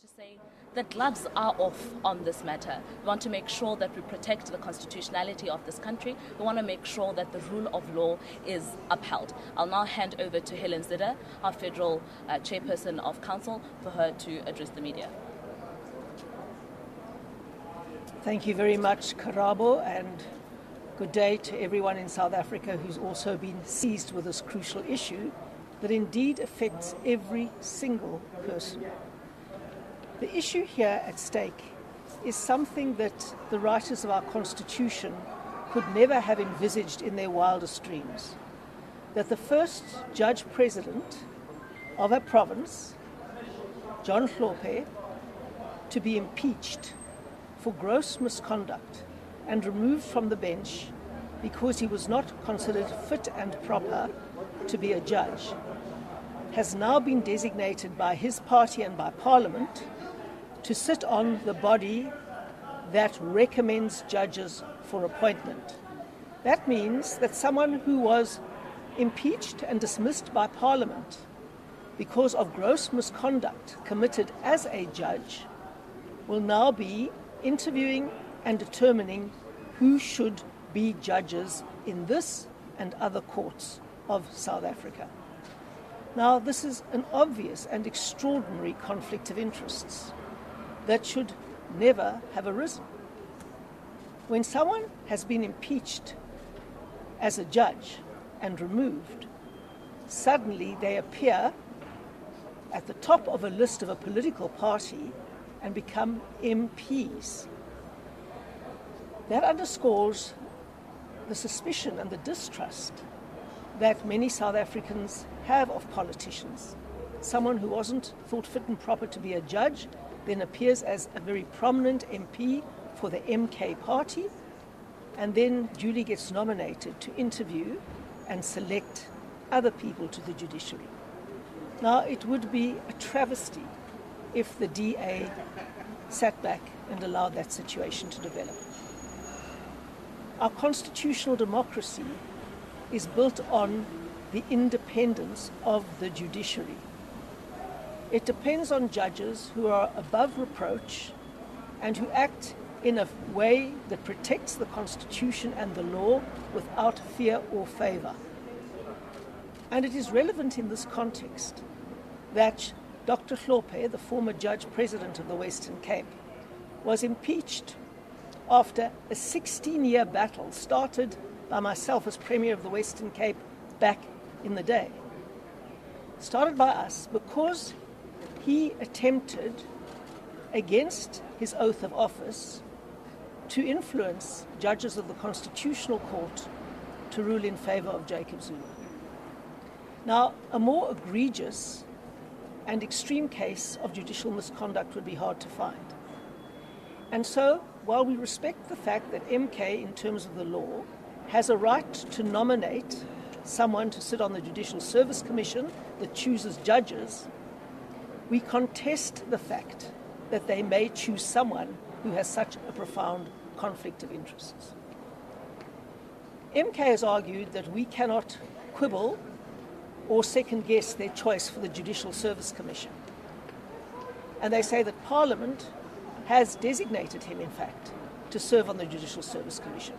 to say that gloves are off on this matter. We want to make sure that we protect the constitutionality of this country. We want to make sure that the rule of law is upheld. I'll now hand over to Helen Zidder, our Federal Chairperson of Council, for her to address the media. Thank you very much, Karabo, and good day to everyone in South Africa who's also been seized with this crucial issue that indeed affects every single person. The issue here at stake is something that the writers of our Constitution could never have envisaged in their wildest dreams. That the first Judge President of a province, John Hlophe, to be impeached for gross misconduct and removed from the bench because he was not considered fit and proper to be a judge, has now been designated by his party and by Parliament to sit on the body that recommends judges for appointment. That means that someone who was impeached and dismissed by Parliament because of gross misconduct committed as a judge will now be interviewing and determining who should be judges in this and other courts of South Africa. Now, this is an obvious and extraordinary conflict of interests that should never have arisen. When someone has been impeached as a judge and removed, suddenly they appear at the top of a list of a political party and become MPs. That underscores the suspicion and the distrust that many South Africans have of politicians. Someone who wasn't thought fit and proper to be a judge then appears as a very prominent MP for the MK party and then duly gets nominated to interview and select other people to the judiciary. Now, it would be a travesty if the DA sat back and allowed that situation to develop. Our constitutional democracy is built on the independence of the judiciary. It depends on judges who are above reproach and who act in a way that protects the Constitution and the law without fear or favor. And it is relevant in this context that Dr. Hlophe, the former Judge President of the Western Cape, was impeached after a 16-year battle started by myself as Premier of the Western Cape back in the day. Started by us because he attempted, against his oath of office, to influence judges of the Constitutional Court to rule in favor of Jacob Zuma. Now, a more egregious and extreme case of judicial misconduct would be hard to find. And so, while we respect the fact that MK, in terms of the law, has a right to nominate someone to sit on the Judicial Service Commission that chooses judges, we contest the fact that they may choose someone who has such a profound conflict of interests. MK has argued that we cannot quibble or second-guess their choice for the Judicial Service Commission. And they say that Parliament has designated him, in fact, to serve on the Judicial Service Commission.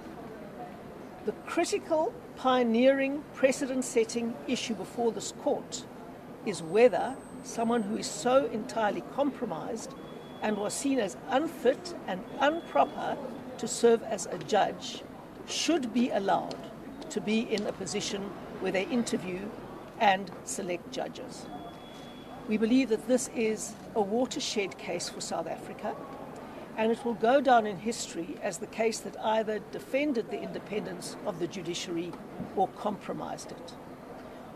The critical, pioneering, precedent-setting issue before this court is whether someone who is so entirely compromised and was seen as unfit and improper to serve as a judge should be allowed to be in a position where they interview and select judges. We believe that this is a watershed case for South Africa, and it will go down in history as the case that either defended the independence of the judiciary or compromised it.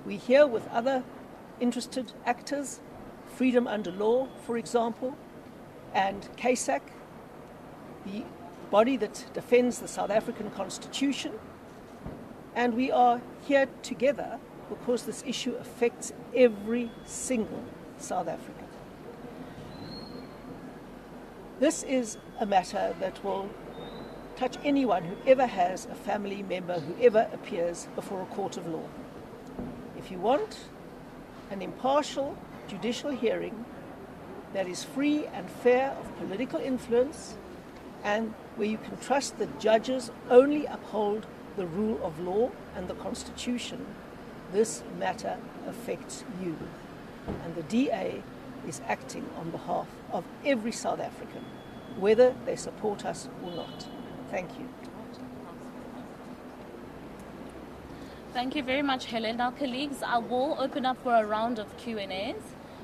We hear with other interested actors, Freedom Under Law, for example, and CASAC, the body that defends the South African Constitution, and we are here together because this issue affects every single South African. This is a matter that will touch anyone who ever has a family member who ever appears before a court of law. If you want an impartial judicial hearing that is free and fair of political influence, and where you can trust that judges only uphold the rule of law and the Constitution, this matter affects you. And the DA is acting on behalf of every South African, whether they support us or not. Thank you. Thank you very much, Helen. Now, colleagues, I will open up for a round of Q&As.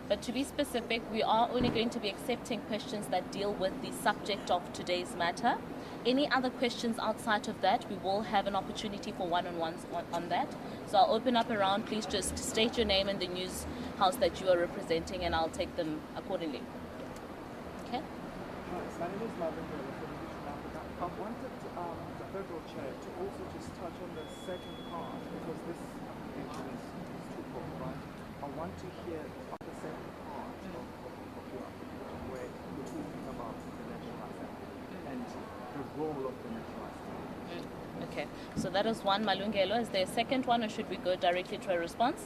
But to be specific, we are only going to be accepting questions that deal with the subject of today's matter. Any other questions outside of that, we will have an opportunity for one-on-ones on that. So I'll open up a round. Please just state your name and the news house that you are representing, and I'll take them accordingly. Okay? Hi, my name is Marvin from Judicial Africa. I wanted the federal chair to also just touch on the second part, because this application is twofold, right? I want to hear the second part of your application, where you're talking about the National Assembly and the role of the National Assembly. Okay, so that is one, Malungelo. Is there a second one, or should we go directly to a response?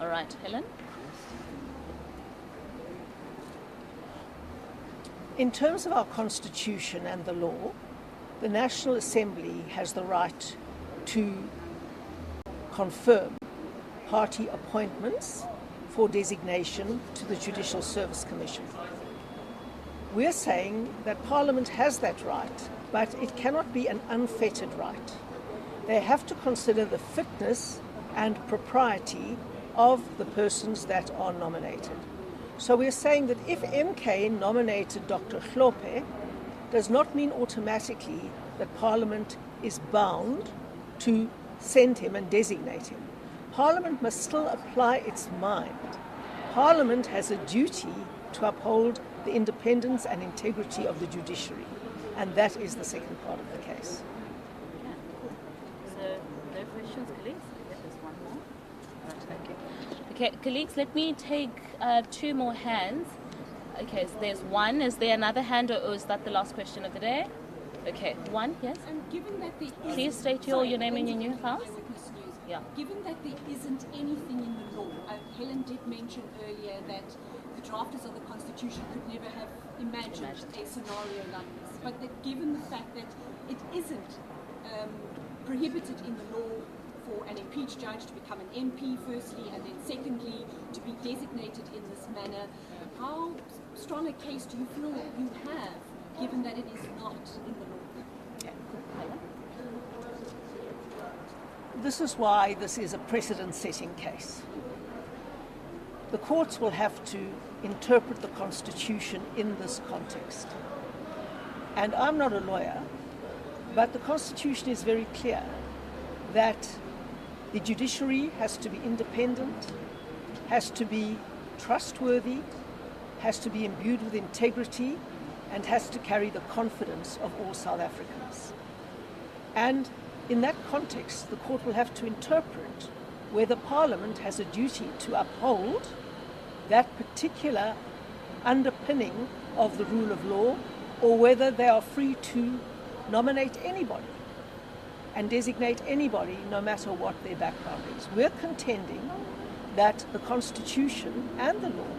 All right, Helen? In terms of our Constitution and the law, the National Assembly has the right to confirm party appointments for designation to the Judicial Service Commission. We're saying that Parliament has that right, but it cannot be an unfettered right. They have to consider the fitness and propriety of the persons that are nominated. So we're saying that if MK nominated Dr. Hlophe, does not mean automatically that Parliament is bound to send him and designate him. Parliament must still apply its mind. Parliament has a duty to uphold the independence and integrity of the judiciary, and that is the second part of the case. Yeah, cool. So, no questions, colleagues? Yes, there's one more. All right, thank you. Okay, colleagues, let me take two more hands. Okay, so there's one. Is there another hand, or is that the last question of the day? Okay, one, yes? And given that there is, Please state your name and your news house. Yeah. Given that there isn't anything in the law, Helen did mention earlier that the drafters of the Constitution could never have imagined a scenario like this. But that given the fact that it isn't prohibited in the law for an impeached judge to become an MP firstly, and then secondly to be designated in this manner, how strong a case do you feel you have, given that it is not in the law? This is why this is a precedent-setting case. The courts will have to interpret the Constitution in this context. And I'm not a lawyer, but the Constitution is very clear that the judiciary has to be independent, has to be trustworthy, has to be imbued with integrity, and has to carry the confidence of all South Africans. And in that context, the court will have to interpret whether Parliament has a duty to uphold that particular underpinning of the rule of law, or whether they are free to nominate anybody and designate anybody, no matter what their background is. We're contending that the Constitution and the law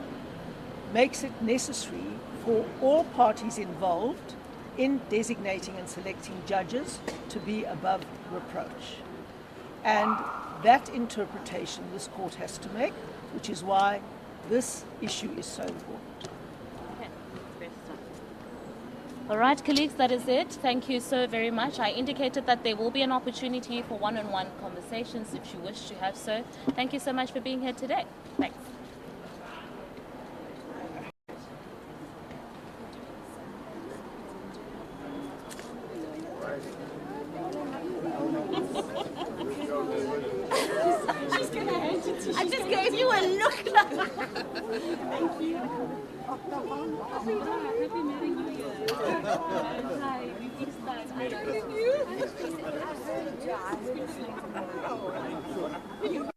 makes it necessary for all parties involved in designating and selecting judges to be above reproach. And that interpretation this court has to make, which is why this issue is so important. All right, colleagues, that is it. Thank you so very much. I indicated that there will be an opportunity for one-on-one conversations if you wish to have so. Thank you so much for being here today. Thanks. I just gave you a look. Thank you. Happy New Year. Hi, Thank you.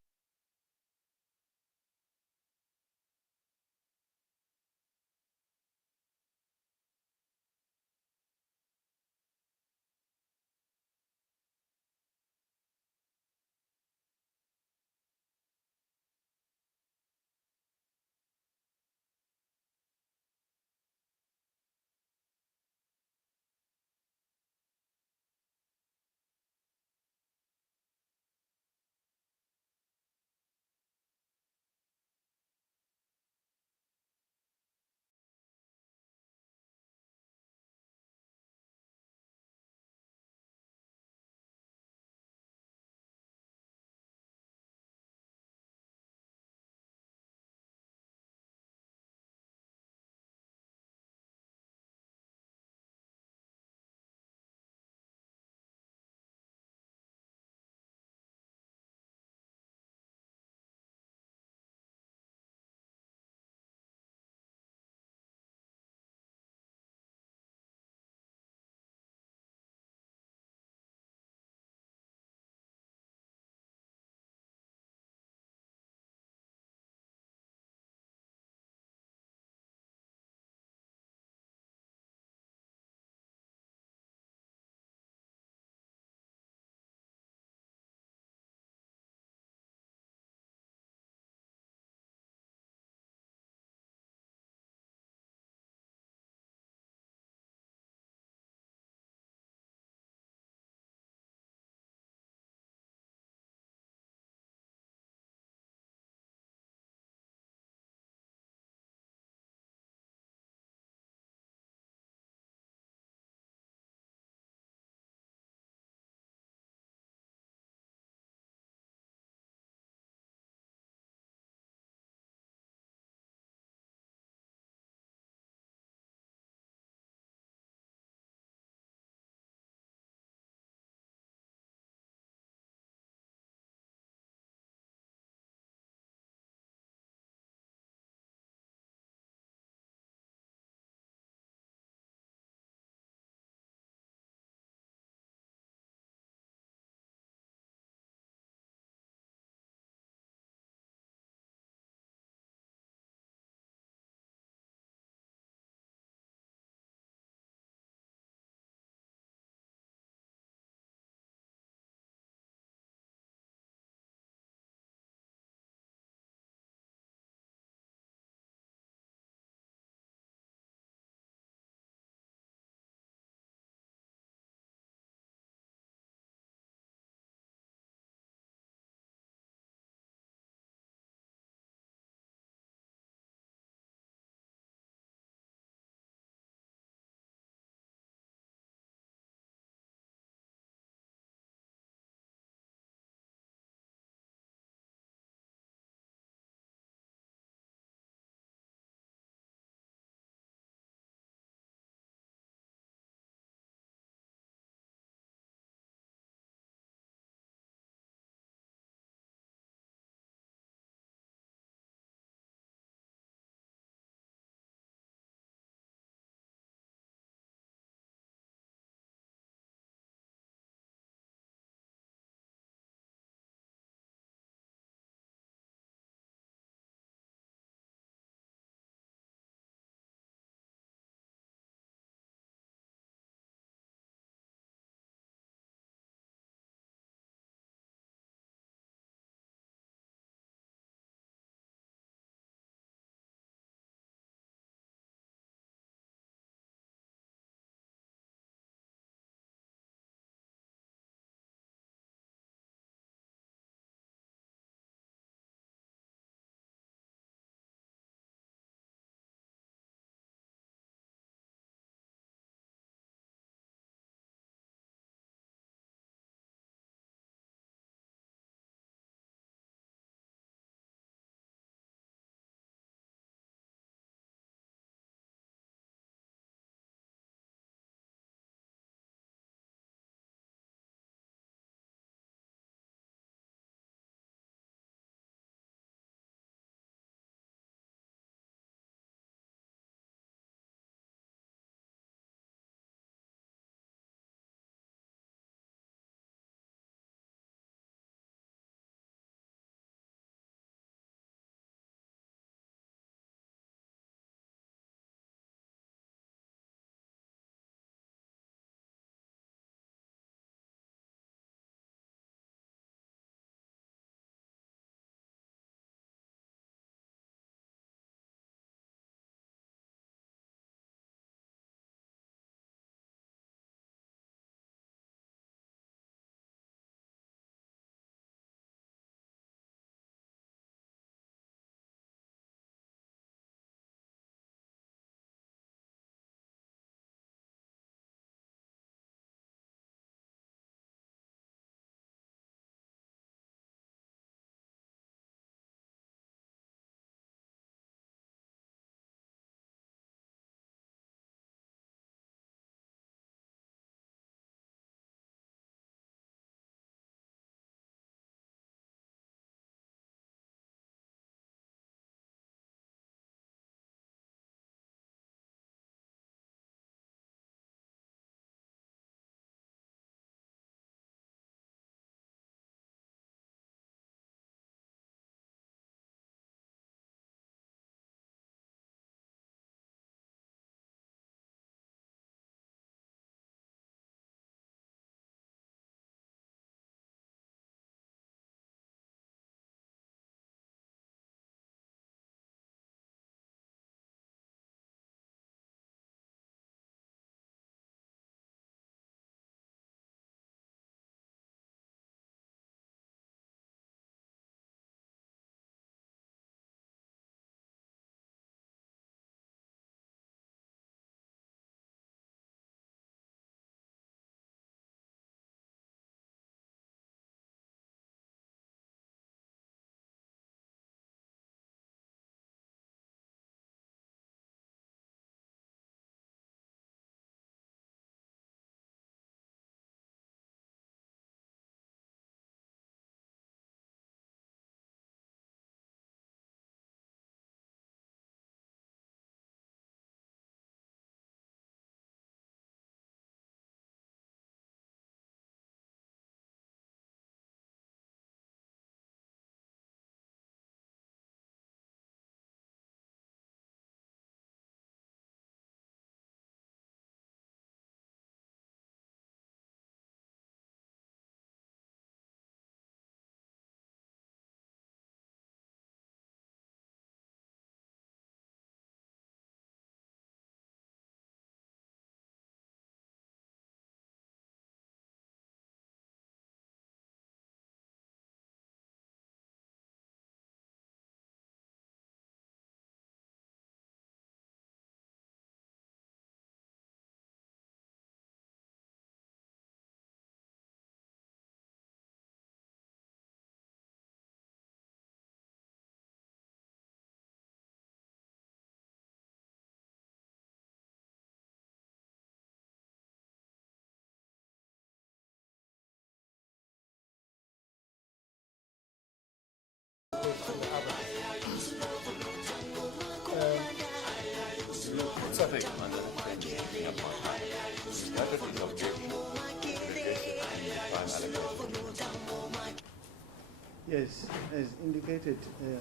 Yes, as indicated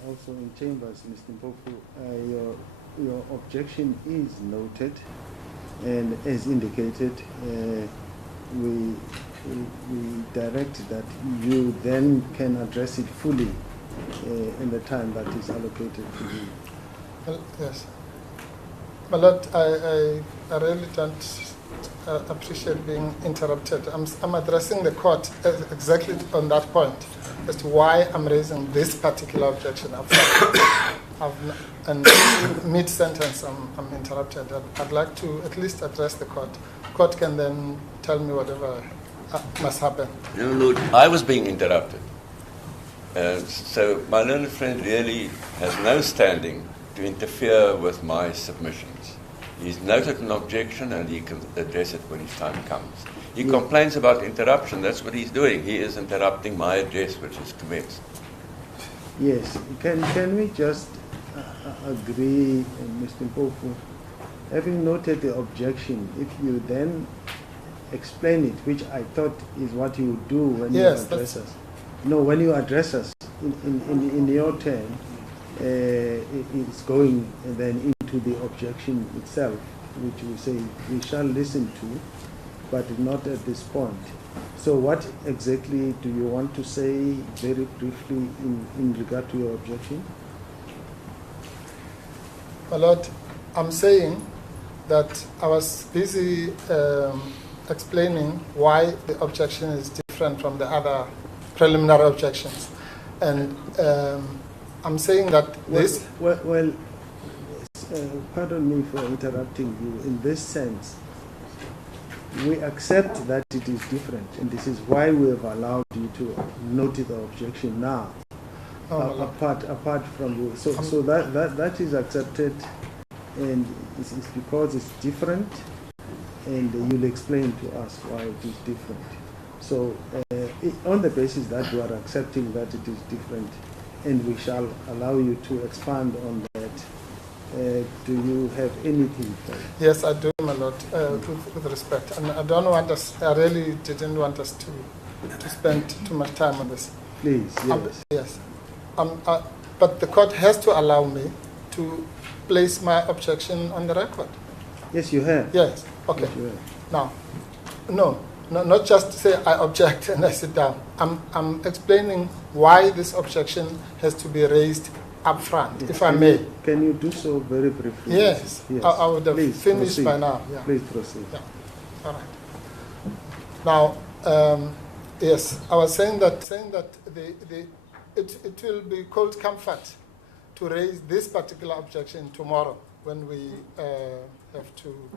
also in chambers, Mr. Mpofu, your objection is noted, and as indicated, we direct that you then can address it fully in the time that is allocated to you. Well, yes. My Lord, I really don't appreciate being interrupted. I'm addressing the court exactly on that point as to why I'm raising this particular objection. And mid-sentence, I'm interrupted. I'd like to at least address the court. Court can then tell me whatever must happen. No, Lord, I was being interrupted. So my learned friend really has no standing to interfere with my submissions. He's noted an objection and he can address it when his time comes. He complains about interruption. That's what he's doing. He is interrupting my address, which is commenced. Yes. Can we just agree, Mr. Mpofu, having noted the objection, if you then explain it, which I thought is what you do when you address us. No, when you address us in your turn, it's going then into the objection itself, which we say we shall listen to, but not at this point. So what exactly do you want to say very briefly in regard to your objection? My Lord, I'm saying that I was busy explaining why the objection is different from the other preliminary objections. And I'm saying that this... Well, pardon me for interrupting you. In this sense, we accept that it is different, and this is why we have allowed you to note the objection now. Apart from you. So that is accepted, and it's because it's different, and you'll explain to us why it is different. So on the basis that you are accepting that it is different, and we shall allow you to expand on that, do you have anything for it? Yes, I do, my Lord, with respect. And I don't want us, I really didn't want us to spend too much time on this. Please, yes. Yes. But the court has to allow me to place my objection on the record. Yes, you have. Yes. Okay. Yes, you have. Now, no, not just to say I object and I sit down. I'm explaining why this objection has to be raised up front, Yes. if I may. Can you do so very briefly? Yes. I would have Please finished proceed. by now. Yeah. Please proceed. Yeah. All right. Now, yes, I was saying that it will be cold comfort to raise this particular objection tomorrow when we have to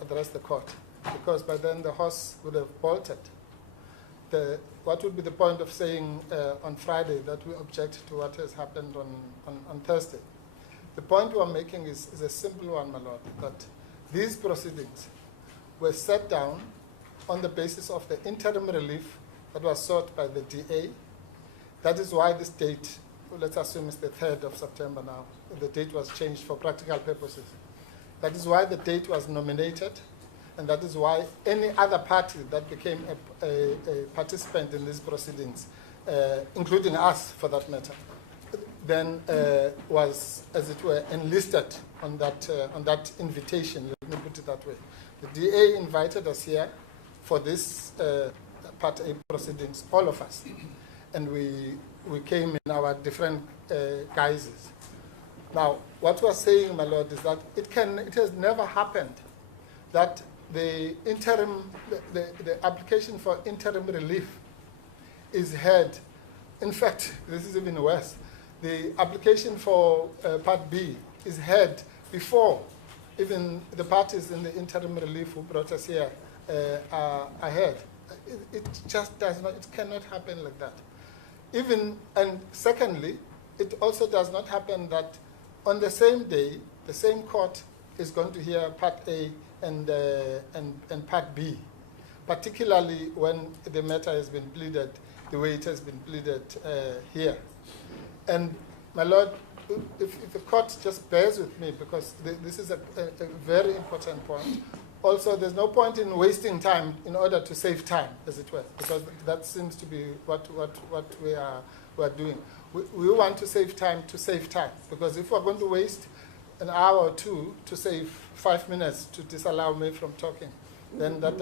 address the court, because by then the horse would have bolted. What would be the point of saying on Friday that we object to what has happened on Thursday? The point we are making is a simple one, my Lord, that these proceedings were set down on the basis of the interim relief that was sought by the DA. That is why this date, let's assume it's the 3rd of September now, the date was changed for practical purposes. That is why the date was nominated, and that is why any other party that became a participant in these proceedings, including us for that matter, then was, as it were, enlisted on that invitation, let me put it that way. The DA invited us here for this Part A proceedings, all of us, and we came in our different guises. Now, what we're saying, my Lord, is that it has never happened that the application for interim relief is heard. In fact, this is even worse. The application for Part B is heard before even the parties in the interim relief who brought us here are heard. It just does not, it cannot happen like that. And secondly, it also does not happen that on the same day, the same court is going to hear Part A and Part B, particularly when the matter has been pleaded the way it has been pleaded here. And my Lord, if the court just bears with me, because this is a very important point, also there's no point in wasting time in order to save time, as it were, because that seems to be what we are doing. We want to save time, because if we're going to waste an hour or two to save 5 minutes to disallow me from talking, then that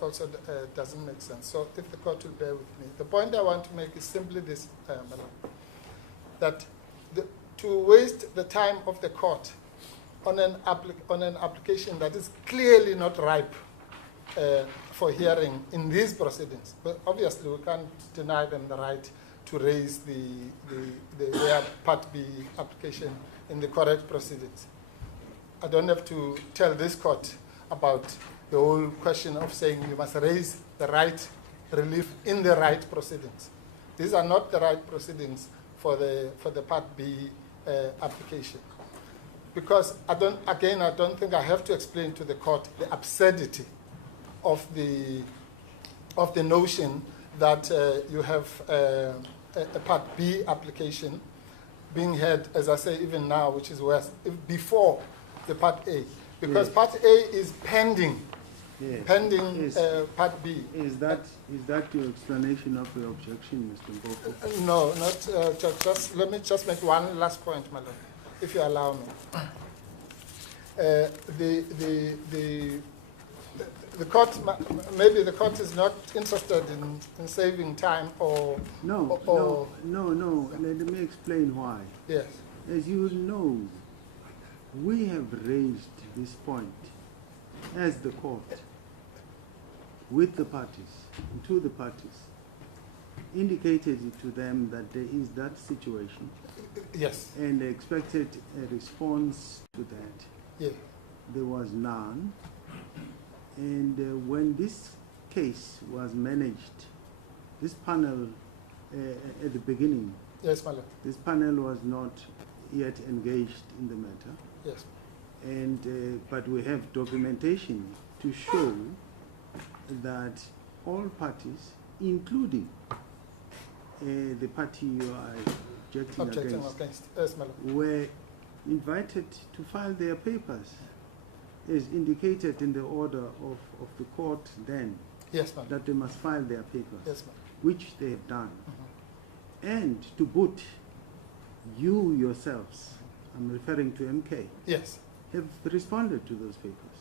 also doesn't make sense. So if the court will bear with me. The point I want to make is simply this, Madam, that to waste the time of the court on an application that is clearly not ripe for hearing in these proceedings, but obviously we can't deny them the right to raise their Part B application in the correct proceedings. I don't have to tell this court about the whole question of saying you must raise the right relief in the right proceedings. These are not the right proceedings for the Part B application. Because I don't think I have to explain to the court the absurdity of the notion that you have a Part B application being heard, as I say, even now, which is worse, before the Part A. Because yes. Part A is pending. Yes. Pending Part B. Is that your explanation of the objection, Mr. Hlophe? No, not just. Let me just make one last point, my lord, if you allow me. The court, maybe the court is not interested in saving time or... No. Let me explain why. Yes. As you know, we have raised this point as the court with the parties, to the parties, indicated to them that there is that situation. Yes. And they expected a response to that. Yeah. There was none. And when this case was managed, this panel at the beginning, yes, my lord. This panel was not yet engaged in the matter. Yes. And but we have documentation to show that all parties, including the party you are objecting against, yes, my lord, were invited to file their papers, as indicated in the order of the court then, yes, ma'am, that they must file their papers, yes, ma'am, which they have done. And to boot, you yourselves, I'm referring to MK, yes, have responded to those papers.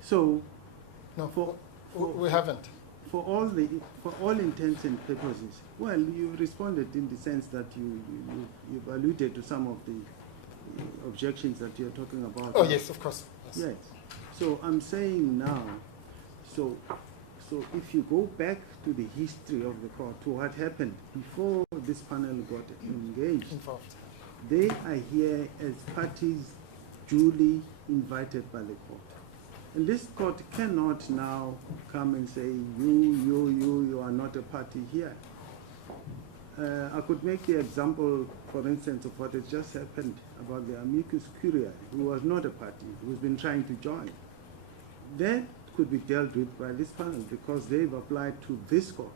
So, no, we haven't. For all intents and purposes, well, you've responded in the sense that you've alluded to some of the objections that you're talking about. Oh, yes, of course. Yes. So I'm saying now, so if you go back to the history of the court, to what happened before this panel got engaged, involved, they are here as parties duly invited by the court. And this court cannot now come and say, you are not a party here. I could make the example, for instance, of what has just happened about the amicus curiae, who was not a party, who's been trying to join. That could be dealt with by this panel because they've applied to this court.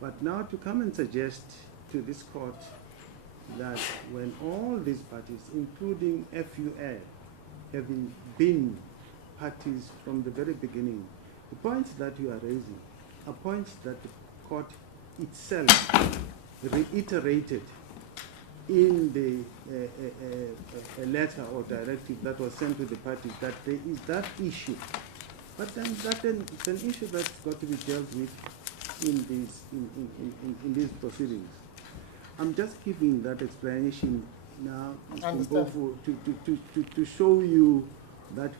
But now to come and suggest to this court that when all these parties, including FUL, having been parties from the very beginning, the points that you are raising are points that the court itself reiterated in the letter or directive that was sent to the parties, that there is that issue. But then it's an issue that's got to be dealt with in these proceedings. I'm just giving that explanation now to show you that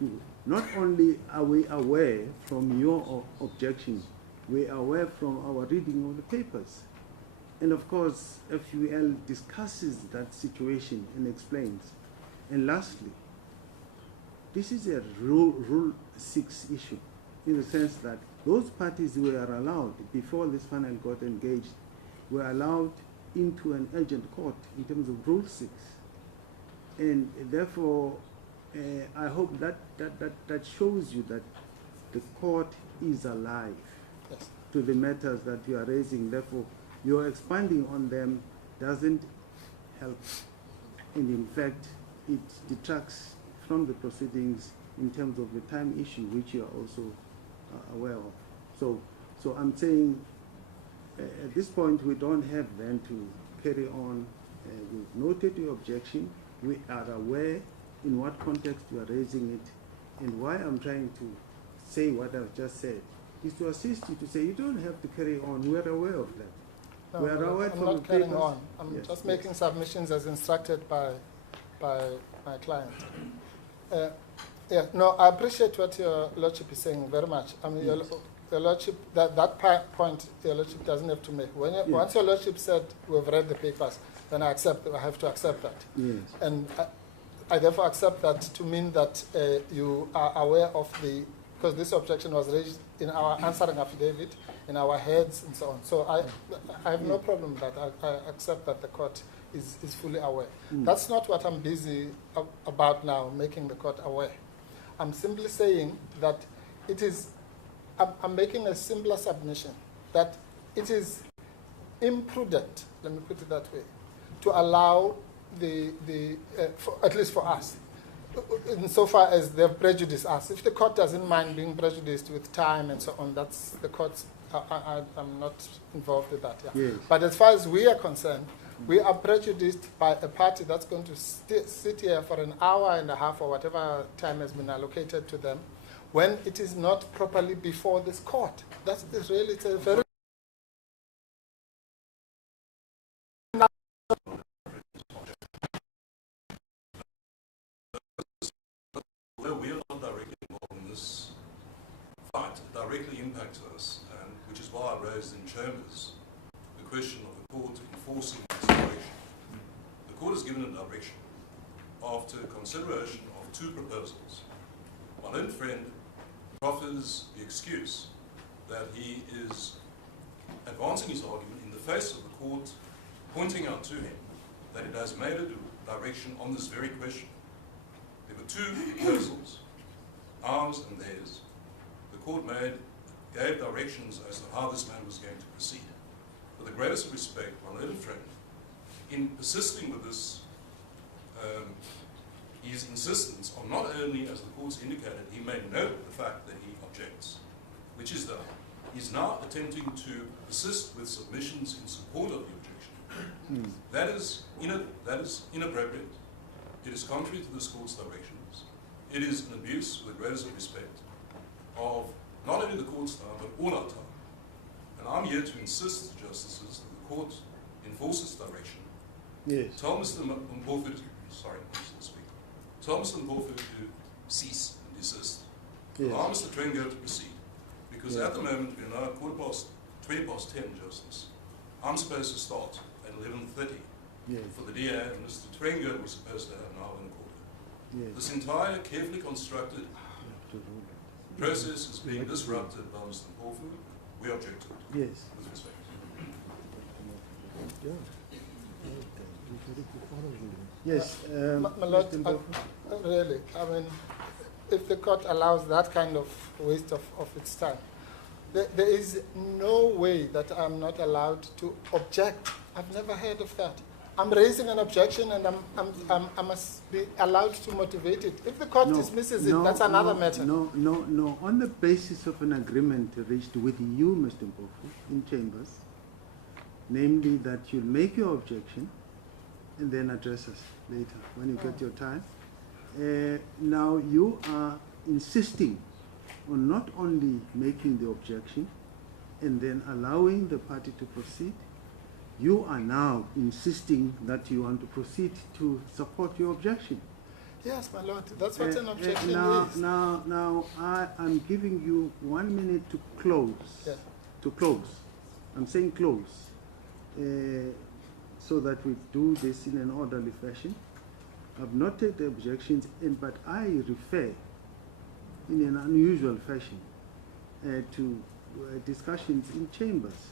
not only are we aware from your objections, we are aware from our reading of the papers. And of course, FUL discusses that situation and explains. And lastly, this is a Rule 6 issue, in the sense that those parties were allowed, before this panel got engaged, were allowed into an urgent court in terms of Rule 6. And therefore, I hope that shows you that the court is alive, yes, to the matters that you are raising. Therefore, your expanding on them doesn't help. And in fact, it detracts from the proceedings in terms of the time issue, which you are also aware of. So I'm saying at this point we don't have then to carry on. We've noted your objection. We are aware in what context you are raising it, and why I'm trying to say what I've just said is to assist you to say you don't have to carry on. We are aware of that. No, we are aware I'm from not the carrying papers. on. I'm just making submissions as instructed by my client. Yeah, no, I appreciate what your Lordship is saying very much. I mean, Yes. your Lordship, that point your Lordship doesn't have to make. When Yes. Once your Lordship said we've read the papers, then I have to accept that. Yes. And I therefore accept that to mean that you are aware of because this objection was raised in our answering affidavit, in our heads, and so on. So I have no problem with that. I accept that the court is fully aware. That's not what I'm busy about now, making the court aware. I'm simply saying that it is, I'm making a simpler submission, that it is imprudent, let me put it that way, to allow at least for us, insofar as they've prejudiced us. If the court doesn't mind being prejudiced with time and so on, that's the court's, I'm not involved with that. Yeah. Yes. But as far as we are concerned, we are prejudiced by a party that's going to sit here for an hour and a half or whatever time has been allocated to them when it is not properly before this court. That's really, it's a very... Although we are not directly involved in this fight, it directly impacts us, and which is why I raised in chambers the question of the court enforcing the situation. The court has given a direction after consideration of two proposals. My own friend proffers the excuse that he is advancing his argument in the face of the court pointing out to him that it has made a direction on this very question. There were two proposals, ours and theirs. The court gave directions as to how this man was going to proceed. With the greatest respect, my little friend, in persisting with this, his insistence on not only, as the courts indicated, he may note the fact that he objects, which is done. He's now attempting to persist with submissions in support of the objection. That is inappropriate. It is contrary to this court's directions. It is an abuse, with the greatest respect, of not only the court's time, but all our time. And I'm here to insist, Justices, that the court enforce its direction. Yes. Tell Mr. Hlophe, sorry, Mr. Speaker. Tell Mr. Hlophe to cease and desist. Yes. Allow Mr. Trengo to proceed. Because at the moment, we're now at 20 past 10, Justice. I'm supposed to start at 11:30. Yes. For the DA, and Mr. Trengo was supposed to have an hour and a quarter. Yes. This entire carefully constructed process is being disrupted by Mr. Hlophe. We object to it. Yes. With respect. Yes. My Lord, Mr. Hlophe. really, I mean, if the court allows that kind of waste of its time, there is no way that I'm not allowed to object. I've never heard of that. I'm raising an objection and I must be allowed to motivate it. If the court dismisses it, that's another matter. No. On the basis of an agreement reached with you, Mr. Hlophe, in chambers, namely that you'll make your objection and then address us later when you get your time. Now you are insisting on not only making the objection and then allowing the party to proceed, you are now insisting that you want to proceed to support your objection. Yes, my Lord, that's what an objection is. Now, I am giving you 1 minute to close. Yeah. To close. I'm saying close. So that we do this in an orderly fashion. I've noted the objections, but I refer in an unusual fashion to discussions in chambers,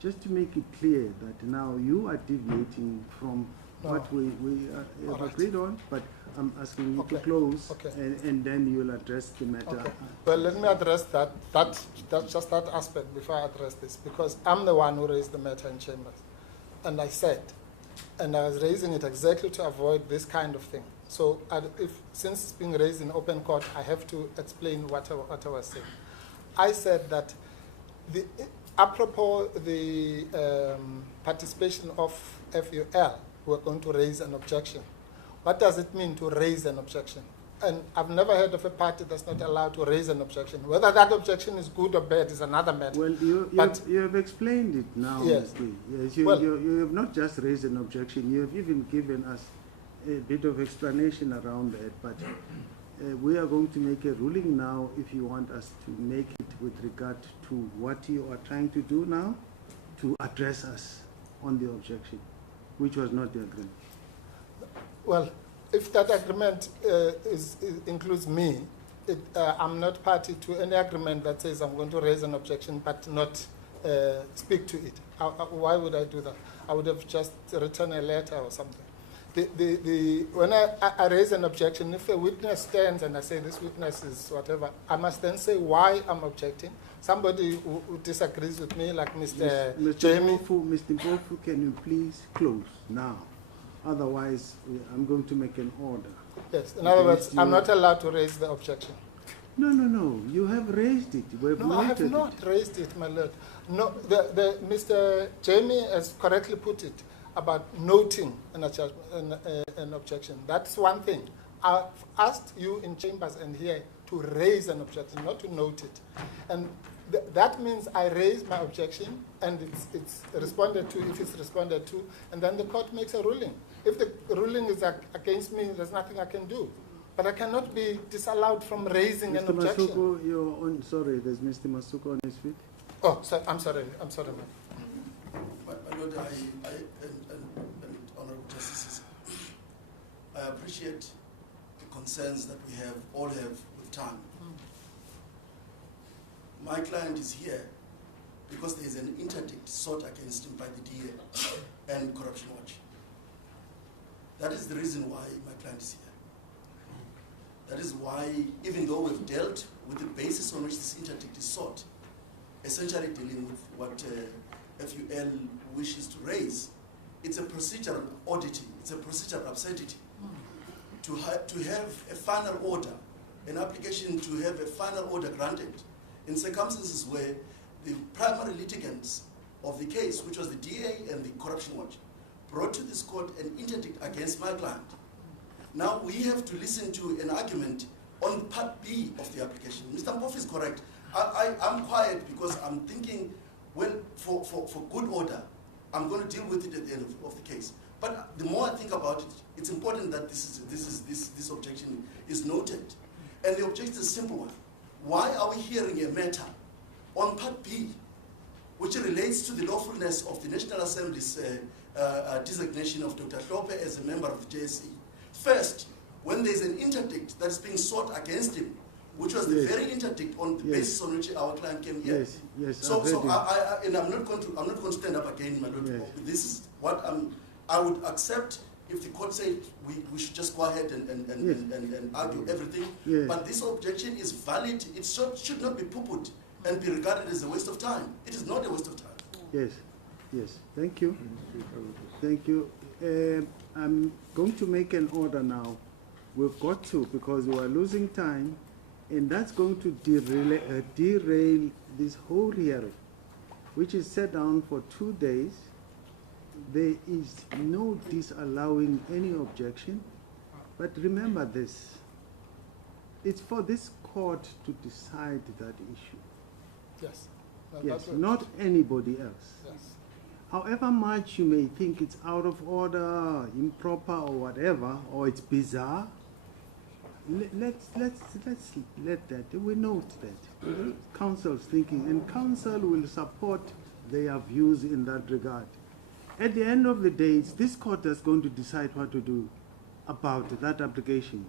just to make it clear that now you are deviating from what we have agreed on, but I'm asking you to close, and then you'll address the matter. Okay. Well, let me address that's just that aspect before I address this, because I'm the one who raised the matter in chambers. And I said, and I was raising it exactly to avoid this kind of thing. So since it's being raised in open court, I have to explain what I was saying. I said that apropos the participation of FUL, who are going to raise an objection. What does it mean to raise an objection? And I've never heard of a party that's not allowed to raise an objection. Whether that objection is good or bad is another matter. Well, you have explained it now, yes. Yes, you have not just raised an objection, you have even given us a bit of explanation around that, but we are going to make a ruling now if you want us to make it with regard to what you are trying to do now to address us on the objection, which was not the agreement. Well, if that agreement includes me, I'm not party to any agreement that says I'm going to raise an objection but not speak to it. Why would I do that? I would have just written a letter or something. When I raise an objection, if a witness stands and I say this witness is whatever, I must then say why I'm objecting. Somebody who disagrees with me, like Mr. Jamie. Mr. Mpofu, can you please close now? Otherwise, I'm going to make an order. Yes, in other words, I'm not allowed to raise the objection. No. You have raised it. No, I have not raised it, my lord. No, Mr. Jamie has correctly put it about noting an objection. That's one thing. I've asked you in chambers and here to raise an objection, not to note it. And that means I raise my objection and it's responded to, if it's responded to, and then the court makes a ruling. If the ruling is against me, there's nothing I can do. But I cannot be disallowed from raising an objection. Mr. Masuku, you're on, sorry, there's Mr. Masuku on his feet. Oh, I'm sorry, ma'am. My Lord, and Honourable Justices, I appreciate the concerns that we all have with time. My client is here because there is an interdict sought against him by the DA and Corruption Watch. That is the reason why my client is here. That is why, even though we've dealt with the basis on which this interdict is sought, essentially dealing with what FUL wishes to raise, it's a procedural auditing, it's a procedural absurdity. To have a final order, an application to have a final order granted in circumstances where the primary litigants of the case, which was the DA and the Corruption Watch, brought to this court an interdict against my client. Now we have to listen to an argument on part B of the application. Mr. Mpofu is correct. I'm quiet because I'm thinking, well, for good order, I'm going to deal with it at the end of the case. But the more I think about it, it's important that this objection is noted. And the objection is a simple one. Why are we hearing a matter on part B, which relates to the lawfulness of the National Assembly's designation of Dr. Hlophe as a member of the JSC? First, when there's an interdict that is being sought against him, which was the very interdict on the basis on which our client came here. Yes. So and I'm not going to stand up again, my lord. This is what I would accept if the court said we should just go ahead and argue everything. But this objection is valid. It should not be poo-pooed and be regarded as a waste of time. It is not a waste of time. Yes. Thank you. Thank you. I'm going to make an order now. We've got to, because we are losing time, and that's going to derail this whole hearing, which is set down for 2 days. There is no disallowing any objection, but remember this, it's for this court to decide that issue. Yes. Yes, not anybody else. Yes. However much you may think it's out of order, improper, or whatever, or it's bizarre, let's let that. We note that. Council's thinking, and council will support their views in that regard. At the end of the day, it's this court that's going to decide what to do about that application.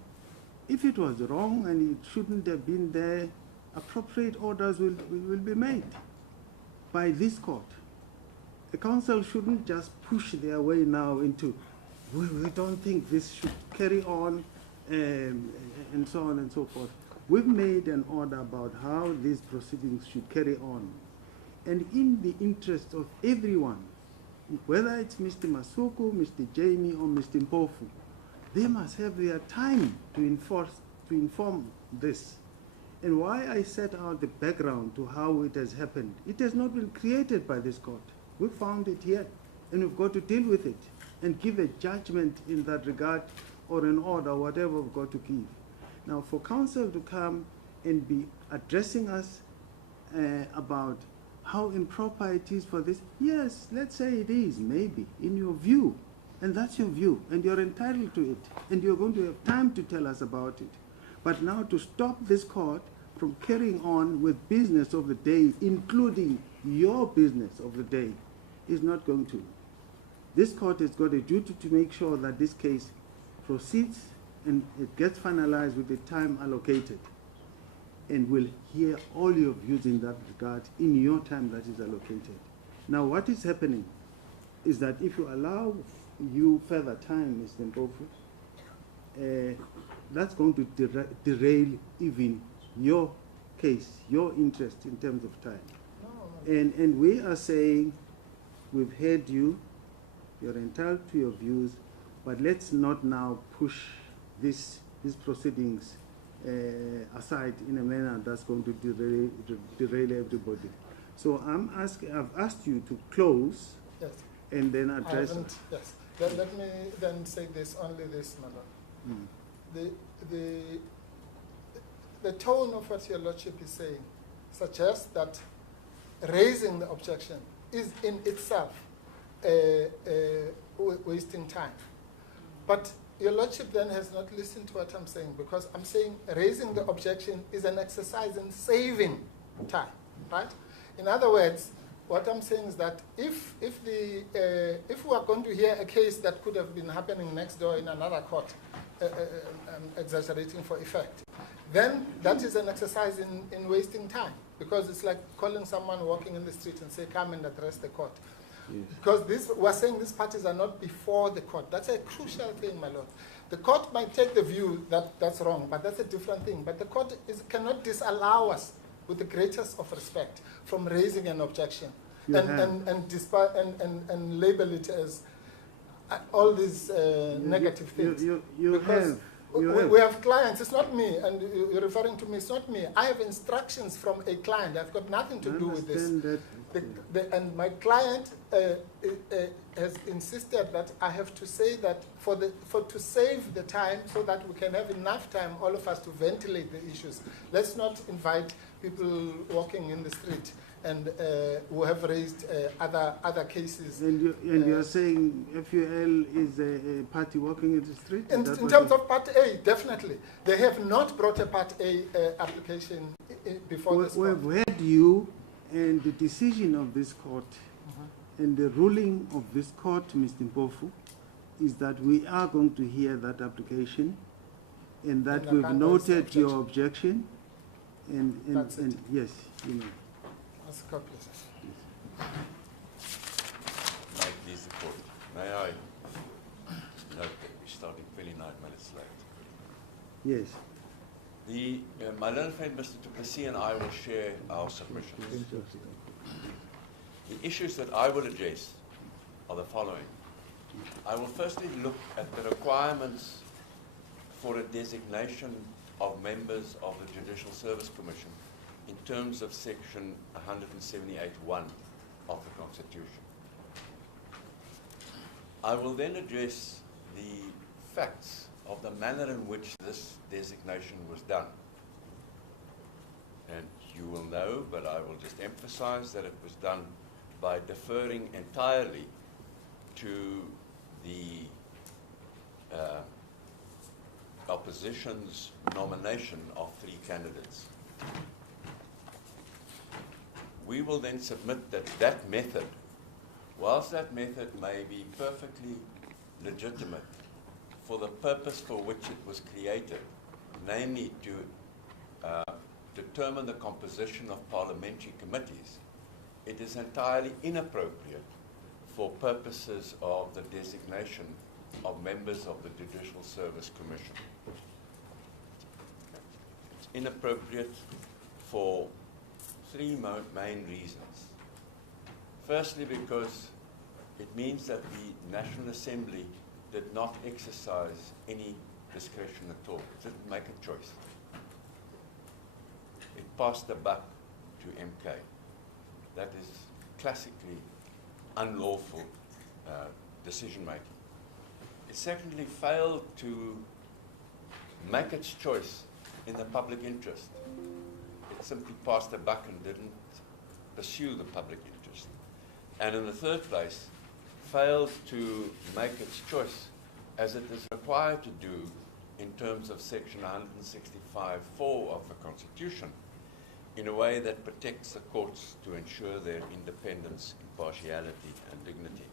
If it was wrong and it shouldn't have been there, appropriate orders will be made by this court. The council shouldn't just push their way now into, we don't think this should carry on, and so on and so forth. We've made an order about how these proceedings should carry on. And in the interest of everyone, whether it's Mr. Masuku, Mr. Jamie, or Mr. Mpofu, they must have their time to inform this. And why I set out the background to how it has happened, it has not been created by this court. We found it here, and we've got to deal with it and give a judgment in that regard, or an order, whatever we've got to give. Now, for counsel to come and be addressing us about how improper it is for this, yes, let's say it is, maybe, in your view. And that's your view, and you're entitled to it, and you're going to have time to tell us about it. But now to stop this court from carrying on with business of the day, including your business of the day, is not going to. This court has got a duty to make sure that this case proceeds and it gets finalized with the time allocated. And we'll hear all your views in that regard in your time that is allocated. Now, what is happening is that if you allow you further time, Mr. Mpofu, that's going to derail even your case, your interest in terms of time. And we are saying, we've heard you, you're entitled to your views, but let's not now push these proceedings aside in a manner that's going to derail everybody. So I've asked you to close, Yes. and then address. Yes. Let me then say this, only this, Madam. The tone of what Your Lordship is saying suggests that raising the objection is in itself wasting time. But Your Lordship then has not listened to what I'm saying, because I'm saying raising the objection is an exercise in saving time, right? In other words, what I'm saying is that if we are going to hear a case that could have been happening next door in another court, exaggerating for effect, then that is an exercise in wasting time, because it's like calling someone walking in the street and say, come and address the court. Yes. Because we're saying these parties are not before the court. That's a crucial thing, my lord. The court might take the view that that's wrong, but that's a different thing. But the court cannot disallow us, with the greatest of respect, from raising an objection and label it as all these negative things. We have clients, it's not me, and you're referring to me, it's not me. I have instructions from a client. I've got nothing to do with this. And my client has insisted that I have to say that to save the time, so that we can have enough time, all of us, to ventilate the issues. Let's not invite people walking in the street and who have raised other cases. And you're saying FUL is a party walking in the street? In terms of Part A, definitely. They have not brought a Part A application before this court. We've heard you, and the decision of this court, and the ruling of this court, Mr. Mpofu, is that we are going to hear that application, and that we've noted your objection, and yes, you know. That's a copy. May it please the court. May I note that we're starting 29 minutes late? Yes. My learned friend, Mr. Du Plessis, and I will share our submissions. The issues that I will address are the following. I will firstly look at the requirements for a designation of members of the Judicial Service Commission in terms of Section 178(1) of the Constitution. I will then address the facts of the manner in which this designation was done. And you will know, but I will just emphasize that it was done by deferring entirely to the opposition's nomination of 3 candidates. We will then submit that that method, whilst that method may be perfectly legitimate for the purpose for which it was created, namely to determine the composition of parliamentary committees, it is entirely inappropriate for purposes of the designation of members of the Judicial Service Commission. It's inappropriate for 3 main reasons. Firstly, because it means that the National Assembly did not exercise any discretion at all. It didn't make a choice. It passed the buck to MK. That is classically unlawful decision-making. It secondly failed to make its choice in the public interest. It simply passed the buck and didn't pursue the public interest. And in the third place, failed to make its choice as it is required to do in terms of Section 165(4) of the Constitution, in a way that protects the courts to ensure their independence, impartiality, and dignity.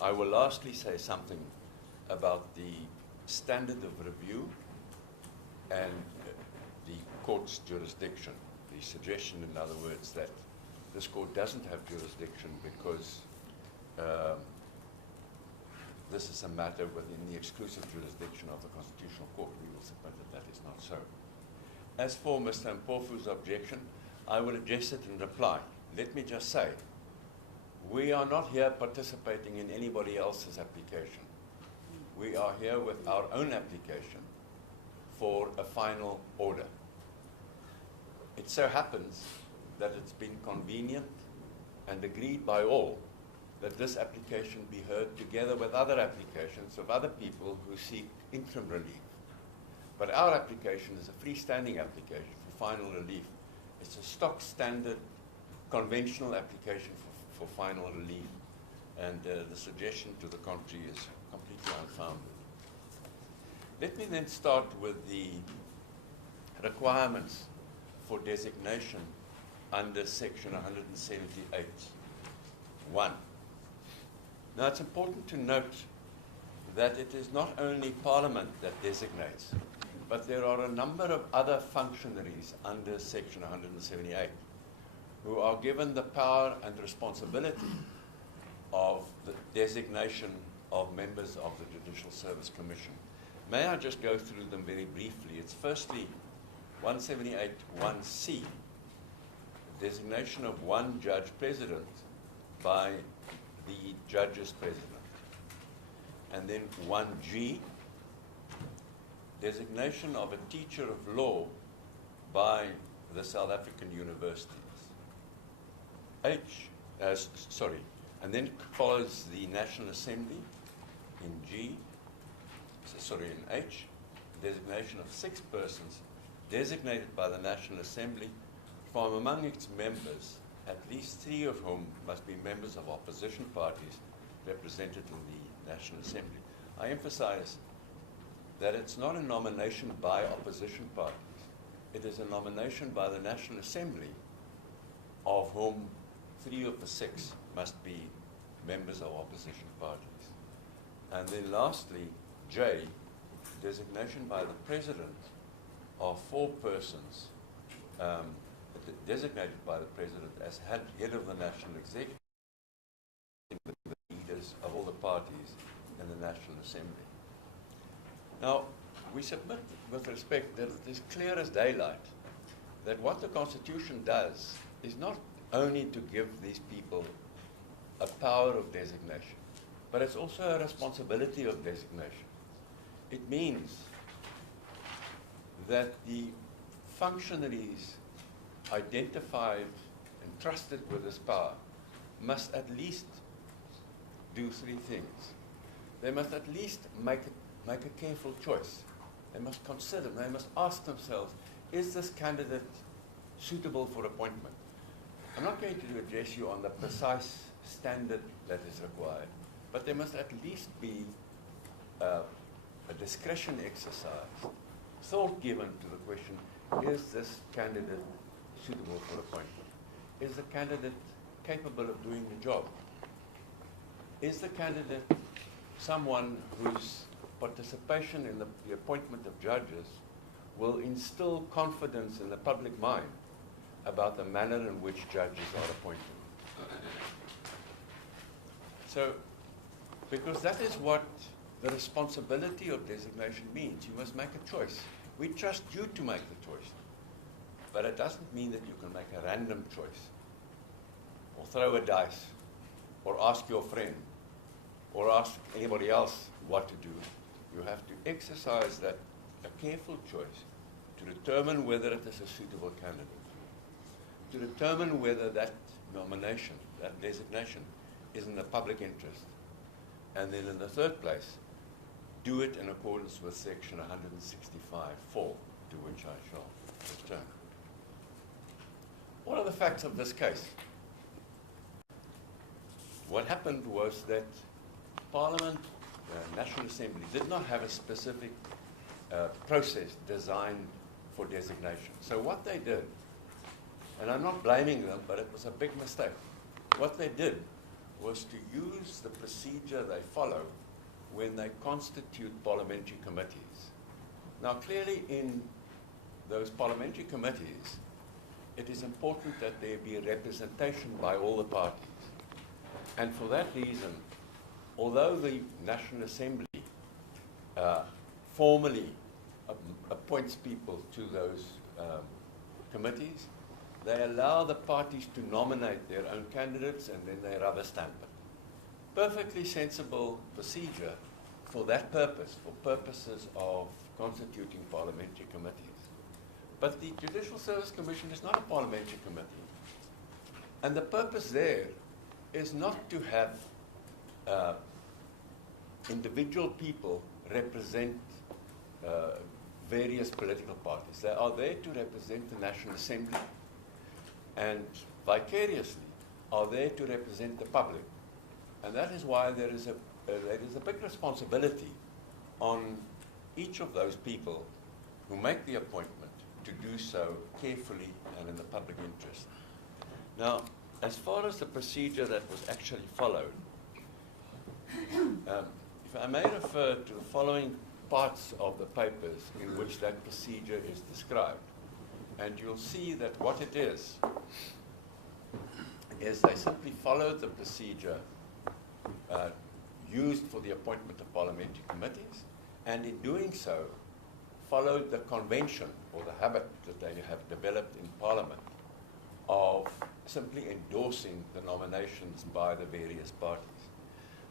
I will lastly say something about the standard of review and the court's jurisdiction. The suggestion, in other words, that this court doesn't have jurisdiction because this is a matter within the exclusive jurisdiction of the Constitutional Court. We will submit that that is not so. As for Mr. Mpofu's objection, I will address it in reply. Let me just say, we are not here participating in anybody else's application. We are here with our own application for a final order. It so happens that it's been convenient and agreed by all that this application be heard together with other applications of other people who seek interim relief. But our application is a freestanding application for final relief. It's a stock standard conventional application for final relief, and the suggestion to the contrary is completely unfounded. Let me then start with the requirements for designation under Section 178(1). Now, it's important to note that it is not only Parliament that designates, but there are a number of other functionaries under Section 178 who are given the power and responsibility of the designation of members of the Judicial Service Commission. May I just go through them very briefly? It's firstly 178(1)(c), designation of one judge president by the judge's president. And then 1G, designation of a teacher of law by the South African universities. And then follows the National Assembly in H, designation of 6 persons designated by the National Assembly from among its members, at least 3 of whom must be members of opposition parties represented in the National Assembly. I emphasize that it's not a nomination by opposition parties. It is a nomination by the National Assembly, of whom 3 of the 6 must be members of opposition parties. And then lastly, J, designation by the President of 4 persons designated by the President as head of the National Executive, with the leaders of all the parties in the National Assembly. Now, we submit with respect that it is clear as daylight that what the Constitution does is not only to give these people a power of designation, but it's also a responsibility of designation. It means that the functionaries identified and trusted with this power must at least do 3 things. They must at least make a careful choice. They must consider, they must ask themselves, is this candidate suitable for appointment? I'm not going to address you on the precise standard that is required, but there must at least be a discretion exercise, thought given to the question, is this candidate suitable for appointment? Is the candidate capable of doing the job? Is the candidate someone whose participation in the appointment of judges will instill confidence in the public mind about the manner in which judges are appointed? So, because that is what the responsibility of designation means. You must make a choice. We trust you to make the choice. But it doesn't mean that you can make a random choice, or throw a dice, or ask your friend. or ask anybody else what to do. You have to exercise that a careful choice to determine whether it is a suitable candidate, to determine whether that nomination, that designation, is in the public interest, and then in the third place, do it in accordance with section 165(4), to which I shall return. What are the facts of this case? What happened was that Parliament, National Assembly, did not have a specific process designed for designation. So what they did, and I'm not blaming them, but it was a big mistake. What they did was to use the procedure they follow when they constitute parliamentary committees. Now, clearly in those parliamentary committees, it is important that there be representation by all the parties. And for that reason, although the National Assembly formally appoints people to those committees, they allow the parties to nominate their own candidates and then they rubber stamp it. Perfectly sensible procedure for that purpose, for purposes of constituting parliamentary committees. But the Judicial Service Commission is not a parliamentary committee. And the purpose there is not to have individual people represent various political parties. They are there to represent the National Assembly and vicariously are there to represent the public. And that is why there is a big responsibility on each of those people who make the appointment to do so carefully and in the public interest. Now, as far as the procedure that was actually followed, if I may refer to the following parts of the papers in which that procedure is described, and you'll see that what it is they simply followed the procedure used for the appointment of parliamentary committees, and in doing so, followed the convention or the habit that they have developed in Parliament of simply endorsing the nominations by the various parties.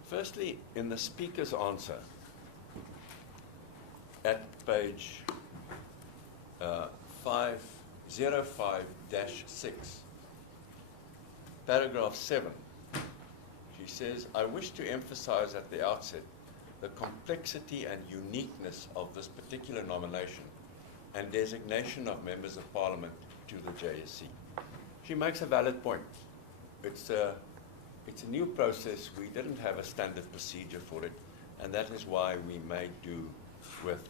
Firstly, in the Speaker's answer at page 505-6, paragraph 7, she says, "I wish to emphasize at the outset the complexity and uniqueness of this particular nomination and designation of members of Parliament to the JSC." She makes a valid point. It's a new process. We didn't have a standard procedure for it, and that is why we may do with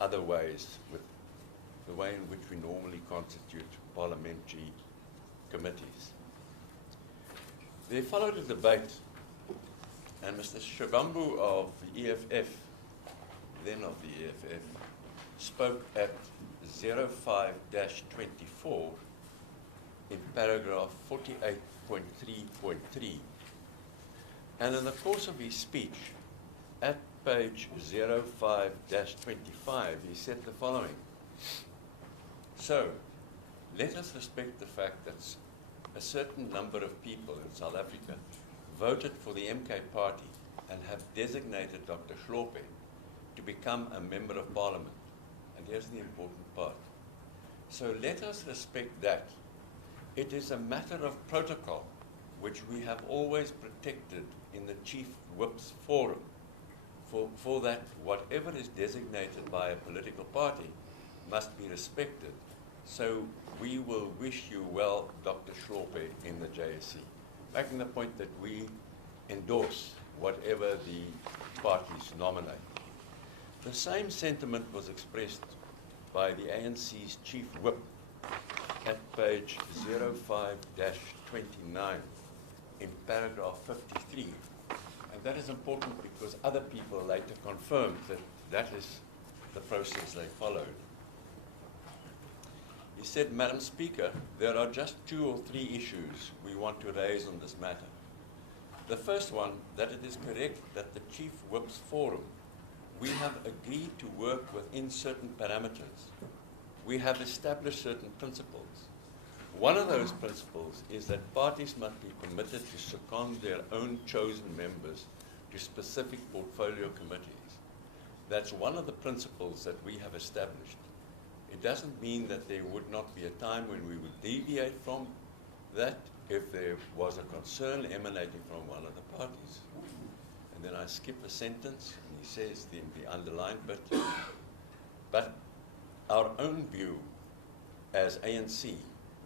other ways, with the way in which we normally constitute parliamentary committees. There followed a debate, and Mr. Shabambu of the EFF, then of the EFF, spoke at 05-24 in paragraph 48.3.3. And in the course of his speech, at page 05-25, he said the following: "So, let us respect the fact that a certain number of people in South Africa voted for the MK party and have designated Dr. Hlophe to become a member of Parliament." And here's the important part. "So let us respect that. It is a matter of protocol which we have always protected in the Chief Whip's Forum, for that whatever is designated by a political party must be respected. So we will wish you well, Dr. Hlophe, in the JSC." Making the point that we endorse whatever the parties nominate. The same sentiment was expressed by the ANC's Chief Whip at page 05-29 in paragraph 53. And that is important because other people later confirmed that that is the process they followed. He said, "Madam Speaker, there are just 2 or 3 issues we want to raise on this matter. The first one, that it is correct that the Chief Whip's Forum, we have agreed to work within certain parameters. We have established certain principles. One of those principles is that parties must be permitted to second their own chosen members to specific portfolio committees. That's one of the principles that we have established. It doesn't mean that there would not be a time when we would deviate from that if there was a concern emanating from one of the parties. And then I skip a sentence, and he says in the underlined bit, but our own view as ANC,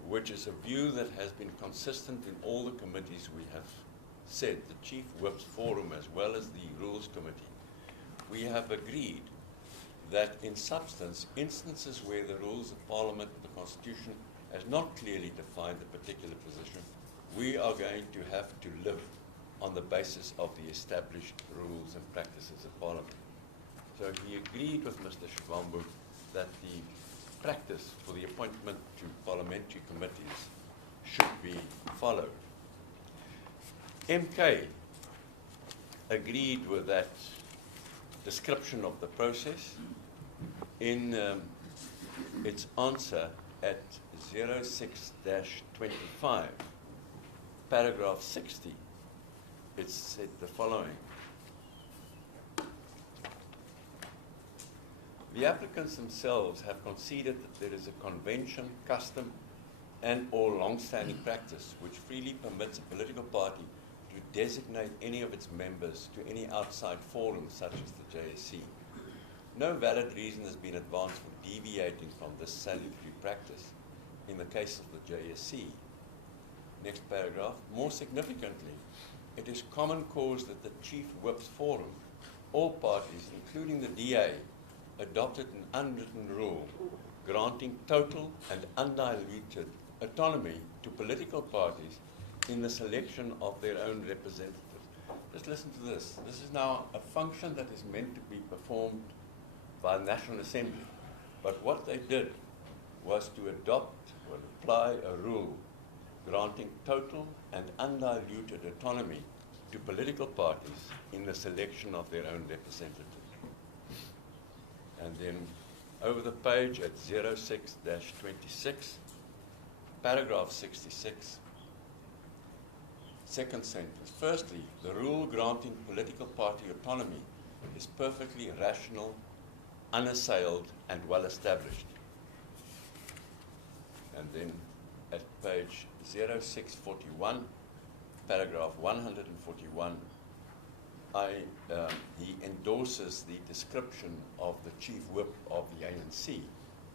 which is a view that has been consistent in all the committees we have said, the Chief Whip's Forum as well as the Rules Committee, we have agreed that in substance, instances where the rules of Parliament, the Constitution, has not clearly defined a particular position, we are going to have to live on the basis of the established rules and practices of Parliament. So he agreed with Mr. Shivambu that the practice for the appointment to parliamentary committees should be followed. MK agreed with that description of the process in its answer at 06-25, paragraph 60. It said the following. The applicants themselves have conceded that there is a convention, custom, and or long-standing practice which freely permits a political party to designate any of its members to any outside forum such as the JSC. No valid reason has been advanced for deviating from this salutary practice in the case of the JSC. Next paragraph. More significantly, it is common cause that the Chief Whip's Forum, all parties, including the DA, adopted an unwritten rule granting total and undiluted autonomy to political parties in the selection of their own representatives. Just listen to this. This is now a function that is meant to be performed by the National Assembly. But what they did was to adopt or apply a rule granting total and undiluted autonomy to political parties in the selection of their own representatives. And then over the page at 06-26, paragraph 66, second sentence. Firstly, the rule granting political party autonomy is perfectly rational, unassailed, and well established. And then at page 0641, paragraph 141, he endorses the description of the Chief Whip of the ANC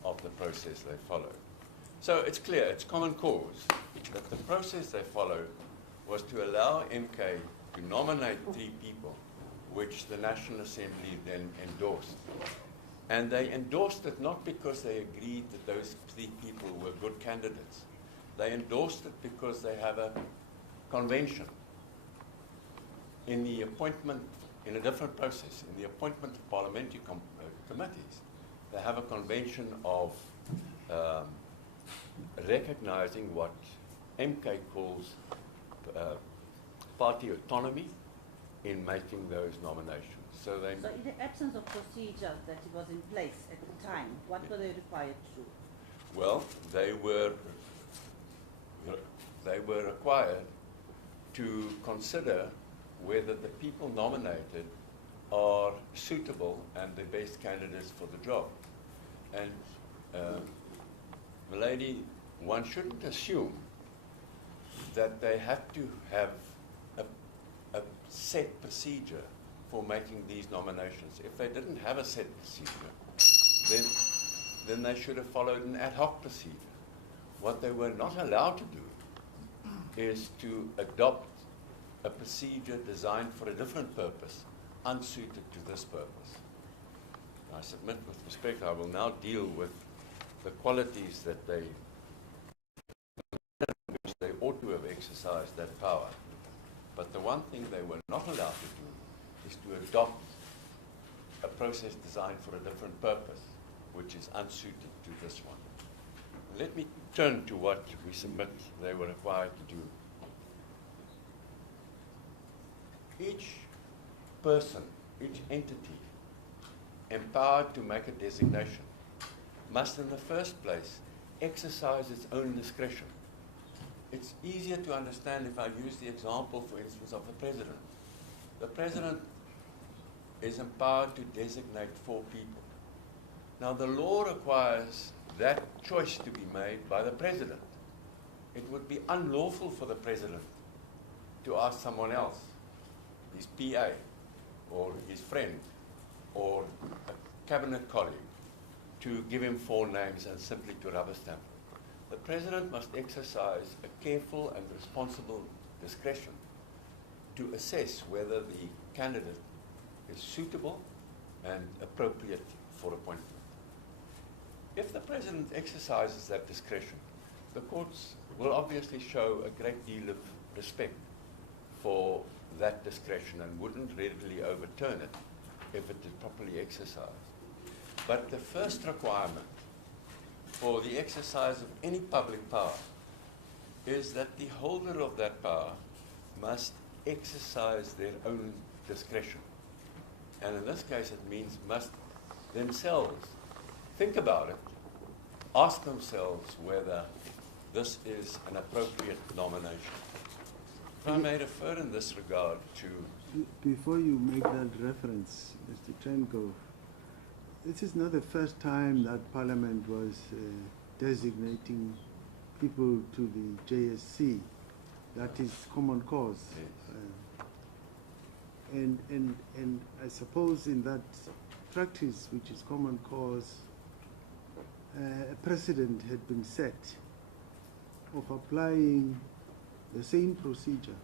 of the process they followed. So it's clear, it's common cause that the process they followed was to allow MK to nominate 3 people, which the National Assembly then endorsed. And they endorsed it not because they agreed that those 3 people were good candidates. They endorsed it because they have a convention in the appointment, in a different process, in the appointment of parliamentary committees. They have a convention of recognizing what MK calls party autonomy in making those nominations. So in the absence of procedure that was in place at the time, what were they required to do? Well, they were required to consider whether the people nominated are suitable and the best candidates for the job. And milady, one shouldn't assume that they have to have a set procedure for making these nominations. If they didn't have a set procedure, then they should have followed an ad hoc procedure. What they were not allowed to do is to adopt a procedure designed for a different purpose, unsuited to this purpose. I submit with respect, I will now deal with the qualities that they ought to have exercised that power. But the one thing they were not allowed to do is to adopt a process designed for a different purpose, which is unsuited to this one. Let me turn to what we submit they were required to do. Each person, each entity empowered to make a designation must in the first place exercise its own discretion. It's easier to understand if I use the example, for instance, of the President. the President is empowered to designate 4 people. Now, the law requires that choice to be made by the President. It would be unlawful for the President to ask someone else, his PA, or his friend, or a cabinet colleague, to give him 4 names and simply to rubber stamp. The President must exercise a careful and responsible discretion to assess whether the candidate is suitable and appropriate for appointment. If the President exercises that discretion, the courts will obviously show a great deal of respect for that discretion and wouldn't readily overturn it if it is properly exercised. But the first requirement for the exercise of any public power is that the holder of that power must exercise their own discretion. And in this case, it means must themselves think about it, ask themselves whether this is an appropriate nomination. If I may refer in this regard to... Before you make that reference, Mr. Trenko, this is not the first time that Parliament was designating people to the JSC. That is common cause. Yes. And I suppose in that practice, which is common cause, a precedent had been set of applying the same procedure,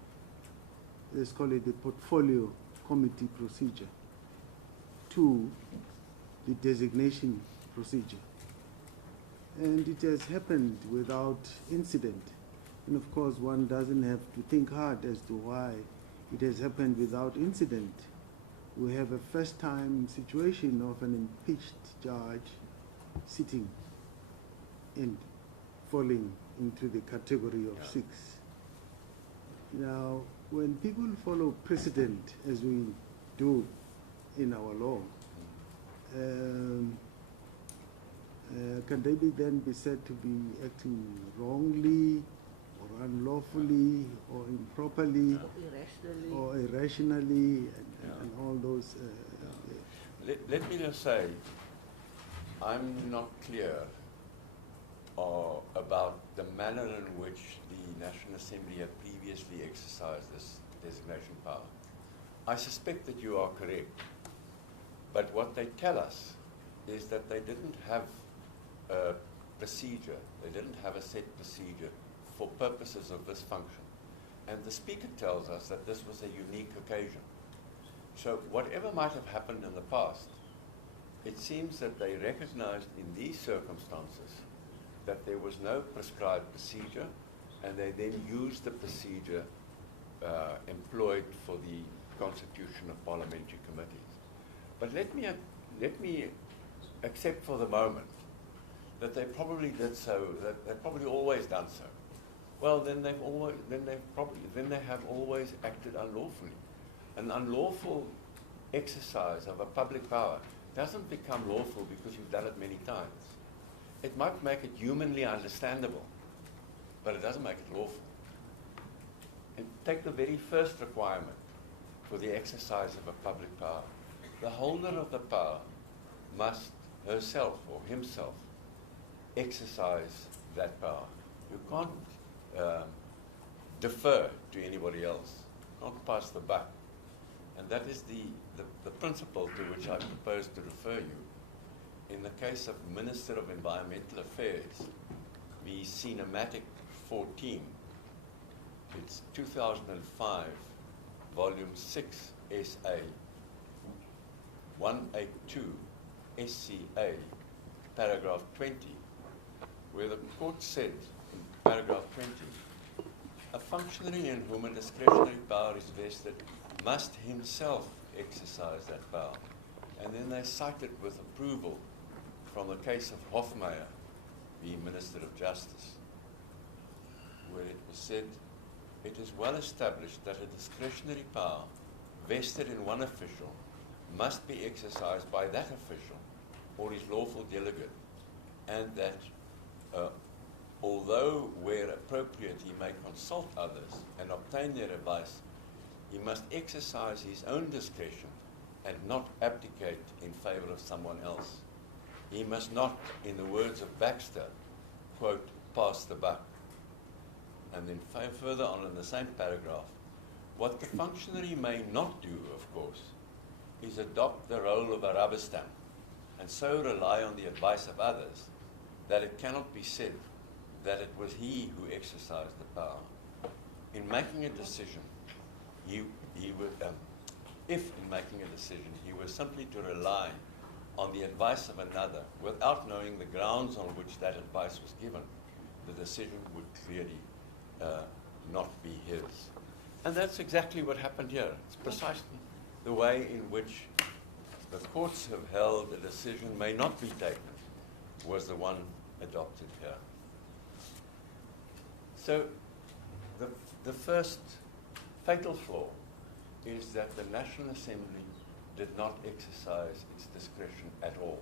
let's call it the portfolio committee procedure, to the designation procedure. And it has happened without incident. And of course, one doesn't have to think hard as to why it has happened without incident. We have a first-time situation of an impeached judge sitting and falling into the category of 6. Now, when people follow precedent, as we do in our law, can they then be said to be acting wrongly, or unlawfully, or improperly, or irrationally, and all those? Let me just say, I'm not clear about the manner in which the National Assembly had previously exercised this designation power. I suspect that you are correct, but what they tell us is that they didn't have a procedure, they didn't have a set procedure for purposes of this function. And the Speaker tells us that this was a unique occasion. So whatever might have happened in the past, it seems that they recognized in these circumstances that there was no prescribed procedure, and they then used the procedure employed for the constitution of parliamentary committees. But let me accept for the moment that they probably did so, that they've probably always done so. Well, then they have always acted unlawfully. An unlawful exercise of a public power doesn't become lawful because you've done it many times. It might make it humanly understandable, but it doesn't make it lawful. And take the very first requirement for the exercise of a public power. The holder of the power must herself or himself exercise that power. You can't defer to anybody else. You can't pass the buck. And that is the principle to which I propose to refer you. In the case of Minister of Environmental Affairs, the Cinematic 14, it's 2005, Volume 6, SA, 182, SCA, paragraph 20, where the court said, in paragraph 20, a functionary in whom a discretionary power is vested must himself exercise that power. And then they cited with approval from the case of Hofmeyr, the Minister of Justice, where it was said, it is well established that a discretionary power vested in one official must be exercised by that official or his lawful delegate, and that although where appropriate he may consult others and obtain their advice, He must exercise his own discretion and not abdicate in favor of someone else. He must not, in the words of Baxter, quote, pass the buck. And then further on in the same paragraph, what the functionary may not do, of course, is adopt the role of a rubber stamp and so rely on the advice of others that it cannot be said that it was he who exercised the power. In making a decision, he would, if in making a decision he was simply to rely on the advice of another without knowing the grounds on which that advice was given, the decision would clearly not be his. And that's exactly what happened here. It's precisely the way in which the courts have held a decision may not be taken was the one adopted here. So the first fatal flaw is that the National Assembly did not exercise its discretion at all.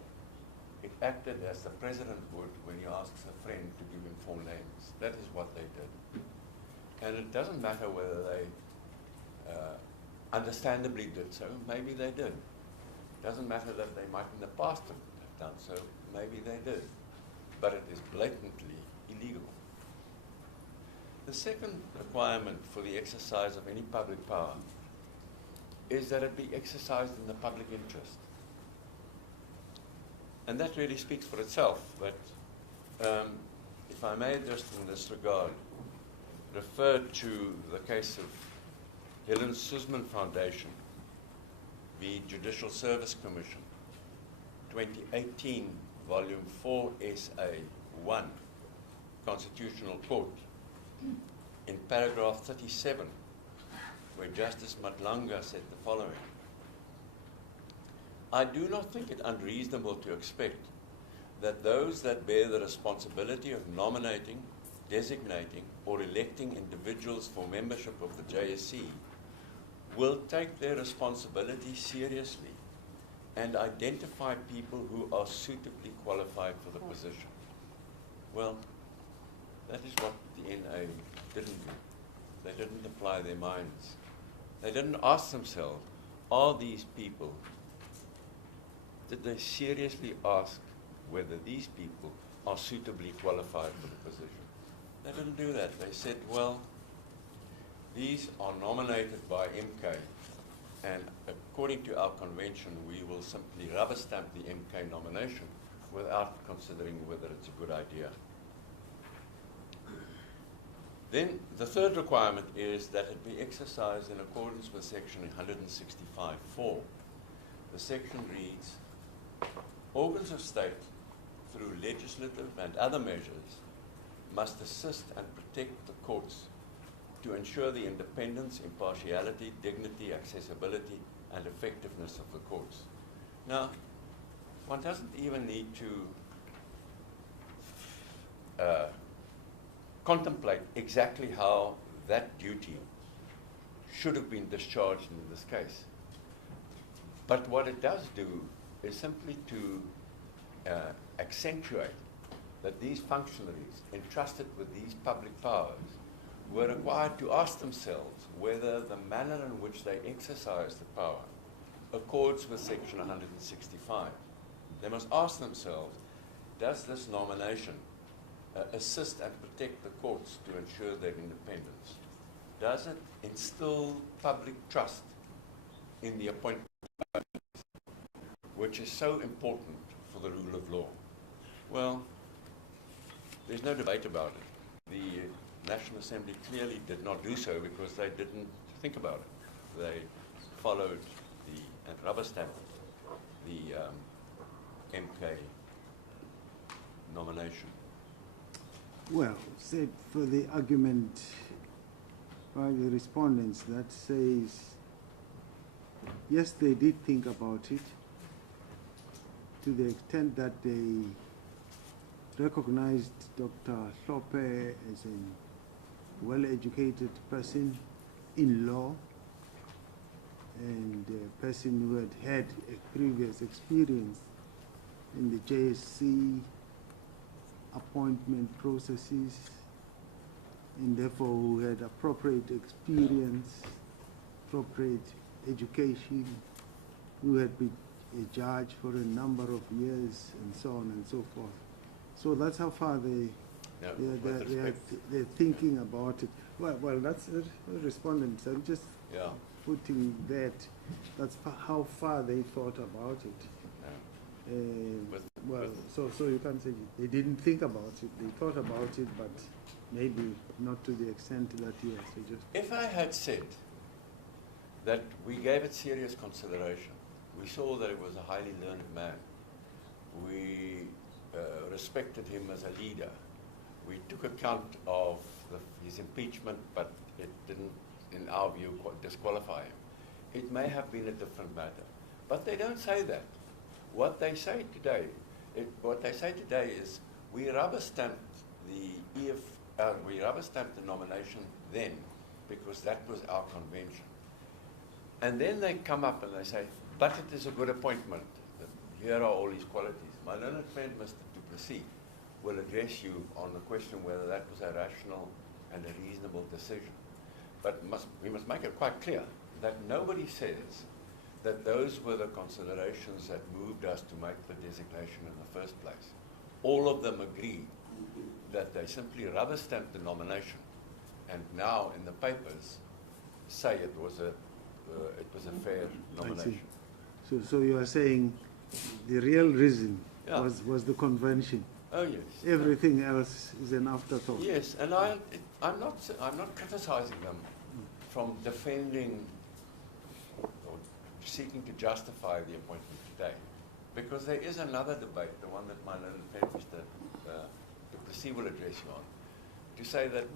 It acted as the President would when he asks a friend to give him 4 names. That is what they did. And it doesn't matter whether they understandably did so. Maybe they did. It doesn't matter that they might in the past have done so. Maybe they did. But it is blatantly illegal. The second requirement for the exercise of any public power is that it be exercised in the public interest. And that really speaks for itself, but if I may just in this regard refer to the case of Helen Suzman Foundation v. Judicial Service Commission, 2018, Volume 4, SA 1, Constitutional Court, in paragraph 37, where Justice Matlanga said the following: I do not think it unreasonable to expect that those that bear the responsibility of nominating, designating, or electing individuals for membership of the JSC will take their responsibility seriously and identify people who are suitably qualified for the position. Well, that is what the NA didn't do. They didn't apply their minds. They didn't ask themselves, are these people, did they seriously ask whether these people are suitably qualified for the position? They didn't do that. They said, well, these are nominated by MK, and according to our convention, we will simply rubber stamp the MK nomination without considering whether it's a good idea. Then the third requirement is that it be exercised in accordance with section 165(4). The section reads, organs of state, through legislative and other measures, must assist and protect the courts to ensure the independence, impartiality, dignity, accessibility, and effectiveness of the courts. Now, one doesn't even need to contemplate exactly how that duty should have been discharged in this case. But what it does do is simply to accentuate that these functionaries entrusted with these public powers were required to ask themselves whether the manner in which they exercise the power accords with section 165. They must ask themselves, does this nomination assist and protect the courts to ensure their independence? Does it instill public trust in the appointment, which is so important for the rule of law? Well, there's no debate about it. The National Assembly clearly did not do so because they didn't think about it. They followed and rubber stamped the MK nomination. Well, said for the argument by the respondents that says, yes, they did think about it to the extent that they recognized Dr. Hlophe as a well-educated person in law and a person who had a previous experience in the JSC appointment processes and therefore who had appropriate experience appropriate education, who had been a judge for a number of years, and so on and so forth. So that's how far they're thinking about it. Well, that's the respondents. I'm just putting that. That's how far they thought about it. So you can't say they didn't think about it. They thought about it, but maybe not to the extent that you have suggested. If I had said that we gave it serious consideration, we saw that it was a highly learned man, we respected him as a leader, we took account of his impeachment, but it didn't, in our view, disqualify him, it may have been a different matter. But they don't say that. What they say today is we rubber-stamped the nomination then because that was our convention. And then they come up and they say, but it is a good appointment. Here are all his qualities. My learned friend, Mr. Du Plessis, will address you on the question whether that was a rational and a reasonable decision. But we must make it quite clear that nobody says that those were the considerations that moved us to make the designation in the first place. All of them agree that they simply rubber-stamped the nomination, and now in the papers say it was a fair nomination. So you are saying the real reason was the convention. Oh yes. Everything else is an afterthought. Yes, and I'm not criticizing them from defending or seeking to justify the appointment today, because there is another debate, the one that my learned friend Mr. Du Plessis will address you on, to say that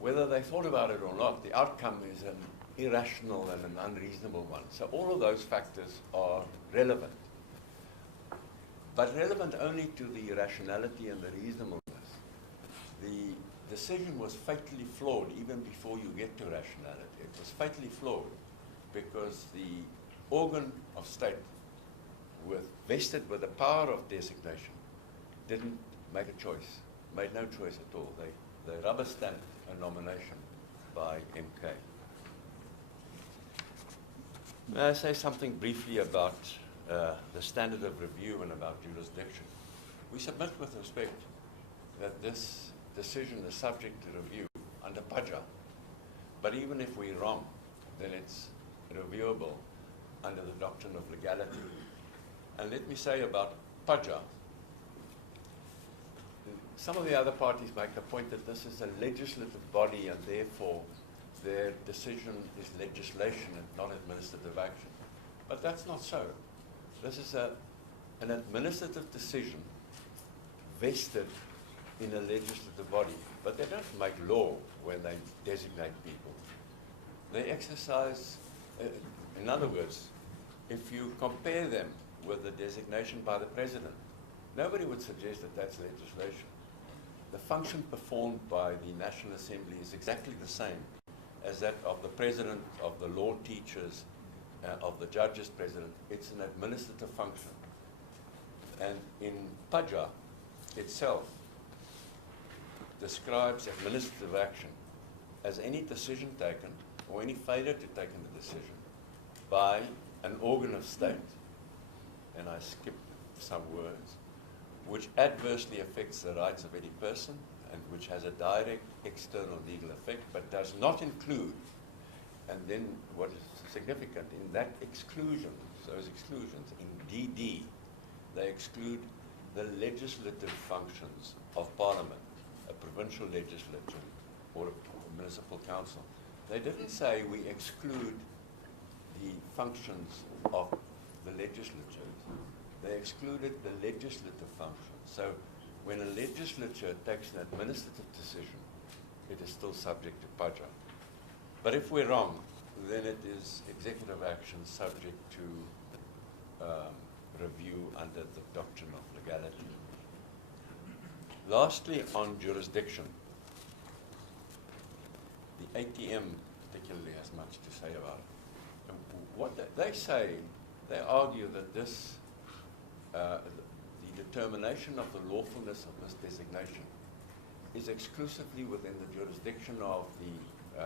whether they thought about it or not, the outcome is an irrational and an unreasonable one. So all of those factors are relevant, but relevant only to the irrationality and the reasonableness. The decision was fatally flawed even before you get to rationality. It was fatally flawed because the organ of state vested with the power of designation didn't make a choice, made no choice at all. They rubber-stamped a nomination by MK. May I say something briefly about the standard of review and about jurisdiction? We submit with respect that this decision is subject to review under PAJA, but even if we're wrong, then it's reviewable under the doctrine of legality. And let me say about PAJA, some of the other parties make the point that this is a legislative body and therefore their decision is legislation and not administrative action. But that's not so. This is an administrative decision vested in a legislative body, but they don't make law when they designate people. They exercise, in other words, if you compare them with the designation by the President, nobody would suggest that that's legislation. The function performed by the National Assembly is exactly the same as that of the President, of the law teachers, of the Judges President. It's an administrative function. And in PAJA itself describes administrative action as any decision taken or any failure to take a decision by an organ of state, and I skipped some words, which adversely affects the rights of any person and which has a direct external legal effect, but does not include, and then what is significant, in that exclusion, those exclusions, in DD, they exclude the legislative functions of Parliament, a provincial legislature or a municipal council. They didn't say we exclude the functions of the legislature. They excluded the legislative function. So when a legislature takes an administrative decision, it is still subject to PAJA. But if we're wrong, then it is executive action subject to review under the doctrine of legality. Lastly, on jurisdiction, the ATM particularly has much to say about it. And what they say, they argue that this, the determination of the lawfulness of this designation is exclusively within the jurisdiction of the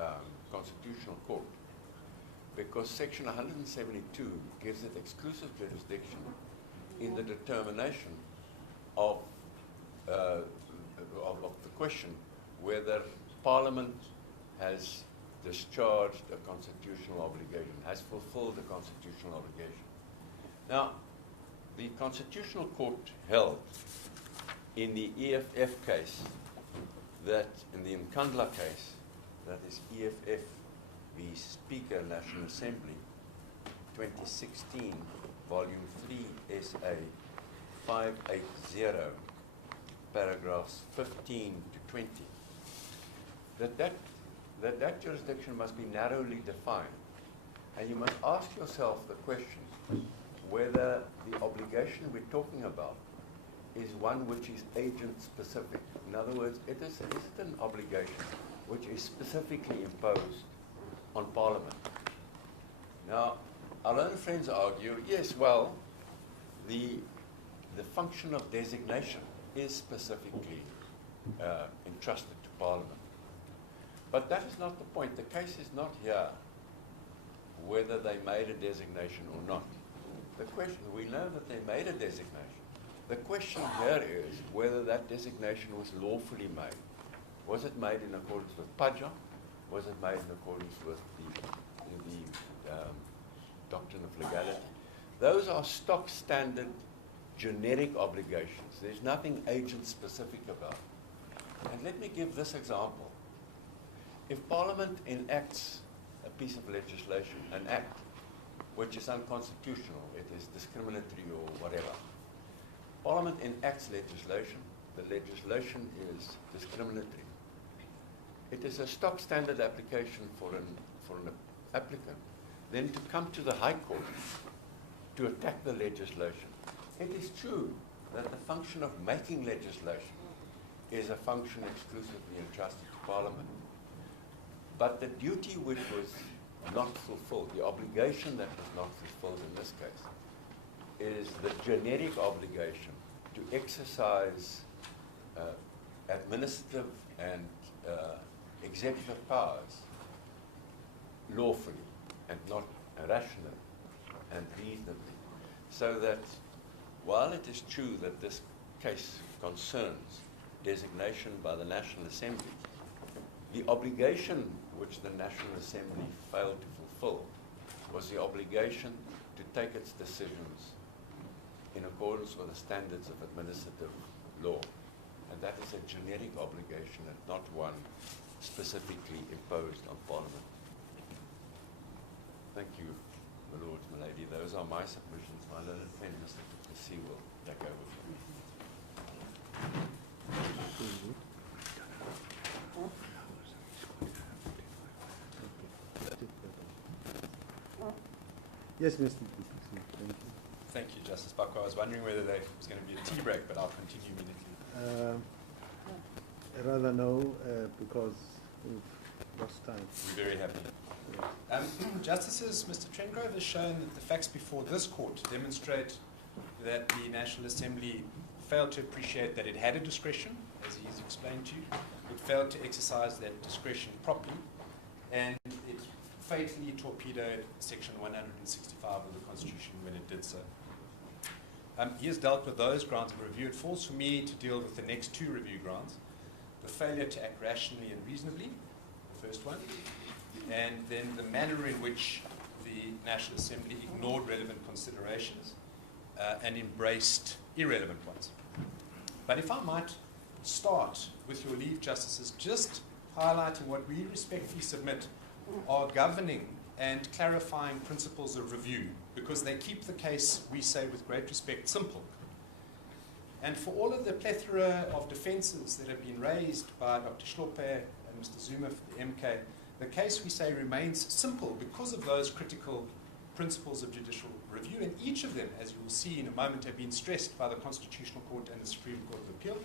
Constitutional Court. because Section 172 gives it exclusive jurisdiction in the determination of the question whether Parliament has discharged a constitutional obligation, has fulfilled a constitutional obligation. Now, the Constitutional Court held in the EFF case, that in the Nkandla case, that is EFF v. Speaker, National Assembly, 2016, Volume 3, SA 580, paragraphs 15 to 20, that jurisdiction must be narrowly defined. And you must ask yourself the question whether the obligation we're talking about is one which is agent-specific. In other words, is it an obligation which is specifically imposed on Parliament? Now, our own friends argue, yes, well, the function of designation is specifically entrusted to Parliament. But that is not the point. The case is not here whether they made a designation or not. The question, we know that they made a designation. The question here is whether that designation was lawfully made. Was it made in accordance with Paja? Was it made in accordance with the doctrine of legality? Those are stock standard generic obligations. There's nothing agent-specific about it. And let me give this example. If Parliament enacts a piece of legislation, an act, which is unconstitutional, it is discriminatory or whatever, Parliament enacts legislation, the legislation is discriminatory. It is a stock standard application for an applicant then to come to the High Court to attack the legislation. It is true that the function of making legislation is a function exclusively entrusted to Parliament. But the duty which was not fulfilled, the obligation that was not fulfilled in this case, is the generic obligation to exercise administrative and executive powers lawfully and not irrationally and reasonably. So that while it is true that this case concerns designation by the National Assembly, the obligation which the National Assembly failed to fulfill was the obligation to take its decisions in accordance with the standards of administrative law. And that is a generic obligation and not one specifically imposed on Parliament. Thank you, my lords, my lady. Those are my submissions. My learned friend, Mr. C, will take over from me. Yes, Mr. Thank you. Thank you, Justice Bakwa. I was wondering whether there was going to be a tea break, but I'll continue immediately. Rather no, because we've lost time. We're very happy. Justices, Mr. Trengrove has shown that the facts before this court demonstrate that the National Assembly failed to appreciate that it had a discretion, as he's explained to you. It failed to exercise that discretion properly, and it fatally torpedoed Section 165 of the Constitution when it did so. He has dealt with those grounds of review. It falls for me to deal with the next two review grounds: the failure to act rationally and reasonably, the first one, and then the manner in which the National Assembly ignored relevant considerations and embraced irrelevant ones. But if I might start, with your leave, Justices, just highlighting what we respectfully submit are governing and clarifying principles of review, because they keep the case, we say with great respect, simple. And for all of the plethora of defences that have been raised by Dr. Hlophe and Mr. Zuma for the MK, the case, we say, remains simple because of those critical principles of judicial review, and each of them, as you will see in a moment, have been stressed by the Constitutional Court and the Supreme Court of Appeal.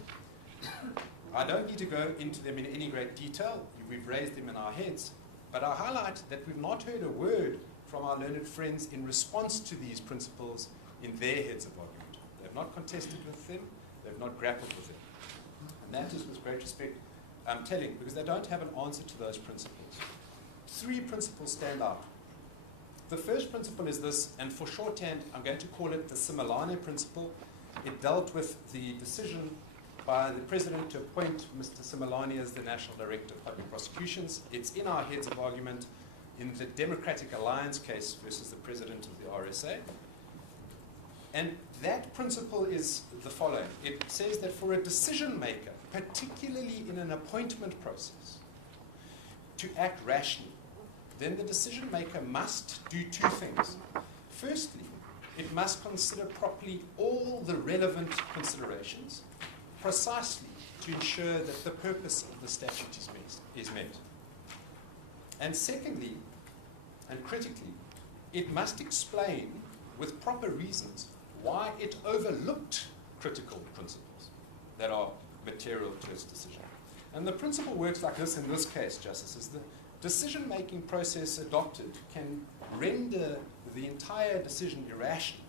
I don't need to go into them in any great detail. We've raised them in our heads. But I highlight that we've not heard a word from our learned friends in response to these principles in their heads of argument. They've not contested with them. They've not grappled with them. And that is, with great respect, telling, because they don't have an answer to those principles. Three principles stand out. The first principle is this, and for shorthand, I'm going to call it the Similane principle. It dealt with the decision by the President to appoint Mr. Similane as the National Director of Public Prosecutions. It's in our heads of argument in the Democratic Alliance case versus the President of the RSA. And that principle is the following. It says that for a decision maker, particularly in an appointment process, to act rationally, then the decision maker must do two things. Firstly, it must consider properly all the relevant considerations, precisely to ensure that the purpose of the statute is met. And secondly, and critically, it must explain with proper reasons why it overlooked critical principles that are material to its decision. And the principle works like this in this case, Justices. The decision-making process adopted can render the entire decision irrational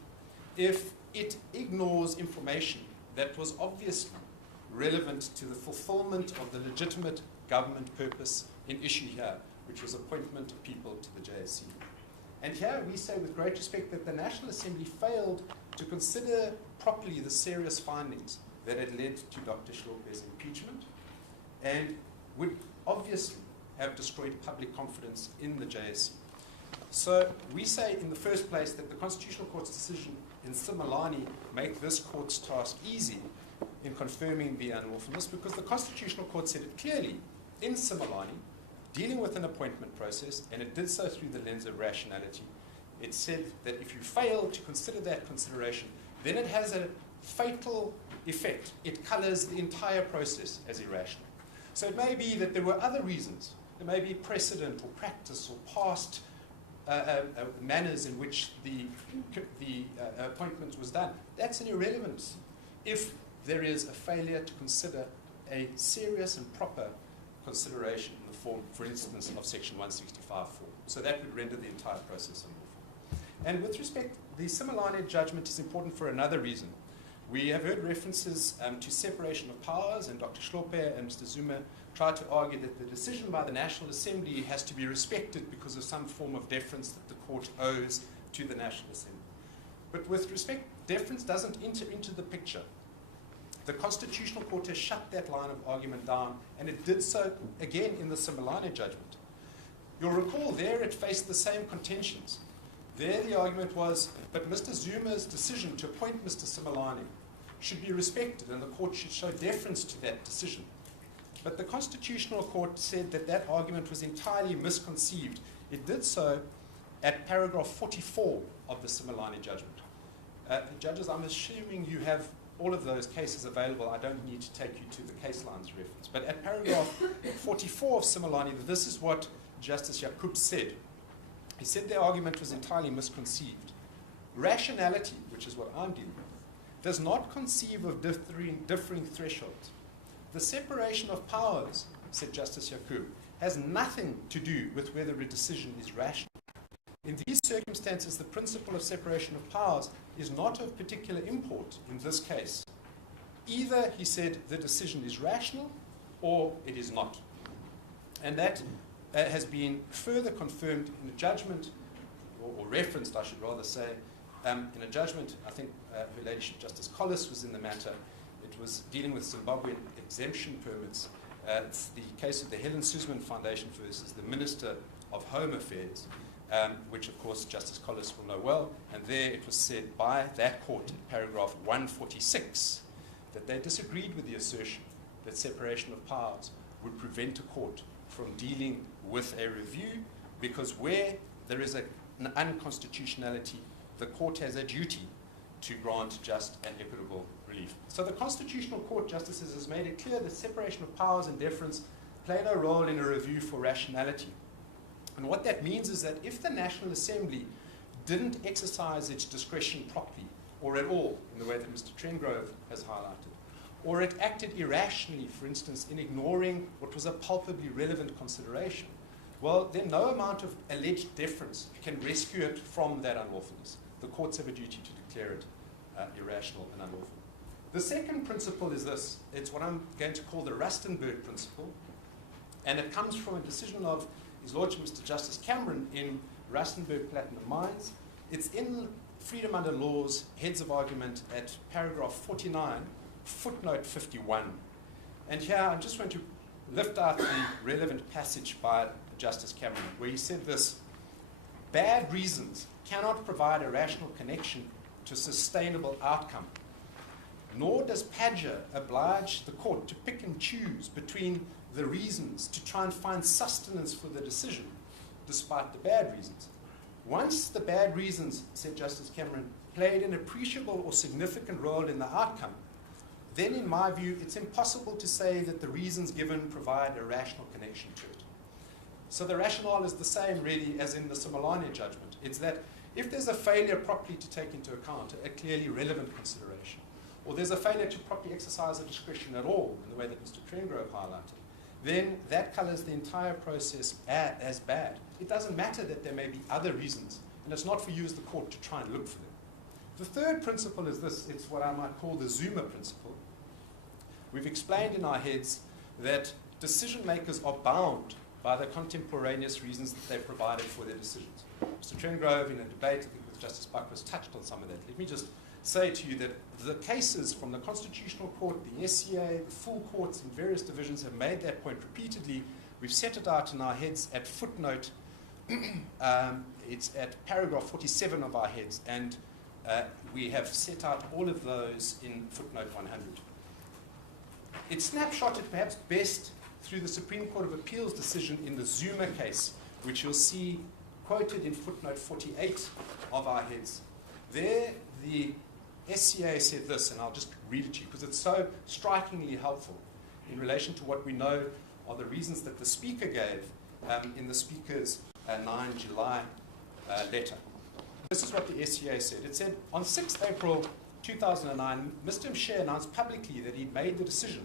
if it ignores information that was obviously relevant to the fulfillment of the legitimate government purpose in issue here, which was appointment of people to the JSC. And here we say with great respect that the National Assembly failed to consider properly the serious findings that had led to Dr. Hlophe's impeachment and would obviously have destroyed public confidence in the JSC. So we say in the first place that the Constitutional Court's decision in Similane make this court's task easy in confirming the unlawfulness, because the Constitutional Court said it clearly in Similane, dealing with an appointment process, and it did so through the lens of rationality. It said that if you fail to consider that consideration, then it has a fatal effect. It colors the entire process as irrational. So it may be that there were other reasons. There may be precedent or practice or past manners in which the appointment was done. That's an irrelevance if there is a failure to consider a serious and proper consideration in the form, for instance, of Section 165.4. So that would render the entire process unlawful. And with respect, the Similane judgment is important for another reason. We have heard references to separation of powers, and Dr. Hlophe and Mr. Zuma tried to argue that the decision by the National Assembly has to be respected because of some form of deference that the court owes to the National Assembly. But with respect, deference doesn't enter into the picture. The Constitutional Court has shut that line of argument down, and it did so again in the Similane judgment. You'll recall there it faced the same contentions. There the argument was, but Mr. Zuma's decision to appoint Mr. Similane should be respected, and the court should show deference to that decision. But the Constitutional Court said that that argument was entirely misconceived. It did so at paragraph 44 of the Similane judgment. Judges, I'm assuming you have all of those cases available. I don't need to take you to the case lines reference. But at paragraph 44 of Similane, this is what Justice Jacob said. He said their argument was entirely misconceived. Rationality, which is what I'm dealing with, does not conceive of differing thresholds. The separation of powers, said Justice Jacob, has nothing to do with whether a decision is rational. In these circumstances, the principle of separation of powers is not of particular import in this case. Either, he said, the decision is rational or it is not. And that has been further confirmed in a judgment, or referenced, I should rather say, in a judgment. I think Her Ladyship Justice Collis was in the matter. It was dealing with Zimbabwean exemption permits. It's the case of the Helen Suzman Foundation versus the Minister of Home Affairs, which, of course, Justice Collis will know well. And there it was said by that court in paragraph 146 that they disagreed with the assertion that separation of powers would prevent a court from dealing with a review, because where there is an unconstitutionality, the court has a duty to grant just and equitable relief. So the Constitutional Court, Justices, has made it clear that separation of powers and deference play no role in a review for rationality. And what that means is that if the National Assembly didn't exercise its discretion properly, or at all, in the way that Mr. Trengrove has highlighted, or it acted irrationally, for instance, in ignoring what was a palpably relevant consideration, well, then no amount of alleged deference can rescue it from that unlawfulness. The courts have a duty to declare it irrational and unlawful. The second principle is this. It's what I'm going to call the Rustenburg principle, and it comes from a decision of His Lordship Mr. Justice Cameron in Rustenburg Platinum Mines. It's in Freedom Under Law's Heads of Argument at paragraph 49, footnote 51. And here I just want to lift out the relevant passage by Justice Cameron, where he said this: bad reasons cannot provide a rational connection to sustainable outcome, nor does Padger oblige the court to pick and choose between the reasons to try and find sustenance for the decision, despite the bad reasons. Once the bad reasons, said Justice Cameron, played an appreciable or significant role in the outcome, then in my view, it's impossible to say that the reasons given provide a rational connection to it. So the rationale is the same really as in the Similani judgment. It's that if there's a failure properly to take into account a clearly relevant consideration, or there's a failure to properly exercise a discretion at all, in the way that Mr. Trengrove highlighted, then that colours the entire process as bad. It doesn't matter that there may be other reasons, and it's not for you as the court to try and look for them. The third principle is this: it's what I might call the Zuma principle. We've explained in our heads that decision makers are bound by the contemporaneous reasons that they've provided for their decisions. Mr. Trengrove, in a debate, I think with Justice Buckhurst, touched on some of that. Let me just say to you that the cases from the Constitutional Court, the SCA, the full courts in various divisions have made that point repeatedly. We've set it out in our heads at footnote, it's at paragraph 47 of our heads, and we have set out all of those in footnote 100. It's snapshotted perhaps best through the Supreme Court of Appeals decision in the Zuma case, which you'll see quoted in footnote 48 of our heads. There, the SCA said this, and I'll just read it to you because it's so strikingly helpful in relation to what we know are the reasons that the Speaker gave in the Speaker's 9 July letter. This is what the SCA said. It said, on 6th April 2009, Mr. Mshe announced publicly that he'd made the decision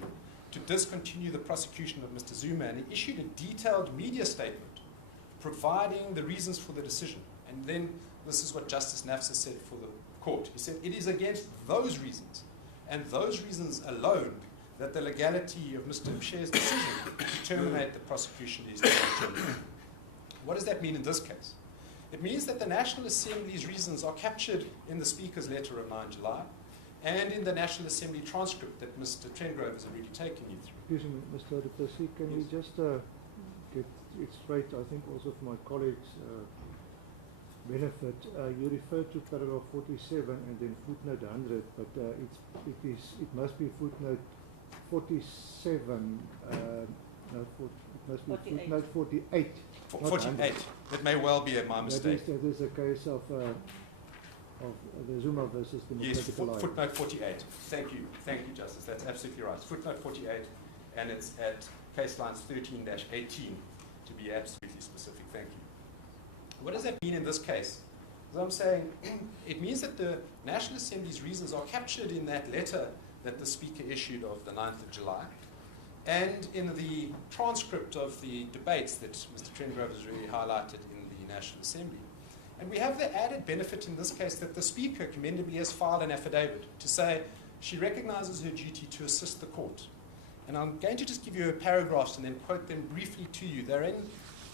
to discontinue the prosecution of Mr. Zuma, and he issued a detailed media statement providing the reasons for the decision. And then this is what Justice Nafsa said for the court. He said, it is against those reasons, and those reasons alone, that the legality of Mr. Mshe's decision to terminate the prosecution is determined. What does that mean in this case? It means that the National Assembly's reasons are captured in the Speaker's letter of 9 July and in the National Assembly transcript that Mr. Trengrove has already taken you through. Excuse me, Mr. Duplessis, can we just get it straight, I think also for my colleagues' benefit. You refer to paragraph 47 and then footnote 100, but it must be footnote 47, it must be 48. footnote 48. 48. That may well be my mistake. That is a case of the Zuma versus the Yes, Democratic Alliance. footnote 48. Thank you, Justice. That's absolutely right. It's footnote 48, and it's at case lines 13-18, to be absolutely specific. Thank you. What does that mean in this case? As I'm saying, it means that the National Assembly's reasons are captured in that letter that the Speaker issued of the 9th of July, and in the transcript of the debates that Mr. Trengrove has really highlighted in the National Assembly. And we have the added benefit in this case that the Speaker commendably has filed an affidavit to say she recognizes her duty to assist the court. And I'm going to just give you paragraphs and then quote them briefly to you. They're in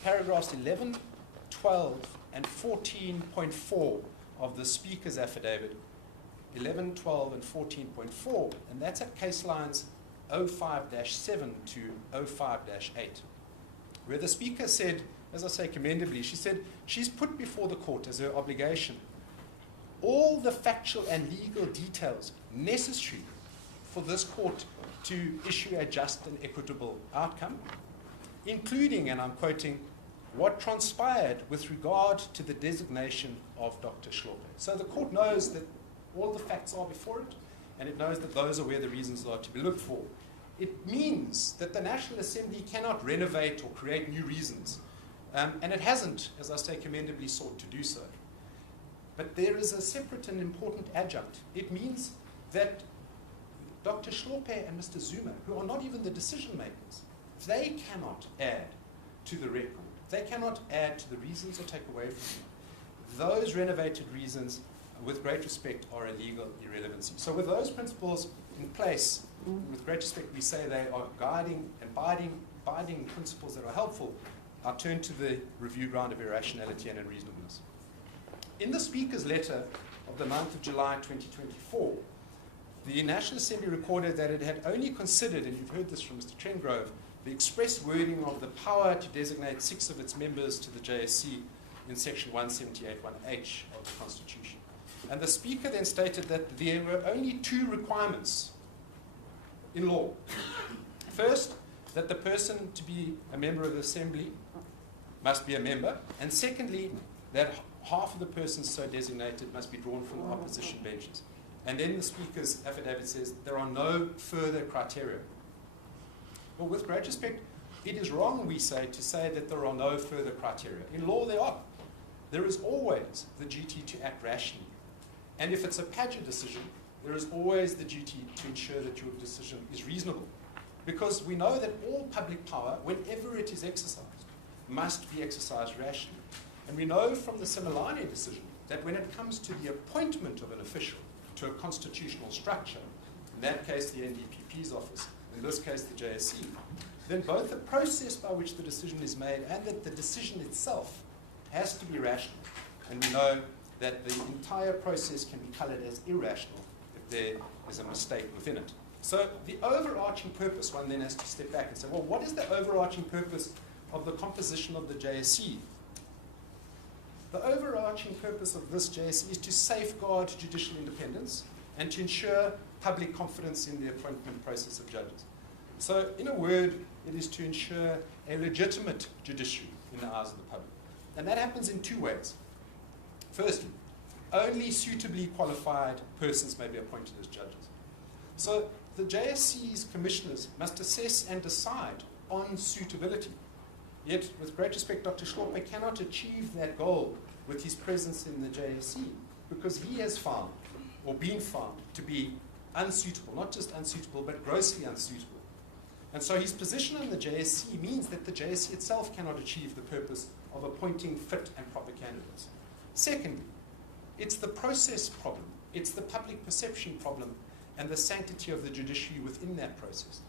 paragraphs 11, 12, and 14.4 of the Speaker's affidavit, 11, 12, and 14.4, and that's at case lines 05-7 to 05-8, where the Speaker said, as I say commendably, she said she's put before the court as her obligation all the factual and legal details necessary for this court to issue a just and equitable outcome, including, and I'm quoting, what transpired with regard to the designation of Dr. Hlophe. So the court knows that all the facts are before it, and it knows that those are where the reasons are to be looked for. It means that the National Assembly cannot renovate or create new reasons, and it hasn't, as I say, commendably sought to do so. But there is a separate and important adjunct. It means that Dr. Hlophe and Mr. Zuma, who are not even the decision makers, they cannot add to the record. They cannot add to the reasons or take away from them. Those renovated reasons, with great respect, are a legal irrelevancy. So with those principles in place, with great respect, we say they are guiding and binding principles that are helpful. I'll turn to the review ground of irrationality and unreasonableness. in the Speaker's letter of the 9th of July 2024, the National Assembly recorded that it had only considered, and you've heard this from Mr. Trengrove, the express wording of the power to designate 6 of its members to the JSC in section 178(1)H of the Constitution. And the Speaker then stated that there were only 2 requirements in law. First, that the person to be a member of the Assembly must be a member, and secondly, that half of the persons so designated must be drawn from the opposition benches. And then the Speaker's affidavit says there are no further criteria. Well, with great respect, it is wrong, we say, to say that there are no further criteria. In law, there are. There is always the duty to act rationally. And if it's a Padgett decision, there is always the duty to ensure that your decision is reasonable. Because we know that all public power, whenever it is exercised, must be exercised rationally. And we know from the Similani decision that when it comes to the appointment of an official to a constitutional structure, in that case the NDPP's office, in this case the JSC, then both the process by which the decision is made and that the decision itself has to be rational. And we know that the entire process can be coloured as irrational if there is a mistake within it. So the overarching purpose, one then has to step back and say, well, what is the overarching purpose of the composition of the JSC? The overarching purpose of this JSC is to safeguard judicial independence and to ensure public confidence in the appointment process of judges. So, in a word, it is to ensure a legitimate judiciary in the eyes of the public. And that happens in 2 ways. Firstly, only suitably qualified persons may be appointed as judges. So, the JSC's commissioners must assess and decide on suitability. Yet, with great respect, Dr. Hlophe cannot achieve that goal with his presence in the JSC because he has found, or been found, to be unsuitable, not just unsuitable, but grossly unsuitable. And so his position in the JSC means that the JSC itself cannot achieve the purpose of appointing fit and proper candidates. Secondly, it's the process problem, it's the public perception problem, and the sanctity of the judiciary within that process.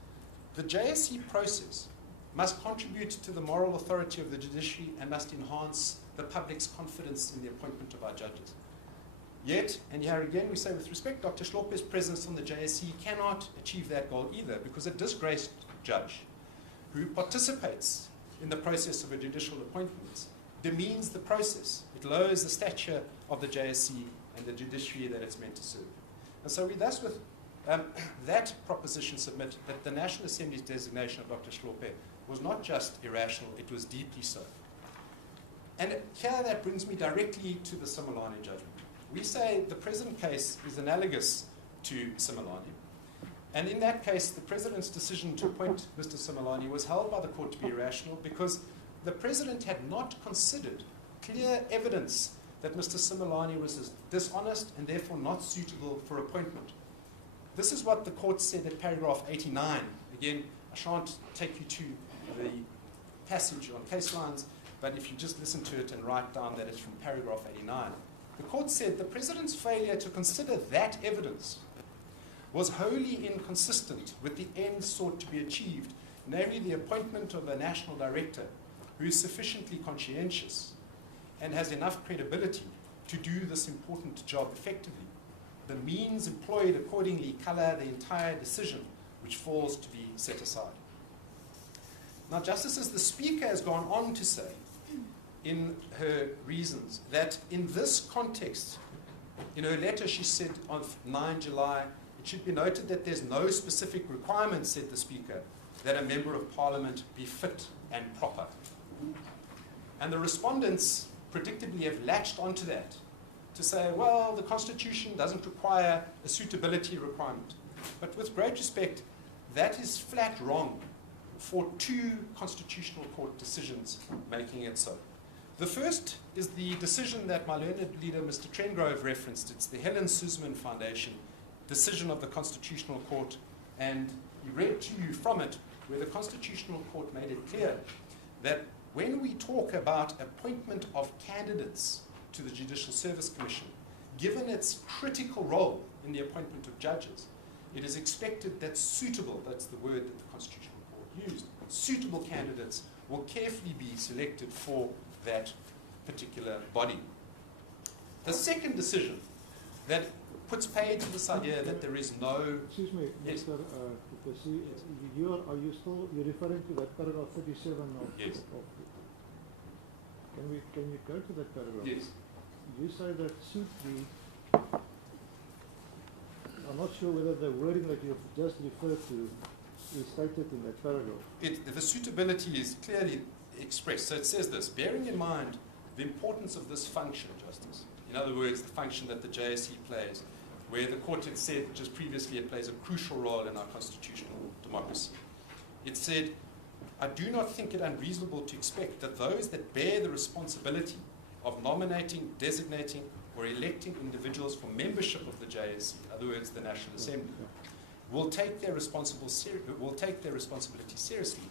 The JSC process must contribute to the moral authority of the judiciary and must enhance the public's confidence in the appointment of our judges. Yet, and here again we say with respect, Dr. Hlophe's presence on the JSC cannot achieve that goal either, because a disgraced judge who participates in the process of a judicial appointment demeans the process. It lowers the stature of the JSC and the judiciary that it's meant to serve. And so we thus, with that proposition, submit that the National Assembly's designation of Dr. Hlophe was not just irrational, it was deeply so. And here that brings me directly to the Similani judgment. We say the present case is analogous to Similani. And in that case, the President's decision to appoint Mr. Similani was held by the court to be irrational because the President had not considered clear evidence that Mr. Similani was dishonest and therefore not suitable for appointment. This is what the court said at paragraph 89. Again, I shan't take you to the passage on case lines, but if you just listen to it and write down that it's from paragraph 89. The court said the President's failure to consider that evidence was wholly inconsistent with the end sought to be achieved, namely the appointment of a national director who is sufficiently conscientious and has enough credibility to do this important job effectively. The means employed accordingly colour the entire decision, which falls to be set aside. Now, Justices, the Speaker has gone on to say in her reasons that in this context, in her letter she said on 9 July, it should be noted that there's no specific requirement, said the Speaker, that a Member of Parliament be fit and proper. And the respondents predictably have latched onto that to say, well, the Constitution doesn't require a suitability requirement. But with great respect, that is flat wrong for 2 Constitutional Court decisions making it so. The first is the decision that my learned leader, Mr. Trengrove, referenced. It's the Helen Suzman Foundation decision of the Constitutional Court, and he read to you from it where the Constitutional Court made it clear that when we talk about appointment of candidates to the Judicial Service Commission, given its critical role in the appointment of judges, it is expected that suitable, that's the word that the Constitutional Court used, suitable candidates will carefully be selected for that particular body. The second decision that puts paid to this idea that there is no... Excuse me, Yes. Mr. Kupesi, are you still referring to that paragraph 37 of... Yes. Can you go to that paragraph? Yes. You say that suit the... I'm not sure whether the wording that you've just referred to is stated in that paragraph. The suitability is clearly expressed. So it says this, bearing in mind the importance of this function, Justice, in other words, the function that the JSC plays, where the court had said just previously it plays a crucial role in our constitutional democracy. It said, I do not think it unreasonable to expect that those that bear the responsibility of nominating, designating, or electing individuals for membership of the JSC, in other words, the National Assembly, will take their responsibility seriously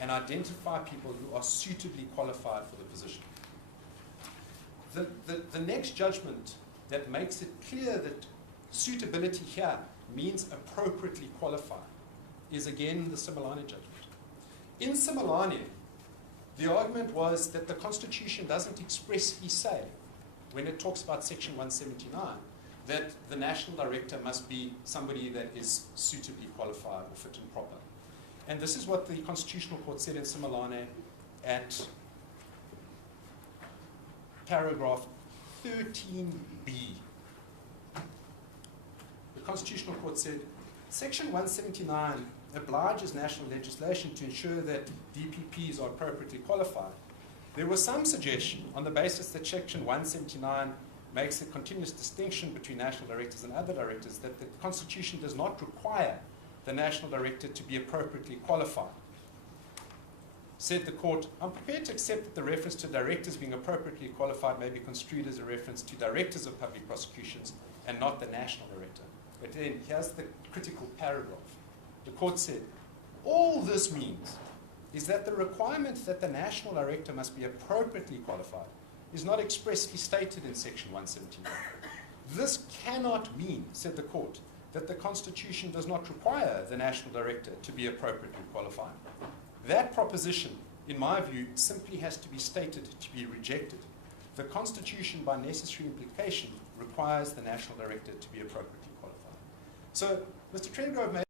and identify people who are suitably qualified for the position. The next judgment that makes it clear that suitability here means appropriately qualified is again the Similani judgment. In Similani, the argument was that the Constitution doesn't expressly say, when it talks about Section 179, that the National Director must be somebody that is suitably qualified or fit and proper. And this is what the Constitutional Court said in Similani at paragraph 13b. The Constitutional Court said, Section 179 obliges national legislation to ensure that DPPs are appropriately qualified. There was some suggestion on the basis that Section 179 makes a continuous distinction between national directors and other directors that the Constitution does not require the national director to be appropriately qualified. Said the court, I'm prepared to accept that the reference to directors being appropriately qualified may be construed as a reference to directors of public prosecutions and not the national director. But then here's the critical paragraph. The court said, all this means is that the requirement that the national director must be appropriately qualified is not expressly stated in Section 179. This cannot mean, said the court, that the Constitution does not require the national director to be appropriately qualified. That proposition, in my view, simply has to be stated to be rejected. The Constitution, by necessary implication, requires the national director to be appropriately qualified. So, Mr. Trengrove made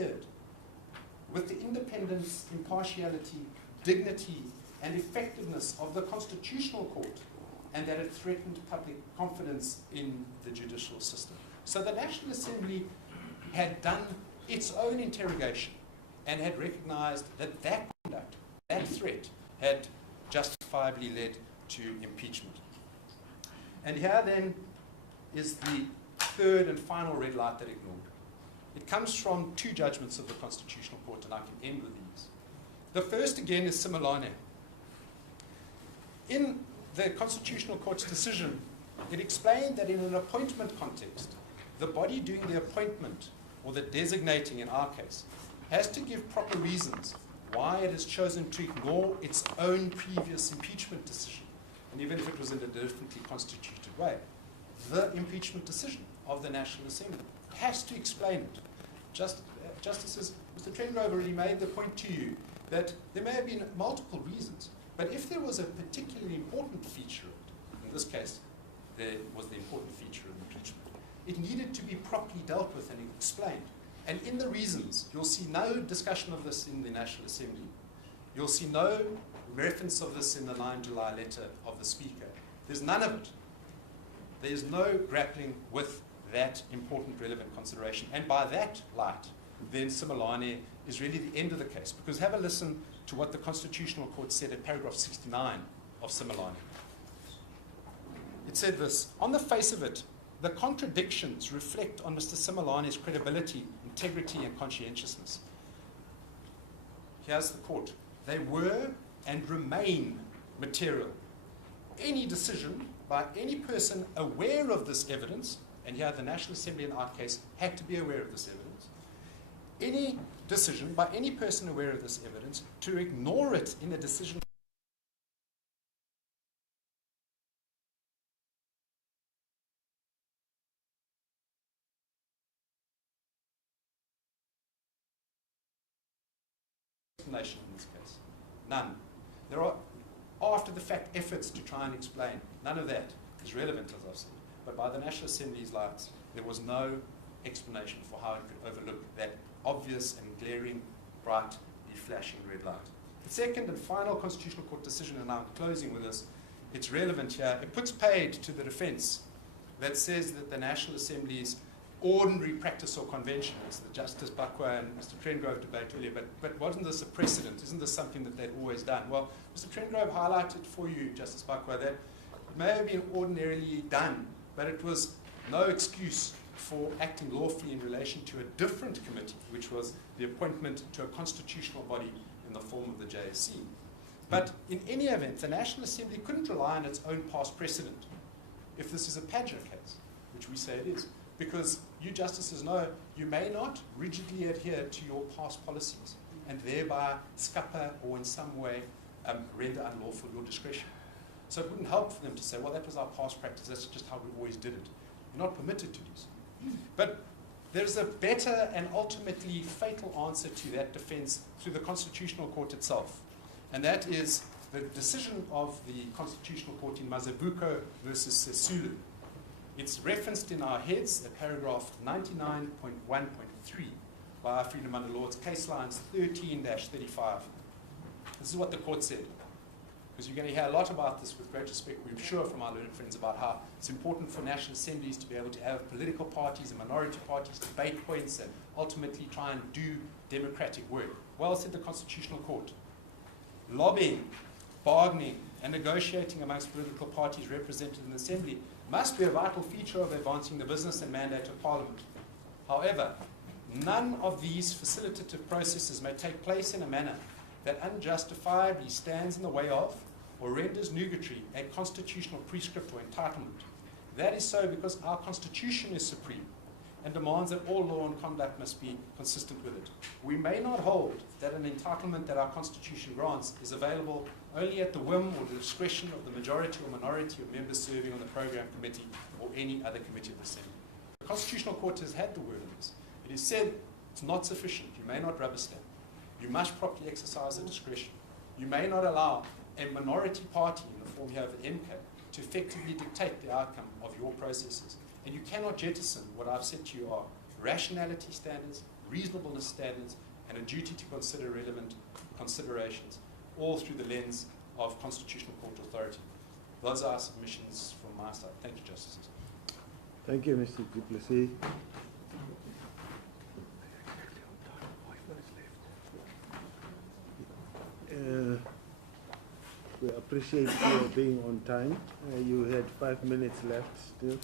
interfered with the independence, impartiality, dignity, and effectiveness of the Constitutional Court, and that it threatened public confidence in the judicial system. So the National Assembly had done its own interrogation and had recognized that that conduct, that threat, had justifiably led to impeachment. And here then is the third and final red light that ignored. It comes from two judgments of the Constitutional Court, and I can end with these. The first, again, is Similane. In the Constitutional Court's decision, it explained that in an appointment context, the body doing the appointment, or the designating in our case, has to give proper reasons why it has chosen to ignore its own previous impeachment decision, and even if it was in a differently constituted way. The impeachment decision of the National Assembly has to explain it. Justices, Mr. Trengrove already made the point to you that there may have been multiple reasons, but if there was a particularly important feature of it, in this case, there was the important feature of impeachment, it needed to be properly dealt with and explained. And in the reasons, you'll see no discussion of this in the National Assembly. You'll see no reference of this in the 9 July letter of the Speaker. There's none of it. There's no grappling with that important relevant consideration. And by that light, then Similane is really the end of the case. Because have a listen to what the Constitutional Court said at paragraph 69 of Similane. It said this: on the face of it, the contradictions reflect on Mr. Similane's credibility, integrity, and conscientiousness. Here's the quote: they were and remain material. Any decision by any person aware of this evidence, and here the National Assembly in our case had to be aware of this evidence, any decision by any person aware of this evidence to ignore it in a decision in this case. None. There are after the fact efforts to try and explain. None of that is relevant, as I've said. But by the National Assembly's lights, there was no explanation for how it could overlook that obvious and glaring, brightly flashing red light. The second and final Constitutional Court decision, and I'm closing with this, it's relevant here. It puts paid to the defense that says that the National Assembly's ordinary practice or convention, as the Justice Bakwa and Mr. Trengrove debated earlier, but wasn't this a precedent? Isn't this something that they'd always done? Well, Mr. Trengrove highlighted for you, Justice Bakwa, that it may have been ordinarily done, but it was no excuse for acting lawfully in relation to a different committee, which was the appointment to a constitutional body in the form of the JSC. But in any event, the National Assembly couldn't rely on its own past precedent if this is a Padger case, which we say it is. Because you justices know you may not rigidly adhere to your past policies and thereby scupper or in some way render unlawful your discretion. So it wouldn't help for them to say, well, that was our past practice, that's just how we always did it. You're not permitted to do so. But there's a better and ultimately fatal answer to that defense through the Constitutional Court itself. And that is the decision of the Constitutional Court in Mazibuko versus Sisulu. It's referenced in our heads at paragraph 99.1.3 by our Freedom Under Law. It's case lines 13-35. This is what the court said. Because you're going to hear a lot about this with great respect, we're sure, from our learned friends about how it's important for national assemblies to be able to have political parties and minority parties debate points and ultimately try and do democratic work. Well, said the Constitutional Court, lobbying, bargaining, and negotiating amongst political parties represented in the Assembly must be a vital feature of advancing the business and mandate of Parliament. However, none of these facilitative processes may take place in a manner that unjustifiably stands in the way of or renders nugatory a constitutional prescript or entitlement. That is so because our Constitution is supreme and demands that all law and conduct must be consistent with it. We may not hold that an entitlement that our Constitution grants is available only at the whim or the discretion of the majority or minority of members serving on the program committee or any other committee of the Assembly. The Constitutional Court has had the word on this. It is said it's not sufficient. You may not rubber stamp. You must properly exercise the discretion. You may not allow a minority party in the form here of the MK to effectively dictate the outcome of your processes. And you cannot jettison what I've said to you are rationality standards, reasonableness standards, and a duty to consider relevant considerations, all through the lens of constitutional court authority. Those are submissions from my side. Thank you, Justices. Thank you, Mr. Du Plessis. We appreciate your being on time. You had 5 minutes left still.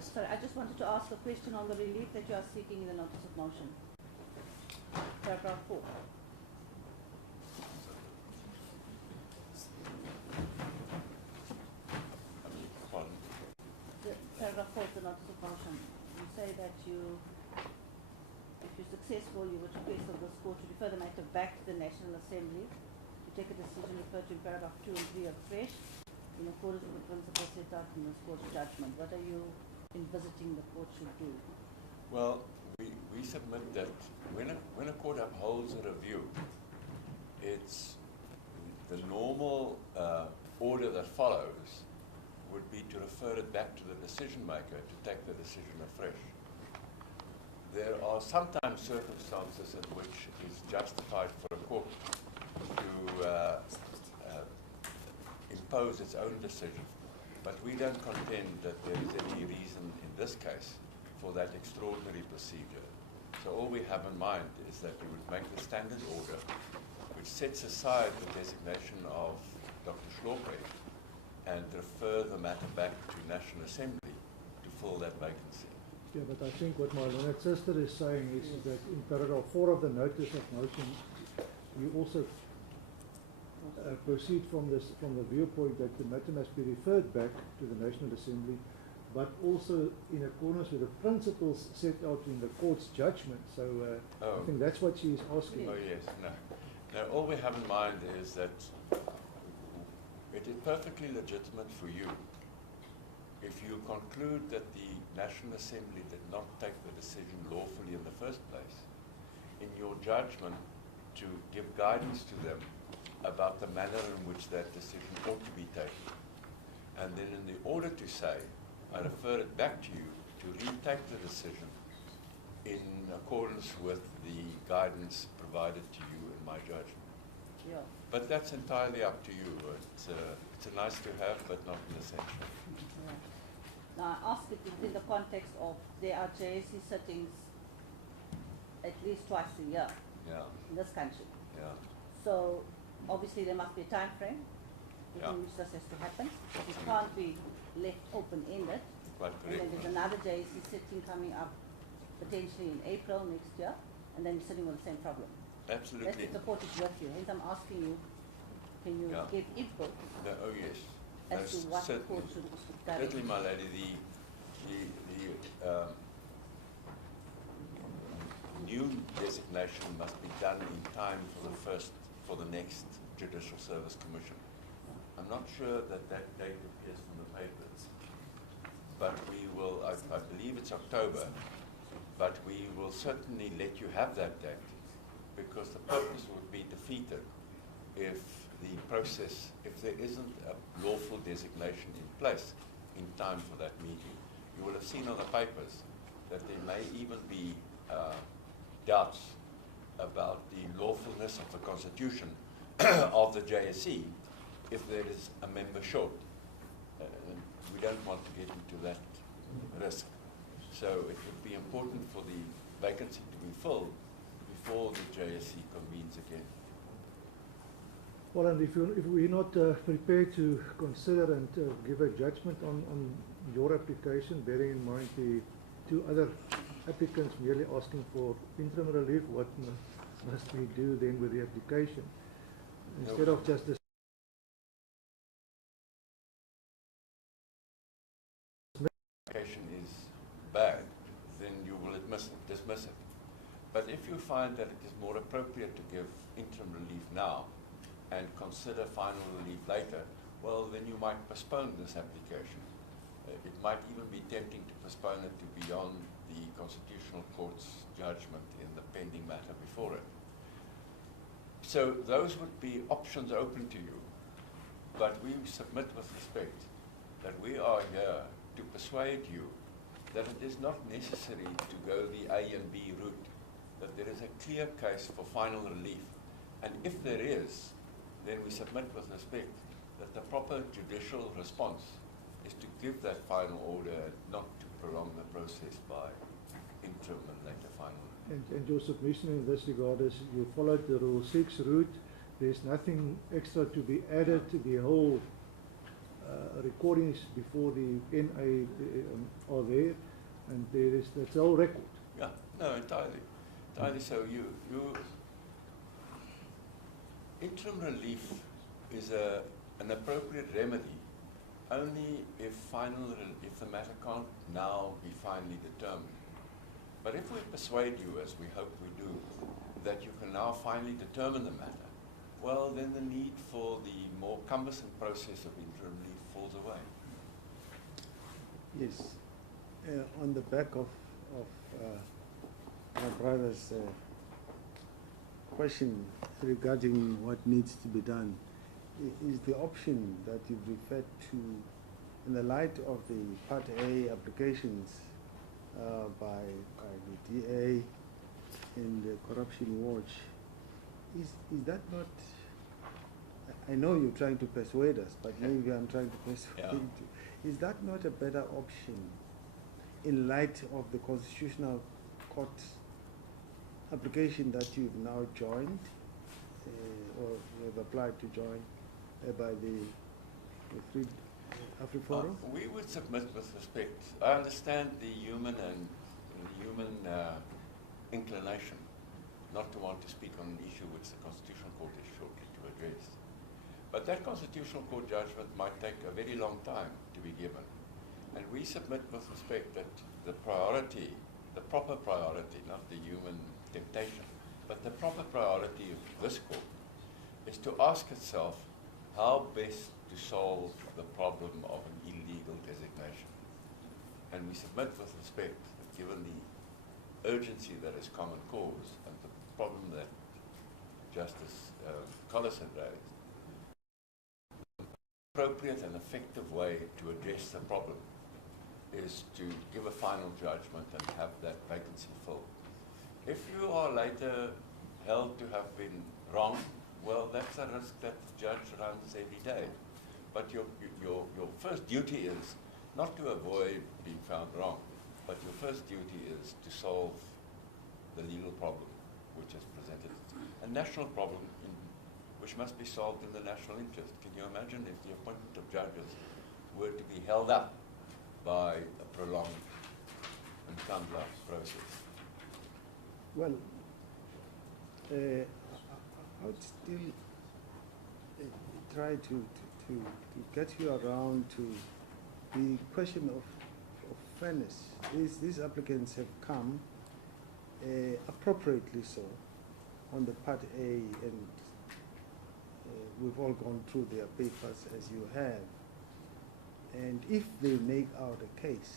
Sorry, I just wanted to ask a question on the relief that you are seeking in the notice of motion. Paragraph 4. Paragraph 4 of the notice of motion. You say that if you're successful, you would request of this court to refer the matter back to the National Assembly to take a decision referred to in paragraph 2 and 3 of fresh, in accordance with the principles set out in this court's judgment. What are you envisaging the court should do? Well, we submit that when a court upholds a review, it's the normal order that follows would be to refer it back to the decision maker to take the decision afresh. There are sometimes circumstances in which it is justified for a court to impose its own decision, but we don't contend that there is any reason in this case for that extraordinary procedure. So all we have in mind is that we would make the standard order which sets aside the designation of Dr. Hlophe and refer the matter back to National Assembly to fill that vacancy. Yeah, but I think what my learned sister is saying is that in paragraph 4 of the notice of motion, you also proceed from the viewpoint that the matter must be referred back to the National Assembly, but also in accordance with the principles set out in the court's judgment. So I think that's what she is asking. Oh yes, no. Now all we have in mind is that it is perfectly legitimate for you, if you conclude that the National Assembly did not take the decision lawfully in the first place, in your judgment to give guidance to them about the manner in which that decision ought to be taken. And then in the order to say, I refer it back to you to retake the decision in accordance with the guidance provided to you in my judgment. Yeah. But that's entirely up to you. It's a nice to have, but not an essential. Yeah. Now, I ask it within the context of there are JSC sittings at least twice a year in this country. Yeah. So, obviously, there must be a time frame within which this has to happen. It can't be left open-ended. Quite And then correct. there's another JSC sitting coming up potentially in April next year, and then you're sitting with the same problem. Absolutely. That's the support is with you. Hence, I'm asking you, can you give input No, oh yes. as to what the court should direct? Certainly, my lady, the new designation must be done in time for the next Judicial Service Commission. I'm not sure that date appears from the papers, but we will, I believe it's October, but we will certainly let you have that date, because the purpose would be defeated if the process, if there isn't a lawful designation in place in time for that meeting. You will have seen on the papers that there may even be doubts about the lawfulness of the constitution of the JSC if there is a member short. We don't want to get into that risk. So it would be important for the vacancy to be filled before the JSC convenes again. Well, and if we're not prepared to consider and give a judgment on your application, bearing in mind the 2 other applicants merely asking for interim relief, what must we do then with the application? Instead of just this application is bad, then you will dismiss it. But if you find that it is more appropriate to give interim relief now and consider final relief later, well, then you might postpone this application. It might even be tempting to postpone it to beyond the Constitutional Court's judgment in the pending matter before it. So those would be options open to you, but we submit with respect that we are here to persuade you that it is not necessary to go the A and B route, that there is a clear case for final relief. And if there is, then we submit with respect that the proper judicial response is to give that final order, not to prolong the process by interim and later final. And your submission in this regard is you followed the Rule 6 route. There's nothing extra to be added. The whole recordings before the NA are there, and that's the whole record. Yeah, no, entirely. Entirely so. Interim relief is an appropriate remedy only if the matter can't now be finally determined. But if we persuade you, as we hope we do, that you can now finally determine the matter, well, then the need for the more cumbersome process of interim relief falls away. Yes. On the back of my brother's question regarding what needs to be done, is the option that you've referred to in the light of the Part A applications by the DA and the Corruption Watch, is that not, I know you're trying to persuade us, but maybe I'm trying to persuade you. Is that not a better option in light of the Constitutional Court application that you've now joined, or you have applied to join by the Free AfriForum? We would submit with respect. I understand the human inclination not to want to speak on an issue which the Constitutional Court is shortly to address. But that Constitutional Court judgment might take a very long time to be given. And we submit with respect that the priority, the proper priority, not the human temptation, but the proper priority of this court is to ask itself how best to solve the problem of an illegal designation. And we submit with respect that given the urgency that is common cause and the problem that Justice Collison raised, appropriate and effective way to address the problem is to give a final judgment and have that vacancy filled. If you are later held to have been wrong, well, that's a risk that the judge runs every day. But your first duty is not to avoid being found wrong, but your first duty is to solve the legal problem which is presented, a national problem which must be solved in the national interest. Can you imagine if the appointment of judges were to be held up by a prolonged and time-lapse process? Well, I would still try to get you around to the question of fairness. These applicants have come appropriately so on the Part A, and we've all gone through their papers as you have. And if they make out a case,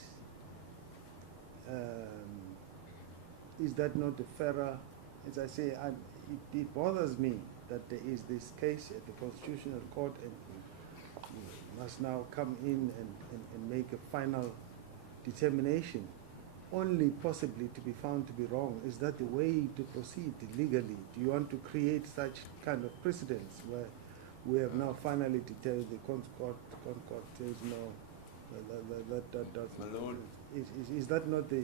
is that not a fairer? As I say, it bothers me that there is this case at the Constitutional Court, and you must now come in and make a final determination, only possibly to be found to be wrong. Is that the way to proceed legally? Do you want to create such kind of precedents where we have now finally determined the Concord says no, that does My Lord, is that not the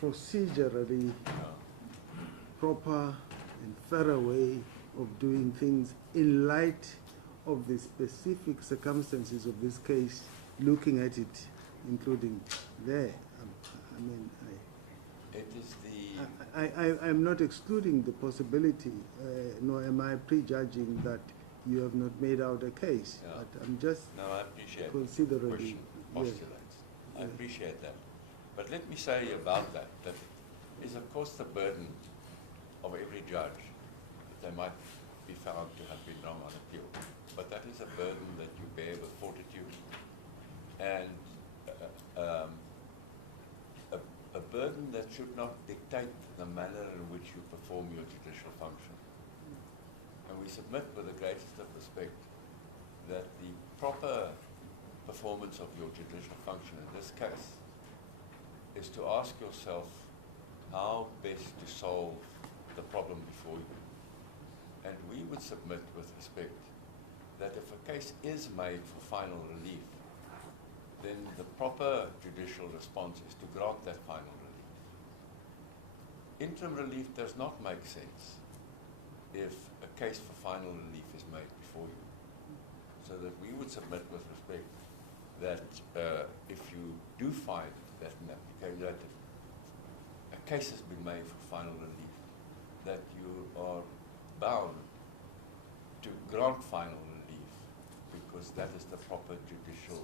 procedurally proper and fairer way of doing things in light of the specific circumstances of this case, looking at it, including there? I mean, it is the... I'm not excluding the possibility, nor am I prejudging that you have not made out a case, but I'm just I appreciate considering the question postulates. I appreciate that. But let me say about that is of course the burden of every judge that they might be found to have been wrong on appeal. But that is a burden that you bear with fortitude, and a burden that should not dictate the manner in which you perform your judicial function. And we submit with the greatest of respect that the proper performance of your judicial function in this case is to ask yourself how best to solve the problem before you. And we would submit with respect that if a case is made for final relief, then the proper judicial response is to grant that final relief. Interim relief does not make sense if a case for final relief is made before you. So that we would submit with respect that if you do find that an application, that a case has been made for final relief, that you are bound to grant final relief because that is the proper judicial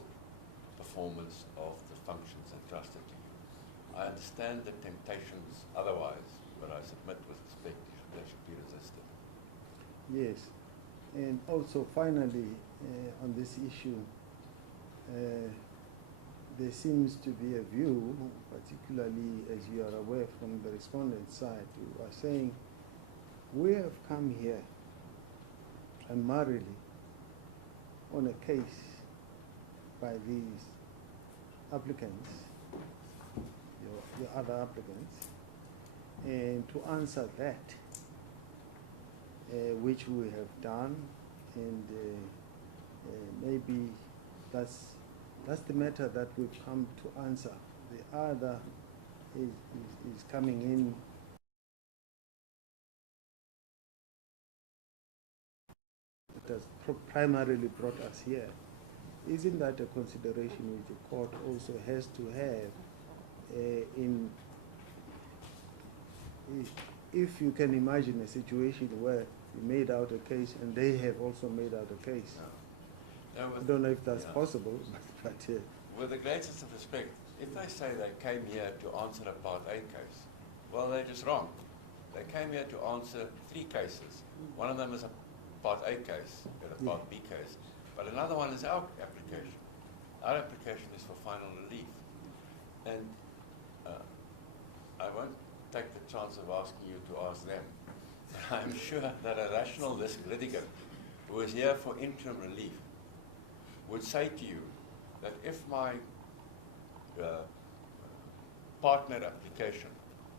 performance of the functions entrusted to you. I understand the temptations otherwise, but I submit with respect they should be resisted. Yes, and also finally on this issue, there seems to be a view, particularly as you are aware from the respondent side, who are saying, we have come here primarily on a case by these applicants, your other applicants, and to answer that, which we have done, and maybe that's the matter that we've come to answer. The other is coming in that has primarily brought us here. Isn't that a consideration which the court also has to have if you can imagine a situation where you made out a case and they have also made out a case? No, I don't know if that's possible, but with the greatest of respect, if they say they came here to answer a Part A case, well, they're just wrong. They came here to answer 3 cases. One of them is a Part A case and a Part B case, but another one is our application. Our application is for final relief. And I won't take the chance of asking you to ask them. But I'm sure that a rational litigant who is here for interim relief would say to you that if my partner application,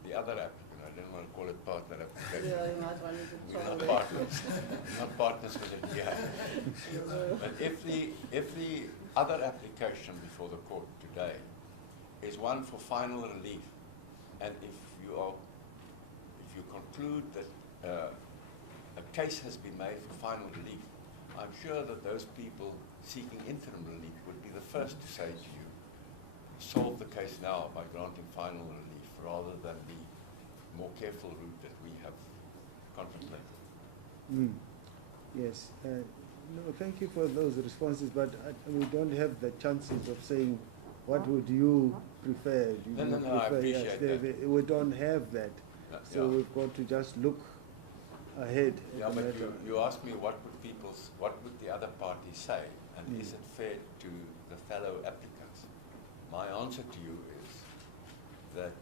the other applicant, I don't want to call it partner application. Yeah, you might want to we're not partners, not partners with a GI. But if the other application before the court today is one for final relief, and if you conclude that a case has been made for final relief, I'm sure that those people seeking interim relief would be the first to say to you, solve the case now by granting final relief rather than the more careful route that we have contemplated. Yes. No, thank you for those responses, but we don't have the chances of saying what would you prefer. No, I appreciate that. We don't have that. So we've got to just look ahead. Yeah, but you asked me what would the other parties say, and is it fair to the fellow applicants? My answer to you is that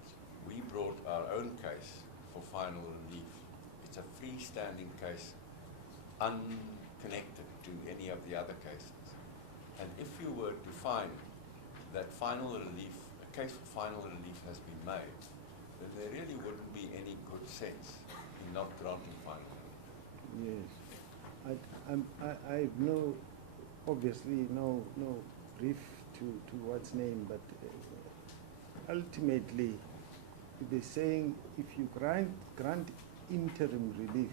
we brought our own case for final relief. It's a freestanding case, unconnected to any of the other cases. And if you were to find that final relief, a case for final relief has been made, then there really wouldn't be any good sense in not granting final relief. Yes. I've obviously no brief to what's named, but ultimately they're saying if you grant interim relief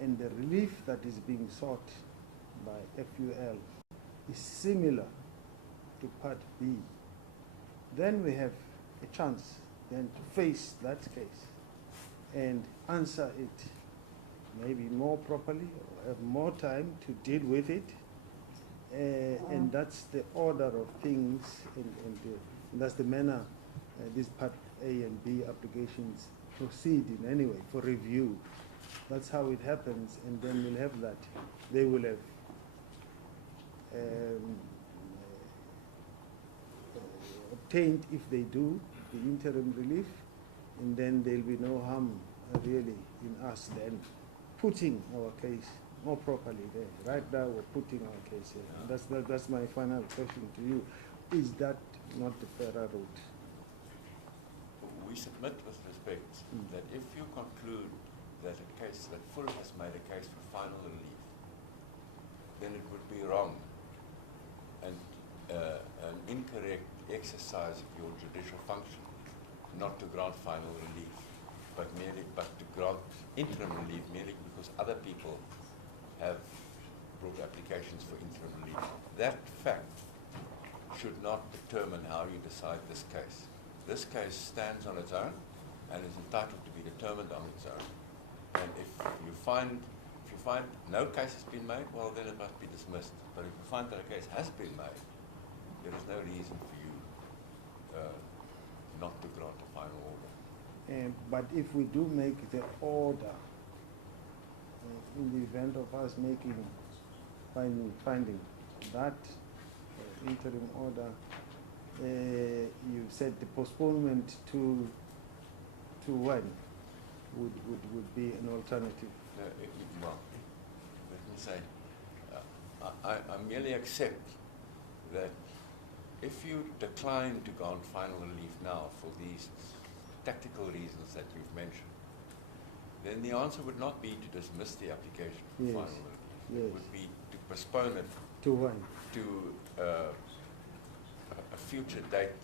and the relief that is being sought by FUL is similar to Part B, then we have a chance then to face that case and answer it maybe more properly or have more time to deal with it. And that's the order of things, and that's the manner these Part A and B applications proceed in anyway for review. That's how it happens, and then we'll have that. They will have obtained, if they do, the interim relief, and then there'll be no harm really in us then putting our case more properly there. Right now we're putting our case here. That's my final question to you. Is that not the fairer route? we submit with respect that if you conclude that a case, that Full has made a case for final relief, then it would be wrong and an incorrect exercise of your judicial function not to grant final relief, but to grant interim relief merely because other people have brought applications for interim relief. That fact should not determine how you decide this case. This case stands on its own and is entitled to be determined on its own. And if you find no case has been made, well, then it must be dismissed. But if you find that a case has been made, there is no reason for you not to grant a final order. But if we do make the order, in the event of us making finding that interim order, you said the postponement to when would be an alternative? Well, let me say, I merely accept that if you decline to grant final relief now for these tactical reasons that you've mentioned, then the answer would not be to dismiss the application for Yes. final relief. Yes. It would be to postpone it To when? to a future date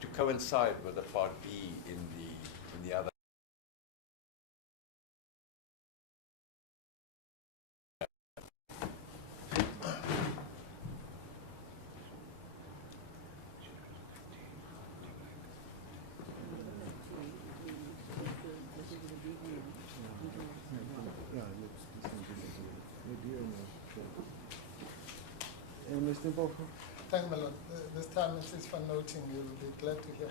to coincide with the Part B in the other. Mr. Hlophe? Thank you, my Lord. This time it is for noting, you'll be glad to hear.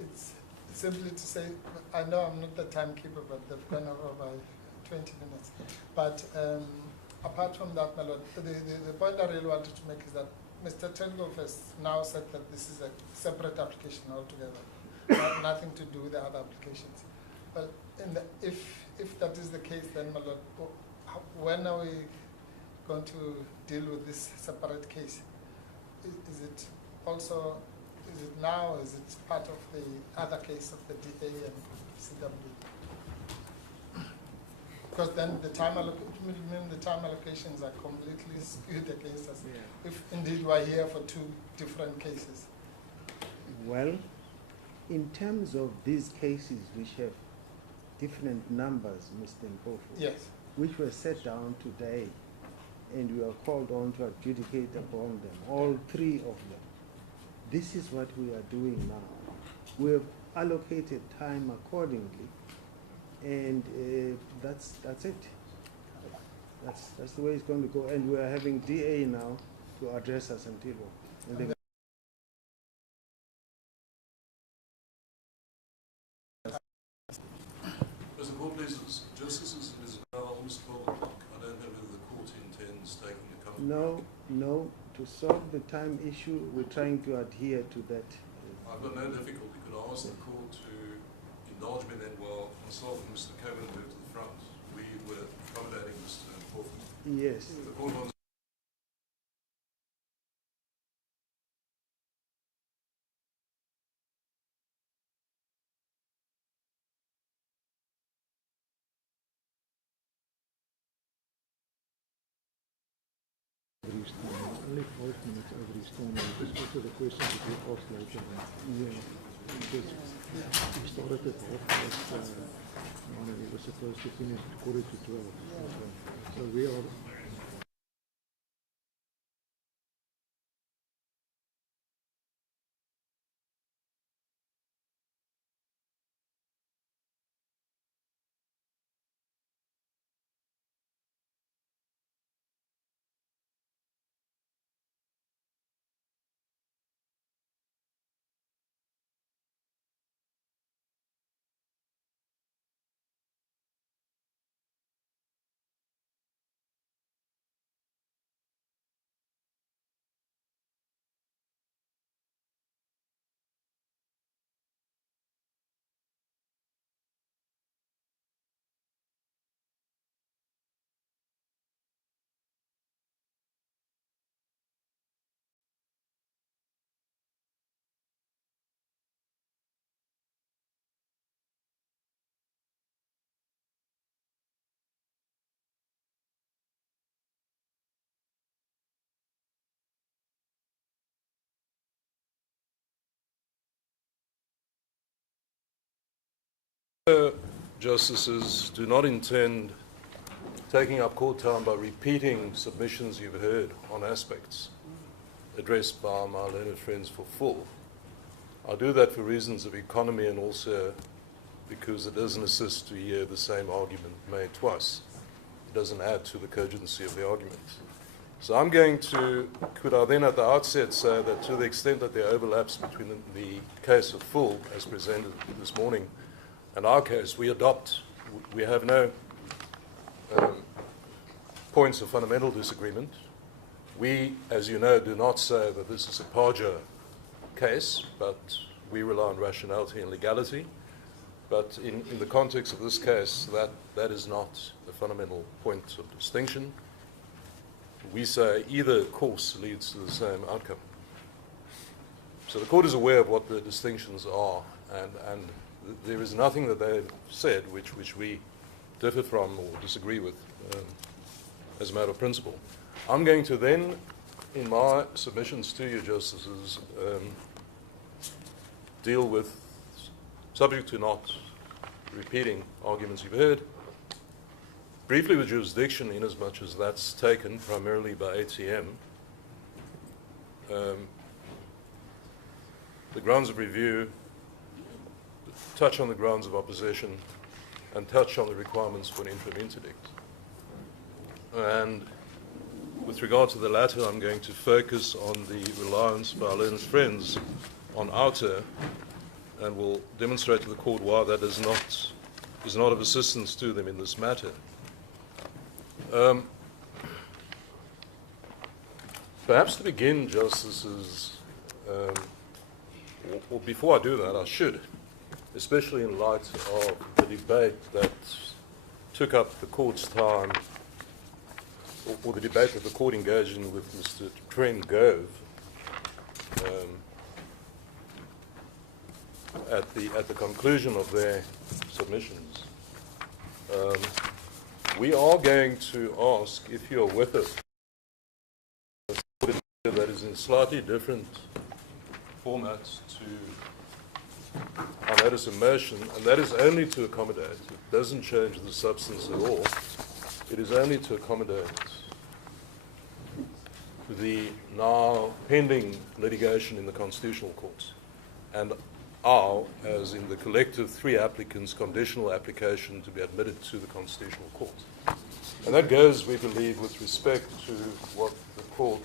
It's simply to say, I know I'm not the timekeeper, but they've gone over by 20 minutes. But apart from that, my Lord, the point I really wanted to make is that Mr. Hlophe has now said that this is a separate application altogether, nothing to do with the other applications. Well, if that is the case, then, my Lord, when are we going to deal with this separate case? Is it now, is it part of the other case of the DA and CW? Because then the time allocations are completely skewed against us, if indeed we are here for two different cases. Well, in terms of these cases which have different numbers, Mr. Hlophe, yes, which were set down today, and we are called on to adjudicate upon them, all three of them. This is what we are doing now. We have allocated time accordingly, and that's it. That's the way it's going to go. And we are having DA now to address us until one. As the court pleases, justice is now almost 12 o'clock. I don't know whether the court intends taking a couple No. To solve the time issue, we're trying to adhere to that. I've got no difficulty. Could I ask the court to indulge me then while myself and Mr. Coburn move to the front? We were accommodating Mr. Hlophe. Yes. The court wants Only 5 minutes over his time. This is also the questions that we asked later on. Yeah. Because we started at 12:30, and we were supposed to finish at 11:45. So we are Justices, do not intend taking up court time by repeating submissions you've heard on aspects addressed by my learned friends for full. I do that for reasons of economy and also because it doesn't assist to hear the same argument made twice. It doesn't add to the cogency of the argument. So I'm going to, could I then at the outset say that to the extent that there are overlaps between the case of full as presented this morning and our case, we have no points of fundamental disagreement. We, as you know, do not say that this is a parja case, but we rely on rationality and legality. But in the context of this case, that is not the fundamental point of distinction. We say either course leads to the same outcome. So the court is aware of what the distinctions are, and there is nothing that they've said which we differ from or disagree with as a matter of principle. I'm going to then, in my submissions to you, Justices, deal with, subject to not repeating arguments you've heard, briefly with jurisdiction, in as much as that's taken primarily by ATM, the grounds of review, touch on the grounds of opposition, and touch on the requirements for an interim interdict. And with regard to the latter, I'm going to focus on the reliance by our learned friends on outer, and will demonstrate to the court why that is not of assistance to them in this matter. Perhaps to begin, Justices, or before I do that, I should, especially in light of the debate that took up the court's time, or the debate that the court engaged in with Mr. Trent Gove at the conclusion of their submissions. We are going to ask if you are with us that is in slightly different formats to our notice of motion, and that is only to accommodate. It doesn't change the substance at all. It is only to accommodate the now pending litigation in the Constitutional Court and our, as in the collective three applicants, conditional application to be admitted to the Constitutional Court. And that goes, we believe, with respect to what the court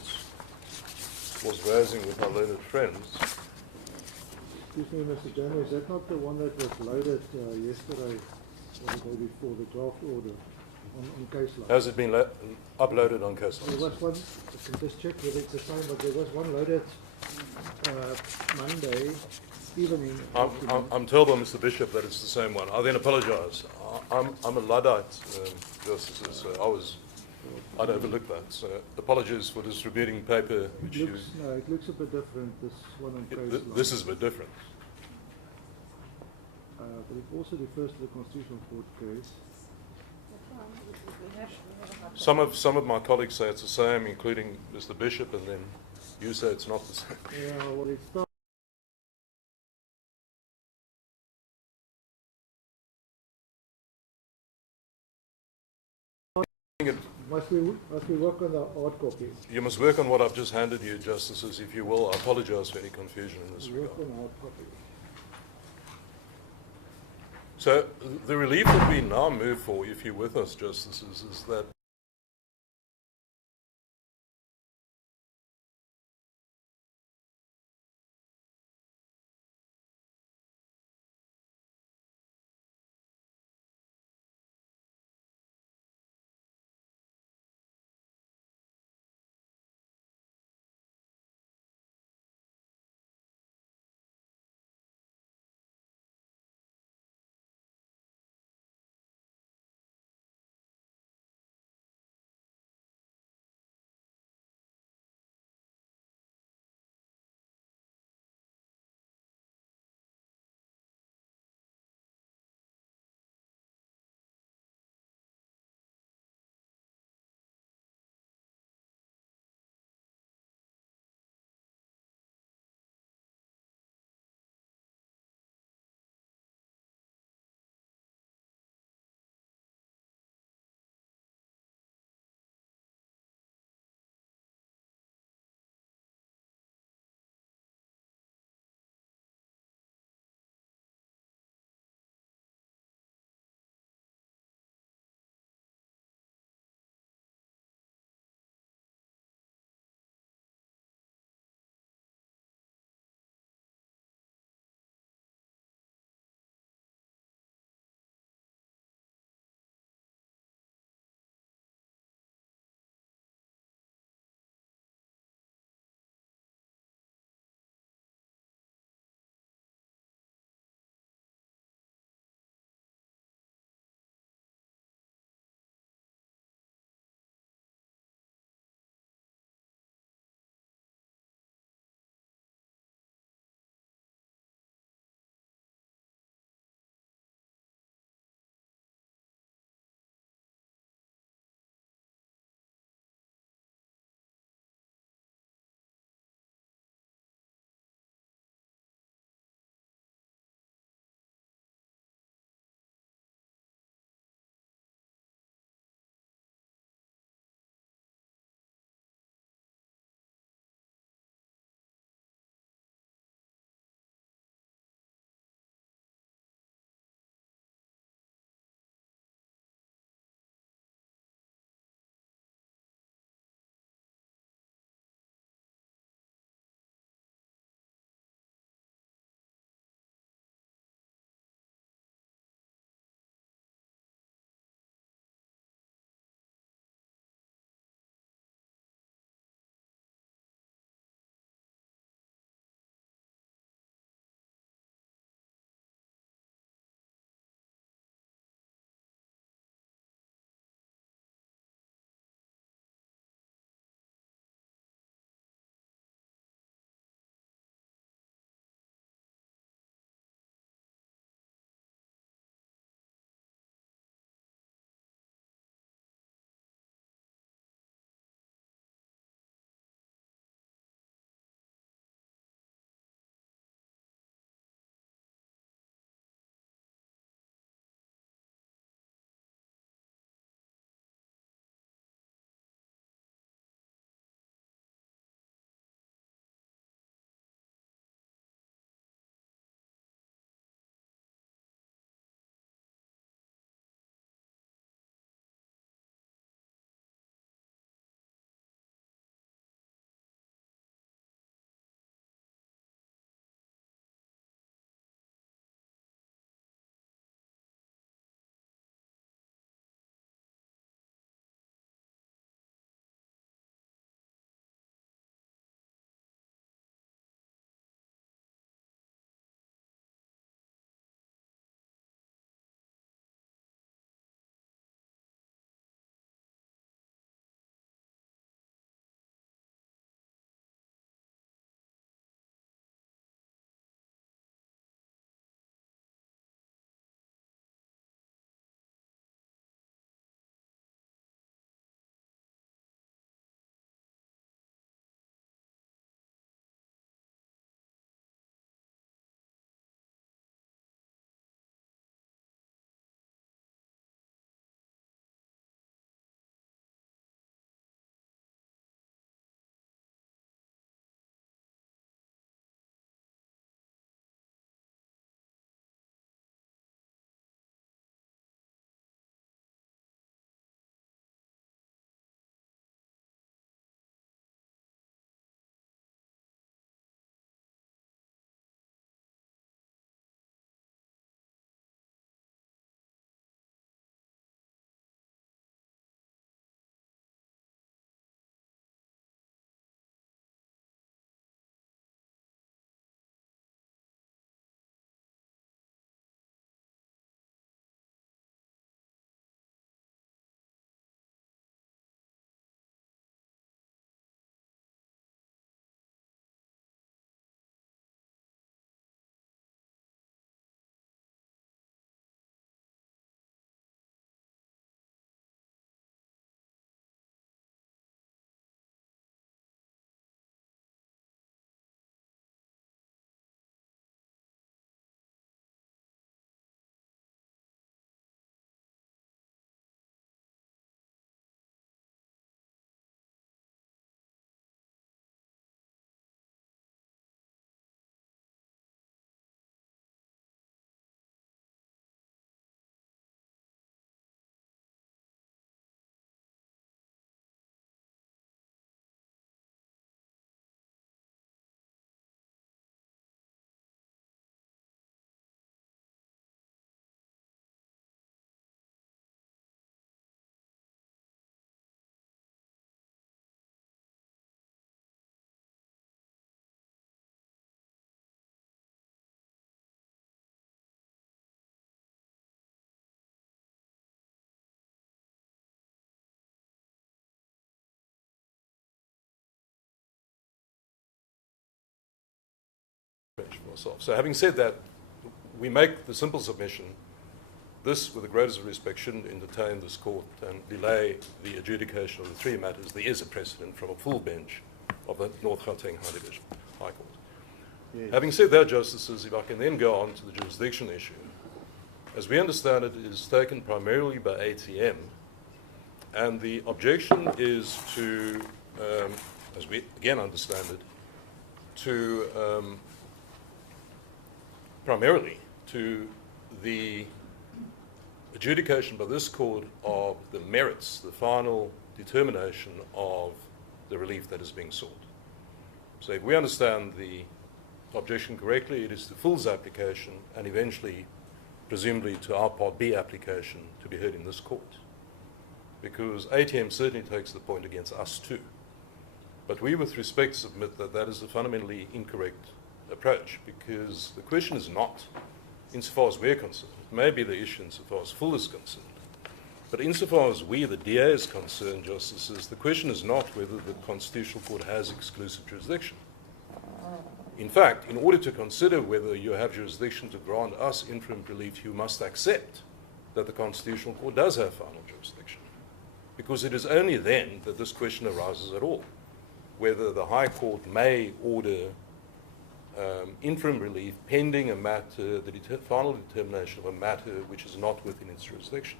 was raising with our learned friends. Excuse me, Mr. Jones, is that not the one that was loaded yesterday or the day before, the draft order on case line? Has it been uploaded on case line? There was one, I can just check whether it's the same, but there was one loaded Monday evening. I'm told by Mr. Bishop that it's the same one. I then apologise. I'm a Luddite, Justice, so I'd overlooked that. So apologies for distributing paper which No, it looks a bit different, this one on case line. This is a bit different. But it also refers to the Constitutional Court case. Some of my colleagues say it's the same, including Mr. Bishop, and then you say it's not the same. Yeah, well, it's not. Must we work on the hard copy? You must work on what I've just handed you, Justices, if you will. I apologise for any confusion in this regard. Work on the hard copy. So the relief that we now move for, if you're with us, Justices, is that ourselves. So having said that, we make the simple submission, this, with the greatest respect, shouldn't entertain this court and delay the adjudication of the three matters. There is a precedent from a full bench of the North Gauteng High Division High Court. Yes. Having said that, Justices, if I can then go on to the jurisdiction issue, as we understand it, it is taken primarily by ATM, and the objection is to, as we again understand it, to primarily to the adjudication by this court of the merits, the final determination of the relief that is being sought. So if we understand the objection correctly, it is to FUL's application and eventually, presumably, to our Part B application to be heard in this court. Because ATM certainly takes the point against us too. But we, with respect, submit that that is a fundamentally incorrect approach, because the question is not, insofar as we're concerned, it may be the issue insofar as FUL is concerned, but insofar as we, the DA, is concerned, Justices, the question is not whether the Constitutional Court has exclusive jurisdiction. In fact, in order to consider whether you have jurisdiction to grant us interim relief, you must accept that the Constitutional Court does have final jurisdiction, because it is only then that this question arises at all, whether the High Court may order interim relief pending a matter, the final determination of a matter which is not within its jurisdiction.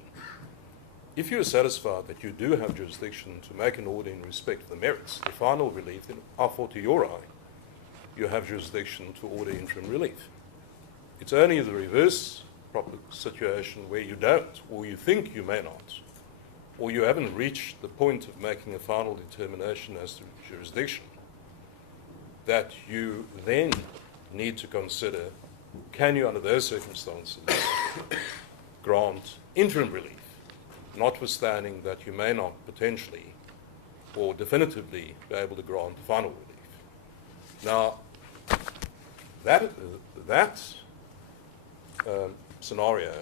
If you are satisfied that you do have jurisdiction to make an order in respect of the merits, the final relief, then a fortiori, you have jurisdiction to order interim relief. It's only the reverse proper situation where you don't, or you think you may not, or you haven't reached the point of making a final determination as to jurisdiction, that you then need to consider, can you, under those circumstances, grant interim relief, notwithstanding that you may not potentially or definitively be able to grant final relief. Now, that scenario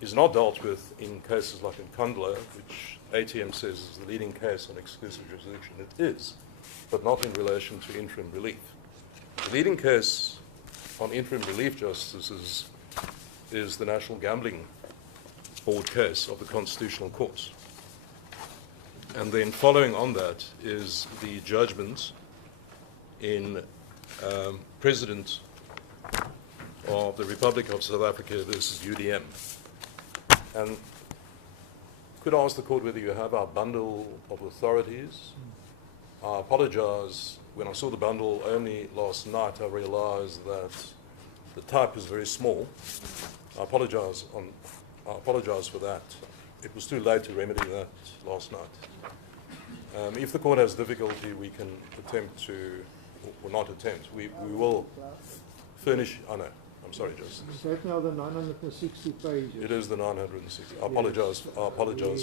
is not dealt with in cases like in Kundla, which ATM says is the leading case on exclusive jurisdiction. It is, but not in relation to interim relief. The leading case on interim relief, Justices, is the National Gambling Board case of the Constitutional Court. And then following on that is the judgment in Precedent of the Republic of South Africa versus UDM. And could I ask the court whether you have our bundle of authorities? I apologize. When I saw the bundle only last night, I realized that the type is very small. I apologize for that. It was too late to remedy that last night. If the court has difficulty, we can attempt to, or not attempt, we will furnish, I know, I'm sorry, Justice. Is that now the 960 pages? It is the 960. I apologize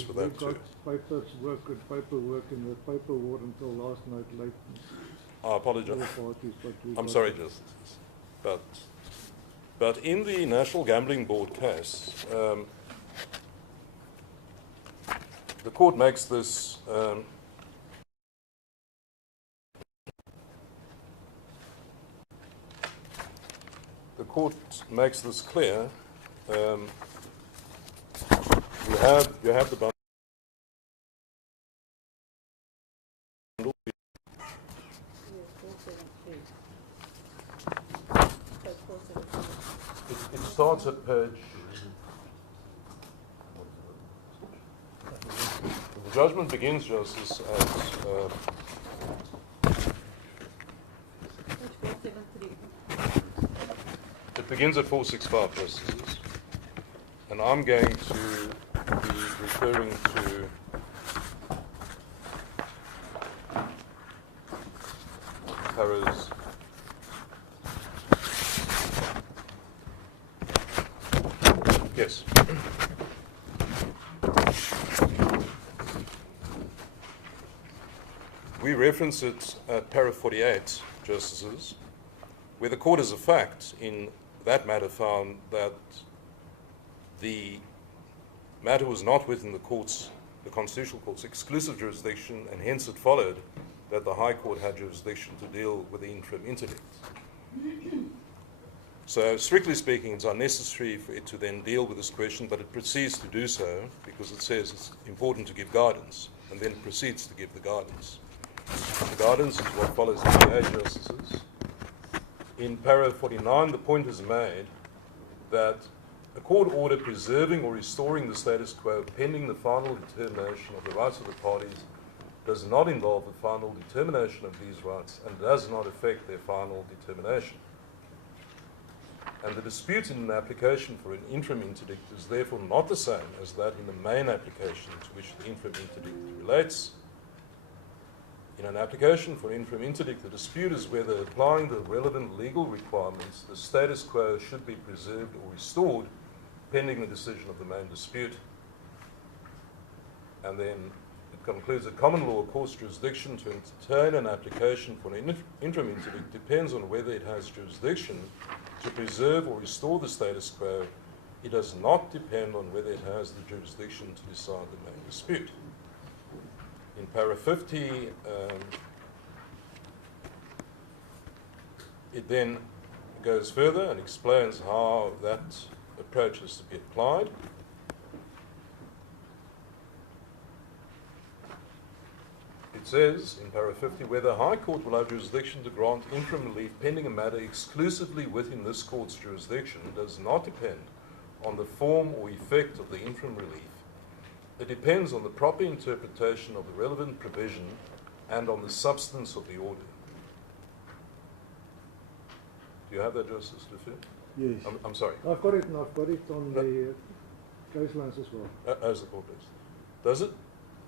for that too. Paperwork in the paper ward until last night late. I apologize. I'm sorry, Justice. But in the National Gambling Board case, the court makes this clear. You have the bundle. It starts at page. The judgment begins, Justice, at. It begins at 465, Justices, and I'm going to be referring to paras. Yes. We reference it at para 48, Justices, where the court as a fact in that matter found that the matter was not within the Constitutional Court's exclusive jurisdiction, and hence it followed that the High Court had jurisdiction to deal with the interim interdict. So strictly speaking, it's unnecessary for it to then deal with this question, but it proceeds to do so because it says it's important to give guidance, and then it proceeds to give the guidance. The guidance is what follows in the justices. In para 49, the point is made that a court order preserving or restoring the status quo pending the final determination of the rights of the parties does not involve the final determination of these rights and does not affect their final determination. And the dispute in an application for an interim interdict is therefore not the same as that in the main application to which the interim interdict relates. In an application for interim interdict, the dispute is whether applying the relevant legal requirements, the status quo should be preserved or restored pending the decision of the main dispute. And then it concludes that common law court's jurisdiction to entertain an application for an interim interdict depends on whether it has jurisdiction to preserve or restore the status quo. It does not depend on whether it has the jurisdiction to decide the main dispute. In para 50, it then goes further and explains how that approach is to be applied. It says in para 50, whether a High Court will have jurisdiction to grant interim relief pending a matter exclusively within this court's jurisdiction does not depend on the form or effect of the interim relief. It depends on the proper interpretation of the relevant provision and on the substance of the order. Do you have that, Justice Hlophe? Yes. I'm sorry. I've got it, and I've got it on the guidelines as well. As the court does.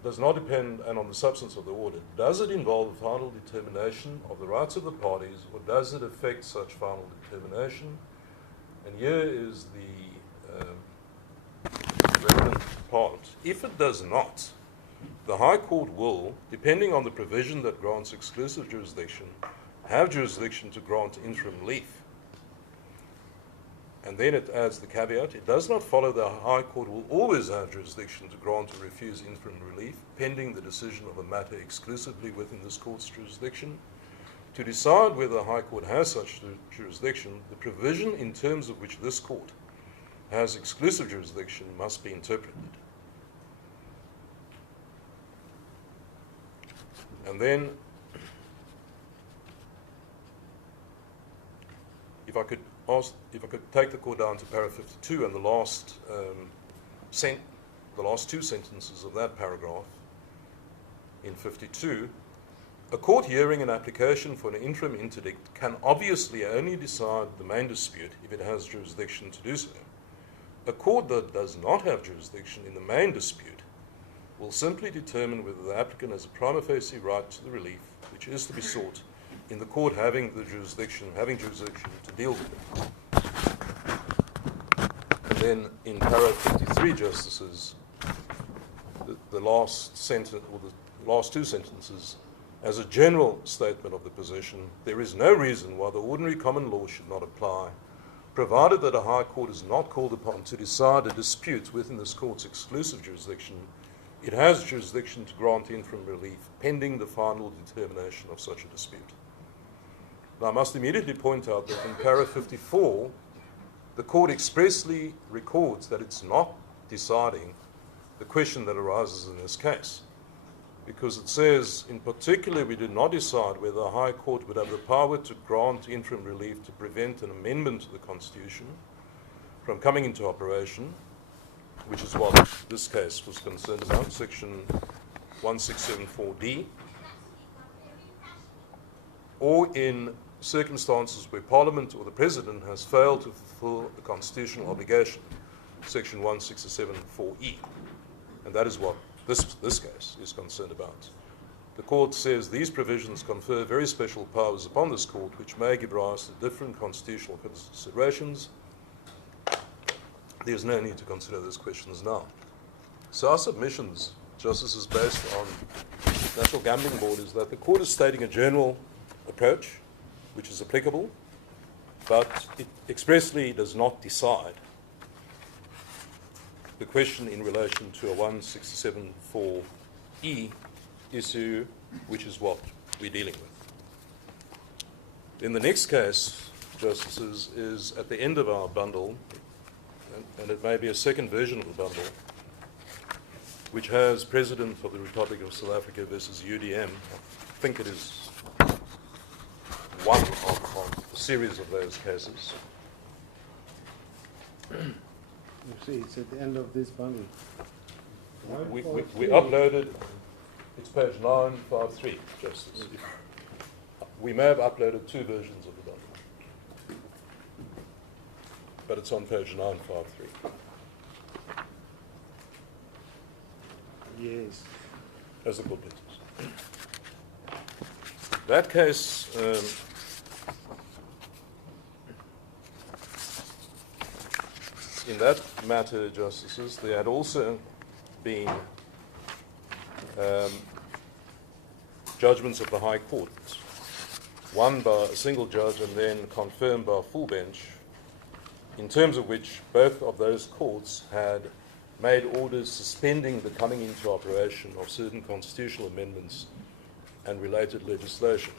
Does not depend and on the substance of the order. Does it involve a final determination of the rights of the parties, or does it affect such final determination? And here is the relevant part. If it does not, the High Court will, depending on the provision that grants exclusive jurisdiction, have jurisdiction to grant interim relief. And then it adds the caveat, it does not follow the High Court will always have jurisdiction to grant or refuse interim relief, pending the decision of a matter exclusively within this court's jurisdiction. To decide whether the High Court has such jurisdiction, the provision in terms of which this court has exclusive jurisdiction must be interpreted. And then, if I could take the court down to para 52 and the last two sentences of that paragraph in 52, a court hearing an application for an interim interdict can obviously only decide the main dispute if it has jurisdiction to do so. A court that does not have jurisdiction in the main dispute will simply determine whether the applicant has a prima facie right to the relief which is to be sought in the court having jurisdiction to deal with it. And then in para 53, Justices, the last sentence, or the last two sentences, as a general statement of the position, there is no reason why the ordinary common law should not apply, provided that a High Court is not called upon to decide a dispute within this court's exclusive jurisdiction. It has jurisdiction to grant interim relief pending the final determination of such a dispute. Now, I must immediately point out that in para 54, the court expressly records that it's not deciding the question that arises in this case, because it says, in particular, we did not decide whether the High Court would have the power to grant interim relief to prevent an amendment to the Constitution from coming into operation, which is what this case was concerned about, section 1674D, or in circumstances where Parliament or the President has failed to fulfill a constitutional obligation, section 1674E. And that is what this case is concerned about. The court says these provisions confer very special powers upon this court, which may give rise to different constitutional considerations. There's no need to consider those questions now. So our submissions, Justice, is based on National Gambling Board, is that the court is stating a general approach, which is applicable, but it expressly does not decide the question in relation to a 1674E issue, which is what we're dealing with. In the next case, Justices, is at the end of our bundle, and it may be a second version of the bundle, which has Precedent for the Republic of South Africa versus UDM. I think it is one of a series of those cases. You see, it's at the end of this bundle. We uploaded, it's page 953, Justice. We may have uploaded two versions of the bundle, but it's on page 953. Yes. As the court pleases. That case in that matter, Justices, there had also been judgments of the High Court, one by a single judge and then confirmed by a full bench, in terms of which both of those courts had made orders suspending the coming into operation of certain constitutional amendments and related legislation.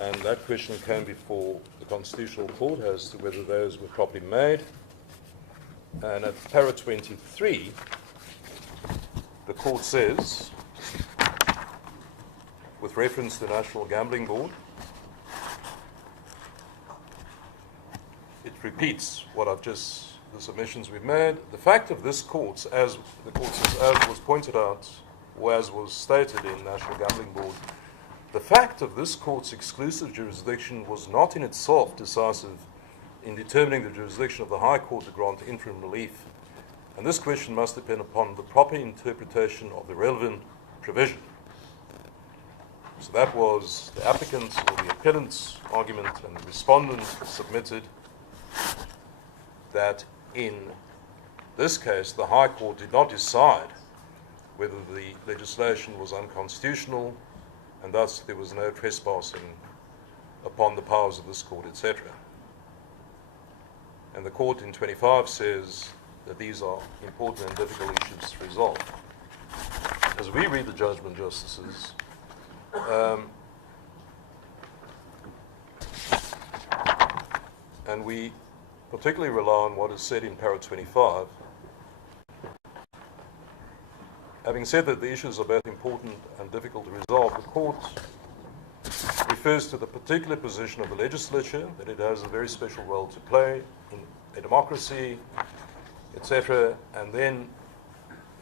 And that question came before the Constitutional Court as to whether those were properly made. And at para 23, the court says, with reference to the National Gambling Board, it repeats what I've just, the submissions we've made. The fact of this court, as the court says, as was pointed out, or as was stated in National Gambling Board, the fact of this court's exclusive jurisdiction was not in itself decisive in determining the jurisdiction of the High Court to grant interim relief. And this question must depend upon the proper interpretation of the relevant provision. So that was the applicant's or the appellant's argument, and the respondent submitted that in this case the High Court did not decide whether the legislation was unconstitutional, and thus there was no trespassing upon the powers of this court, etc. And the court in 25 says that these are important and difficult issues to resolve. As we read the judgment, Justices, and we particularly rely on what is said in para 25, having said that the issues are both important and difficult to resolve, the court refers to the particular position of the legislature, that it has a very special role to play in a democracy, etc. And then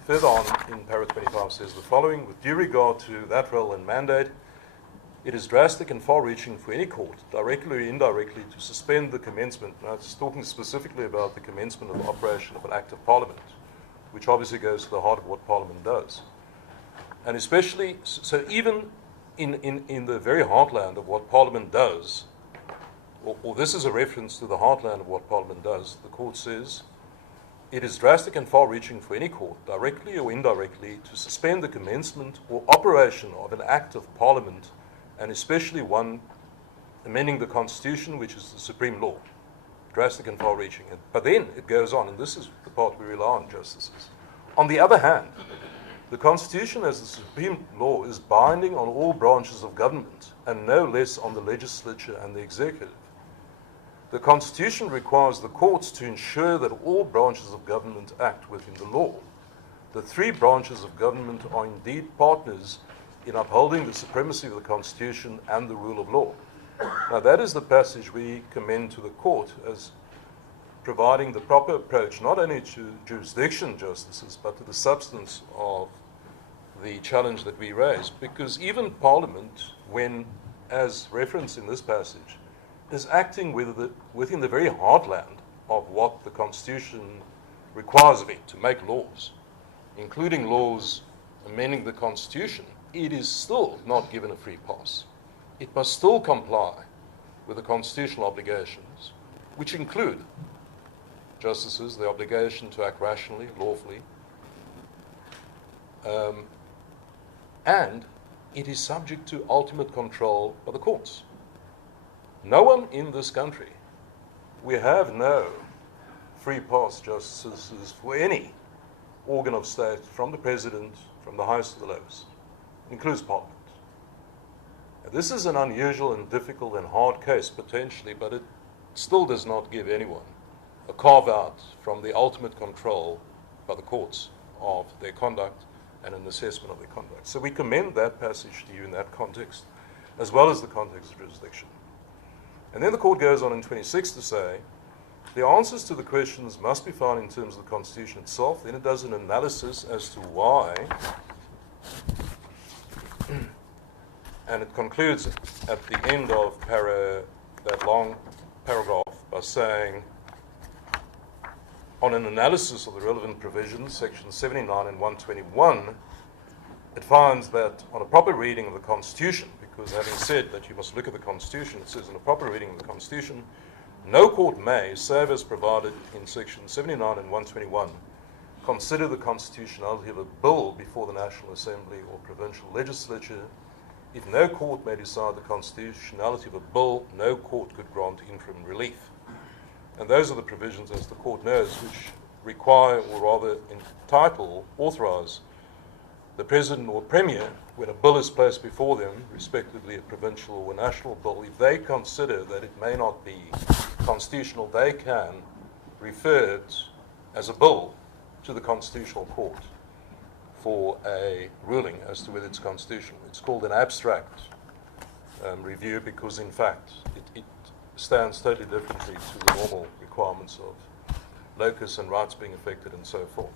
further on in para 25 says the following: with due regard to that role and mandate, it is drastic and far-reaching for any court, directly or indirectly, to suspend the commencement. Now, it's talking specifically about the commencement of the operation of an Act of Parliament, which obviously goes to the heart of what Parliament does. And especially, so even in the very heartland of what Parliament does, or this is a reference to the heartland of what Parliament does, the court says, it is drastic and far-reaching for any court, directly or indirectly, to suspend the commencement or operation of an Act of Parliament, and especially one amending the Constitution, which is the supreme law. Drastic and far-reaching. But then it goes on, and this is the part we rely on, Justices. On the other hand, the Constitution as the supreme law is binding on all branches of government, and no less on the legislature and the executive. The Constitution requires the courts to ensure that all branches of government act within the law. The three branches of government are indeed partners in upholding the supremacy of the Constitution and the rule of law. Now, that is the passage we commend to the court as providing the proper approach, not only to jurisdiction, Justices, but to the substance of the challenge that we raise. Because even Parliament, when, as referenced in this passage, is acting within the very heartland of what the Constitution requires of it to make laws, including laws amending the Constitution, it is still not given a free pass. It must still comply with the constitutional obligations, which include, Justices, the obligation to act rationally, lawfully, and it is subject to ultimate control by the courts. No one in this country, we have no free pass, Justices, for any organ of state, from the President, from the highest to the lowest, includes Parliament. This is an unusual and difficult and hard case, potentially, but it still does not give anyone a carve-out from the ultimate control by the courts of their conduct and an assessment of their conduct. So we commend that passage to you in that context, as well as the context of jurisdiction. And then the court goes on in 26 to say, the answers to the questions must be found in terms of the Constitution itself. Then it does an analysis as to why, and it concludes at the end of that long paragraph by saying, on an analysis of the relevant provisions, sections 79 and 121, it finds that on a proper reading of the Constitution, because having said that you must look at the Constitution, it says in a proper reading of the Constitution, no court may, save as provided in sections 79 and 121, consider the constitutionality of a bill before the National Assembly or provincial legislature. If no court may decide the constitutionality of a bill, no court could grant interim relief. And those are the provisions, as the court knows, which require, or rather entitle, authorize the President or Premier, when a bill is placed before them, respectively a provincial or national bill, if they consider that it may not be constitutional, they can refer it as a bill to the Constitutional Court for a ruling as to whether it's constitutional. It's called an abstract review because, in fact, it stands totally differently to the normal requirements of locus and rights being affected and so forth.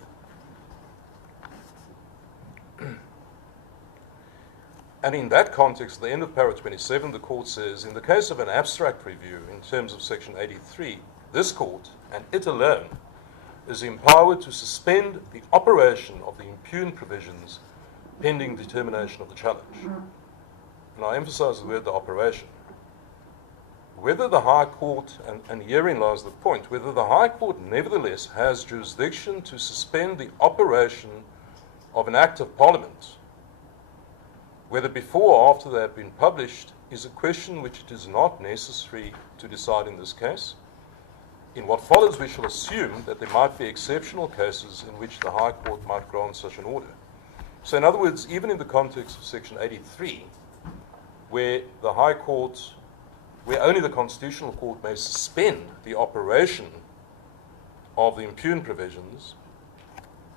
And in that context, at the end of paragraph 27, the court says, in the case of an abstract review in terms of section 83, this court, and it alone, is empowered to suspend the operation of the impugned provisions pending determination of the challenge. And I emphasize the word the operation. Whether the High Court, and herein lies the point, whether the High Court nevertheless has jurisdiction to suspend the operation of an Act of Parliament, whether before or after they have been published, is a question which it is not necessary to decide in this case. In what follows, we shall assume that there might be exceptional cases in which the High Court might grant such an order. So in other words, even in the context of section 83, where the High Court, where only the Constitutional Court may suspend the operation of the impugned provisions,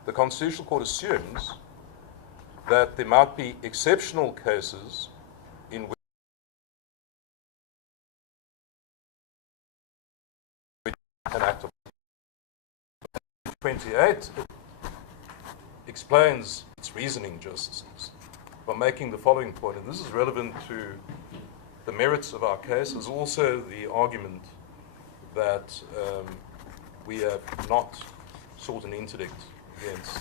the Constitutional Court assumes that there might be exceptional cases in which an act of 28 explains its reasoning, justices, by making the following point, and this is relevant to the merits of our case, as also the argument that we have not sought an interdict against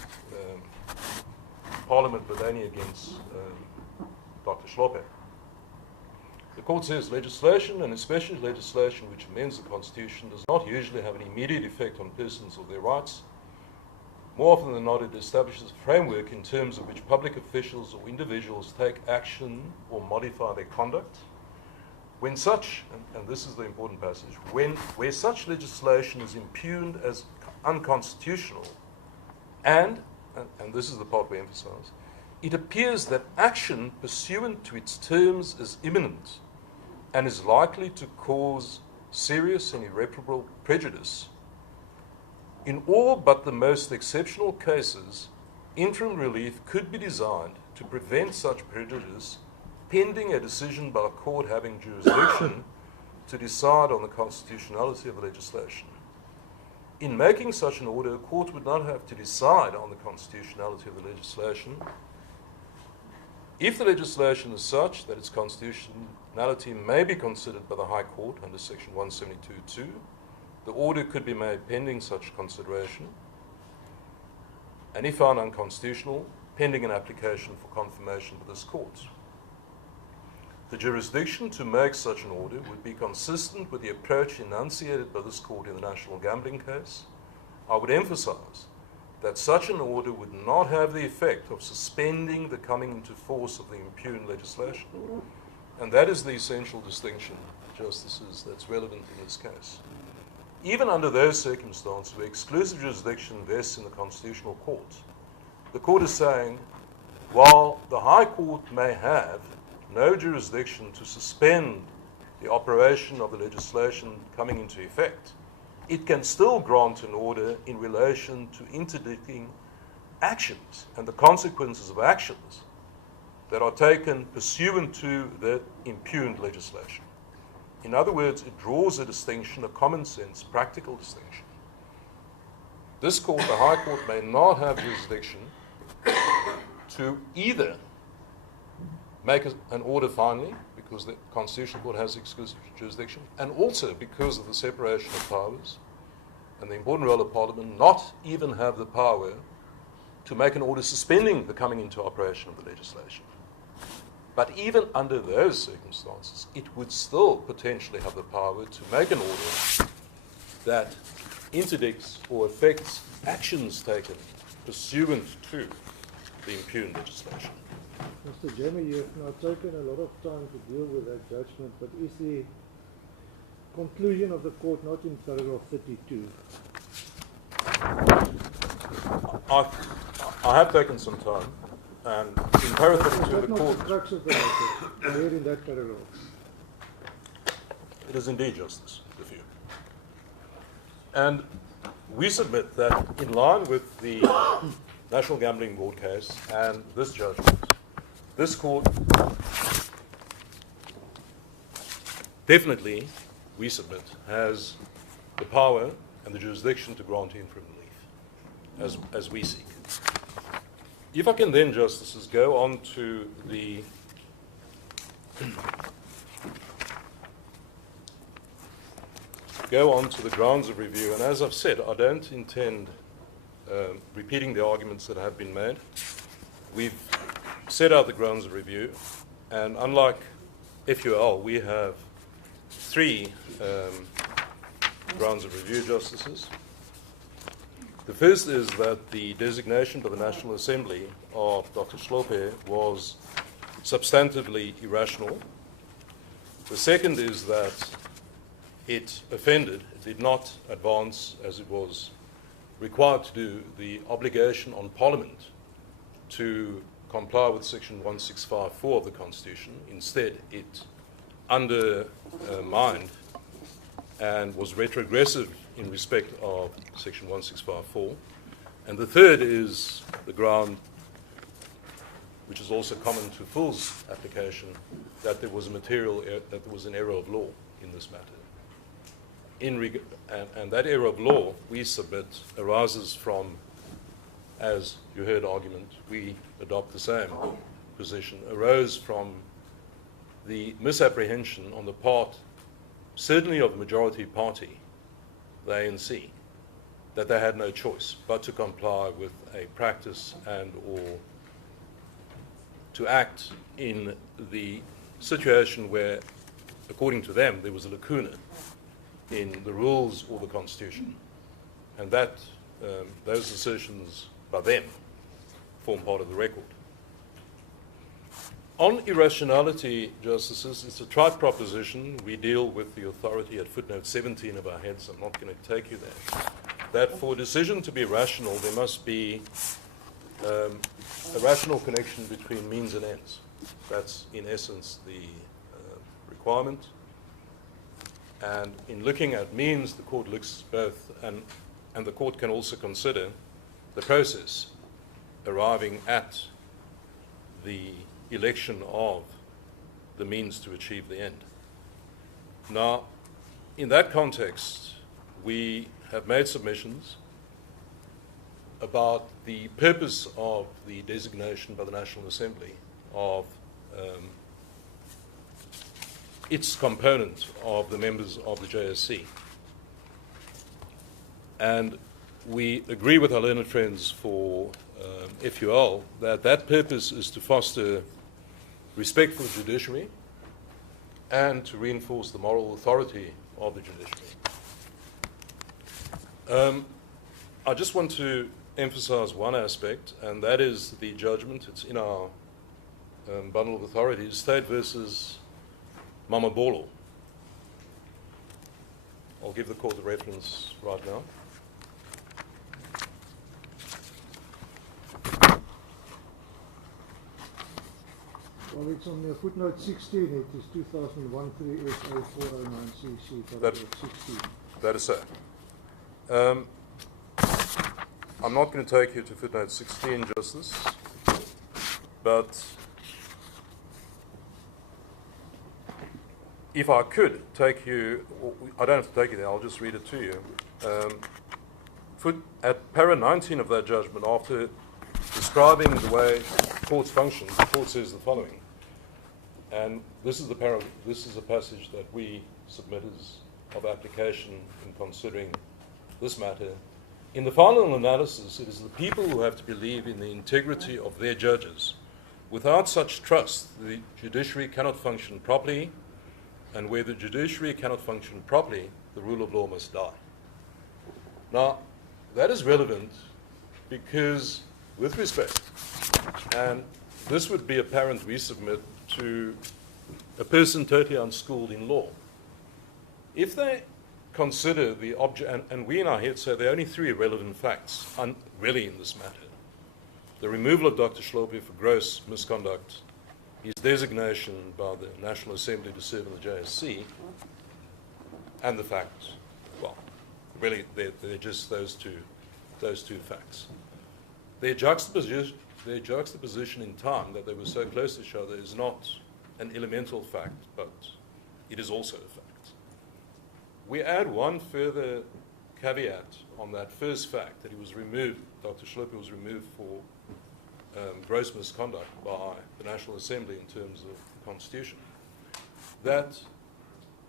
Parliament, but only against Dr. Hlophe. The court says legislation, and especially legislation which amends the Constitution, does not usually have an immediate effect on persons or their rights. More often than not, it establishes a framework in terms of which public officials or individuals take action or modify their conduct. When such, and this is the important passage, where such legislation is impugned as unconstitutional, and this is the part we emphasize, it appears that action pursuant to its terms is imminent and is likely to cause serious and irreparable prejudice. In all but the most exceptional cases, interim relief could be designed to prevent such prejudice pending a decision by a court having jurisdiction to decide on the constitutionality of the legislation. In making such an order, a court would not have to decide on the constitutionality of the legislation. If the legislation is such that its constitutionality may be considered by the High Court under section 172(2), the order could be made pending such consideration, and if found unconstitutional, pending an application for confirmation by this court. The jurisdiction to make such an order would be consistent with the approach enunciated by this court in the national gambling case. I would emphasize that such an order would not have the effect of suspending the coming into force of the impugned legislation. And that is the essential distinction, justices, that's relevant in this case. Even under those circumstances where exclusive jurisdiction vests in the Constitutional Court, the court is saying, while the High Court may have no jurisdiction to suspend the operation of the legislation coming into effect, it can still grant an order in relation to interdicting actions and the consequences of actions that are taken pursuant to the impugned legislation. In other words, it draws a distinction, a common sense, practical distinction. This court, the High Court, may not have jurisdiction to either make an order finally, because the Constitutional Court has exclusive jurisdiction, and also because of the separation of powers and the important role of Parliament, not even have the power to make an order suspending the coming into operation of the legislation. But even under those circumstances, it would still potentially have the power to make an order that interdicts or affects actions taken pursuant to the impugned legislation. Mr. Jamie, you have now taken a lot of time to deal with that judgment, but is the conclusion of the court not in paragraph 32? I have taken some time, and in paragraph 32 the court... the crux of the matter, where in that paragraph? It is indeed justice, the view. And we submit that in line with the National Gambling Board case and this judgment, this court definitely, we submit, has the power and the jurisdiction to grant interim relief, as we seek. If I can then, Justices, go on to the grounds of review. And as I've said, I don't intend repeating the arguments that have been made. We've set out the grounds of review, and unlike FUL, we have three grounds of review, Justices. The first is that the designation by the National Assembly of Dr. Hlophe was substantively irrational. The second is that it offended, it did not advance, as it was required to do, the obligation on Parliament to comply with Section 1654 of the Constitution. Instead, it undermined and was retrogressive in respect of Section 1654. And the third is the ground, which is also common to FUL's application, that there was that there was an error of law in this matter. And that error of law, we submit, arises from, as you heard argument, we adopt the same position, arose from the misapprehension on the part, certainly of the majority party, the ANC, that they had no choice but to comply with a practice and or to act in the situation where, according to them, there was a lacuna in the rules or the Constitution. And that those assertions by them form part of the record. On irrationality, Justices, it's a trite proposition. We deal with the authority at footnote 17 of our heads. I'm not going to take you there. That for a decision to be rational, there must be a rational connection between means and ends. That's, in essence, the requirement. And in looking at means, the court looks both, and the court can also consider the process arriving at the election of the means to achieve the end. Now, in that context, we have made submissions about the purpose of the designation by the National Assembly of its component of the members of the JSC. And we agree with our learned friends for FUL that that purpose is to foster respect for the judiciary and to reinforce the moral authority of the judiciary. I just want to emphasize one aspect, and that is the judgment. It's in our bundle of authorities, State versus Mamabolo. I'll give the court the reference right now. Well, it's on footnote 16. It is 2001 3 SA 409 CC. That- 16. That is so. I'm not going to take you to footnote 16, Justice, but if I could take you, I don't have to take you there, I'll just read it to you. At para 19 of that judgment, after describing the way courts function, the court says the following, and this is a passage that we submit as of application in considering this matter. In the final analysis, it is the people who have to believe in the integrity of their judges. Without such trust, the judiciary cannot function properly, and where the judiciary cannot function properly, the rule of law must die. Now, that is relevant because, with respect, and this would be apparent, we submit, to a person totally unschooled in law. If they consider the object, and we in our head say there are only three relevant facts really in this matter. The removal of Dr. Hlophe for gross misconduct, his designation by the National Assembly to serve in the JSC, and the fact, well, really they're just those two facts. Their juxtaposition in time, that they were so close to each other, is not an elemental fact, but it is also a fact. We add one further caveat on that first fact, that he was removed, Dr. Hlophe was removed for gross misconduct by the National Assembly in terms of the Constitution, that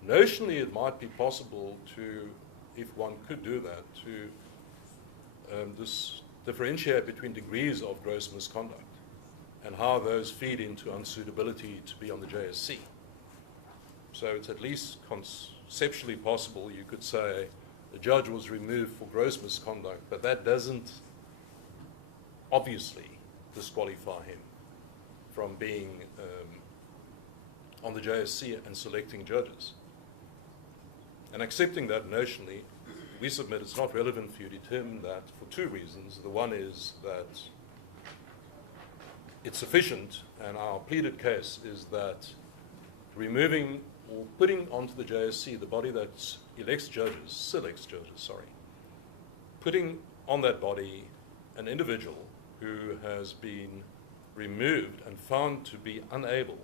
notionally it might be possible to, if one could do that, to differentiate between degrees of gross misconduct and how those feed into unsuitability to be on the JSC. So it's at least conceptually possible, you could say the judge was removed for gross misconduct, but that doesn't obviously disqualify him from being on the JSC and selecting judges. And accepting that notionally, we submit it's not relevant for you to determine that for two reasons. The one is that it's sufficient, and our pleaded case is that removing or putting onto the JSC, the body that selects judges, putting on that body an individual who has been removed and found to be unable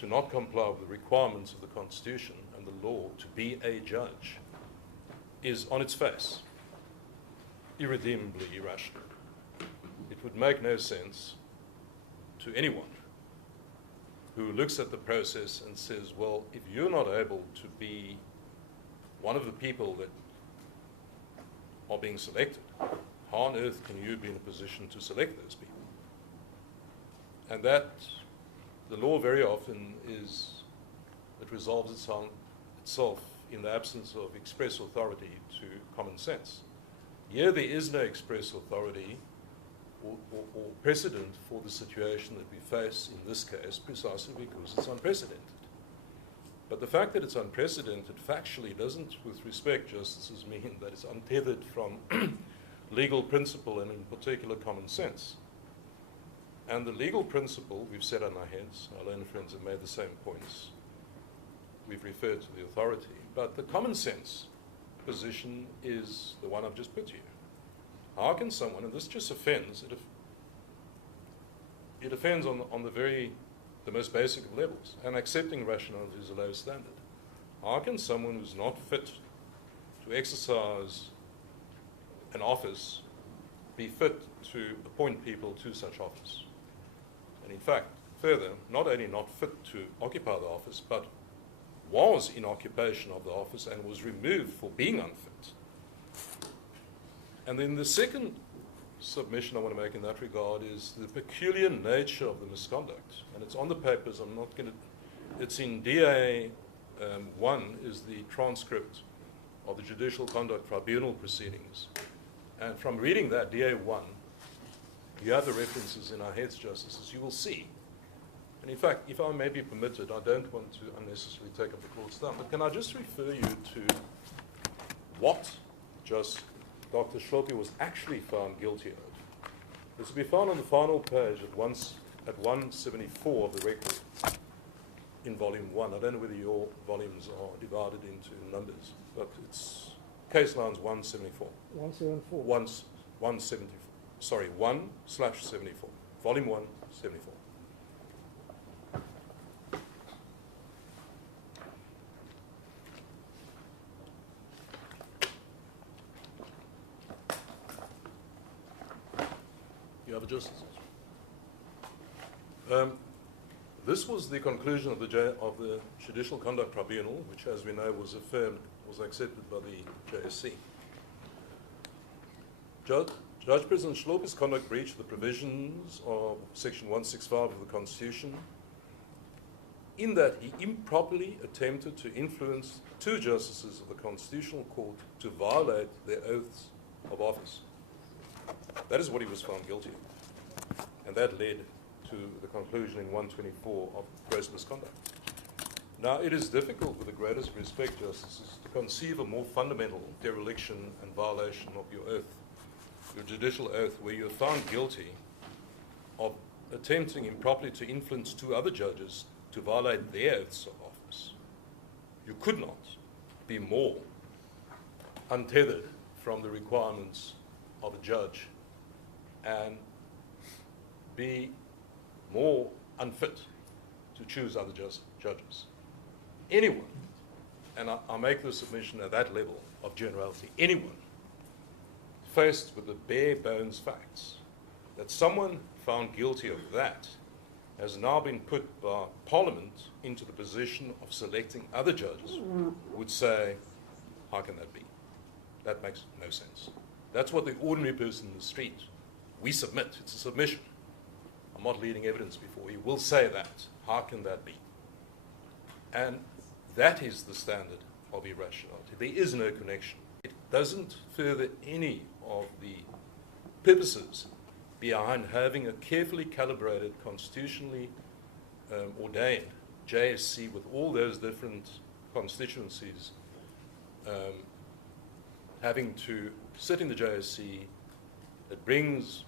to not comply with the requirements of the Constitution and the law to be a judge is on its face irredeemably irrational. It would make no sense to anyone who looks at the process and says, well, if you're not able to be one of the people that are being selected, how on earth can you be in a position to select those people? And that, the law very often it resolves itself in the absence of express authority to common sense. Here there is no express authority or precedent for the situation that we face in this case, precisely because it's unprecedented. But the fact that it's unprecedented factually doesn't, with respect, justices, mean that it's untethered from legal principle and in particular common sense. And the legal principle, we've said on our heads, our learned friends have made the same points, we've referred to the authority, but the common sense position is the one I've just put to you. How can someone, and this just offends, it offends on the most basic of levels, and accepting rationality is a low standard. How can someone who's not fit to exercise an office be fit to appoint people to such office? And in fact, further, not only not fit to occupy the office, but was in occupation of the office and was removed for being unfit. And then the second submission I want to make in that regard is the peculiar nature of the misconduct. And it's on the papers, I'm not going to, it's in DA 1 is the transcript of the Judicial Conduct Tribunal proceedings. And from reading that, DA 1, you have the references in our heads, justices, you will see. And in fact, if I may be permitted, I don't want to unnecessarily take up the court's time, but can I just refer you to what Dr. Hlophe was actually found guilty of? This will be found on the final page at at 174 of the record in volume 1. I don't know whether your volumes are divided into numbers, but it's case lines 174. 174. 174. Sorry, 1/74. Volume 1, 74. You have a justice. This was the conclusion of the Judicial Conduct Tribunal, which, as we know, was accepted by the JSC. Judge President Hlophe's conduct breached the provisions of Section 165 of the Constitution in that he improperly attempted to influence two justices of the Constitutional Court to violate their oaths of office. That is what he was found guilty of. And that led to the conclusion in 124 of gross misconduct. Now, it is difficult, with the greatest respect, Justices, to conceive a more fundamental dereliction and violation of your oath, your judicial oath, where you are found guilty of attempting improperly to influence two other judges to violate their oaths of office. You could not be more untethered from the requirements of a judge and be more unfit to choose other judges. Anyone, and I make the submission at that level of generality, anyone faced with the bare bones facts that someone found guilty of that has now been put by Parliament into the position of selecting other judges would say, how can that be? That makes no sense. That's what the ordinary person in the street, we submit, it's a submission. I'm not leading evidence before you, will say that. How can that be? And that is the standard of irrationality. There is no connection. It doesn't further any of the purposes behind having a carefully calibrated, constitutionally ordained JSC with all those different constituencies having to sit in the JSC that brings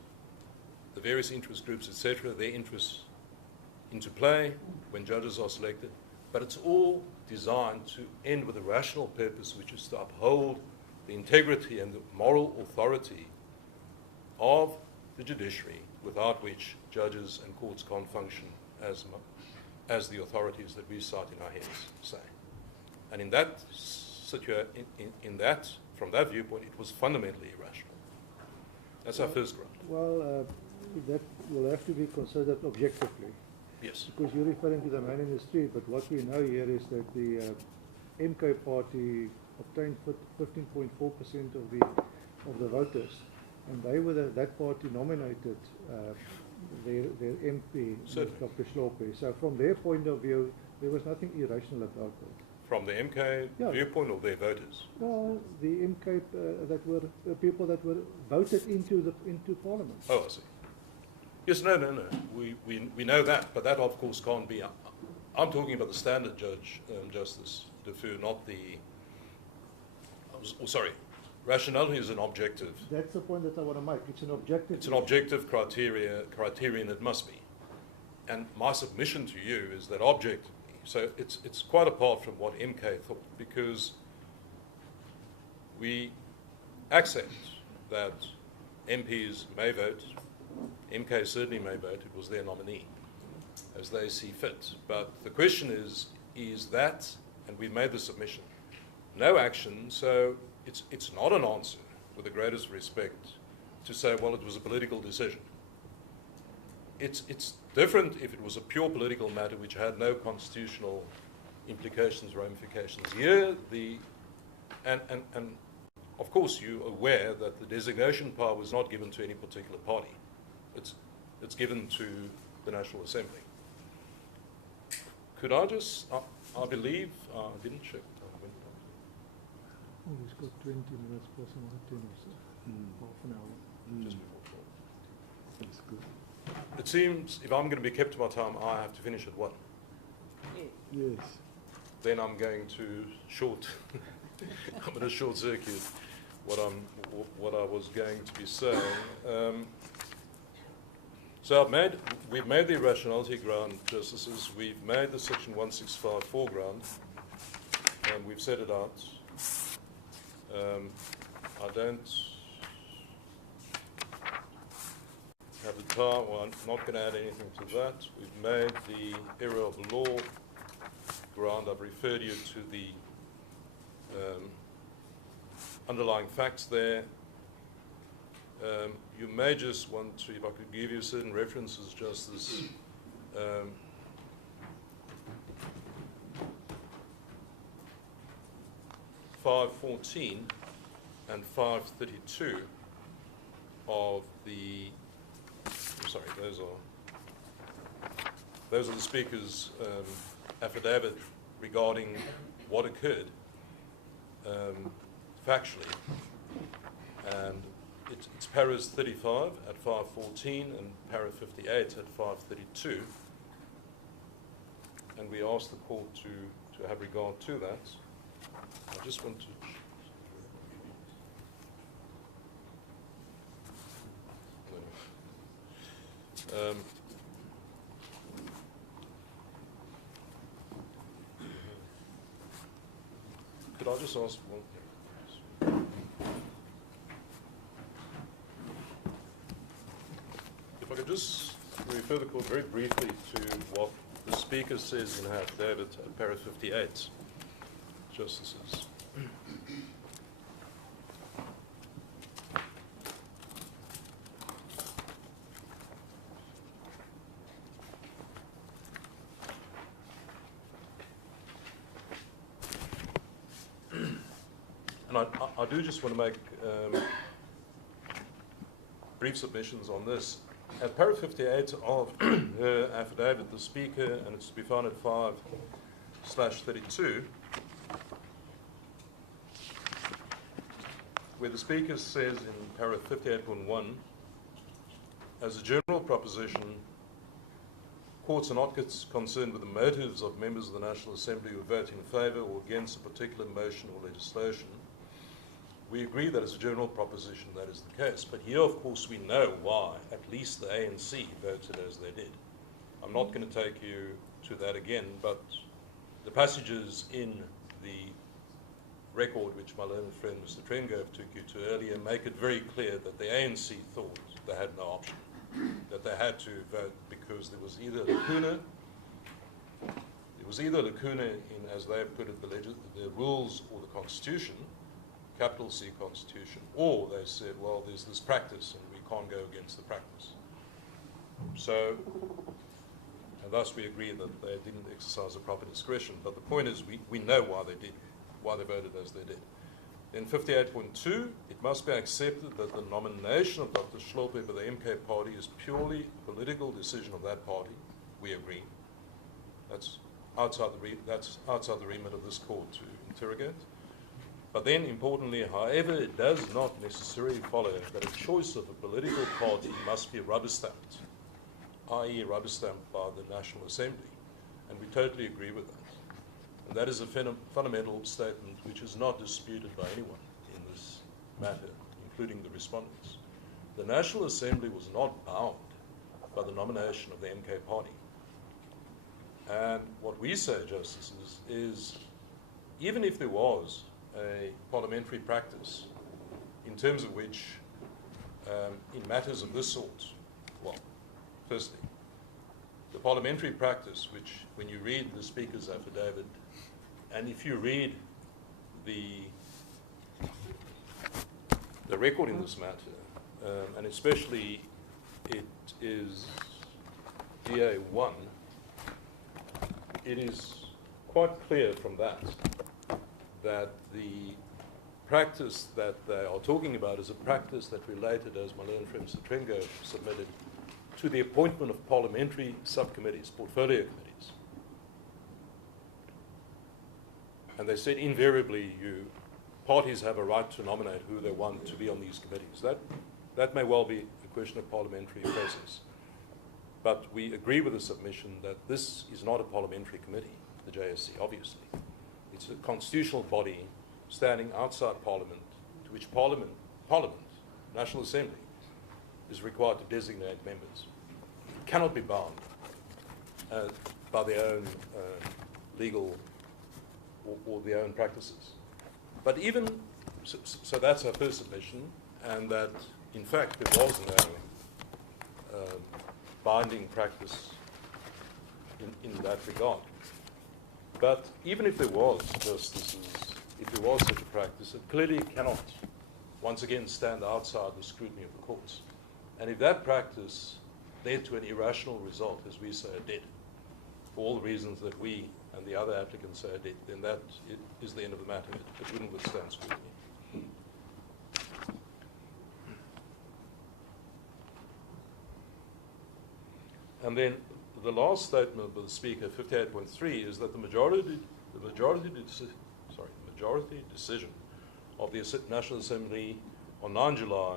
the various interest groups, etc., their interests into play when judges are selected. But it's all designed to end with a rational purpose, which is to uphold the integrity and the moral authority of the judiciary, without which judges and courts can't function as the authorities that we cite in our heads say. And in that from that viewpoint, it was fundamentally irrational. That's our first ground. Well, that will have to be considered objectively. Yes. Because you're referring to the man in the street, but what we know here is that the MK party obtained 15.4% of the voters, and they were that party nominated their MP, Dr. Hlophe. So from their point of view, there was nothing irrational about it. From the MK viewpoint or their voters? Well, the MK that were people that were voted into Parliament. Oh, I see. Yes, no. We know that, but that of course can't be. I'm talking about the standard Justice Defoe, not the. Sorry, rationality is an objective. That's the point that I want to make. It's an objective. It's an objective criterion it must be, and my submission to you is that objectively. So it's quite apart from what MK thought, because we accept that MPs may vote. MK certainly may vote. It was their nominee, as they see fit. But the question is that, and we've made the submission, no action. So it's not an answer, with the greatest respect, to say, well, it was a political decision. It's different if it was a pure political matter which had no constitutional implications, ramifications. Here, and of course you're aware that the designation power was not given to any particular party. It's given to the National Assembly. Could I just, I believe, I didn't check. Oh, he's got 20 minutes plus another 10 or so. Half an hour. Just before 12. That's good. It seems if I'm going to be kept to my time, I have to finish at 1. Yes. Then I'm going to I'm going to short circuit what I was going to be saying. So we've made the irrationality ground, Justices. We've made the Section 165 foreground, and we've set it out. I don't have the time, well, I'm not going to add anything to that. We've made the area of the law ground. I've referred you to the underlying facts there. You may just want to, if I could give you certain references, Justice. 514 and 532 of the, sorry, those are the Speaker's affidavit regarding what occurred factually. And it's paras 35 at 514 and para 58 at 532. And we asked the court to have regard to that. I just want to could I just ask one thing? If I could just refer the court very briefly to what the Speaker says in her affidavit at para 58, Justices. And I do just want to make brief submissions on this. At para 58 of her affidavit, the Speaker, and it's to be found at 5/32, where the Speaker says in para 58.1, as a general proposition, courts are not concerned with the motives of members of the National Assembly who vote in favour or against a particular motion or legislation. We agree that as a general proposition that is the case, but here of course we know why at least the ANC voted as they did. I'm not going to take you to that again, but the passages in the record which my learned friend Mr. Trengove took you to earlier make it very clear that the ANC thought they had no option, that they had to vote because there was either lacuna in, as they put it, the rules or the Constitution, capital C Constitution, or they said, well, there's this practice and we can't go against the practice. So, and thus we agree that they didn't exercise a proper discretion, but the point is we know why they did, why they voted as they did. In 58.2, it must be accepted that the nomination of Dr. Hlophe by the MK party is purely a political decision of that party. We agree. That's outside the remit of this court to interrogate. But then, importantly, however, it does not necessarily follow that a choice of a political party must be rubber-stamped, i.e. rubber-stamped by the National Assembly. And we totally agree with that. And that is a fundamental statement which is not disputed by anyone in this matter, including the respondents. The National Assembly was not bound by the nomination of the MK party. And what we say, Justices, is even if there was a parliamentary practice in terms of which, in matters of this sort, well, firstly, the parliamentary practice, which when you read the Speaker's affidavit, and if you read the record in this matter, and especially it is DA1, it is quite clear from that the practice that they are talking about is a practice that related, as my learned friend Mr. Trengove submitted, to the appointment of parliamentary subcommittees, portfolio committees. And they said invariably parties have a right to nominate who they want to be on these committees. That may well be a question of parliamentary process. But we agree with the submission that this is not a parliamentary committee, the JSC, obviously. It's a constitutional body standing outside Parliament, to which Parliament, National Assembly, is required to designate members. cannot be bound by their own legal or their own practices. But even, so that's our first submission, and that in fact there was no binding practice in that regard. But even if there was, justices, if there was such a practice, it clearly cannot, once again, stand outside the scrutiny of the courts. And if that practice led to an irrational result, as we say it did, for all the reasons that we and the other applicants say it did, then that is the end of the matter. It wouldn't withstand scrutiny. And then the last statement of the Speaker, 58.3, is that the majority decision of the National Assembly on 9 July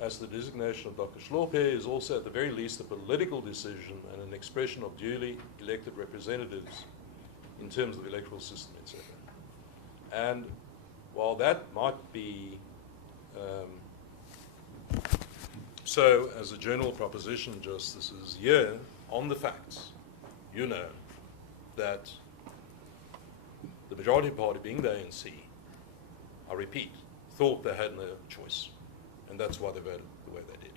as the designation of Dr. Hlophe is also at the very least a political decision and an expression of duly elected representatives in terms of the electoral system, etc. And while that might be so as a general proposition, justices, here on the facts, you know that the majority party, being the ANC, I repeat, thought they had no choice. And that's why they voted the way they did.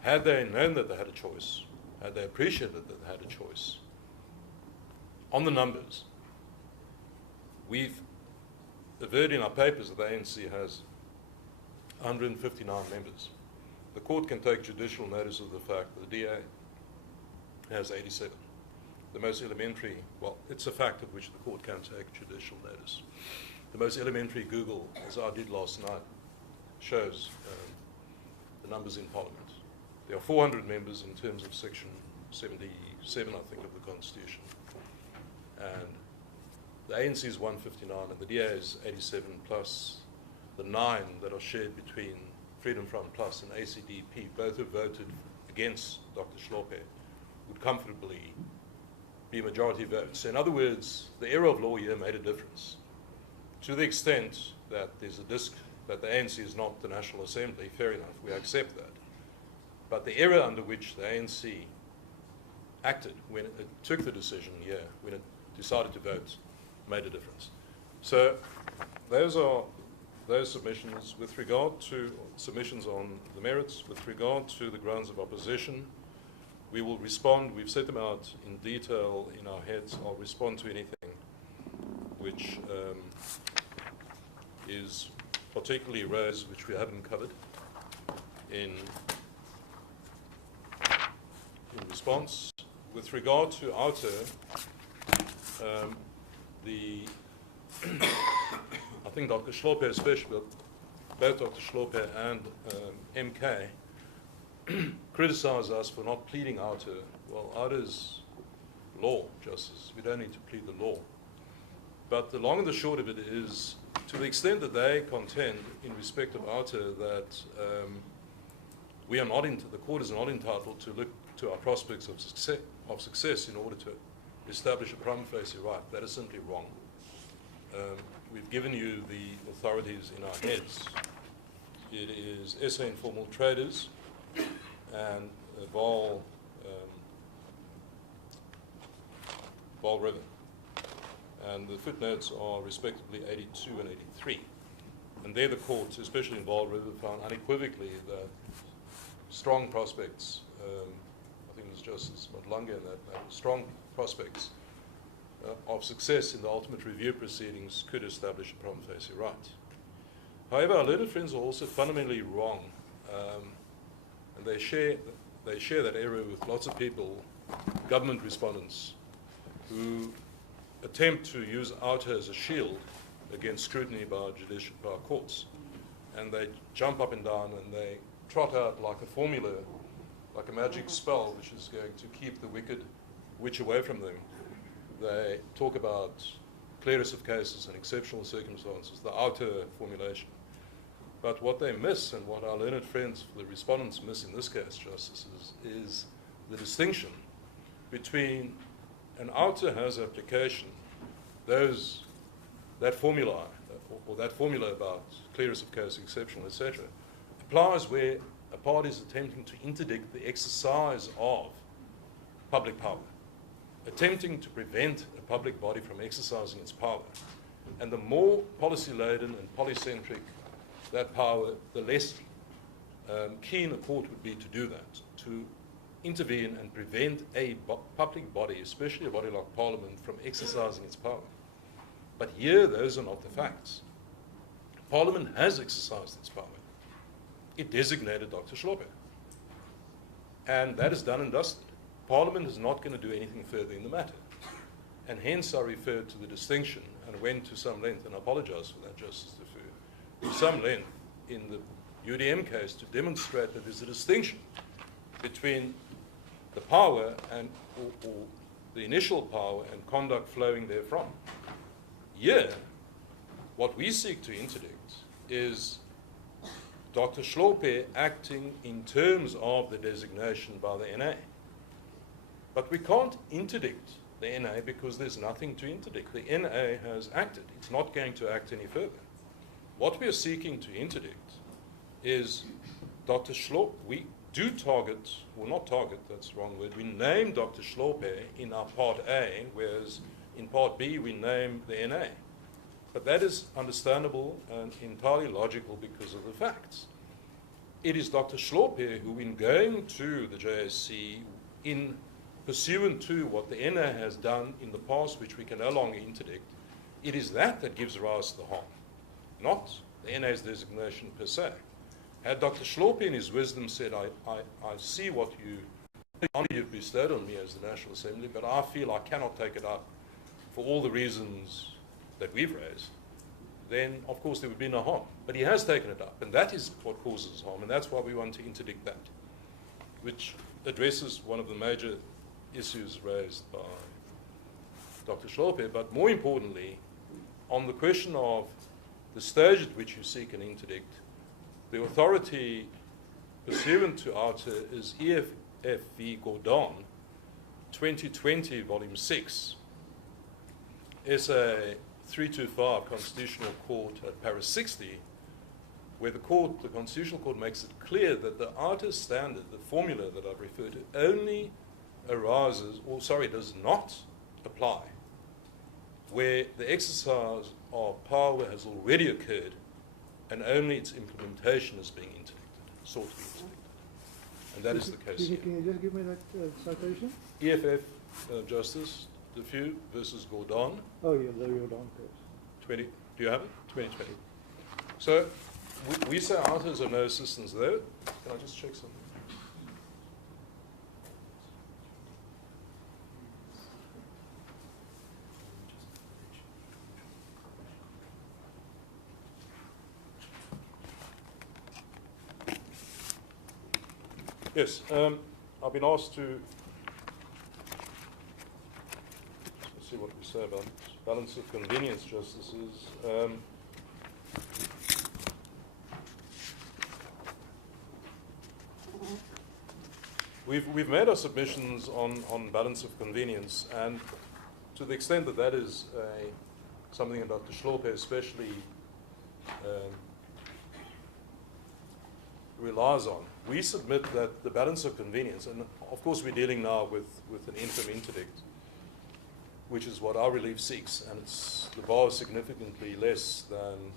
Had they known that they had a choice, had they appreciated that they had a choice, on the numbers, we've averred in our papers that the ANC has 159 members. The court can take judicial notice of the fact that the DA has 87. The most elementary, well, it's a fact of which the court can take judicial notice. The most elementary Google, as I did last night, shows the numbers in Parliament. There are 400 members in terms of Section 77, I think, of the Constitution. And the ANC is 159 and the DA is 87 plus the 9 that are shared between Freedom Front Plus and ACDP, both who voted against Dr. Hlophe, would comfortably be majority votes. In other words, the error of law here made a difference. To the extent that there's a that the ANC is not the National Assembly, fair enough, we accept that. But the error under which the ANC acted when it took the decision here, when it decided to vote, made a difference. So those are those submissions. With regard to submissions on the merits, with regard to the grounds of opposition, we will respond. We've set them out in detail in our heads. I'll respond to anything which is particularly raised, which we haven't covered in response. With regard to outer, I think Dr. Hlophe, especially, both Dr. Hlophe and MK, criticize us for not pleading outer. Well, outer is law, Justice. We don't need to plead the law. But the long and the short of it is, to the extent that they contend in respect of outer that we are not the court is not entitled to look to our prospects of success in order to establish a prima facie right, that is simply wrong. We've given you the authorities in our heads. It is SA Informal Traders and Vaal River. And the footnotes are respectively 82 and 83. And there the court, especially in Vaal River, found unequivocally that strong prospects, I think it was Justice Motlanga in that, strong prospects of success in the ultimate review proceedings could establish a prima facie right. However, our learned friends are also fundamentally wrong, and they share that error with lots of people, government respondents, who attempt to use outer as a shield against scrutiny by our courts. And they jump up and down and they trot out like a formula, like a magic spell, which is going to keep the wicked witch away from them. They talk about clearest of cases and exceptional circumstances, the outer formulation. But what they miss, and what our learned friends, the respondents miss in this case, Justices, is the distinction between an outer has application, that formula, or that formula about clearest of case, exceptional, etc., applies where a party is attempting to interdict the exercise of public power, attempting to prevent a public body from exercising its power. And the more policy-laden and polycentric that power, the less keen a court would be to do that, to intervene and prevent a public body, especially a body like Parliament, from exercising its power. But here, those are not the facts. Parliament has exercised its power. It designated Dr. Hlophe. And that is done and dusted. Parliament is not going to do anything further in the matter. And hence I referred to the distinction and went to some length, and I apologize for that, Justice Defoe, to some length in the UDM case to demonstrate that there's a distinction between the power and or the initial power and conduct flowing therefrom. Here, what we seek to interdict is Dr. Hlophe acting in terms of the designation by the NA. But we can't interdict the NA because there's nothing to interdict. The NA has acted. It's not going to act any further. What we are seeking to interdict is Dr. Hlophe. We do target, or not target, that's the wrong word, we name Dr. Hlophe in our Part A, whereas in Part B we name the NA. But that is understandable and entirely logical because of the facts. It is Dr. Hlophe who, in going to the JSC, in pursuant to what the NA has done in the past, which we can no longer interdict, it is that that gives rise to the harm, not the NA's designation per se. Had Dr. Hlophe in his wisdom said, I see what you've bestowed on me as the National Assembly, but I feel I cannot take it up for all the reasons that we've raised, then of course there would be no harm. But he has taken it up, and that is what causes harm, and that's why we want to interdict that, which addresses one of the major issues raised by Dr. Hlophe, but more importantly, on the question of the stage at which you seek an interdict, the authority pursuant to ARTA is EFF v. Gordon, 2020, Volume 6, SA 325, Constitutional Court at Paris 60, where the Constitutional Court makes it clear that the ARTA standard, the formula that I've referred to, only arises, or sorry, does not apply where the exercise of power has already occurred and only its implementation is being interdicted, sought to be interdicted. And that is the case here. Can you just give me that citation? EFF, Justice Defoe versus Gordon. Oh, yeah, the Gordon case. 20, do you have it? 2020. So we say ARTAs are no assistance there. Can I just check something? Yes, I've been asked to let's see what we say about balance of convenience, Justices. We've made our submissions on balance of convenience, and to the extent that that is something that Dr. Hlophe especially relies on, we submit that the balance of convenience, and of course we're dealing now with an interim interdict, which is what our relief seeks, and the bar is significantly less than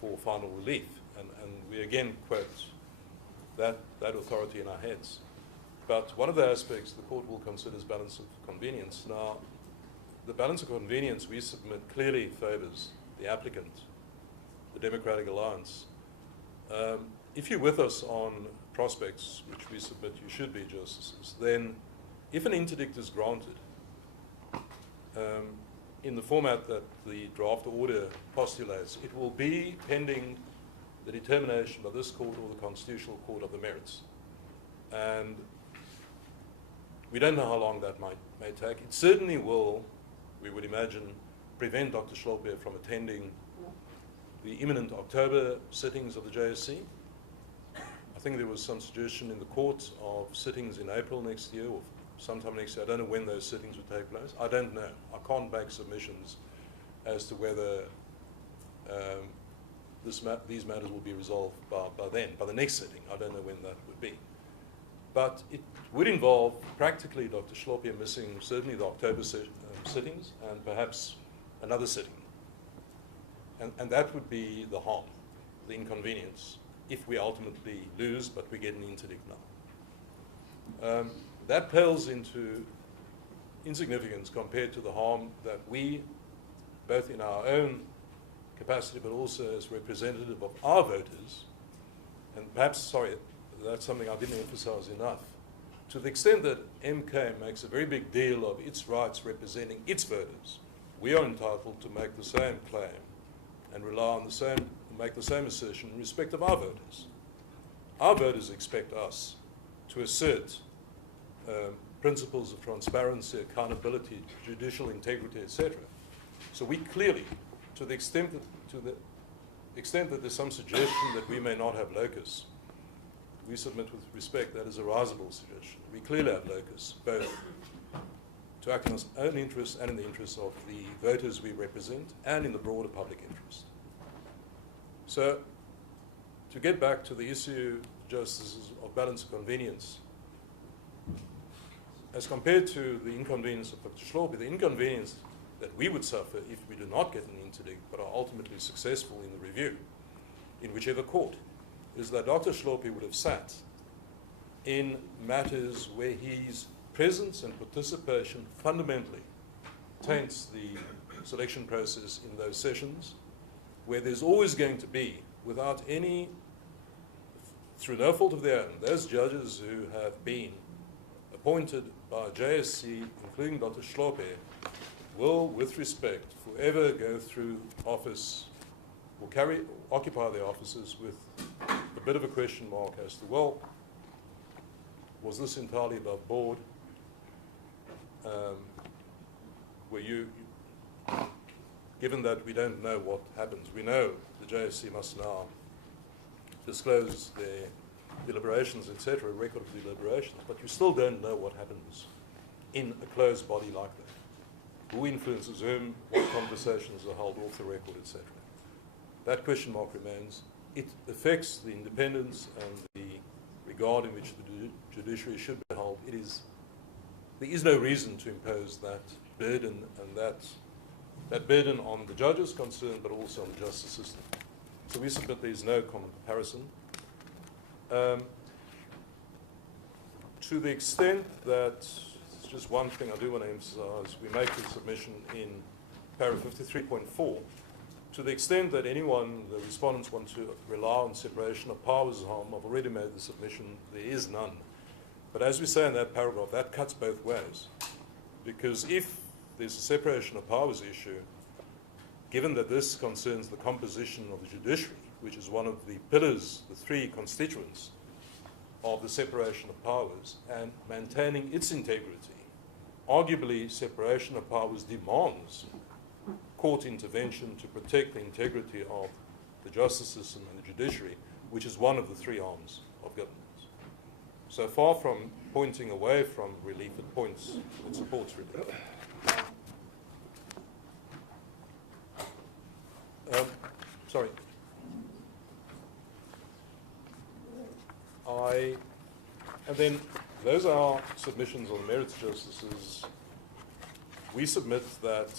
for final relief, and we again quote that authority in our heads. But one of the aspects the court will consider is balance of convenience. Now, the balance of convenience we submit clearly favors the applicant, the Democratic Alliance. If you're with us on prospects, which we submit you should be, Justices, then if an interdict is granted in the format that the draft order postulates, it will be pending the determination by this court or the Constitutional Court of the merits. And we don't know how long that may take. It certainly will, we would imagine, prevent Dr. Hlophe from attending the imminent October sittings of the JSC. I think there was some suggestion in the court of sittings in April next year or sometime next year. I don't know when those sittings would take place. I don't know. I can't make submissions as to whether these matters will be resolved by then, by the next sitting. I don't know when that would be. But it would involve practically Dr. Hlophe missing certainly the October sittings and perhaps another sitting. And that would be the harm, the inconvenience, if we ultimately lose, but we get an interdict now. That pales into insignificance compared to the harm that we, both in our own capacity but also as representative of our voters, and perhaps, sorry, that's something I didn't emphasize enough, to the extent that MK makes a very big deal of its rights representing its voters, we are entitled to make the same claim and rely on the same, make the same assertion in respect of our voters. Our voters expect us to assert principles of transparency, accountability, judicial integrity, etc. So we clearly, to the extent that there's some suggestion that we may not have locus, we submit with respect that is a risible suggestion. We clearly have locus, both to act in our own interests and in the interests of the voters we represent and in the broader public interest. So, to get back to the issue, Justices, of balance of convenience, as compared to the inconvenience of Dr. Hlophe, the inconvenience that we would suffer if we do not get an interdict but are ultimately successful in the review, in whichever court, is that Dr. Hlophe would have sat in matters where his presence and participation fundamentally taints the selection process in those sessions, where there's always going to be, without any, through no fault of their own, those judges who have been appointed by JSC, including Dr. Hlophe, will, with respect, forever go through office or occupy their offices with a bit of a question mark as to, well, was this entirely above board? Were you, given that we don't know what happens, we know the JSC must now disclose their deliberations, etc., a record of deliberations, but you still don't know what happens in a closed body like that. Who influences whom, what conversations are held off the record, etc. That question mark remains. It affects the independence and the regard in which the judiciary should be held. There is no reason to impose that burden and that burden on the judges concerned, but also on the justice system. So we submit there is no comparison. To the extent that, it's just one thing I do want to emphasize, we make the submission in paragraph 53.4, to the extent that anyone, the respondents, want to rely on separation of powers harm, I've already made the submission, there is none. But as we say in that paragraph, that cuts both ways. Because if there's a separation of powers issue, given that this concerns the composition of the judiciary, which is one of the pillars, the three constituents of the separation of powers, and maintaining its integrity, arguably separation of powers demands court intervention to protect the integrity of the justice system and the judiciary, which is one of the three arms of government. So far from pointing away from relief, it supports relief. Sorry. And then those are submissions on the merits, Justices. We submit that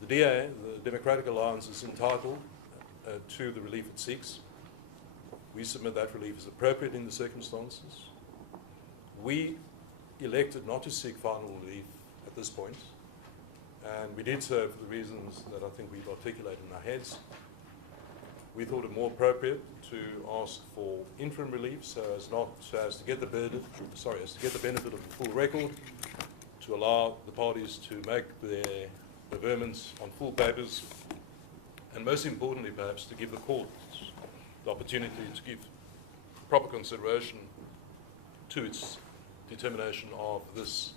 the DA, the Democratic Alliance, is entitled to the relief it seeks. We submit that relief is appropriate in the circumstances. We elected not to seek final relief at this point, and we did so for the reasons that I think we've articulated in our heads. We thought it more appropriate to ask for interim relief so as to get the benefit of the full record, to allow the parties to make their averments on full papers, and most importantly perhaps to give the court the opportunity to give proper consideration to its determination of this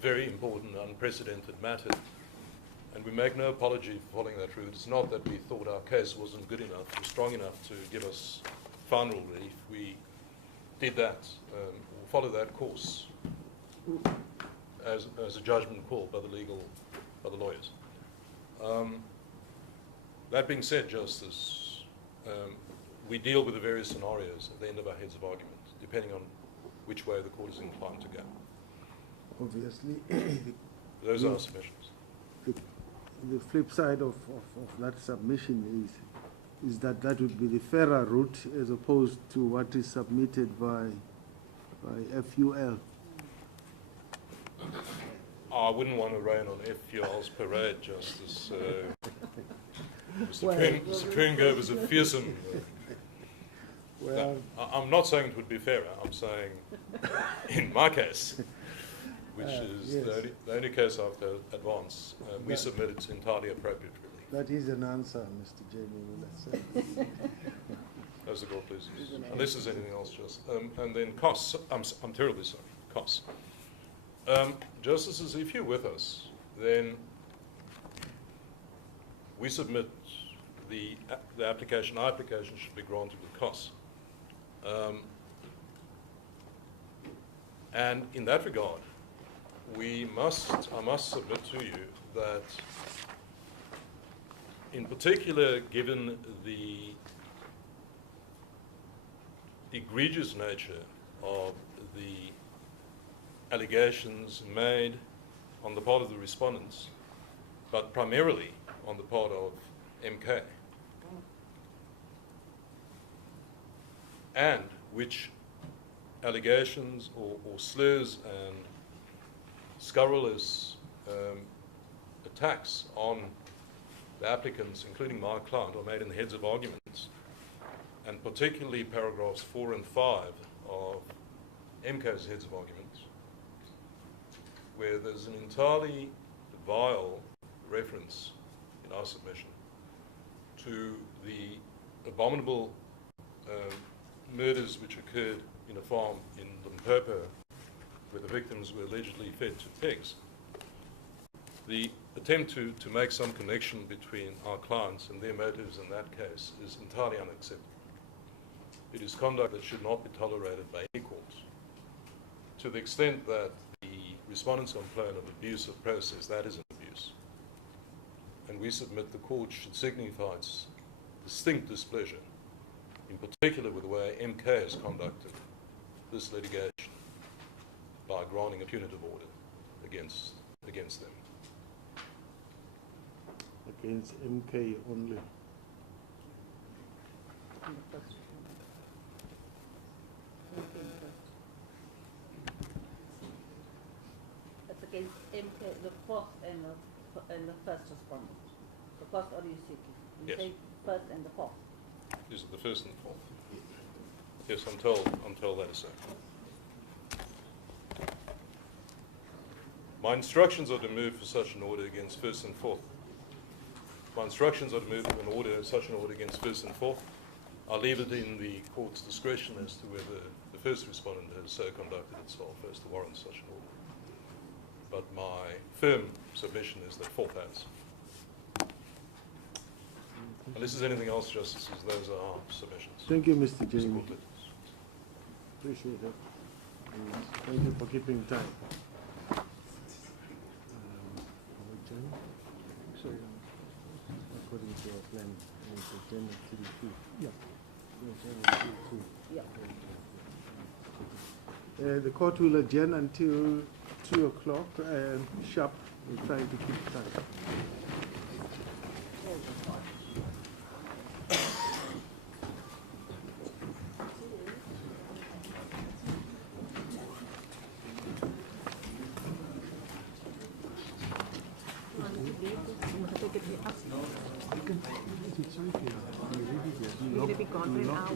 very important, unprecedented matter. And we make no apology for following that route. It's not that we thought our case wasn't good enough or strong enough to give us final relief. We did that, follow that course as a judgment call by the legal by the lawyers. That being said, Justice, we deal with the various scenarios at the end of our heads of argument, depending on which way the court is inclined to go. Obviously, Those are our submissions. the flip side of that submission is that that would be the fairer route as opposed to what is submitted by FUL. I wouldn't want to rain on FUL's parade, Justice. Mr. Well, Pring gave us a fearsome... Well, I'm not saying it would be fairer. I'm saying, in my case, which is yes. the only case I have to advance, we submit it entirely appropriate, really. that is an answer, Mr. Jamie, let's say. Close the door, please. Unless there's anything else, just. And then costs. I'm terribly sorry. Costs. Justices, if you're with us, then we submit the application. Our application should be granted with costs. And in that regard, I must submit to you that, in particular, given the egregious nature of the allegations made on the part of the respondents, but primarily on the part of MK, and which allegations or slurs and scurrilous attacks on the applicants, including my client, are made in the heads of arguments, and particularly paragraphs 4 and 5 of MK's heads of arguments, where there's an entirely vile reference in our submission to the abominable murders which occurred in a farm in Limpopo, where the victims were allegedly fed to pigs. The attempt to make some connection between our clients and their motives in that case is entirely unacceptable. It is conduct that should not be tolerated by any court. To the extent that the respondents complain of abuse of process, that is an abuse. And we submit the court should signify its distinct displeasure, in particular with the way MK has conducted this litigation by granting a punitive order against them. Against MK only. It's against MK, the fourth and the first respondent. The first order you seeking. You Yes. say first and the fourth. These are the first and the fourth. Yes, I'm told that is so. My instructions are to move for such an order against first and fourth. My instructions are to move an order, such an order against first and fourth. I'll leave it in the court's discretion as to whether the first respondent has so conducted itself as to warrant such an order. But my firm submission is that fourth has. Unless there's anything else, Justices, those are our submissions. Thank you, Mr. Jamie. Appreciate it. And thank you for keeping time. According to our plan, the agenda 32. Yeah. The court will adjourn until 2 o'clock sharp. We're trying to keep time. Maybe gone for an hour.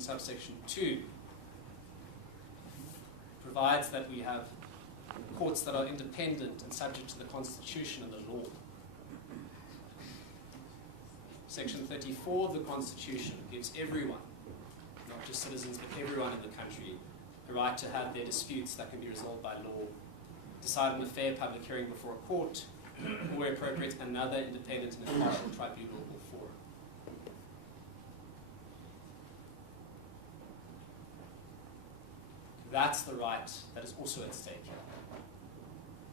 subsection 2 provides that we have courts that are independent and subject to the Constitution and the law. Section 34 of the Constitution gives everyone, not just citizens, but everyone in the country, the right to have their disputes that can be resolved by law, decide in a fair public hearing before a court, or where appropriate, another independent and impartial tribunal or forum. That's the right that is also at stake here,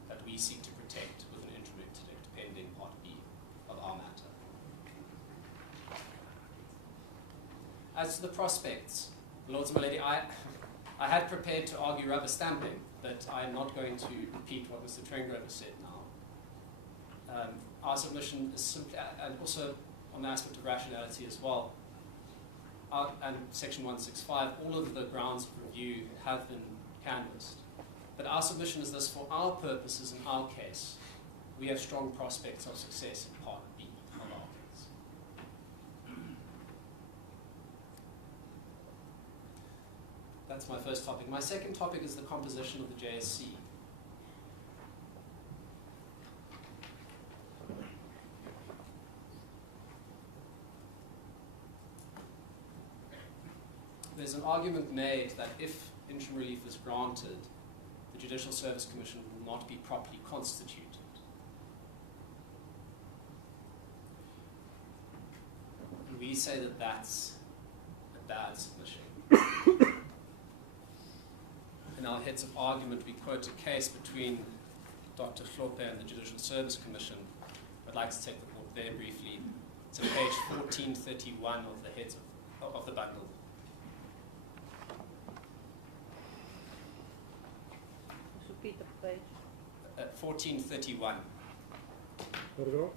that we seek to protect with an interim interdict pending Part B of our matter. As to the prospects, Lords and my Lady, I had prepared to argue rubber stamping, but I am not going to repeat what Mr. Trengrove has said now. Our submission is simply, and also on the aspect of rationality as well, and Section 165, all of the grounds of review have been canvassed. But our submission is this: for our purposes in our case, we have strong prospects of success in Part B of our case. That's my first topic. My second topic is the composition of the JSC. There's an argument made that if interim relief is granted, the Judicial Service Commission will not be properly constituted. And we say that that's a bad submission. In our heads of argument, we quote a case between Dr. Hlophe and the Judicial Service Commission. I'd like to take the court there briefly. It's on page 1431 of the heads of the bundle. Repeat the page. 1431. Paragraph?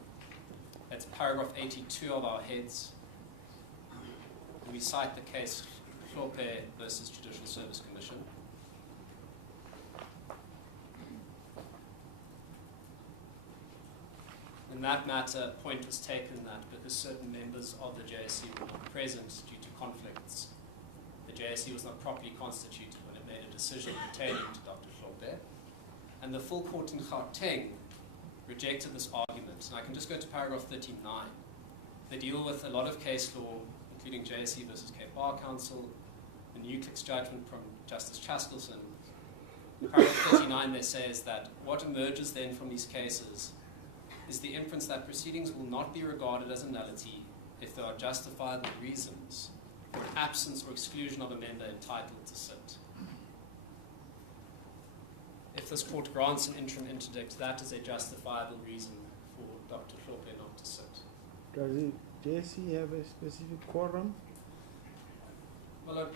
That's paragraph 82 of our heads. And we cite the case Hlophe versus Judicial Service Commission. In that matter, point was taken that because certain members of the JSC were not present due to conflicts, the JSC was not properly constituted when it made a decision pertaining to Dr. Hlophe. And the full court in Gauteng rejected this argument. And I can just go to paragraph 39. They deal with a lot of case law, including JSC versus Cape Bar Council, the Nuclex judgment from Justice Chaskelson. In paragraph 39 there says that what emerges then from these cases is the inference that proceedings will not be regarded as a nullity if there are justifiable reasons for absence or exclusion of a member entitled to sit. If this court grants an interim interdict, that is a justifiable reason for Dr. Hlophe not to sit. Does the JSC have a specific quorum? Well, look,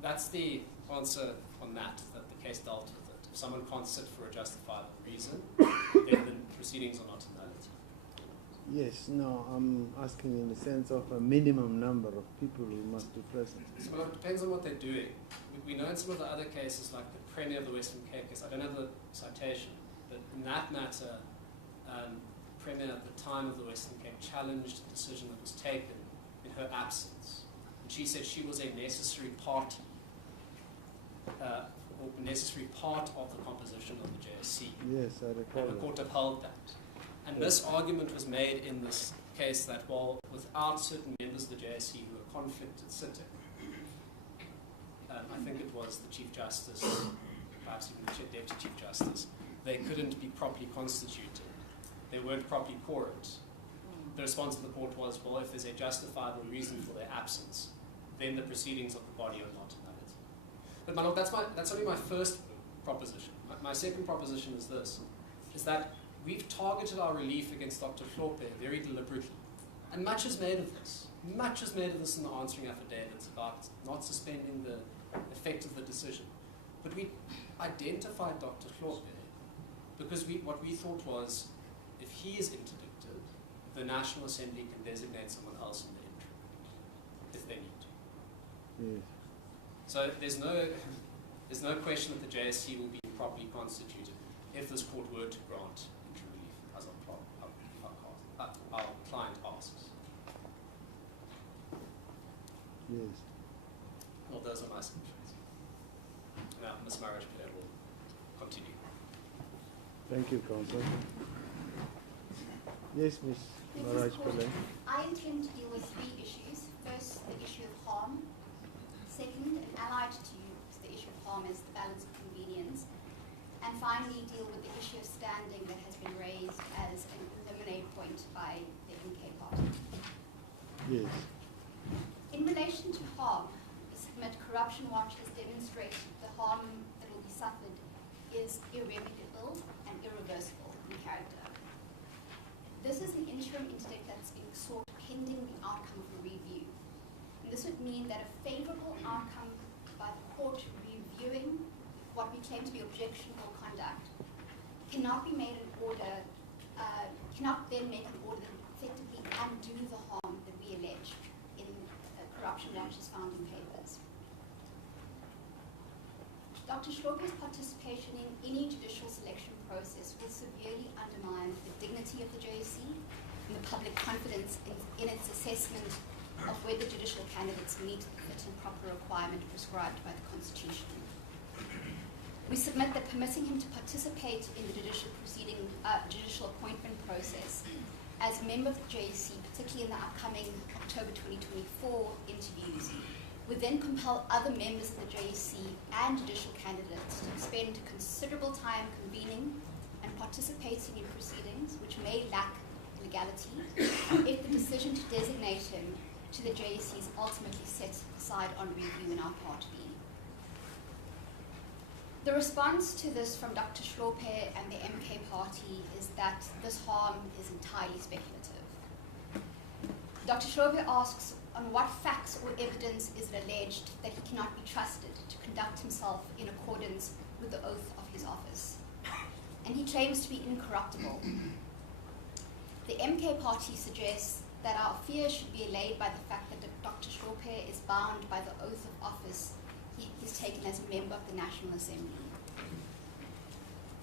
that's the answer on that the case dealt with it. If someone can't sit for a justifiable reason, then the proceedings are not a nullity. Yes, no, I'm asking in the sense of a minimum number of people who must be present. Well, it depends on what they're doing. We know in some of the other cases, like the Premier of the Western Cape case, I don't have the citation, but in that matter, Premier at the time of the Western Cape challenged a decision that was taken in her absence. And she said she was a necessary party, or necessary part of the composition of the JSC. Yes, I recall. And the court upheld that. And this argument was made in this case that, well, without certain members of the JSC who were conflicted sitting, I think it was the Chief Justice, perhaps even the Deputy Chief Justice, they couldn't be properly constituted. They weren't properly quorate. The response of the court was, well, if there's a justifiable reason for their absence, then the proceedings of the body are not a nullity. But my lord, that's only my first proposition. My second proposition is this, is that we've targeted our relief against Dr. Hlophe very deliberately. And much is made of this. Much is made of this in the answering affidavits about not suspending the effect of the decision. But we identified Dr. Hlophe because what we thought was, if he is interdicted, the National Assembly can designate someone else in the interim, if they need to. Yes. So there's no question that the JSC will be properly constituted if this court were to grant interim relief, as our client asks. Yes. those are my submissions. Now, Ms. Maraj-Pillay will continue. Thank you, Councillor. Yes, Ms. Maraj-Pillay. I intend to deal with three issues. First, the issue of harm. Second, and allied to the issue of harm is the balance of convenience. And finally, deal with the issue of standing that has been raised as an eliminate point by the MK party. Yes. In relation to harm, we submit Corruption Watch has demonstrated the harm that will be suffered is irremediable and irreversible in character. This is an interim interdict that's being sought pending the outcome of a review. And this would mean that a favorable outcome by the court reviewing what we claim to be objectionable conduct cannot be made in order, cannot then make an order that effectively undo the harm that we allege in Corruption Watch's founding papers. Dr. Hlophe's participation in any judicial selection process will severely undermine the dignity of the JSC and the public confidence in its assessment of whether judicial candidates meet the fit and proper requirement prescribed by the Constitution. We submit that permitting him to participate in the judicial appointment process as a member of the JSC, particularly in the upcoming October 2024 interviews, would then compel other members of the JSC and judicial candidates to spend considerable time convening and participating in proceedings which may lack legality if the decision to designate him to the JSC is ultimately set aside on review in our Part B. The response to this from Dr. Hlophe and the MK party is that this harm is entirely speculative. Dr. Hlophe asks, on what facts or evidence is it alleged that he cannot be trusted to conduct himself in accordance with the oath of his office? And he claims to be incorruptible. The MK party suggests that our fears should be allayed by the fact that Dr. Hlophe is bound by the oath of office he is taken as a member of the National Assembly.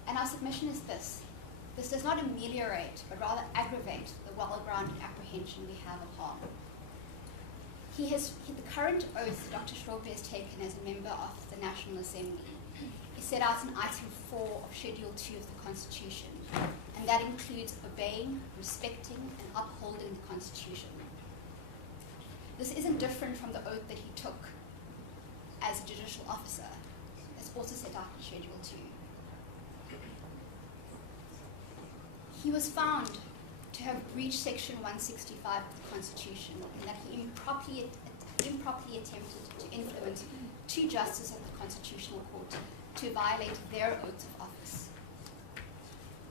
And our submission is this. This does not ameliorate, but rather aggravate the well-grounded apprehension we have of harm. The current oath Dr. Hlophe has taken as a member of the National Assembly is set out in Item 4 of Schedule 2 of the Constitution, and that includes obeying, respecting, and upholding the Constitution. This isn't different from the oath that he took as a judicial officer. That's also set out in Schedule 2. He was found to have breached Section 165 of the Constitution in that he improperly attempted to influence two justices of the Constitutional Court to violate their oaths of office.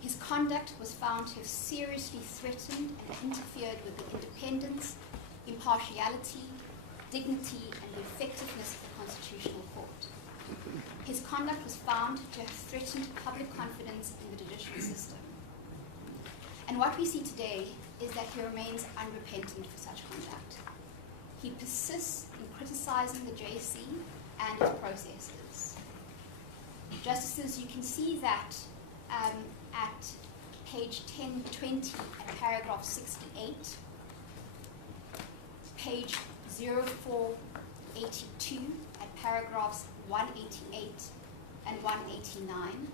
His conduct was found to have seriously threatened and interfered with the independence, impartiality, dignity, and the effectiveness of the Constitutional Court. His conduct was found to have threatened public confidence in the judicial system. And what we see today is that he remains unrepentant for such conduct. He persists in criticizing the JSC and its processes. Justices, you can see that at page 1020 at paragraph 68, page 0482 at paragraphs 188 and 189,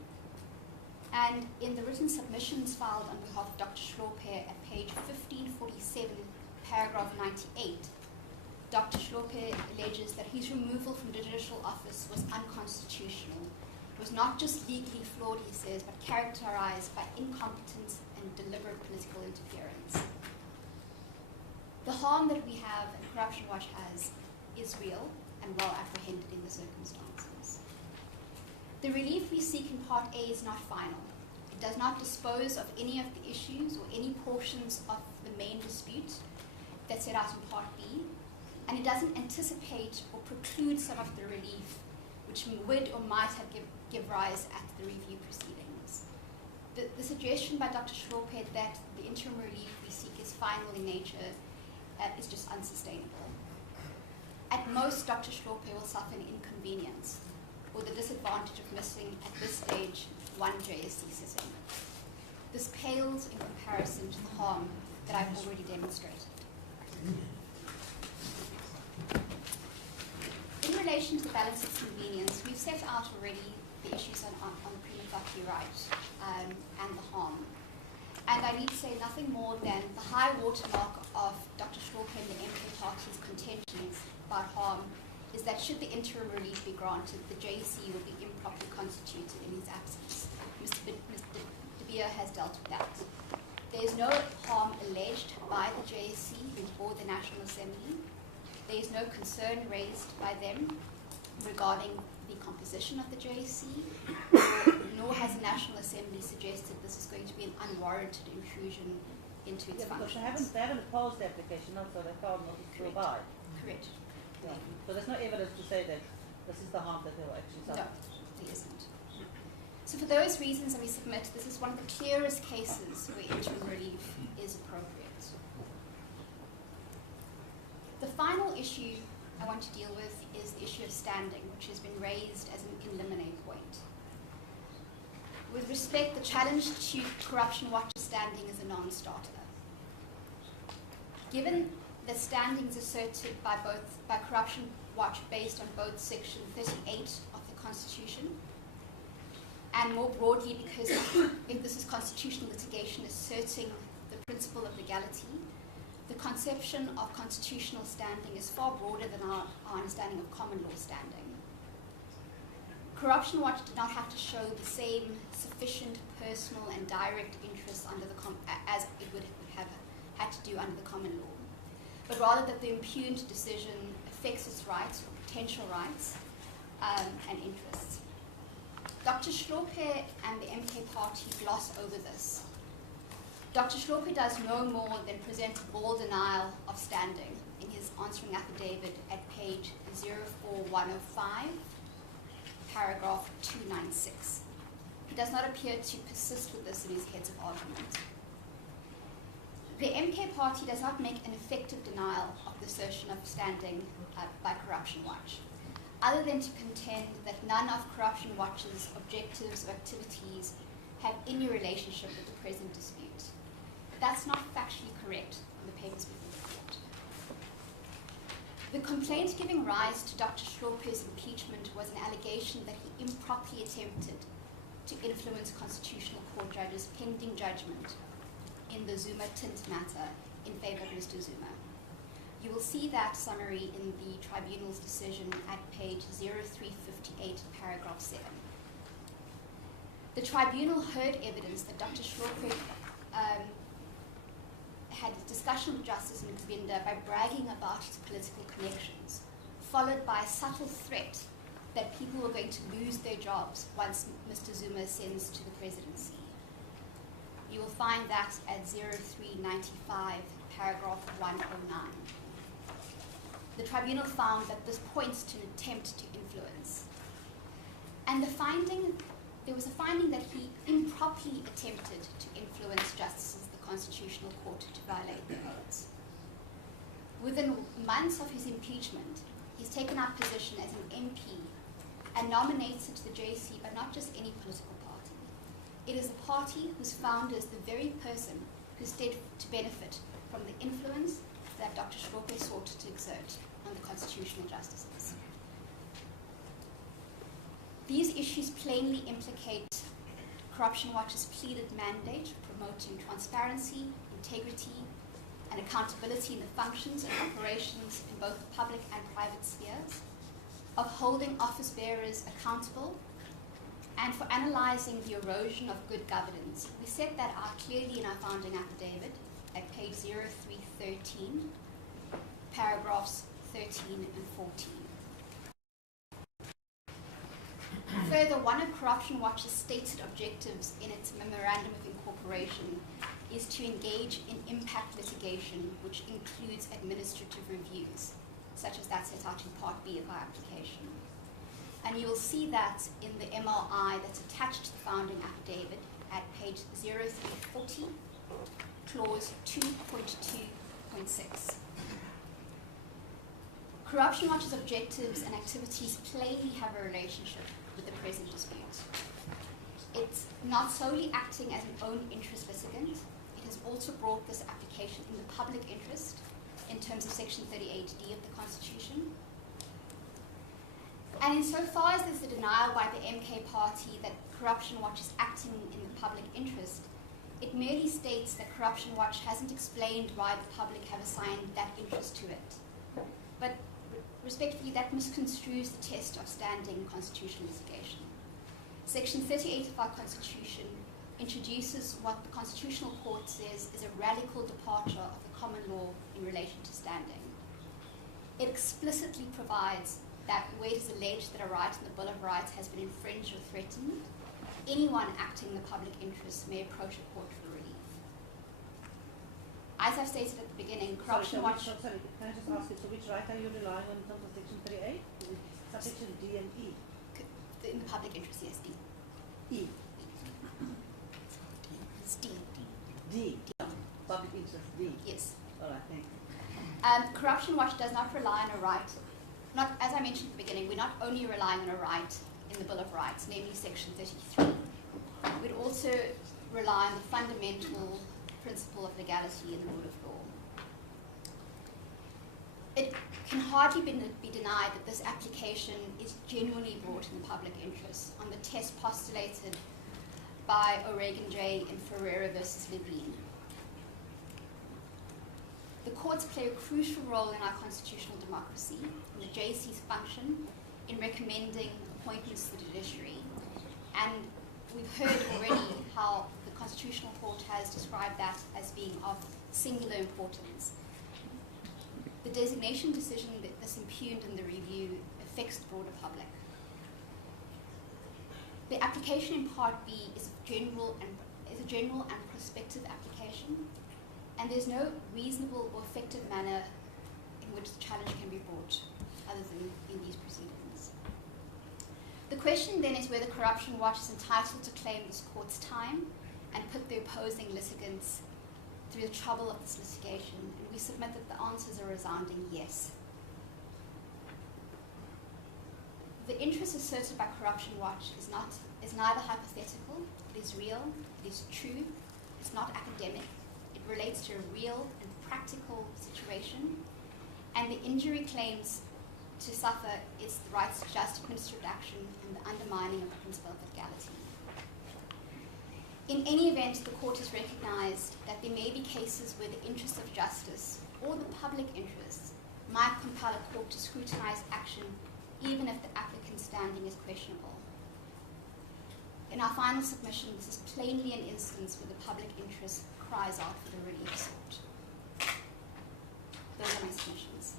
and in the written submissions filed on behalf of Dr. Hlophe at page 1547, paragraph 98, Dr. Hlophe alleges that his removal from the judicial office was unconstitutional. It was not just legally flawed, he says, but characterized by incompetence and deliberate political interference. The harm that we have and Corruption Watch has is real and well apprehended in the circumstances. The relief we seek in Part A is not final. It does not dispose of any of the issues or any portions of the main dispute that's set out in Part B, and it doesn't anticipate or preclude some of the relief which would or might have give rise at the review proceedings. The suggestion by Dr. Hlophe that the interim relief we seek is final in nature is just unsustainable. At most, Dr. Hlophe will suffer an inconvenience or the disadvantage of missing, at this stage, one JSC sitting. This pales in comparison to the harm that I've already demonstrated. In relation to the balance of convenience, we've set out already the issues on the prima facie right and the harm. And I need to say nothing more than the high watermark of Dr. Hlophe and the MK Party's contentions about harm is that should the interim relief be granted, the JSC will be improperly constituted in his absence. Mr. De Beer has dealt with that. There is no harm alleged by the JSC or the National Assembly. There is no concern raised by them regarding the composition of the JSC, nor has the National Assembly suggested this is going to be an unwarranted intrusion into its functions. They haven't opposed the application, so they found notice to abide. Correct. Yeah. So there's no evidence to say that this is the harm that they will actually suffer. No, there isn't. So for those reasons that we submit, this is one of the clearest cases where interim relief is appropriate. The final issue I want to deal with is the issue of standing, which has been raised as an in limine point. With respect, the challenge to Corruption Watch's standing is a non-starter. Given the standings asserted by Corruption Watch based on both Section 38 of the Constitution, and more broadly because if this is constitutional litigation asserting the principle of legality, the conception of constitutional standing is far broader than our understanding of common law standing. Corruption Watch did not have to show the same sufficient personal and direct interests as it would have had to do under the common law, but rather that the impugned decision affects its rights or potential rights and interests. Dr. Hlophe and the MK Party gloss over this. Dr. Hlophe does no more than present a bold denial of standing in his answering affidavit at page 04105, paragraph 296. He does not appear to persist with this in his heads of argument. The MK Party does not make an effective denial of the assertion of standing by Corruption Watch, other than to contend that none of Corruption Watch's objectives or activities have any relationship with the present dispute. That's not factually correct in the papers before the court. The complaint giving rise to Dr. Hlophe's impeachment was an allegation that he improperly attempted to influence constitutional court judges pending judgment in the Zuma Tint matter in favor of Mr. Zuma. You will see that summary in the tribunal's decision at page 0358, paragraph 7. The tribunal heard evidence that Dr. Hlophe had a discussion with Justice Mxibinda by bragging about his political connections, followed by a subtle threat that people were going to lose their jobs once Mr. Zuma ascends to the presidency. You will find that at 0395, paragraph 109. The tribunal found that this points to an attempt to influence. And there was a finding that he improperly attempted to influence justices of the Constitutional Court to violate their oaths. Within months of his impeachment, he's taken up position as an MP and nominated to the JSC, but not just any political party. It is a party whose founder is the very person who stood to benefit from the influence that Dr. Hlophe sought to exert on the constitutional justices. These issues plainly implicate Corruption Watch's pleaded mandate promoting transparency, integrity, and accountability in the functions and operations in both the public and private spheres, of holding office bearers accountable, and for analyzing the erosion of good governance. We set that out clearly in our founding affidavit at page 0313, paragraphs 13 and 14. Further, one of Corruption Watch's stated objectives in its Memorandum of Incorporation is to engage in impact litigation, which includes administrative reviews, such as that set out in Part B of our application. And you will see that in the MRI that's attached to the founding affidavit at page 0340, clause 2.2.6. Corruption Watch's objectives and activities plainly have a relationship with the present dispute. It's not solely acting as an own interest litigant, it has also brought this application in the public interest in terms of Section 38D of the Constitution. And insofar as there's a denial by the MK party that Corruption Watch is acting in the public interest, it merely states that Corruption Watch hasn't explained why the public have assigned that interest to it. But respectfully, that misconstrues the test of standing constitutional litigation. Section 38 of our Constitution introduces what the Constitutional Court says is a radical departure of the common law in relation to standing. It explicitly provides that where it is alleged that a right in the Bill of Rights has been infringed or threatened, anyone acting in the public interest may approach a court for relief. As I've stated at the beginning, Corruption Watch... Sorry, can I just ask you, so which right are you relying on in terms of Section 38? Subsection D and E? In the public interest, yes, D. E. It's D. D. Public interest, D. Yes. All right, thank you. Corruption Watch does not rely on a right. Not, as I mentioned at the beginning, we're not only relying on a right in the Bill of Rights, namely Section 33. We'd also rely on the fundamental principle of legality and the rule of law. It can hardly be denied that this application is genuinely brought in the public interest on the test postulated by O'Regan J. in Ferreira versus Levine. The courts play a crucial role in our constitutional democracy, and the JSC's function in recommending appointments to the judiciary. And we've heard already how the Constitutional Court has described that as being of singular importance. The designation decision that's impugned in the review affects the broader public. The application in Part B is a general and prospective application, and there's no reasonable or effective manner in which the challenge can be brought other than in these proceedings. The question then is whether Corruption Watch is entitled to claim this court's time and put the opposing litigants through the trouble of this litigation, and we submit that the answer is a resounding yes. The interest asserted by Corruption Watch is neither hypothetical, it is real, it is true, it's not academic. It relates to a real and practical situation, and the injury claims to suffer is the rights to just administrative action and the undermining of the principle of legality. In any event, the court has recognized that there may be cases where the interest of justice or the public interest might compel a court to scrutinize action even if the applicant's standing is questionable. In our final submission, this is plainly an instance where the public interest cries out for the relief sought. Those are my submissions.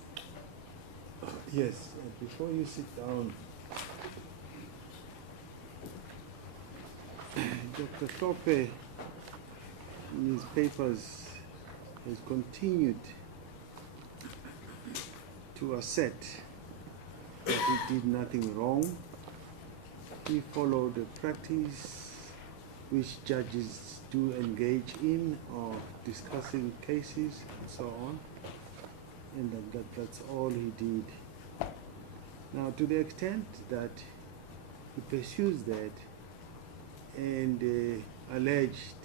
Yes, before you sit down, Dr. Hlophe, in his papers, has continued to assert that he did nothing wrong. He followed a practice which judges do engage in, of discussing cases and so on, and that's all he did. Now, to the extent that he pursues that and alleged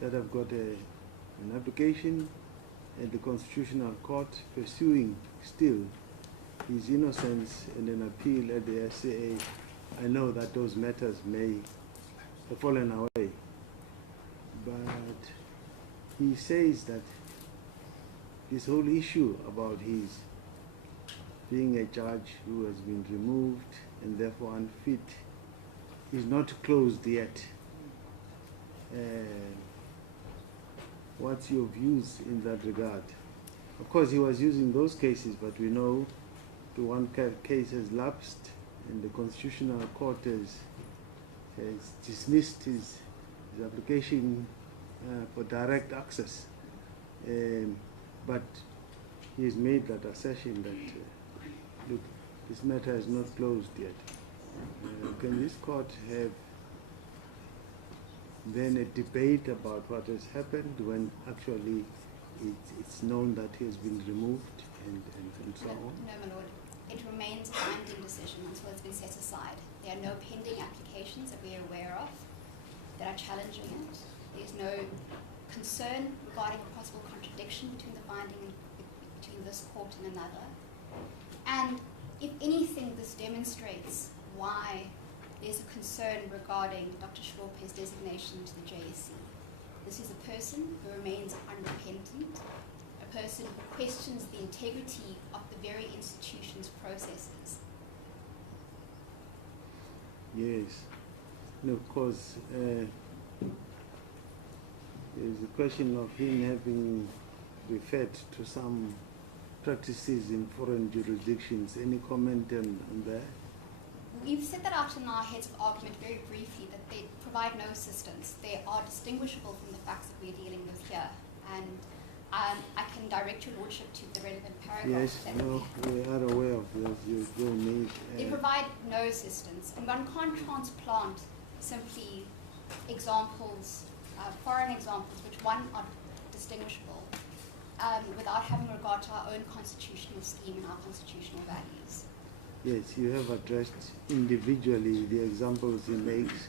that I've got an application at the Constitutional Court pursuing still his innocence and an appeal at the SAA, I know that those matters may have fallen away. But he says that this whole issue about his being a judge who has been removed and therefore unfit is not closed yet. What's your views in that regard? Of course, he was using those cases, but we know the one case has lapsed and the Constitutional Court has dismissed his application for direct access. But he has made that assertion that, look, this matter is not closed yet. Can this court have then a debate about what has happened when actually it's known that he has been removed and so on? No, my lord. It remains a binding decision until it's been set aside. There are no pending applications that we are aware of that are challenging it. There's no concern regarding a possible contradiction between the finding between this court and another. And if anything, this demonstrates why there's a concern regarding Dr. Hlophe's designation to the JSC. This is a person who remains unrepentant, a person who questions the integrity of the very institution's processes. Yes. And of course, there's a question of him having referred to some practices in foreign jurisdictions. Any comment on that? We've set that out in our heads of argument very briefly, that they provide no assistance. They are distinguishable from the facts that we're dealing with here. And I can direct your lordship to the relevant paragraphs. Yes, no, we are aware of this. You don't need... They provide no assistance. And one can't transplant simply examples, foreign examples, which one are distinguishable, without having regard to our own constitutional scheme and our constitutional values. Yes, you have addressed individually the examples he makes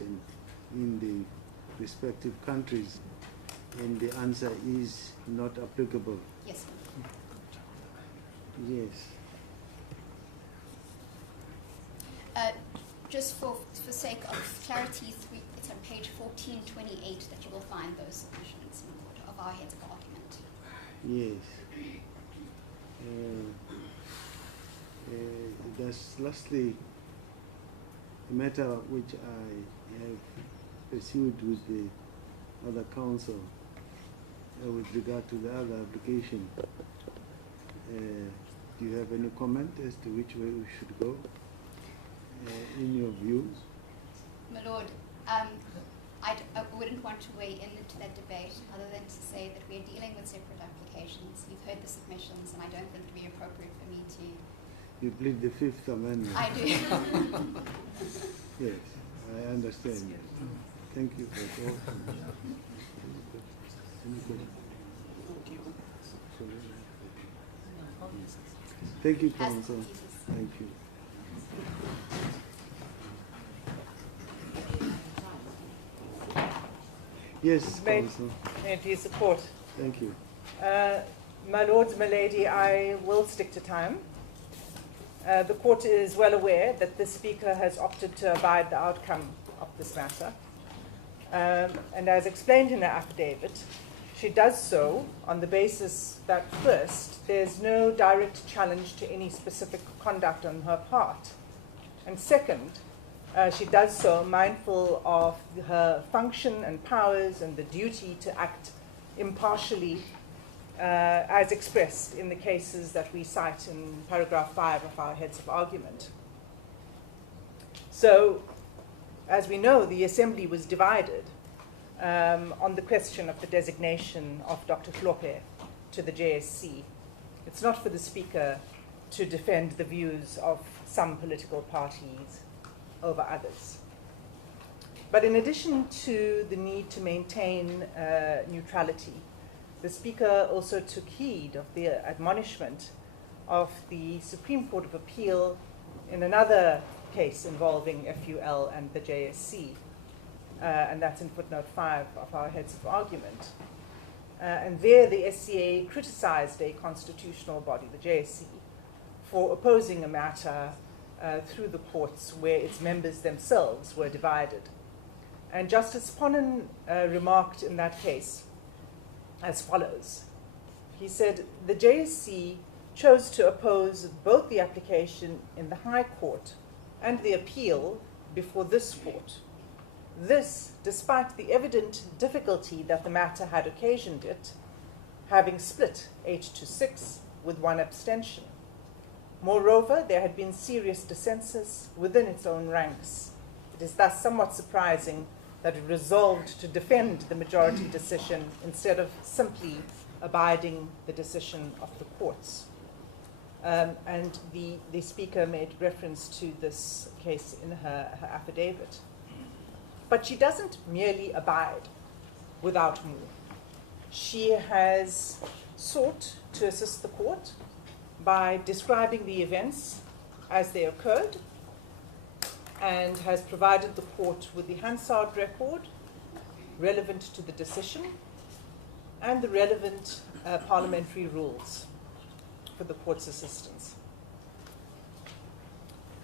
in the respective countries, and the answer is not applicable. Yes, sir. Yes. Just for sake of clarity, it's on page 1428 that you will find those submissions in court of our heads of argument. Yes. There's lastly a matter which I have pursued with the other counsel with regard to the other application. Do you have any comment as to which way we should go in your views? My Lord, I wouldn't want to weigh into that debate other than to say that we're dealing with separate applications. You've heard the submissions, and I don't think it would be appropriate for me to... You plead the Fifth Amendment. I do. Yes, I understand. Thank you for that. Thank you, counsel. Thank you. Yes, counsel. May it please the court. Thank you. My lords, my lady, I will stick to time. The court is well aware that the Speaker has opted to abide the outcome of this matter. And as explained in her affidavit, she does so on the basis that, first, there's no direct challenge to any specific conduct on her part. And second, she does so mindful of her function and powers and the duty to act impartially as expressed in the cases that we cite in paragraph 5 of our heads of argument. So, as we know, the Assembly was divided on the question of the designation of Dr. Hlophe to the JSC. It's not for the Speaker to defend the views of some political parties over others. But in addition to the need to maintain neutrality, the Speaker also took heed of the admonishment of the Supreme Court of Appeal in another case involving FUL and the JSC, and that's in footnote 5 of our heads of argument. And there the SCA criticized a constitutional body, the JSC, for opposing a matter through the courts where its members themselves were divided. And Justice Ponnen remarked in that case as follows. He said, the JSC chose to oppose both the application in the High Court and the appeal before this court. This, despite the evident difficulty that the matter had occasioned it, having split 8-6 with one abstention. Moreover, there had been serious dissensus within its own ranks. It is thus somewhat surprising that it resolved to defend the majority decision instead of simply abiding the decision of the courts. And the Speaker made reference to this case in her affidavit. But she doesn't merely abide without more. She has sought to assist the court by describing the events as they occurred, and has provided the court with the Hansard record relevant to the decision and the relevant parliamentary rules for the court's assistance.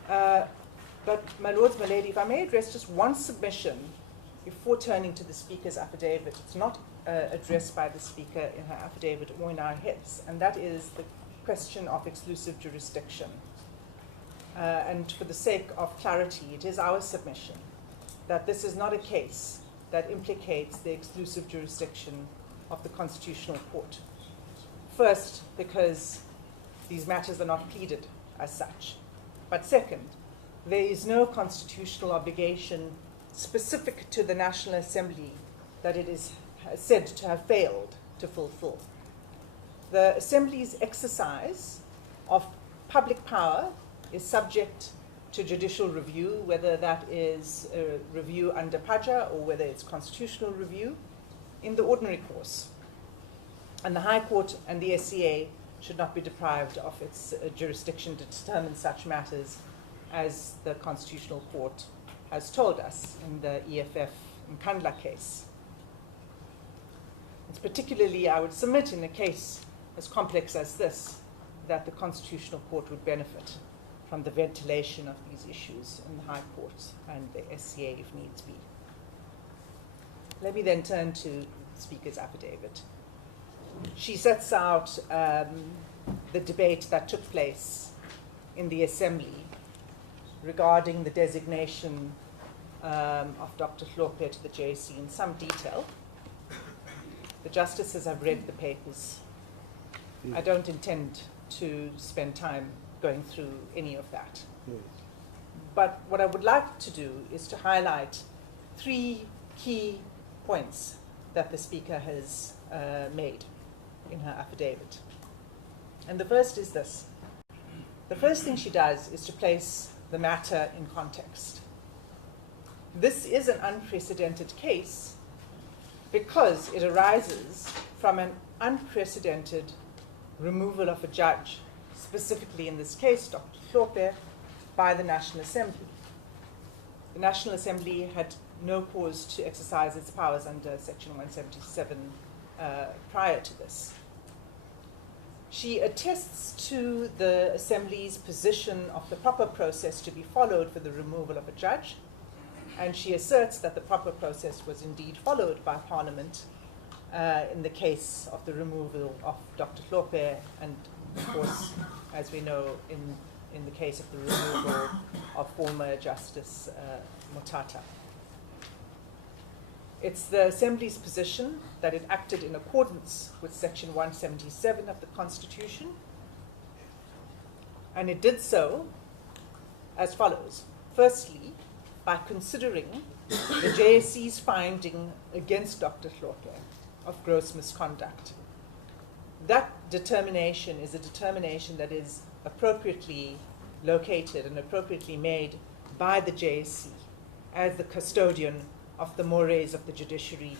But, my lords, my lady, if I may address just one submission before turning to the Speaker's affidavit. It's not addressed by the Speaker in her affidavit or in our heads, and that is the question of exclusive jurisdiction. And for the sake of clarity, it is our submission that this is not a case that implicates the exclusive jurisdiction of the Constitutional Court. First, because these matters are not pleaded as such. But second, there is no constitutional obligation specific to the National Assembly that it is said to have failed to fulfill. The Assembly's exercise of public power is subject to judicial review, whether that is a review under PAJA or whether it's constitutional review, in the ordinary course. And the High Court and the SCA should not be deprived of its jurisdiction to determine such matters, as the Constitutional Court has told us in the EFF Nkandla case. It's particularly, I would submit, in a case as complex as this, that the Constitutional Court would benefit from the ventilation of these issues in the High Court and the SCA if needs be. Let me then turn to the Speaker's affidavit. She sets out the debate that took place in the Assembly regarding the designation of Dr. Hlophe to the JSC in some detail. The justices have read the papers. I don't intend to spend time going through any of that. But what I would like to do is to highlight three key points that the Speaker has made in her affidavit. And the first is this. The first thing she does is to place the matter in context. This is an unprecedented case because it arises from an unprecedented removal of a judge, specifically in this case, Dr. Hlophe, by the National Assembly. The National Assembly had no cause to exercise its powers under Section 177 prior to this. She attests to the Assembly's position of the proper process to be followed for the removal of a judge, and she asserts that the proper process was indeed followed by Parliament in the case of the removal of Dr. Hlophe, and of course, as we know, in the case of the removal of former Justice Motata. It's the Assembly's position that it acted in accordance with Section 177 of the Constitution, and it did so as follows. Firstly, by considering the JSC's finding against Dr. Hlophe of gross misconduct. That determination is a determination that is appropriately located and appropriately made by the JSC as the custodian of the mores of the judiciary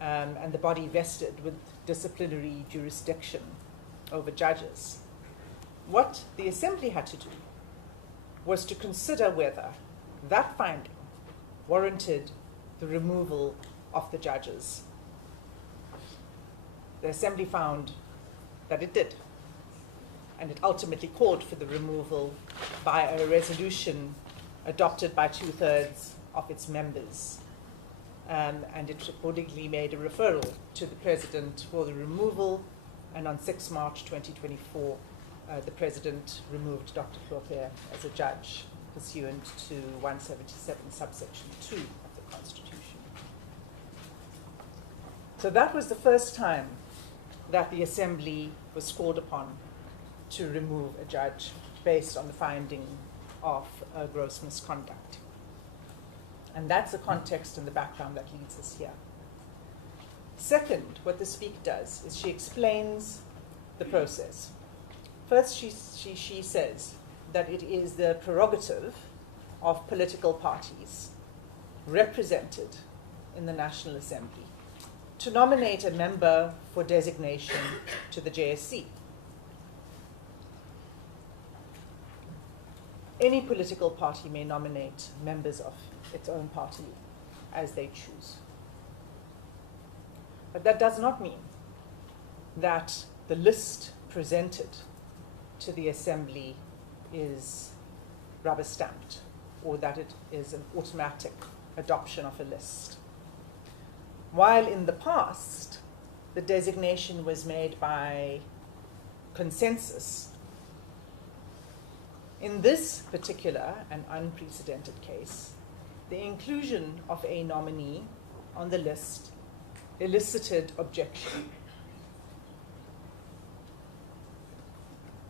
and the body vested with disciplinary jurisdiction over judges. What the Assembly had to do was to consider whether that finding warranted the removal of the judges. The Assembly found that it did, and it ultimately called for the removal by a resolution adopted by 2/3 of its members. And it accordingly made a referral to the President for the removal, and on 6 March 2024, the President removed Dr. Hlophe as a judge pursuant to 177 subsection 2 of the Constitution. So that was the first time that the Assembly was called upon to remove a judge based on the finding of gross misconduct. And that's the context and the background that leads us here. Second, what the Speaker does is she explains the process. First, she says that it is the prerogative of political parties represented in the National Assembly to nominate a member for designation to the JSC. Any political party may nominate members of its own party as they choose. But that does not mean that the list presented to the Assembly is rubber stamped, or that it is an automatic adoption of a list. While in the past, the designation was made by consensus, in this particular and unprecedented case, the inclusion of a nominee on the list elicited objection.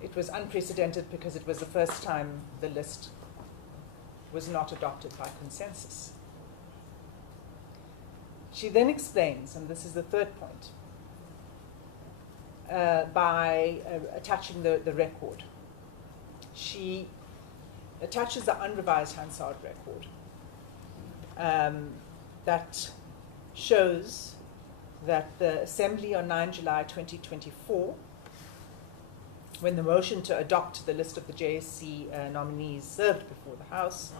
It was unprecedented because it was the first time the list was not adopted by consensus. She then explains, and this is the third point, by attaching the record. She attaches the unrevised Hansard record that shows that the Assembly on 9 July 2024, when the motion to adopt the list of the JSC nominees served before the House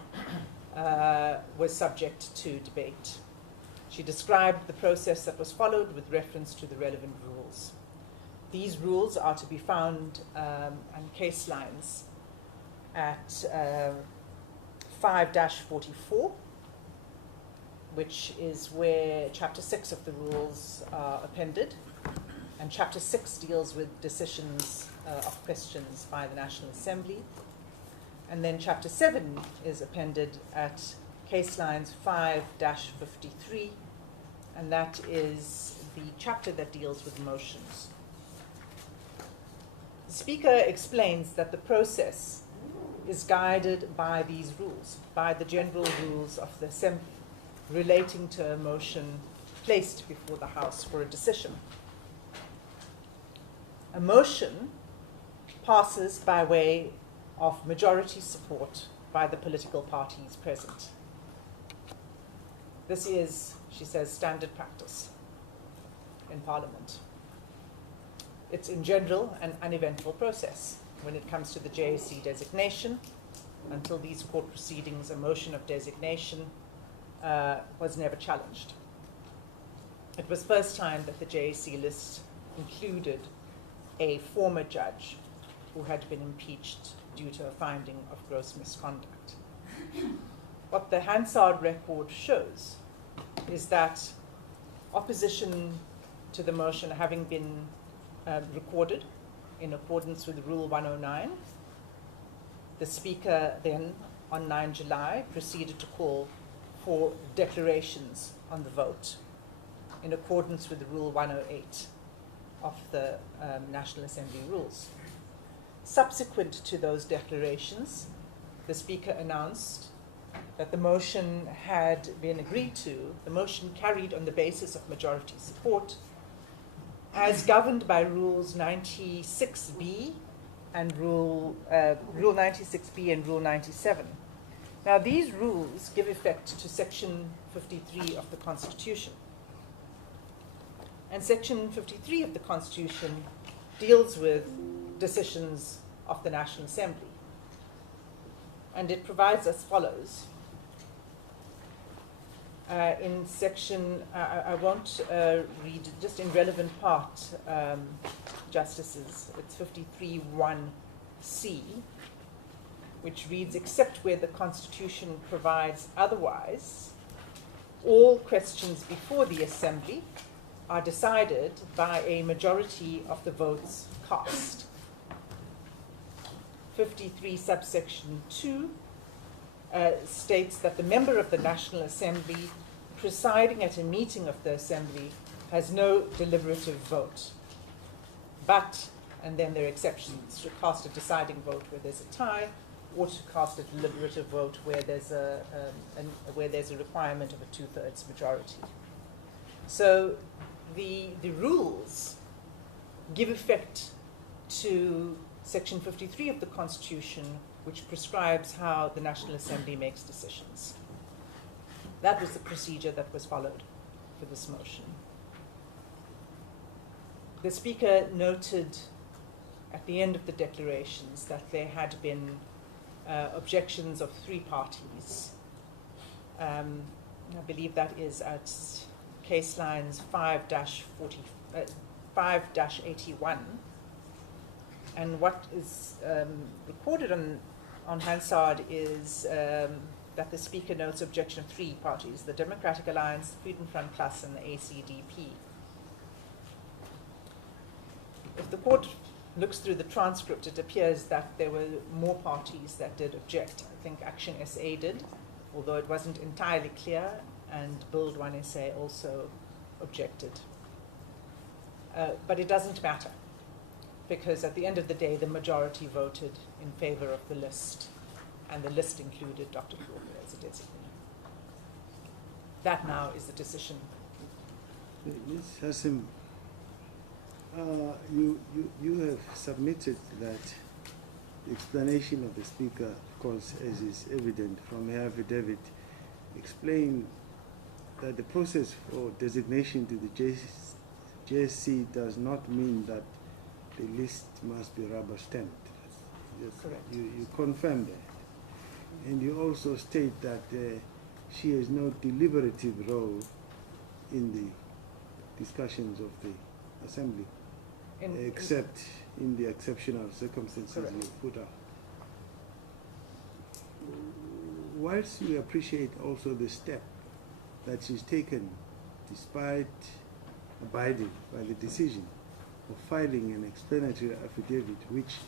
was subject to debate. She described the process that was followed with reference to the relevant rules. These rules are to be found on case lines at 5-44, which is where Chapter 6 of the rules are appended, and Chapter 6 deals with decisions of questions by the National Assembly, and then Chapter 7 is appended at case lines 5-53, and that is the chapter that deals with motions. The Speaker explains that the process is guided by these rules, by the general rules of the Assembly relating to a motion placed before the House for a decision. A motion passes by way of majority support by the political parties present. This is, she says, standard practice in Parliament. It's in general an uneventful process. When it comes to the JSC designation, until these court proceedings, a motion of designation was never challenged. It was first time that the JSC list included a former judge who had been impeached due to a finding of gross misconduct. What the Hansard record shows is that opposition to the motion having been recorded in accordance with Rule 109, the Speaker then, on 9 July, proceeded to call for declarations on the vote in accordance with Rule 108 of the National Assembly rules. Subsequent to those declarations, the Speaker announced that the motion had been agreed to, the motion carried on the basis of majority support, as governed by Rules 96B and Rule 96B and Rule 97. Now, these rules give effect to Section 53 of the Constitution. And Section 53 of the Constitution deals with decisions of the National Assembly. And it provides as follows. In section, I won't read, just in relevant part, Justices, it's 53(1)(c), which reads, except where the Constitution provides otherwise, all questions before the Assembly are decided by a majority of the votes cast. 53 subsection 2 states that the member of the National Assembly presiding at a meeting of the Assembly has no deliberative vote, but, and then there are exceptions, to cast a deciding vote where there's a tie, or to cast a deliberative vote where there's a requirement of a 2/3 majority. So the rules give effect to Section 53 of the Constitution, which prescribes how the National Assembly makes decisions. That was the procedure that was followed for this motion. The Speaker noted at the end of the declarations that there had been objections of 3 parties. I believe that is at case lines 5-81. And what is recorded on Hansard is that the Speaker notes objection of 3 parties, the Democratic Alliance, the Freedom Front Plus, and the ACDP. If the court looks through the transcript, it appears that there were more parties that did object. I think Action SA did, although it wasn't entirely clear, and Build 1 SA also objected. But it doesn't matter, because at the end of the day, the majority voted in favor of the list, and the list included Dr. Hlophe as a designee. That now is the decision. Ms. Hassim, you have submitted that the explanation of the Speaker, of course, as is evident from her affidavit, explained that the process for designation to the JSC does not mean that the list must be rubber stamped. Yes, correct. You confirm that. And you also state that she has no deliberative role in the discussions of the Assembly, except in the exceptional circumstances correct. you put out. Whilst we appreciate also the step that she's taken, despite abiding by the decision of filing an explanatory affidavit, which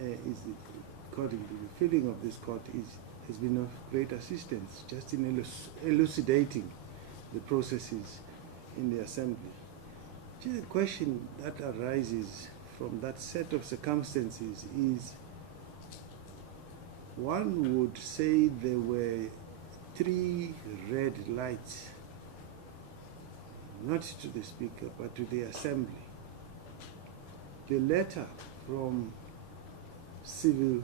is, according to the feeling of this court, has been of great assistance just in elucidating the processes in the Assembly. The question that arises from that set of circumstances is, one would say there were 3 red lights, not to the Speaker, but to the Assembly. The letter from civil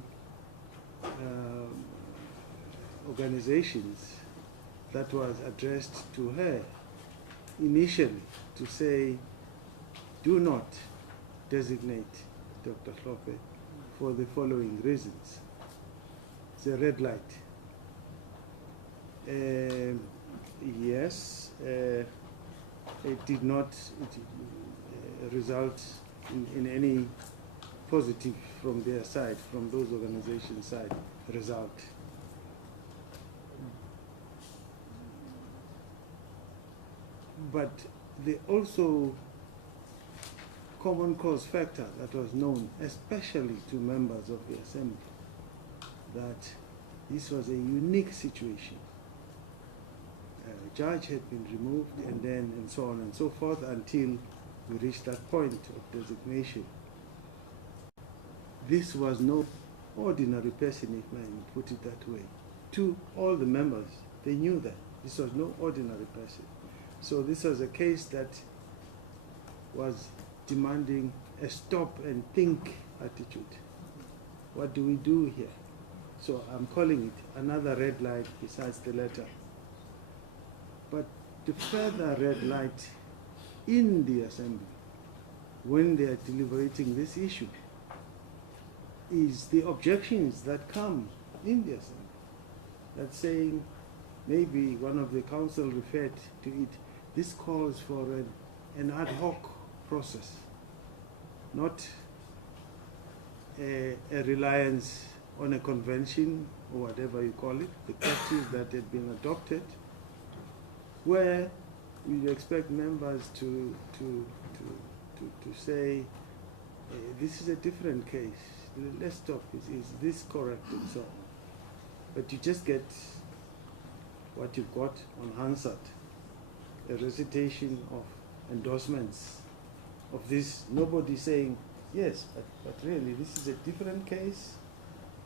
organizations that was addressed to her initially to say, do not designate Dr. Hlophe for the following reasons. It's a red light. Yes, it did not result in any positive from their side, from those organizations' side, result. But the also common cause factor that was known, especially to members of the Assembly, that this was a unique situation. A judge had been removed, and so on and so forth, until we reached that point of designation. This was no ordinary person, if I may put it that way. To all the members, they knew that this was no ordinary person. So this was a case that was demanding a stop and think attitude. What do we do here? So I'm calling it another red light besides the letter. But the further red light in the Assembly, when they are deliberating this issue, is the objections that come in the Assembly. That's saying, maybe one of the council referred to it, this calls for an ad hoc process, not a reliance on a convention or whatever you call it, the practice that had been adopted, where we expect members to say, this is a different case, let's stop, is this correct, and so on. But you just get what you've got on Hansard, a recitation of endorsements of this, nobody saying, yes, but really this is a different case,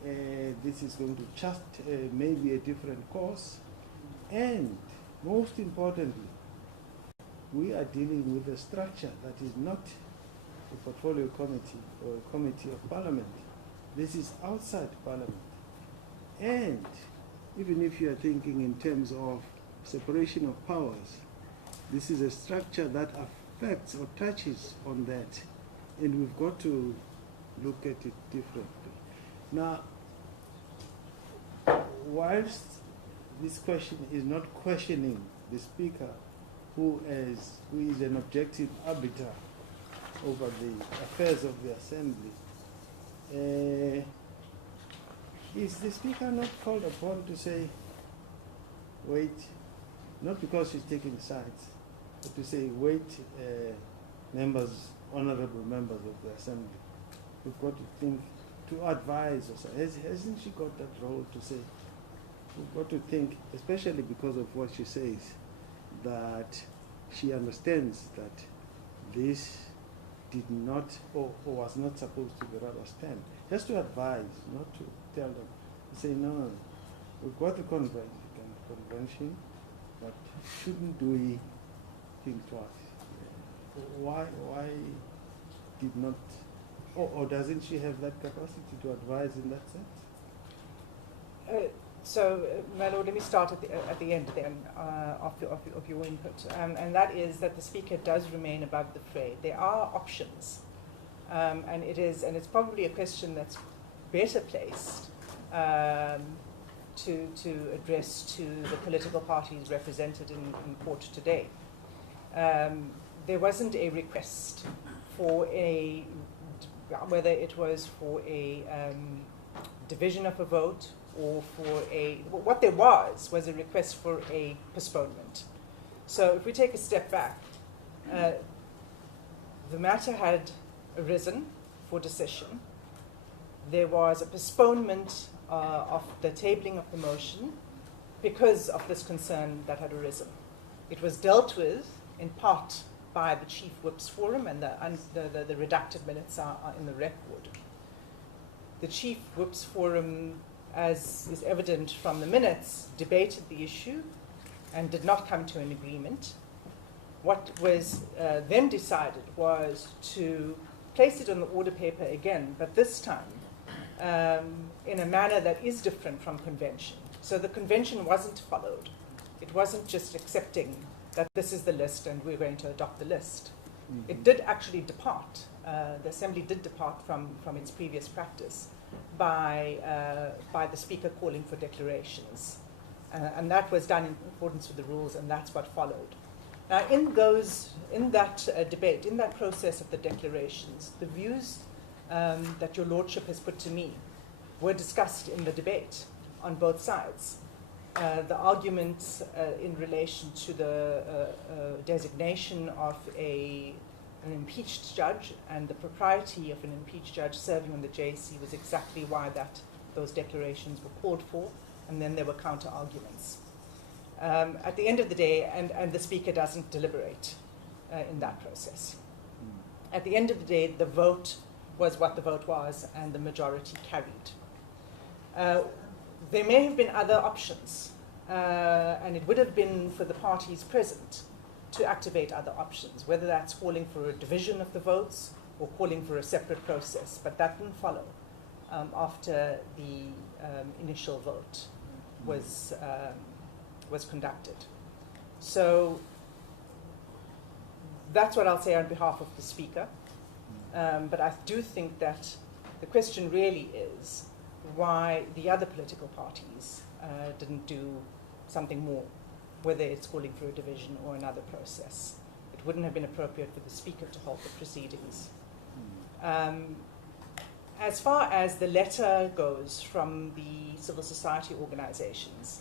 this is going to chart maybe a different course, and most importantly, we are dealing with a structure that is not a portfolio committee or a committee of parliament. This is outside parliament. And even if you are thinking in terms of separation of powers, this is a structure that affects or touches on that, and we've got to look at it differently. Now, whilst this question is not questioning the Speaker, who is an objective arbiter over the affairs of the Assembly, is the Speaker not called upon to say, wait, not because she's taking sides, but to say, wait, members, honorable members of the Assembly, we've got to think, to advise us. Hasn't she got that role to say, we've got to think, especially because of what she says, that she understands that this did not or was not supposed to be rubber stamped. Just to advise, not to tell them. Say, no, we've got the convention, but shouldn't we think twice? Why did not, or doesn't she have that capacity to advise in that sense? My Lord, let me start at the end then of your input, and that is that the Speaker does remain above the fray. There are options, and it's probably a question that's better placed to address to the political parties represented in court today. There wasn't a request for whether it was for a division of a vote or for what there was a request for a postponement. So if we take a step back, the matter had arisen for decision. There was a postponement of the tabling of the motion because of this concern that had arisen. It was dealt with in part by the Chief Whip's Forum, and the redacted minutes are in the record. The Chief Whip's Forum, as is evident from the minutes, debated the issue and did not come to an agreement. What was then decided was to place it on the order paper again, but this time in a manner that is different from convention. So the convention wasn't followed. It wasn't just accepting that this is the list and we're going to adopt the list. Mm-hmm. It did actually depart. The Assembly did depart from its previous practice by the Speaker calling for declarations. And that was done in accordance with the rules, and that's what followed. Now, in that debate, in that process of the declarations, the views that your Lordship has put to me were discussed in the debate on both sides. The arguments in relation to the designation of an impeached judge and the propriety of an impeached judge serving on the JSC was exactly why those declarations were called for, and then there were counter-arguments. At the end of the day, and the Speaker doesn't deliberate in that process. At the end of the day, the vote was what the vote was, and the majority carried. There may have been other options, and it would have been for the parties present to activate other options, whether that's calling for a division of the votes or calling for a separate process, but that didn't follow after the initial vote was conducted. So that's what I'll say on behalf of the Speaker. But I do think that the question really is why the other political parties didn't do something more, whether it's calling for a division or another process. It wouldn't have been appropriate for the Speaker to halt the proceedings. As far as the letter goes from the civil society organizations,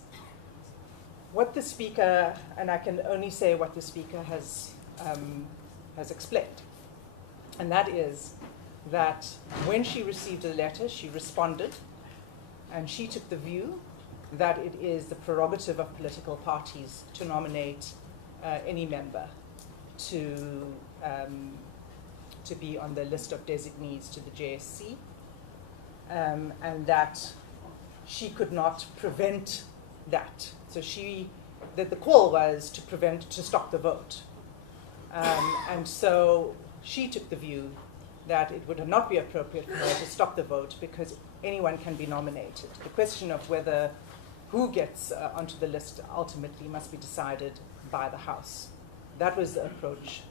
what the Speaker, and I can only say what the Speaker has explained, and that is that when she received the letter, she responded, and she took the view that it is the prerogative of political parties to nominate any member to be on the list of designees to the JSC, and that she could not prevent that. So the call was to stop the vote. And so she took the view that it would not be appropriate for her to stop the vote because anyone can be nominated. The question of who gets onto the list ultimately must be decided by the House. That was the approach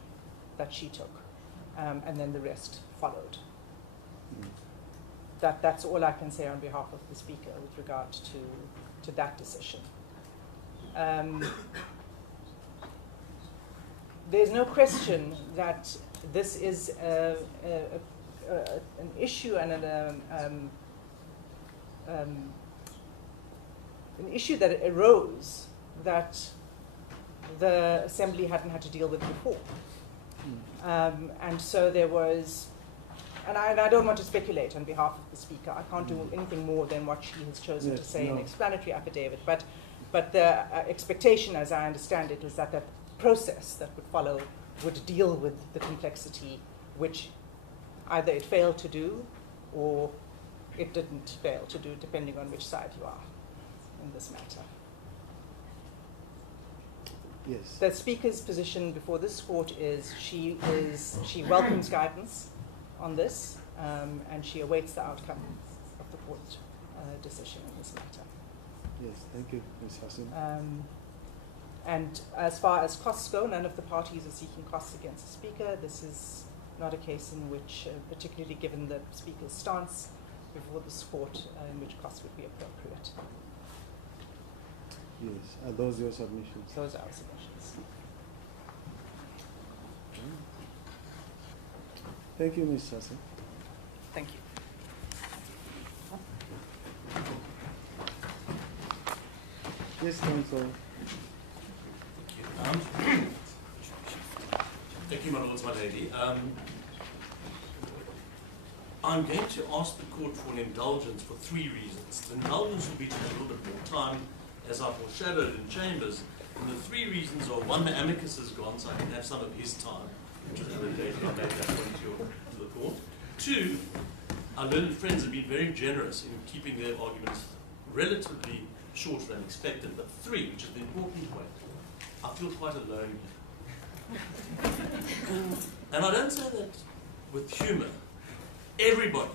that she took, and then the rest followed. That's all I can say on behalf of the Speaker with regard to that decision. There's no question that this is an issue and an issue that arose that the Assembly hadn't had to deal with before. And so there was, and I don't want to speculate on behalf of the Speaker. I can't do anything more than what she has chosen to say in the explanatory affidavit. But the expectation, as I understand it, is that the process that would follow would deal with the complexity which either it failed to do or it didn't fail to do, depending on which side you are in this matter. Yes. The Speaker's position before this court is she welcomes guidance on this, and she awaits the outcome of the court decision in this matter. Yes, thank you, Ms. Hassan. And as far as costs go, none of the parties are seeking costs against the Speaker. This is not a case in which, particularly given the Speaker's stance before this court, in which costs would be appropriate. Yes, are those your submissions? Those are our submissions. Thank you, Ms. Hassan. Thank you. Yes, counsel. Thank you, my lords, my lady. I'm going to ask the court for an indulgence for 3 reasons. The indulgence will be to have a little bit more time, as I foreshadowed in chambers. And the 3 reasons are: 1, the amicus is gone, so I can have some of his time, which was allocated. I made that point to the court. 2, our learned friends have been very generous in keeping their arguments relatively shorter than expected. But 3, which is the important point, I feel quite alone here. And I don't say that with humour. Everybody,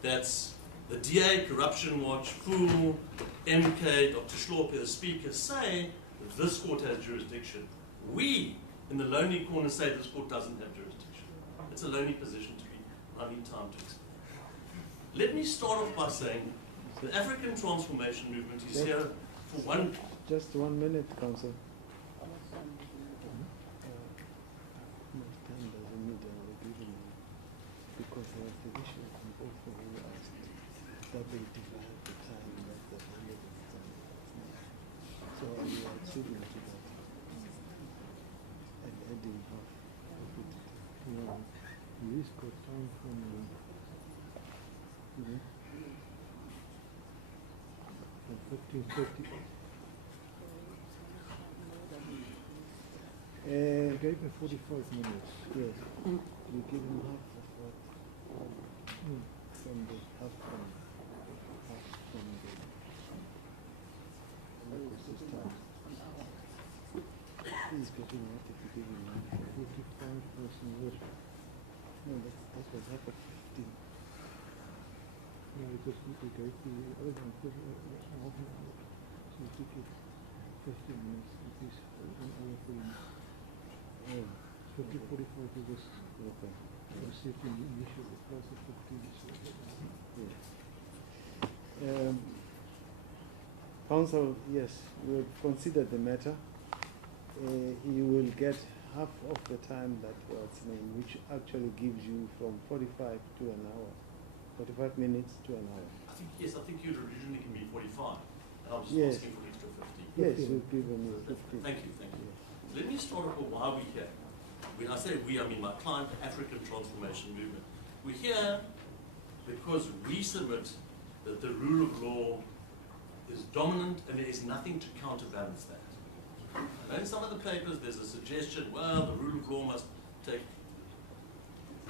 that's the DA, Corruption Watch, Fool, MK, Dr. Hlophe, the Speaker, say that this court has jurisdiction. We, in the lonely corner, say this court doesn't have jurisdiction. It's a lonely position to be. I need time to explain. Let me start off by saying the African transformation movement is here for one... Just 1 minute, counsel. Because there was the issue and also who asked that they divide the time that the relevant time. So we are acceding to that and adding half of it. He's got time from from 15:30. He gave me 45 minutes. Yes. You give him half of what? From the half from the this time. He's getting what if you give him 45 person. No, that was half of 15. No, it was we gave the other one half an hour. So we took it 15 minutes. It is 1 hour 3 minutes. Oh. 45 it was Okay. received in the initial plus of 15. Yeah. Counsel, yes, we have considered the matter. You will get half of the time that was named, which actually gives you from 45 to an hour, 45 minutes to an hour. I think you'd originally can be 45. And I was Yes. asking for an extra 50. Yes, we've given you 15. Thank you. Let me start off with why we're here. When I say we, I mean my client, the African Transformation Movement. We're here because we submit that the rule of law is dominant and there is nothing to counterbalance that. And in some of the papers there's a suggestion, well, the rule of law must take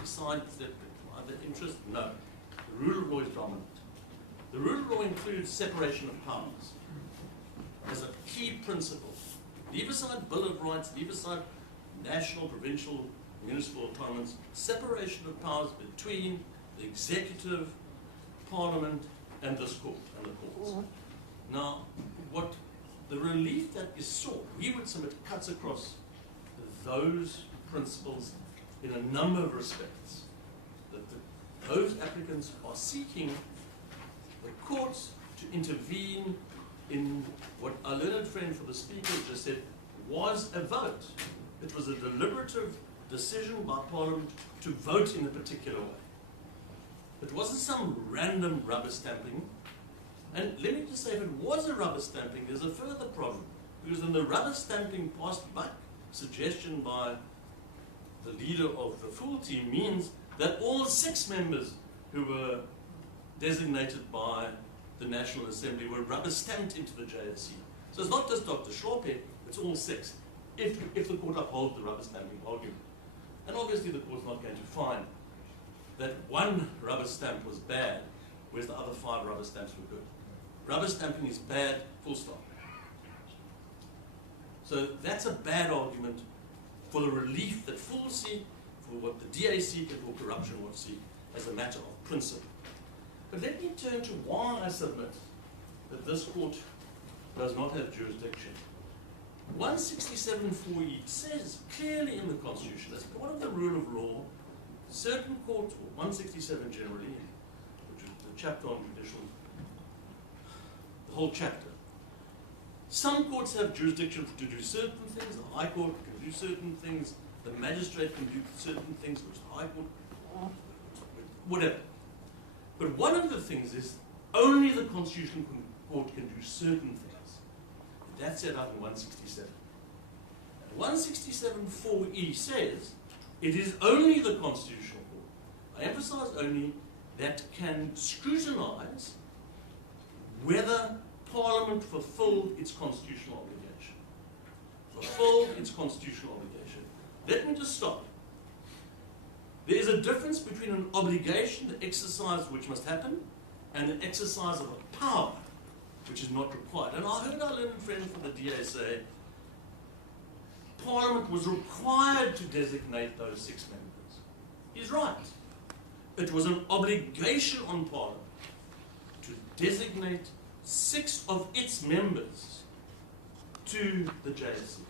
beside the interest. No, the rule of law is dominant. The rule of law includes separation of powers as a key principle. Leave aside Bill of Rights, leave aside national, provincial, municipal autonomies, separation of powers between the executive, parliament, and this court, and the courts. Now, what the relief that is sought, we would submit, cuts across those principles in a number of respects. That those applicants are seeking the courts to intervene in what our learned friend for the Speaker just said was a vote. It was a deliberative decision by Parliament to vote in a particular way. It wasn't some random rubber stamping. And let me just say, if it was a rubber stamping, there's a further problem. Because in the rubber stamping passed back suggestion by the leader of the full team means that all 6 members who were designated by the National Assembly were rubber stamped into the JSC. So it's not just Dr. Hlophe, it's all 6, if the court upholds the rubber stamping argument. And obviously the court's not going to find that 1 rubber stamp was bad, whereas the other 5 rubber stamps were good. Rubber stamping is bad, full stop. So that's a bad argument for the relief that fools seek, for what the DA seek, and for corruption will seek, as a matter of principle. But let me turn to why I submit that this court does not have jurisdiction. 167(4)(e) says clearly in the Constitution, as part of the rule of law, certain courts, or 167 generally, which is the chapter on judicial, the whole chapter, some courts have jurisdiction to do certain things, the High Court can do certain things, the magistrate can do certain things, which the High Court, whatever. But one of the things is only the Constitutional Court can do certain things. That's set out in 167. 167(4)(e) says it is only the Constitutional Court, I emphasize only, that can scrutinize whether Parliament fulfilled its constitutional obligation. Fulfilled its constitutional obligation. Let me just stop. There is a difference between an obligation, the exercise which must happen, and an exercise of a power which is not required. And I heard our learned friend from the DA say, Parliament was required to designate those 6 members. He's right. It was an obligation on Parliament to designate 6 of its members to the JSC.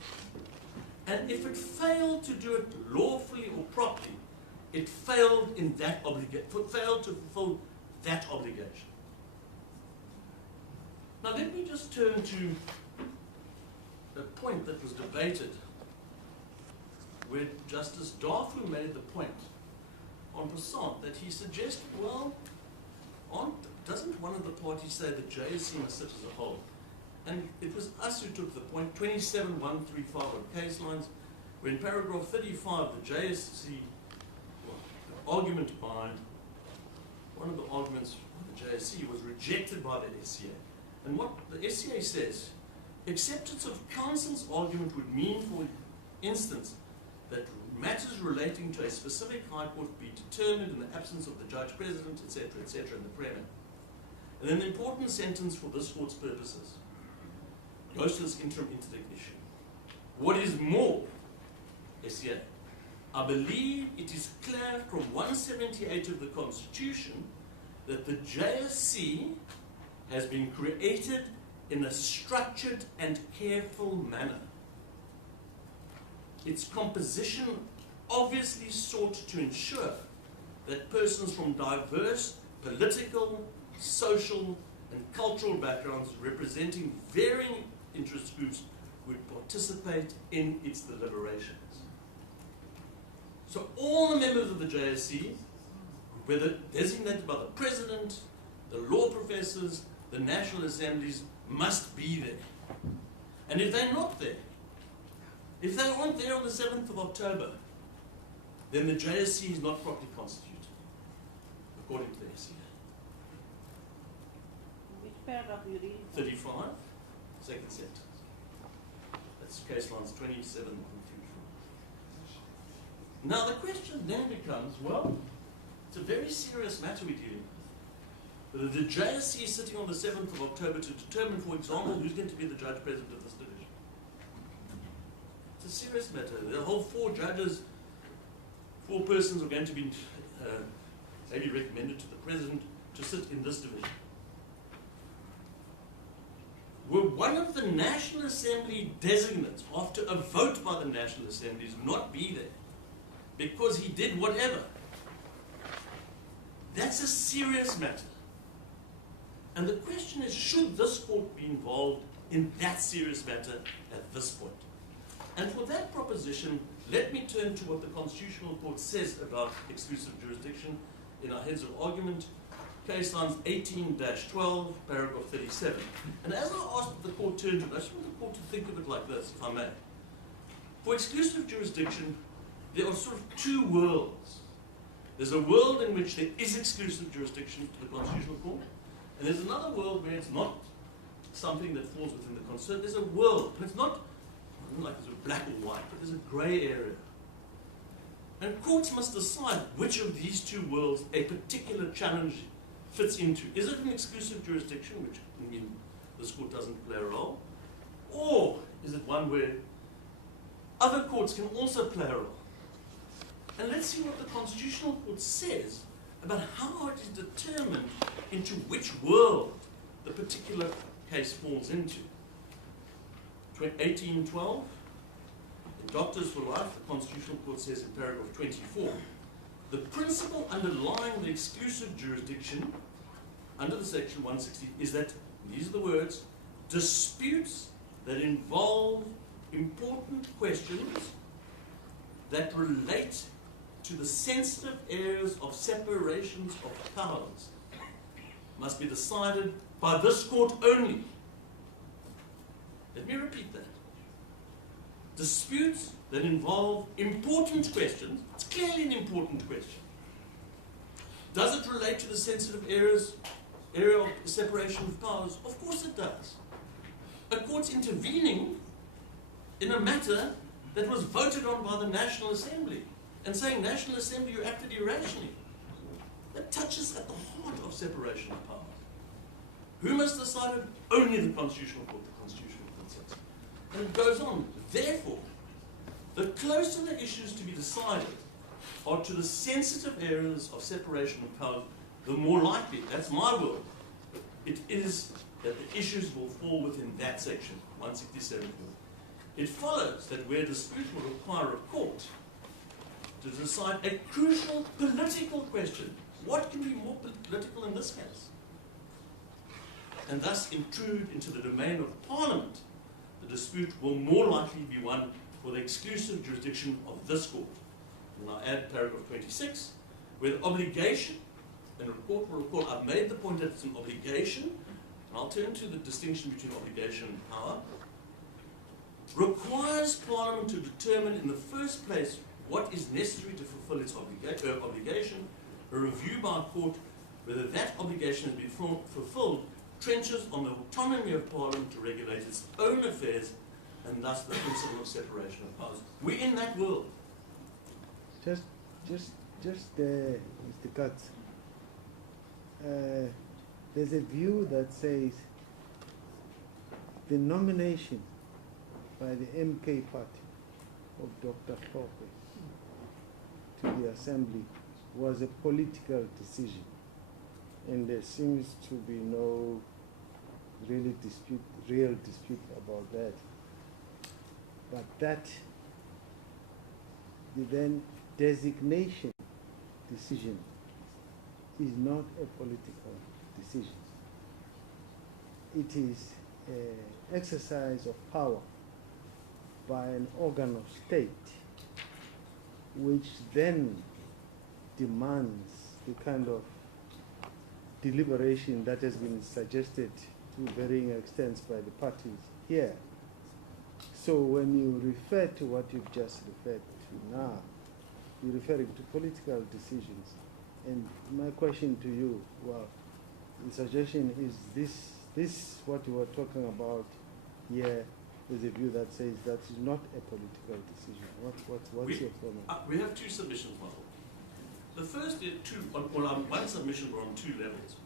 And if it failed to do it lawfully or properly, it failed in that failed to fulfill that obligation. Now let me just turn to a point that was debated where Justice Hlophe made the point on Precedent that he suggested, well, doesn't one of the parties say the JSC must sit as a whole? And it was us who took the point, 27135 on case lines, where in paragraph 35, the JSC, the argument by, one of the arguments by the JSC was rejected by the SCA. And what the SCA says, acceptance of counsel's argument would mean, for instance, that matters relating to a specific High Court be determined in the absence of the Judge President, etc., in the Premier. And then the important sentence for this Court's purposes goes to this interim interdict issue. What is more, SCA, I believe it is clear from 178 of the Constitution that the JSC has been created in a structured and careful manner. Its composition obviously sought to ensure that persons from diverse political, social, and cultural backgrounds representing varying interest groups would participate in its deliberations. So all the members of the JSC, whether designated by the President, the law professors, the National Assemblies, must be there. And if they're not there, if they aren't there on the 7th of October, then the JSC is not properly constituted, according to the SCA. Which paragraph are you reading? 35, second sentence. That's case lines 27 and 34. Now the question then becomes, well, it's a very serious matter we're dealing with. The JSC is sitting on the 7th of October to determine, for example, who's going to be the Judge President of this division. It's a serious matter. The whole 4 judges, 4 persons are going to be maybe recommended to the President to sit in this division. Were one of the National Assembly designates, after a vote by the National Assemblies, not be there because he did whatever, that's a serious matter. And the question is, should this court be involved in that serious matter at this point? And for that proposition, let me turn to what the Constitutional Court says about exclusive jurisdiction in our heads of argument. case lines 18-12, paragraph 37. And as I asked the court to turn to it, I just want the court to think of it like this, if I may. For exclusive jurisdiction, there are sort of two worlds. There's a world in which there is exclusive jurisdiction to the Constitutional Court, and there's another world where it's not something that falls within the concern. There's a world, and it's not like it's a black or white, but there's a grey area. And courts must decide which of these two worlds a particular challenge fits into. Is it an exclusive jurisdiction, which in this court doesn't play a role? Or is it one where other courts can also play a role? And let's see what the Constitutional Court says about how it is determined into which world the particular case falls into. 1812, in Doctors for Life, the Constitutional Court says in paragraph 24, the principle underlying the exclusive jurisdiction under the section 160 is that, these are the words, disputes that involve important questions that relate to the sensitive areas of separations of powers must be decided by this court only. Let me repeat that. Disputes that involve important questions, it's clearly an important question. Does it relate to the sensitive area of separation of powers? Of course it does. A court's intervening in a matter that was voted on by the National Assembly and saying, National Assembly, you acted irrationally. That touches at the heart of separation of powers. Who must decide it? Only the Constitutional Court, the Constitutional Court says. And it goes on. Therefore, the closer the issues to be decided are to the sensitive areas of separation of powers, the more likely, that's my word, it is that the issues will fall within that section, 167. It follows that where dispute will require a court to decide a crucial political question, what can be more political in this case? And thus intrude into the domain of Parliament, the dispute will more likely be one for the exclusive jurisdiction of this court. And I add paragraph 26, where the obligation, and the court will recall, I've made the point that it's an obligation, and I'll turn to the distinction between obligation and power, requires Parliament to determine in the first place what is necessary to fulfill its obligation, a review by a court whether that obligation has been fulfilled trenches on the autonomy of Parliament to regulate its own affairs, and thus the principle of separation of powers. We're in that world. Just Mr. Katz, there's a view that says the nomination by the MK party of Dr. Hlophe to the Assembly was a political decision, and there seems to be no real dispute about that. But that, the then designation decision is not a political decision. It is an exercise of power by an organ of state, which then demands the kind of deliberation that has been suggested to varying extents by the parties here. So when you refer to what you've just referred to now, you're referring to political decisions. And my question to you, well, the suggestion is this what you were talking about here is a view that says that is not a political decision. What's your comment? We have two submissions, Michael. The first is one submission we're on two levels.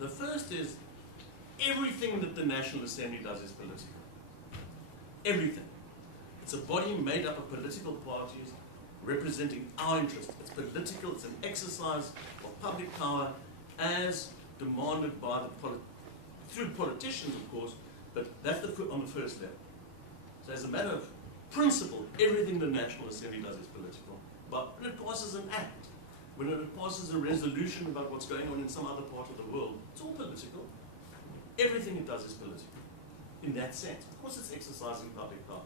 The first is everything that the National Assembly does is political. Everything. It's a body made up of political parties representing our interests. It's political, it's an exercise of public power as demanded by through politicians, of course, but that's on the first level. So as a matter of principle, everything the National Assembly does is political. But when it passes an act, when it passes a resolution about what's going on in some other part of the world, it's all political. Everything it does is political, in that sense. Of course it's exercising public power,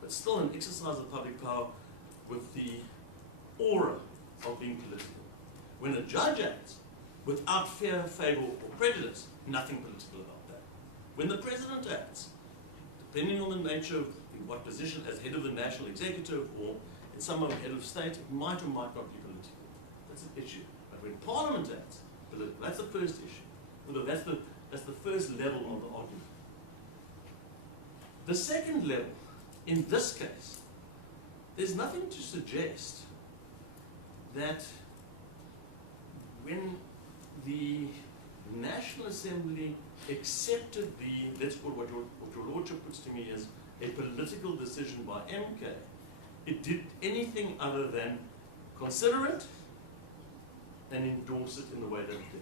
but still an exercise of public power with the aura of being political. When a judge acts without fear, favour, or prejudice, nothing political about that. When the President acts, depending on the nature of what position, as head of the national executive or in some way head of state, it might or might not be political. That's an issue. But when Parliament acts, political, that's the first issue. Although that's the first level of the argument. The second level, in this case, there's nothing to suggest that when the National Assembly accepted the, let's call it what your Lordship puts to me as a political decision by MK, it did anything other than consider it and endorse it in the way that it did.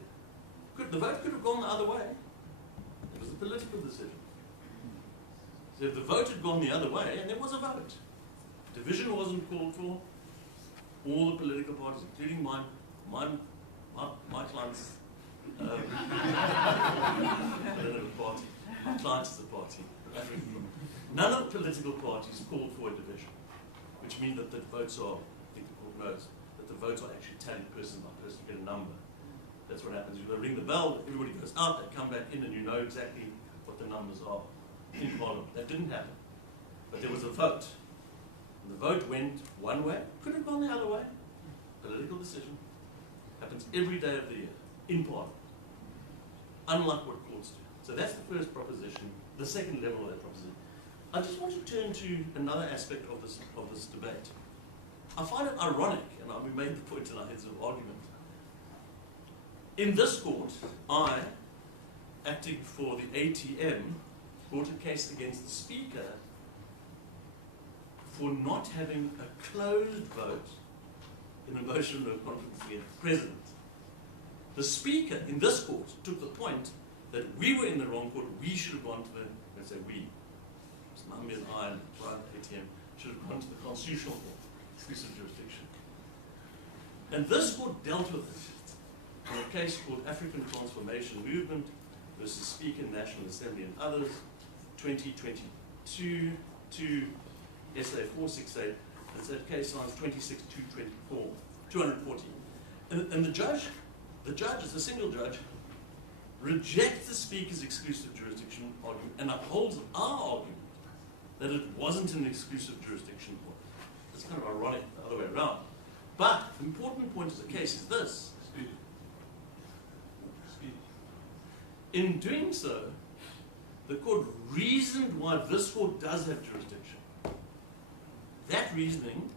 The vote could have gone the other way. It was a political decision. So if the vote had gone the other way, and there was a vote, division wasn't called for, all the political parties, including my clients, I don't have a party, my clients is a party, none of the political parties called for a division, which means that the votes are, I think the court knows, that the votes are actually tallied person by person, you get a number. That's what happens. You ring the bell, everybody goes out, they come back in, and you know exactly what the numbers are in Parliament. That didn't happen. But there was a vote. And the vote went one way, could have gone the other way. Political decision. Happens every day of the year in Parliament. Unlike what courts do. So that's the first proposition, the second level of that proposition. I just want to turn to another aspect of this debate. I find it ironic, and we made the point in our heads of argument. In this court, I, acting for the ATM, brought a case against the Speaker for not having a closed vote in a motion of no confidence against the President. The Speaker in this court took the point that we were in the wrong court, we should have gone to the, let's say we, Mohammed and I and Brian ATM, should have gone to the Constitutional Court, exclusive jurisdiction. And this court dealt with it in a case called African Transformation Movement versus Speaker, National Assembly and others, 2022 to SA 468. It's that case signs 240. And the judge is a single judge, rejects the Speaker's exclusive jurisdiction argument and upholds our argument that it wasn't an exclusive jurisdiction point. It's kind of ironic the other way around. But the important point of the case is this. In doing so, the court reasoned why this court does have jurisdiction. That reasoning,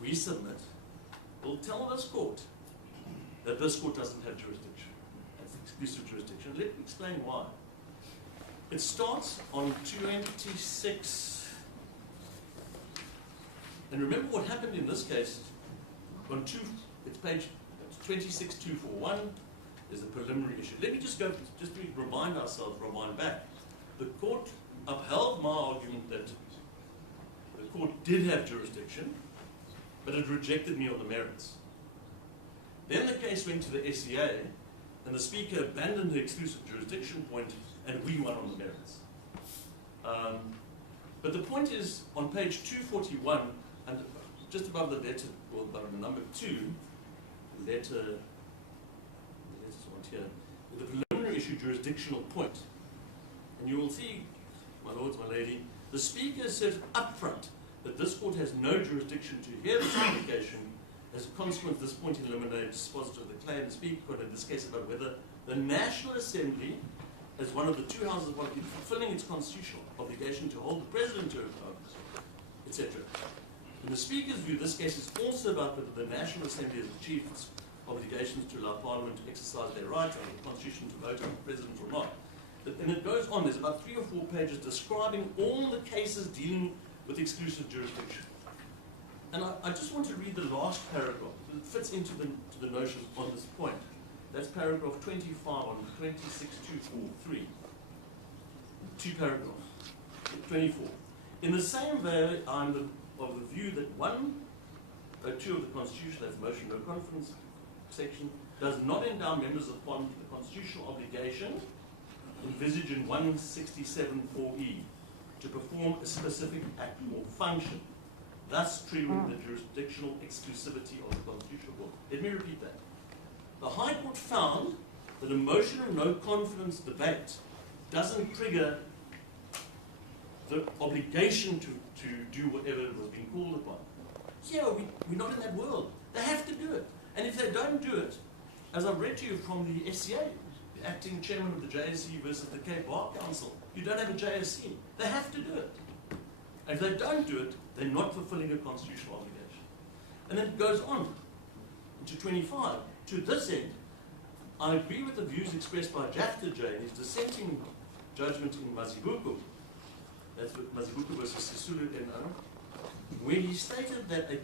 we submit, will tell this court that this court doesn't have jurisdiction. That's exclusive jurisdiction. Let me explain why. It starts on 26, and remember what happened in this case, on it's page 26241, is a preliminary issue. Let me just go, just to remind back. The court upheld my argument that the court did have jurisdiction, but it rejected me on the merits. Then the case went to the SCA, and the Speaker abandoned the exclusive jurisdiction point, and we won on the merits. But the point is, on page 241, and just above the letter, or above the number 2, letter here, the preliminary issue jurisdictional point. And you will see, my lords, my lady, the Speaker asserted up front that this court has no jurisdiction to hear this application. As a consequence, this point eliminates dispositive of the claim. The Speaker could, in this case, about whether the National Assembly, as one of the two houses of parliament, fulfilling its constitutional obligation to hold the President to account, etc. In the Speaker's view, this case is also about whether the National Assembly has achieved its obligations to allow Parliament to exercise their rights under the Constitution to vote on the President or not. And it goes on, there's about 3 or 4 pages describing all the cases dealing with exclusive jurisdiction. And I just want to read the last paragraph. It fits into the notion on this point. That's paragraph 25 on 26243. 2 paragraphs. 24. In the same way, I'm of the view that 102 of the Constitution, that's motion no confidence section, does not endow members of Parliament with the constitutional obligation envisaged in 167(4)(e) to perform a specific act or function, thus triggering the jurisdictional exclusivity of the constitutional law. Let me repeat that. that a motion of no confidence debate doesn't trigger the obligation to do whatever was being called upon. Yeah, we're not in that world. They have to do it. And if they don't do it, as I've read to you from the SCA, the acting chairman of the JSC versus the Cape Bar Council, you don't have a JSC. They have to do it. And if they don't do it, they're not fulfilling a constitutional obligation. And then it goes on to 25. To this end, I agree with the views expressed by Dr. J in his dissenting judgment in Mazibuko, that's Mazibuko versus Sisulu NO, where he stated that a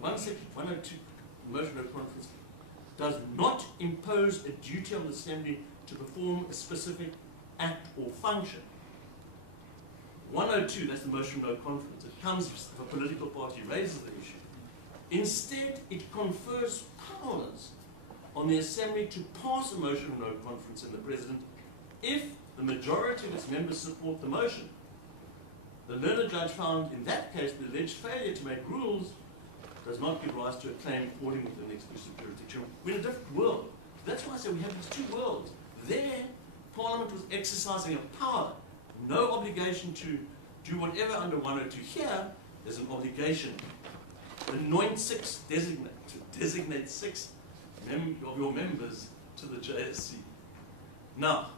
102 motion of conference does not impose a duty on the Assembly to perform a specific act or function. 102, that's the motion of no confidence. It comes if a political party raises the issue. Instead, it confers powers on the Assembly to pass a motion of no confidence in the President if the majority of its members support the motion. The learned judge found in that case the alleged failure to make rules does not give rise to a claim falling within the exclusive jurisdiction. We're in a different world. That's why I say we have these two worlds. There, Parliament was exercising a power, no obligation to do whatever under 102. Here, there's an obligation. Anoint six, designate six of your members to the JSC. Now,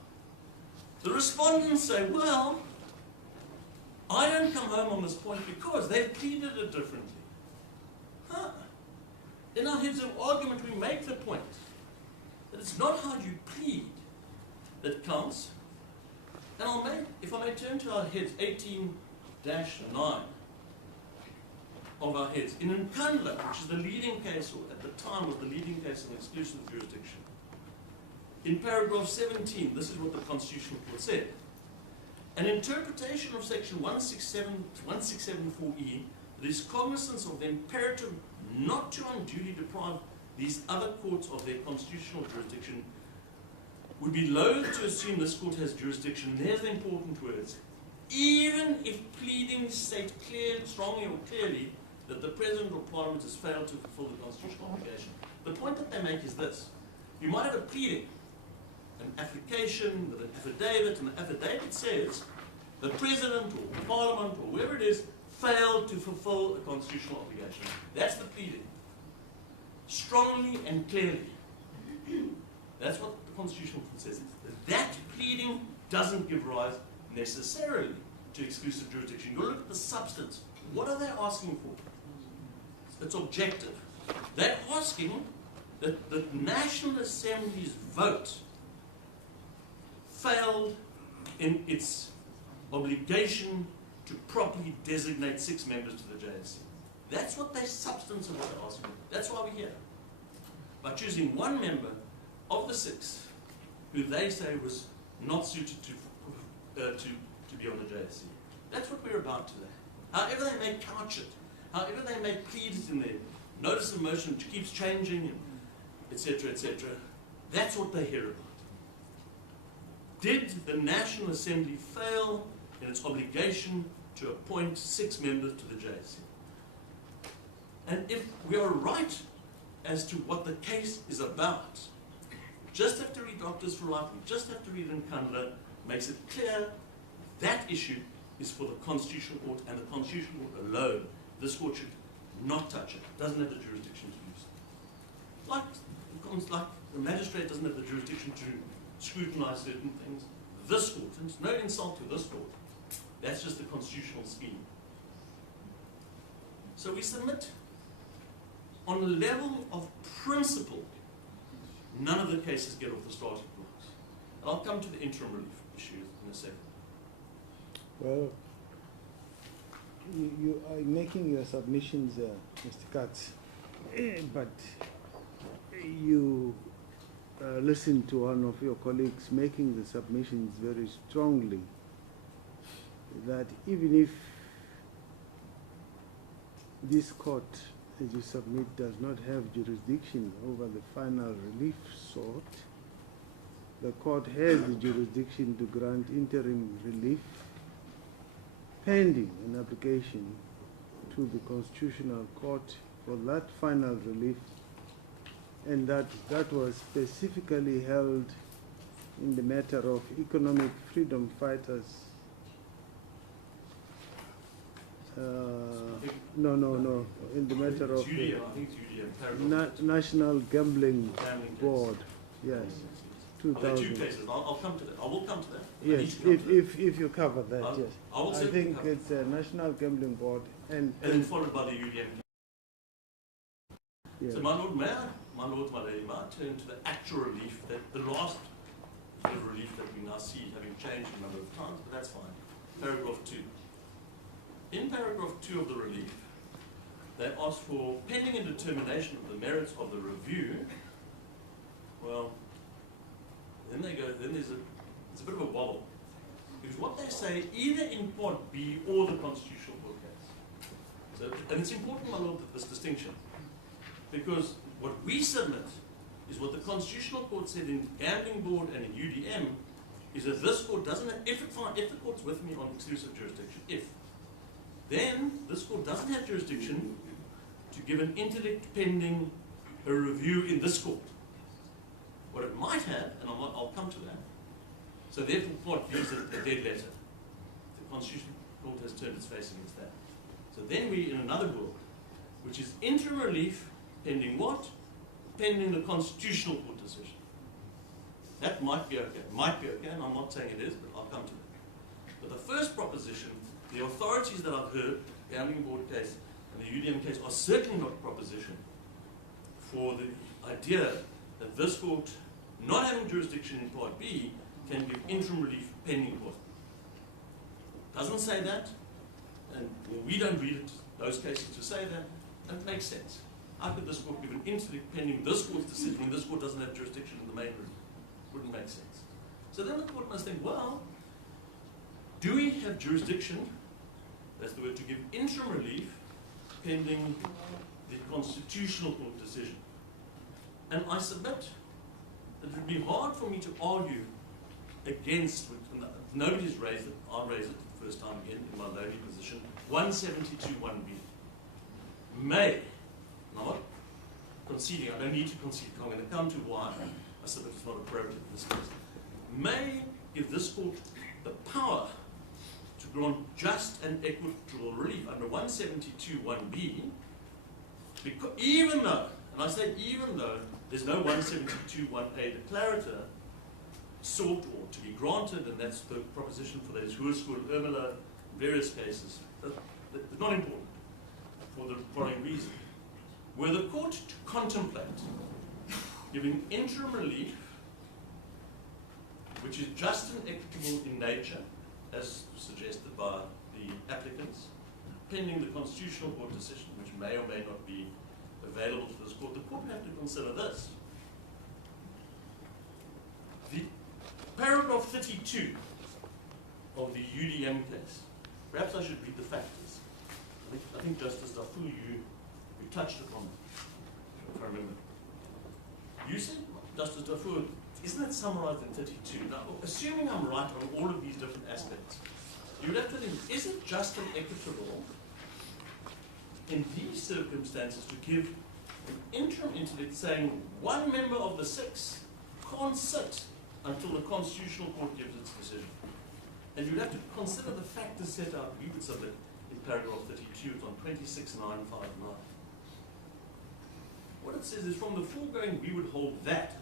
the respondents say, well, I don't come home on this point because they've pleaded it differently. Huh? In our heads of argument, we make the point that it's not how you plead that counts. And if I may turn to our heads, 18-9 of our heads. In Nkandla, which is the leading case, or at the time was the leading case in exclusive jurisdiction, in paragraph 17, this is what the Constitutional Court said. An interpretation of section 167.4e that is cognizant of the imperative not to unduly deprive these other courts of their constitutional jurisdiction would be loath to assume this court has jurisdiction. And here's the important words. Even if pleadings state strongly or clearly that the President or Parliament has failed to fulfill the constitutional obligation. The point that they make is this. You might have a pleading, an application with an affidavit, and the affidavit says the President or Parliament or whoever it is failed to fulfill a constitutional obligation. That's the pleading. Strongly and clearly. That's what the Constitutional Court says. That pleading doesn't give rise necessarily to exclusive jurisdiction. You look at the substance. What are they asking for? It's objective. They're asking that the National Assembly's vote failed in its obligation to properly designate 6 members to the JSC. That's what the substance of what they're asking. That's why we're here. By choosing one member of the 6 who they say was not suited to be on the JSC. That's what we're about today. However they may couch it, however they may plead it in their notice of motion, which keeps changing, etc., etc., that's what they're here about. Did the National Assembly fail in its obligation to appoint 6 members to the JSC? And if we are right as to what the case is about, just have to read Doctors for Life, we just have to read Nkandla, makes it clear that issue is for the Constitutional Court and the Constitutional Court alone. This court should not touch it. It doesn't have the jurisdiction to use it. Like the magistrate doesn't have the jurisdiction to scrutinize certain things. This court, and it's no insult to this court, that's just the constitutional scheme. So we submit on a level of principle, none of the cases get off the starting blocks. And I'll come to the interim relief issue in a second. Well, you are making your submissions, Mr. Katz, but you listened to one of your colleagues making the submissions very strongly that even if this court, as you submit, does not have jurisdiction over the final relief sought, the court has the jurisdiction to grant interim relief pending an application to the Constitutional Court for that final relief, and that was specifically held in the matter of economic freedom fighters. No. In the matter of National Gambling Board. Yes. Are there 2 cases? I'll come to that. I will come to that. Yes, if you cover that, yes. I will I think it's a National Gambling Board and then followed by the UDM. Yeah. So my Lord Mayor, my Lord, my Lady, may I turn to the actual relief, that the last bit of relief that we now see having changed a number of times, but that's fine. Paragraph 2. In paragraph 2 of the relief, they ask for pending a determination of the merits of the review. Well, then they go, then there's a bit of a wobble. Because what they say, either in Part B or the Constitutional Court case. So, and it's important, my Lord, that this distinction. Because what we submit is what the Constitutional Court said in Gambling Board and in UDM, is that this court doesn't have, if the court's with me on exclusive jurisdiction, then this court doesn't have jurisdiction to give an interdict pending a review in this court. What it might have, and I'll come to that, so therefore Part B is a dead letter. The Constitutional Court has turned its face against that. So then we're in another world, which is interim relief pending what? Pending the Constitutional Court decision. That might be okay, and I'm not saying it is, but I'll come to that. But the first proposition, the authorities that I've heard, the Gambling Board case and the UDM case, are certainly not a proposition for the idea that this court, not having jurisdiction in Part B, can give interim relief pending Part B. Doesn't say that, and we don't read it, those cases to say that, and it makes sense. How could this court give an interdict pending this court's decision when this court doesn't have jurisdiction in the main room? Wouldn't make sense. So then the court must think, well, do we have jurisdiction, that's the word, to give interim relief pending the Constitutional Court decision? And I submit that it would be hard for me to argue against, nobody's raised it, I'll raise it the first time again in my lowly position, 172(1)(b). May, and I'm not conceding, I don't need to concede, I'm going to come to why I submit it's not appropriate in this case. May give this court the power to grant just and equitable relief under 172(1)(b), because even though, and I say even though, there's no 172(1)(a) declarator sought or to be granted, and that's the proposition for those Hoërskool, Ermelo, various cases. It's not important for the following reason. Were the court to contemplate giving interim relief, which is just and equitable in nature, as suggested by the applicants, pending the Constitutional Court decision, which may or may not be available to this court, the court would have to consider this. The paragraph 32 of the UDM case, perhaps I should read the factors. I think Justice Hlophe, you touched upon it, if I remember. You said, Justice Hlophe, isn't that summarized in 32? Now, assuming I'm right on all of these different aspects, you would have to think, is it just and equitable in these circumstances to give an interim interdict saying one member of the 6 can't sit until the Constitutional Court gives its decision? And you'd have to consider the factors set out, we would submit in paragraph 32, it's on 26959. What it says is, from the foregoing, we would hold that,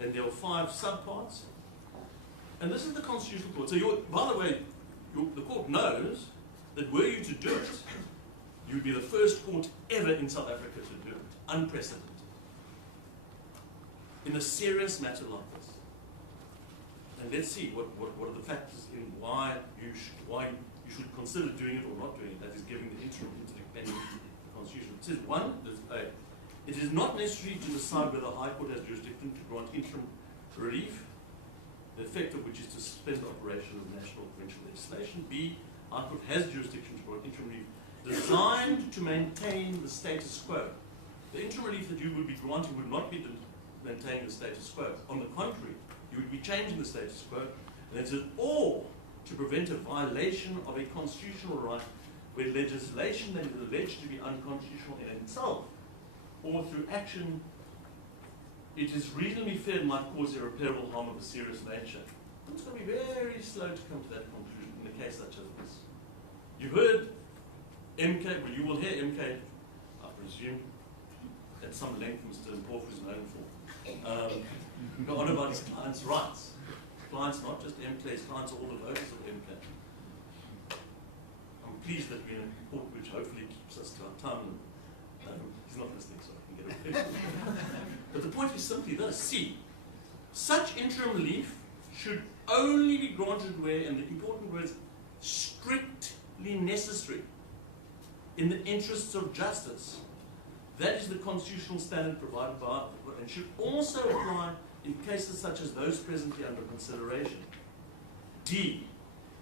and there are 5 subparts, and this is the Constitutional Court. So, by the way, the court knows that were you to do it, you would be the first court ever in South Africa to do it, unprecedented, in a serious matter like this. And let's see what are the factors in why you should consider doing it or not doing it. That is giving the interim interdict pending the Constitution. It says, 1, it is not necessary to decide whether the High Court has jurisdiction to grant interim relief, the effect of which is to suspend the operation of national provincial legislation. B, High Court has jurisdiction to grant interim relief designed to maintain the status quo. The interim relief that you would be granting would not be maintaining the status quo. On the contrary, you would be changing the status quo, and it says, or to prevent a violation of a constitutional right where legislation that is alleged to be unconstitutional in itself, or through action it is reasonably fair it might cause irreparable harm of a serious nature. It's going to be very slow to come to that conclusion in a case such as this. You've heard MK, well, you will hear MK, I presume, at some length, Mr. Hlophe is known for, go on about his clients' rights. Clients, not just MK, his clients are all the voters of MK. I'm pleased that we're in a court which hopefully keeps us to our time. He's not listening, so I can get away. But the point is simply this. C, such interim relief should only be granted where, and the important words, strictly necessary in the interests of justice. That is the constitutional standard provided by, and should also apply in cases such as those presently under consideration. D,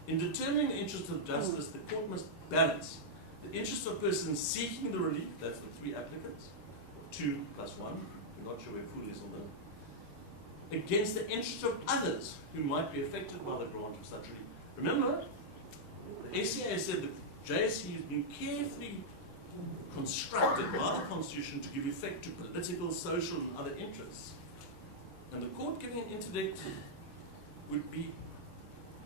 in determining the interests of justice, the court must balance the interests of persons seeking the relief, that's the 3 applicants, 2 plus 1, we're not sure where full is on that, against the interests of others who might be affected by the grant of such relief. Remember, the SCA said that JSC has been carefully constructed by the Constitution to give effect to political, social, and other interests. And the court giving an interdict would be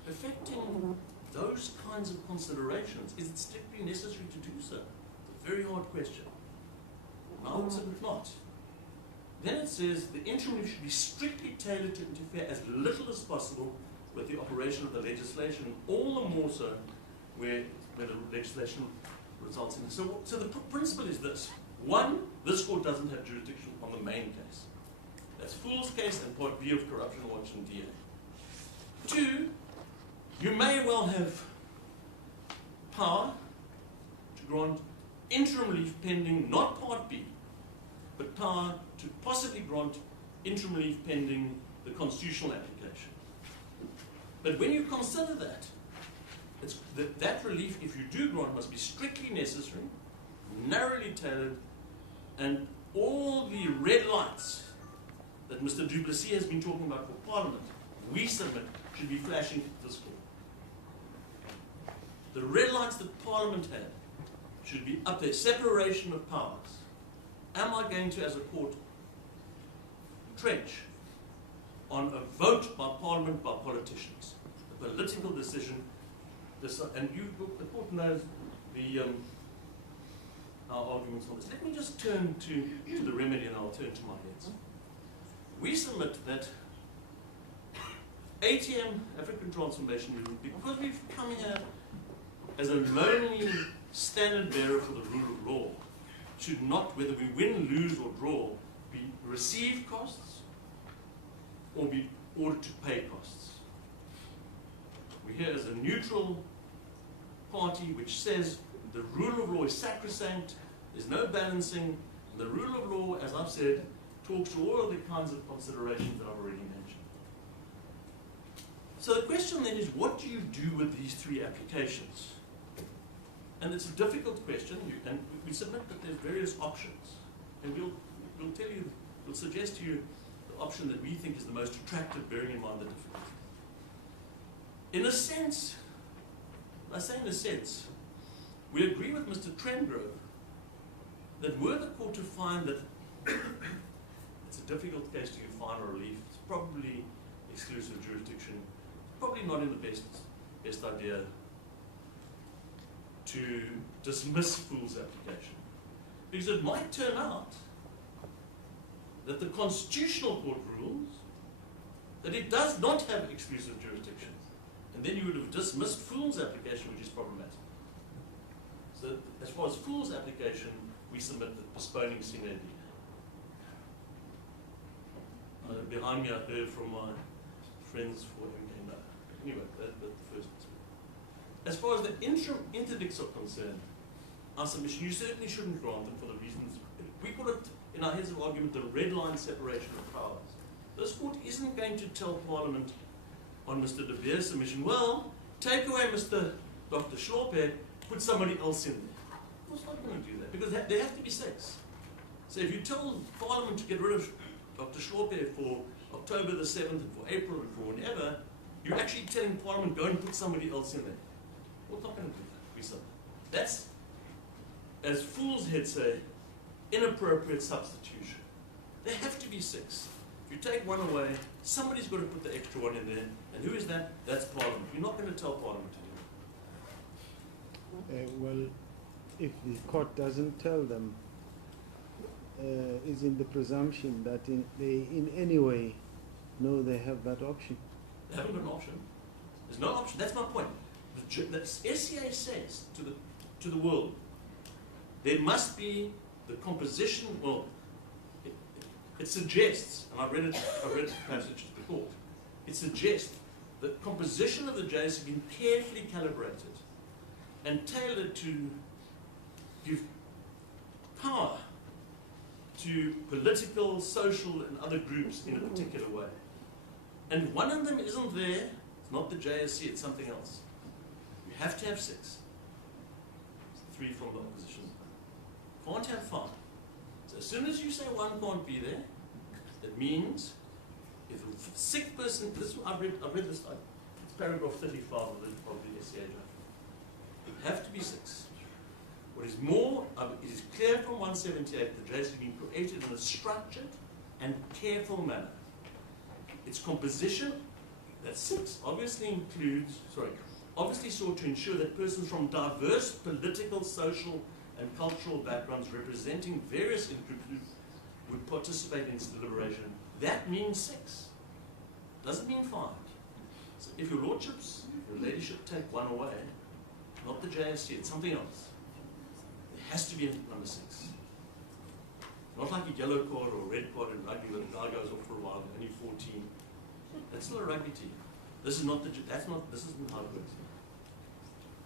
affecting those kinds of considerations. Is it strictly necessary to do so? It's a very hard question. And I would say not. Then it says the interim relief should be strictly tailored to interfere as little as possible with the operation of the legislation, and all the more so where the legislation results in it. So the principle is this. 1, this court doesn't have jurisdiction on the main case. That's Fool's case and Part B of Corruption Watch and DA. 2, you may well have power to grant interim relief pending not Part B, but power to possibly grant interim relief pending the constitutional application. But when you consider that, it's that relief, if you do grant, must be strictly necessary, narrowly tailored, and all the red lights that Mr. Du Plessis has been talking about for Parliament, we submit, should be flashing to this court. The red lights that Parliament had should be up there. Separation of powers. Am I going to, as a court, trench on a vote by Parliament, by politicians? A political decision. And the court knows our arguments on this. Let me just turn to the remedy, and I'll turn to my heads. We submit that ATM, African Transformation Movement, because we've come here as a lonely standard bearer for the rule of law, should not, whether we win, lose, or draw, be receive costs or be ordered to pay costs. We're here as a neutral party which says the rule of law is sacrosanct, there's no balancing, and the rule of law, as I've said, talks to all of the kinds of considerations that I've already mentioned. So the question then is, what do you do with these 3 applications? And it's a difficult question, and we submit that there's various options. And we'll tell you, we'll suggest to you the option that we think is the most attractive, bearing in mind the difficulty. In a sense, I say in a sense, we agree with Mr. Trengrove that were the court to find that it's a difficult case to give final relief, it's probably exclusive jurisdiction, probably not in the best idea to dismiss Fool's application. Because it might turn out that the Constitutional Court rules that it does not have exclusive jurisdiction. And then you would have dismissed Fool's application, which is problematic. So as far as Fool's application, we submit that postponing sine die. Behind me, I heard from my friends for MK. Anyway, that's the first one. As far as the interdicts are concerned, our submission, you certainly shouldn't grant them for the reasons, we call it, in our heads of argument, the red line separation of powers. This court isn't going to tell Parliament on Mr. De Beer's submission, well, take away Mr. Dr. Hlophe, put somebody else in there. It's not going to do that, because there have to be 6. So if you tell Parliament to get rid of Dr. Hlophe for October the 7th, and for April, and for whenever, you're actually telling Parliament, go and put somebody else in there. We're not going to do that. We said that's, as Fool's head say, inappropriate substitution. There have to be 6. If you take one away, somebody's got to put the extra one in there. And who is that? That's Parliament. You're not going to tell Parliament to do it. Well, if the court doesn't tell them, is in the presumption that they in any way know they have that option. They haven't got an option. There's no option. That's my point. The SCA says to the world, there must be the composition. Well, it suggests, and I've read the passage to the court. It suggests the composition of the JSC has been carefully calibrated and tailored to give power to political, social, and other groups in a particular way. And if one of them isn't there, it's not the JSC, it's something else. You have to have 6. 3 from the opposition. Can't have 5. So as soon as you say one can't be there, it means if a sick person, I've read this, it's paragraph 35 of the SCA draft. It have to be 6. What is more, it is clear from 178 that the JSC has been created in a structured and careful manner. Its composition, that 6, obviously sought to ensure that persons from diverse political, social, and cultural backgrounds representing various groups would participate in its deliberation. That means 6. Doesn't mean 5. So if your lordships, your ladyship take one away, not the JSC, it's something else. It has to be number 6. Not like a yellow card or a red card in rugby where the guy goes off for a while, only 14. That's still a rugby team. This is not this isn't how it works.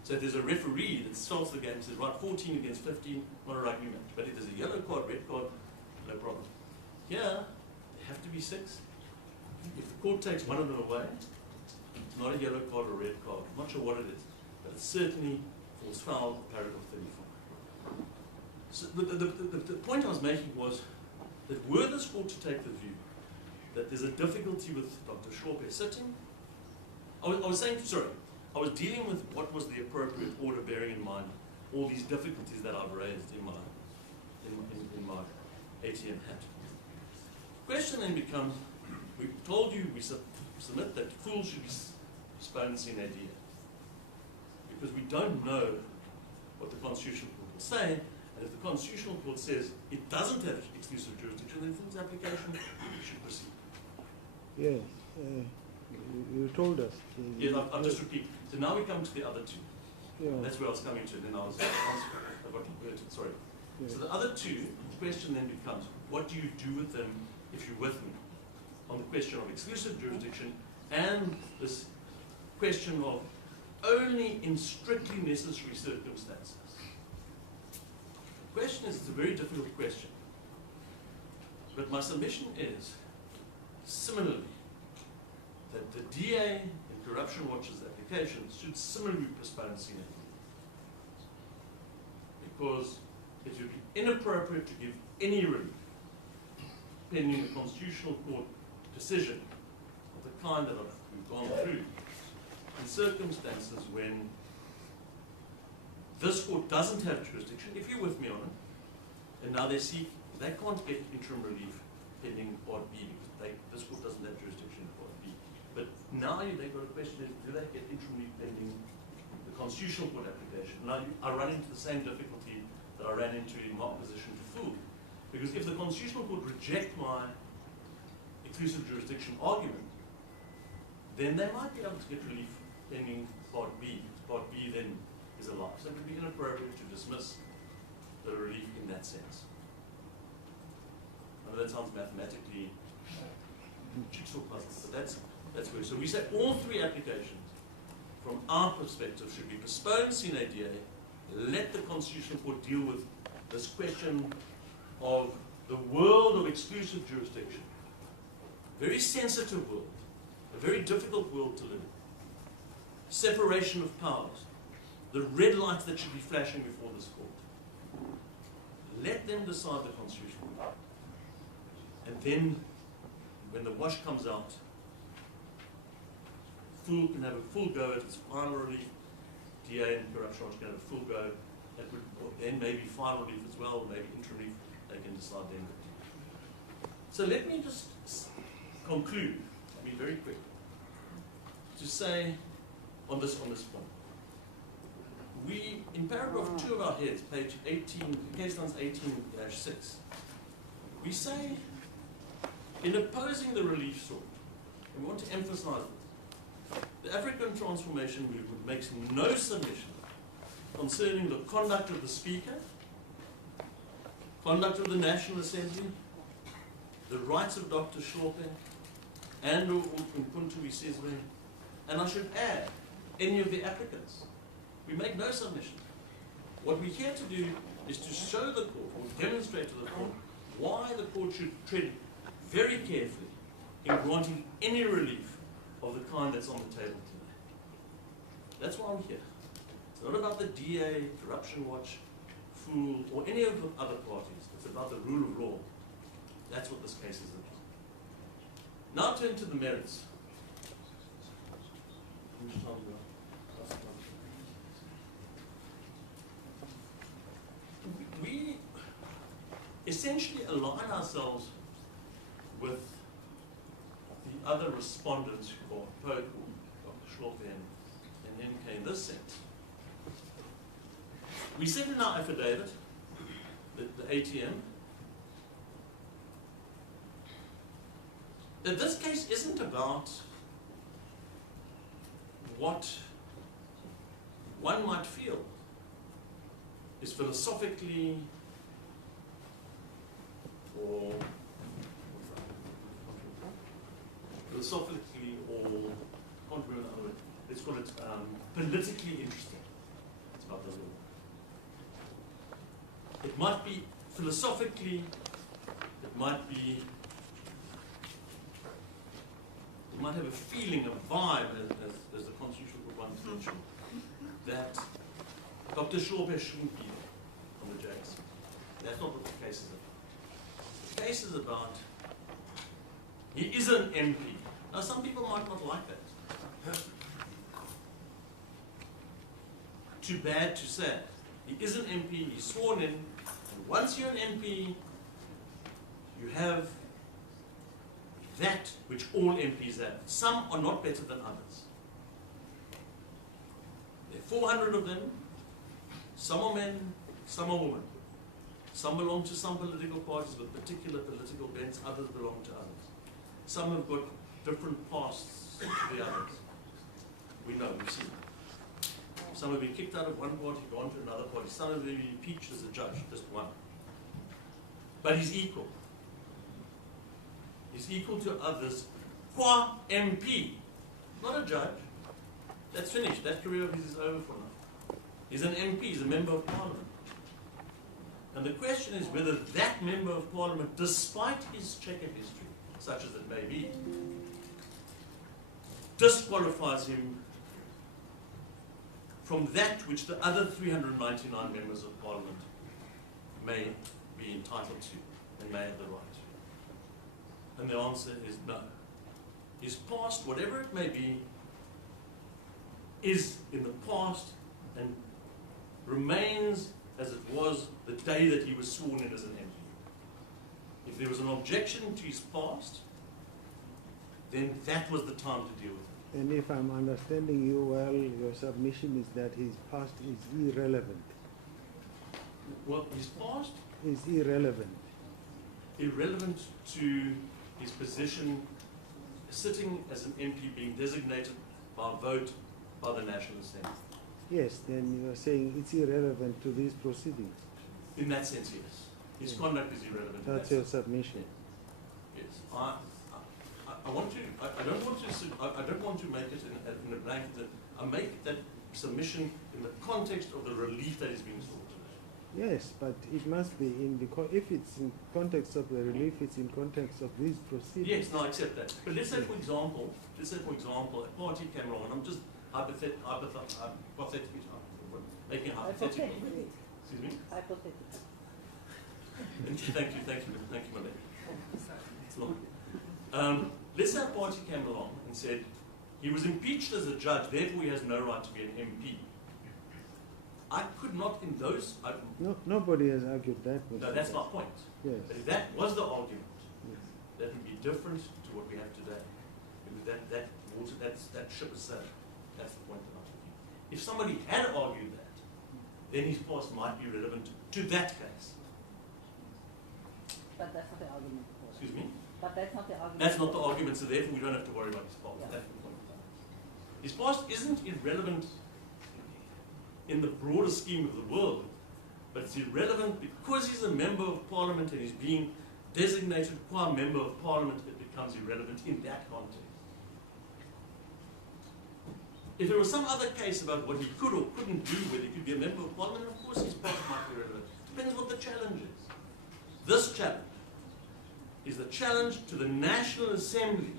So if there's a referee that starts the game and says, right, 14 against 15, not a rugby match. But if there's a yellow card, red card, no problem. Here, there have to be 6. If the court takes one of them away, it's not a yellow card or a red card. I'm not sure what it is, but it certainly falls foul of paragraph 35. So the point I was making was that were this court to take the view that there's a difficulty with Dr. Hlophe sitting, I was dealing with what was the appropriate order, bearing in mind all these difficulties that I've raised in my ATM hat. The question then becomes, we told you we submit that fools should be postponed sine die, because we don't know what the Constitutional Court will say, and if the Constitutional Court says it doesn't have exclusive jurisdiction, then fool's application should proceed. Yes, you told us. Yes, I'll just repeat. So now we come to the other 2. Yeah. That's where I was coming to, and then I got diverted, sorry. Yeah. So the other 2, the question then becomes, what do you do with them if you're with me on the question of exclusive jurisdiction and this question of only in strictly necessary circumstances? The question is, it's a very difficult question. But my submission is, similarly, that the DA and Corruption Watch's applications should similarly postpone sine die, because it would be inappropriate to give any relief pending the Constitutional Court decision of the kind that we've gone through in circumstances when this court doesn't have jurisdiction, if you're with me on it, and now they can't get interim relief pending Part B, because this court doesn't have jurisdiction in Part B. But now they've got a question is, do they get interim relief pending the Constitutional Court application? Now I run into the same difficulty that I ran into in my opposition to Fool. Because if the Constitutional Court reject my exclusive jurisdiction argument, then they might be able to get relief pending Part B. Part B then is alive. So it would be inappropriate to dismiss the relief in that sense. I know that sounds mathematically jigsaw puzzles, but that's where. So we say all 3 applications, from our perspective, should be postponed sine die. Let the Constitutional Court deal with this question of the world of exclusive jurisdiction. Very sensitive world, a very difficult world to live in. Separation of powers, the red lights that should be flashing before this court. Let them decide the Constitutional Court. And then, when the wash comes out, Fool can have a full go at its final relief. DA and Corruption Watch can have a full go. That would then maybe final relief as well, maybe interim relief. They can decide then. So let me just conclude, I'll be very quick, to say on this point. We, in paragraph 2 of our heads, page 18, case numbers 18-6, we say, in opposing the relief sought, and we want to emphasize this, the African Transformation Movement makes no submission concerning the conduct of the Speaker, conduct of the National Assembly, the rights of Dr. Hlophe, and Mpuntu Isizwe, and I should add, any of the applicants. We make no submission. What we're here to do is to show the court, or demonstrate to the court, why the court should tread very carefully in granting any relief of the kind that's on the table today. That's why we're here. It's not about the DA, Corruption Watch, Fool, or any of the other parties. It's about the rule of law. That's what this case is about. Now turn to the merits. We essentially align ourselves with the other respondents who are opposed, Dr. Hlophe and NK, in this sense. We said in our affidavit, the ATM, that this case isn't about what one might feel is philosophically or let's call it politically interesting. It's about the law. It might be philosophically, it might have a feeling, a vibe, as the Constitutional Court once mentioned, that Dr. Hlophe shouldn't be there on the JSC. That's not what the case is about. The case is about, he is an MP. Now some people might not like that. Too bad to say. He is an MP, he's sworn in, and once you're an MP, you have that which all MPs have. Some are not better than others. There are 400 of them. Some are men, some are women. Some belong to some political parties with particular political bents, others belong to others. Some have got different pasts to the others. We know, we've seen. Some have been kicked out of one party, gone to another party. Some have been impeached as a judge, just one. But he's equal. He's equal to others qua MP, not a judge. That's finished. That career of his is over for now. He's an MP, he's a member of Parliament. And the question is whether that member of Parliament, despite his checkered history, such as it may be, disqualifies him from that which the other 399 members of Parliament may be entitled to and may have the right to. And the answer is no. His past, whatever it may be, is in the past and remains as it was the day that he was sworn in as an MP. If there was an objection to his past, then that was the time to deal with it. And if I'm understanding you well, your submission is that his past is irrelevant. Well, his past is irrelevant. Irrelevant to his position sitting as an MP being designated by vote by the National Assembly. Yes, then you are saying it's irrelevant to these proceedings. In that sense, yes. His conduct is irrelevant. That's your submission. Yes. I don't want to make it in a blanket. I make that submission in the context of the relief that is being sought today. Yes, but it must be if it's in context of the relief, it's in context of these proceedings. Yes, no, I accept that. But let's say, for example, a party came along, and I'm just making a hypothetical. Excuse me? Hypothetical. Thank you, my lady. It's not. Let's say a party came along and said he was impeached as a judge, therefore he has no right to be an MP. I could not in those... No, nobody has argued that. No, that's my point. Yes. But if that was the argument, that would be different to what we have today. Because that ship is sailed. That's the point that I'm making. If somebody had argued that, then his past might be relevant to that case. But that's not the argument. Excuse me? But that's not the argument. That's not the argument, so therefore we don't have to worry about his past. Yeah. That's the point. His past isn't irrelevant in the broader scheme of the world, but it's irrelevant because he's a member of Parliament and he's being designated qua member of Parliament, it becomes irrelevant in that context. If there was some other case about what he could or couldn't do, whether he could be a member of Parliament, of course his past might be relevant. Depends what the challenge is. This challenge is the challenge to the National Assembly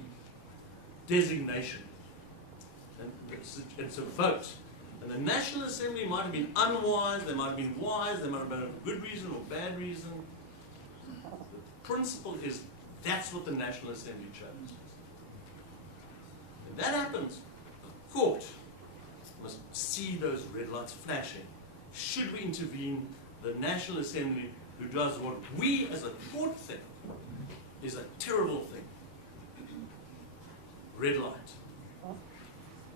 designation. And it's a vote. And the National Assembly might have been unwise, they might have been wise, they might have been for good reason or bad reason. The principle is that's what the National Assembly chose. When that happens, the court must see those red lights flashing. Should we intervene, the National Assembly, who does what we as a court think is a terrible thing. Red light.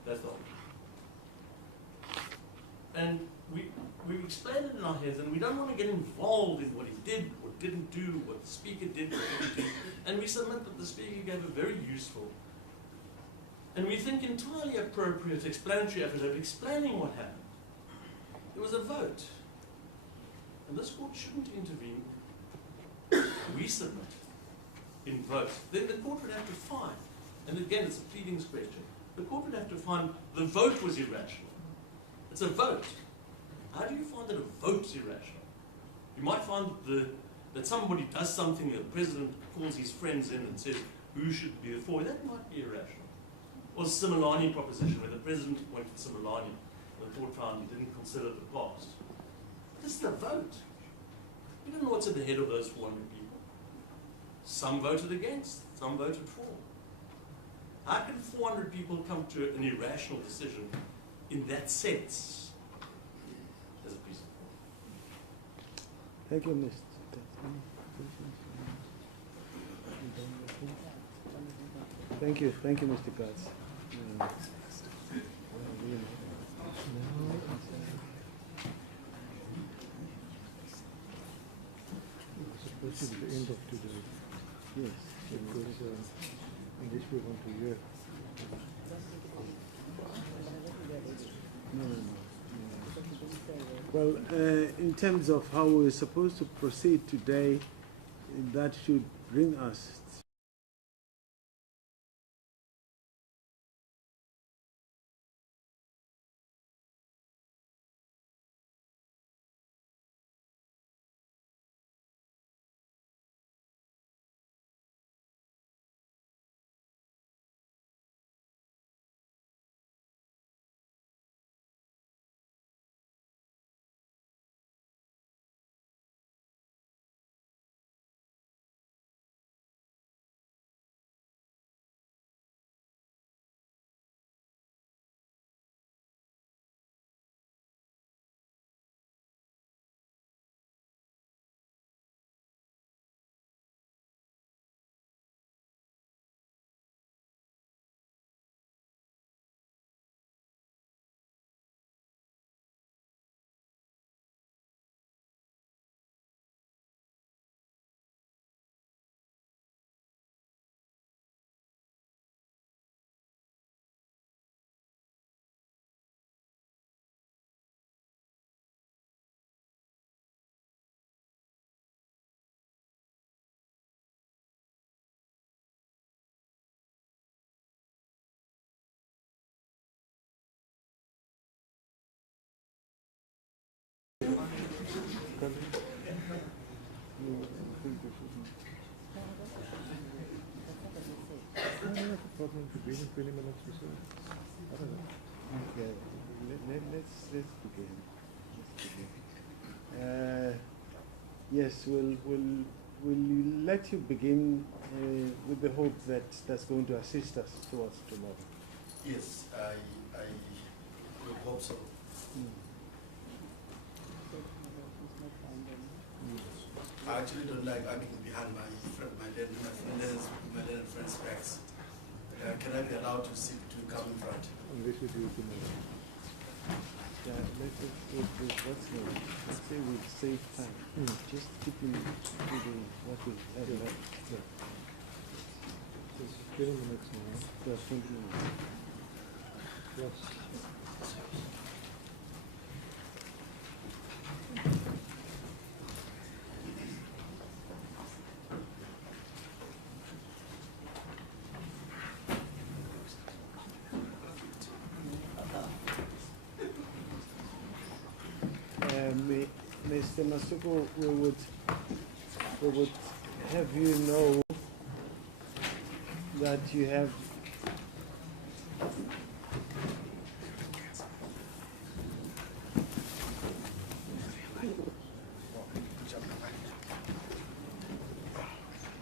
That's all. And we explained it in our heads, and we don't want to get involved in what he did or didn't do, what the speaker did or didn't do. And we submit that the speaker gave a very useful and we think entirely appropriate explanatory affidavit explaining what happened. There was a vote. And this court shouldn't intervene. We submit in vote. Then the court would have to find, and again it's a pleadings question, the court would have to find the vote was irrational. It's a vote. How do you find that a vote's irrational? You might find that somebody does something, the president calls his friends in and says, who should be the for? That might be irrational. Or Similani proposition, where the president appointed Similani, and the court found he didn't consider the past. This is a vote. You don't know what's at the head of those 400 people. Some voted against, some voted for. How can 400 people come to an irrational decision in that sense as a piece of law? Thank you, Mr. Thank you, Mr. Katz. Supposed to be the end of today. Yes. Because unless we want to hear. No. Well, in terms of how we're supposed to proceed today, that should bring us problem to be in 20 minutes or so. I don't know. Okay, let's begin. Yes, we'll let you begin with the hope that that's going to assist us towards tomorrow. Yes, I would hope so. I actually don't like arguing behind my learned friend's backs. Can I be allowed to come in front? Yeah, let's say we save time. Just keep in what we have left. Yeah. Just 20 minutes now. Yeah, 20 minutes. Yes. Mr. Masuku, we would have you know that you have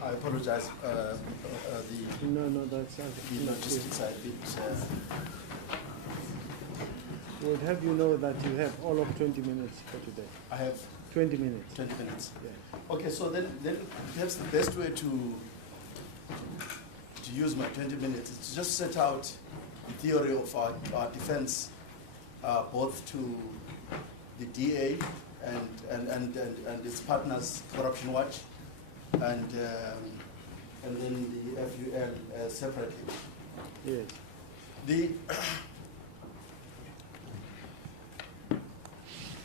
I apologize. No, that's the logistics side bit. We'll have you know that you have all of 20 minutes for today. I have 20 minutes. 20 minutes. Yeah. Okay, so then perhaps the best way to use my 20 minutes is to just set out the theory of our defense, both to the DA and its partners, Corruption Watch, and then the FUL separately. Yes.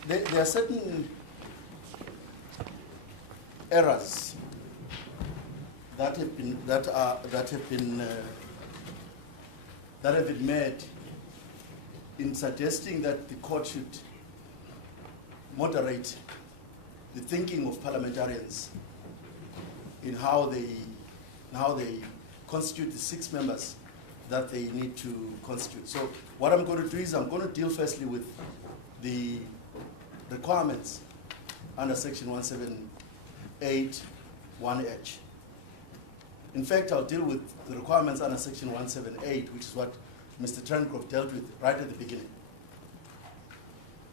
There are certain errors that have been made in suggesting that the court should moderate the thinking of parliamentarians in how they constitute the 6 members that they need to constitute. So what I'm going to do is I'm going to deal firstly with the requirements under Section 178 1H. In fact, I'll deal with the requirements under Section 178, which is what Mr. Trencroft dealt with right at the beginning.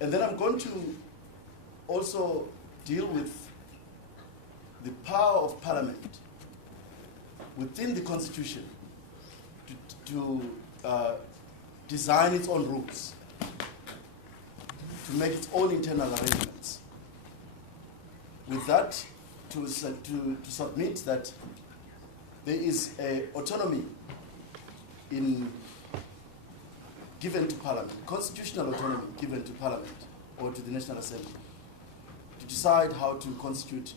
And then I'm going to also deal with the power of Parliament within the Constitution to design its own rules, to make its own internal arrangements. With that, to submit that there is an autonomy given to Parliament, constitutional autonomy given to Parliament or to the National Assembly to decide how to constitute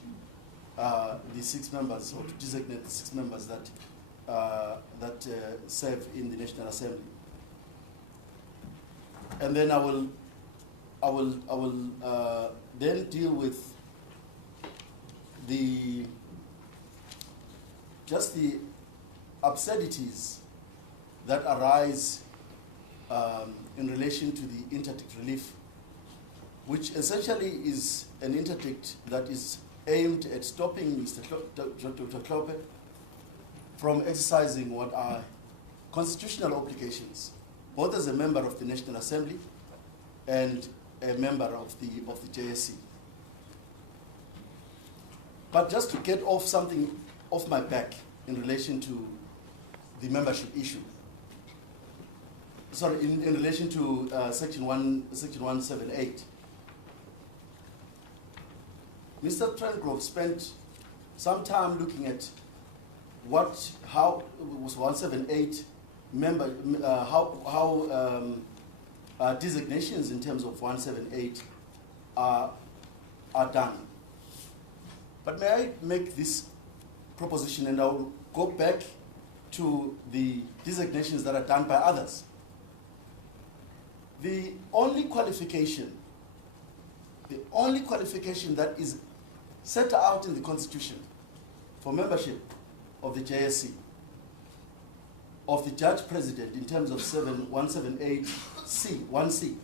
the 6 members or to designate the 6 members that serve in the National Assembly. And then I will then deal with the absurdities that arise in relation to the interdict relief, which essentially is an interdict that is aimed at stopping Mr. Dr. Hlophe from exercising what are constitutional obligations, both as a member of the National Assembly and a member of the JSC. But just to get something off my back in relation to the membership issue, sorry, in relation to Section 178, Mr. Trencroft spent some time looking at how was 178 member, designations in terms of 178 are done. But may I make this proposition, and I'll go back to the designations that are done by others. The only qualification that is set out in the Constitution for membership of the JSC, of the Judge President in terms of 178(1)(c),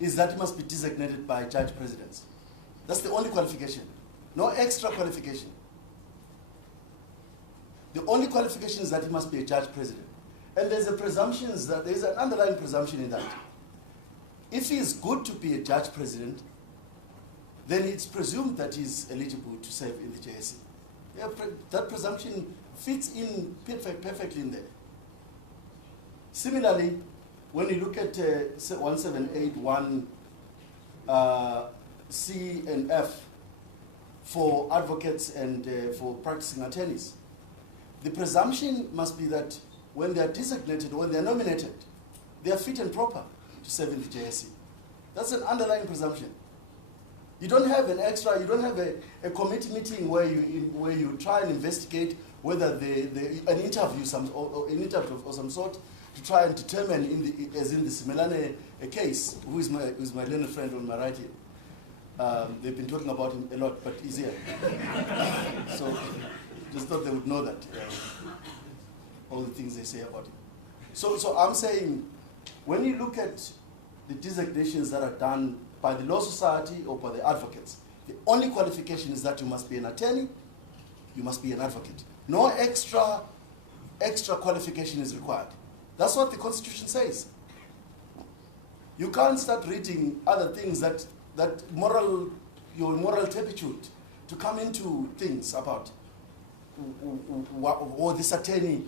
is that it must be designated by Judge Presidents. That's the only qualification. No extra qualification. The only qualification is that he must be a Judge President. And there's an underlying presumption in that. If he is good to be a Judge President, then it's presumed that he's eligible to serve in the JSC. Yeah, that presumption fits in perfectly in there. Similarly, when you look at 1781 C and F for advocates and for practicing attorneys, the presumption must be that when they are designated or when they are nominated, they are fit and proper to serve in the JSC. That's an underlying presumption. You don't have an extra, you don't have a committee meeting where you try and investigate whether an interview of some sort to try and determine, as in the Simelane case, who is my learned friend on my right here. They've been talking about him a lot, but he's here. So just thought they would know that, all the things they say about him. So I'm saying, when you look at the designations that are done by the Law Society or by the advocates, the only qualification is that you must be an attorney, you must be an advocate. No extra qualification is required. That's what the Constitution says. You can't start reading other things that your moral turpitude to come into things about, or this attorney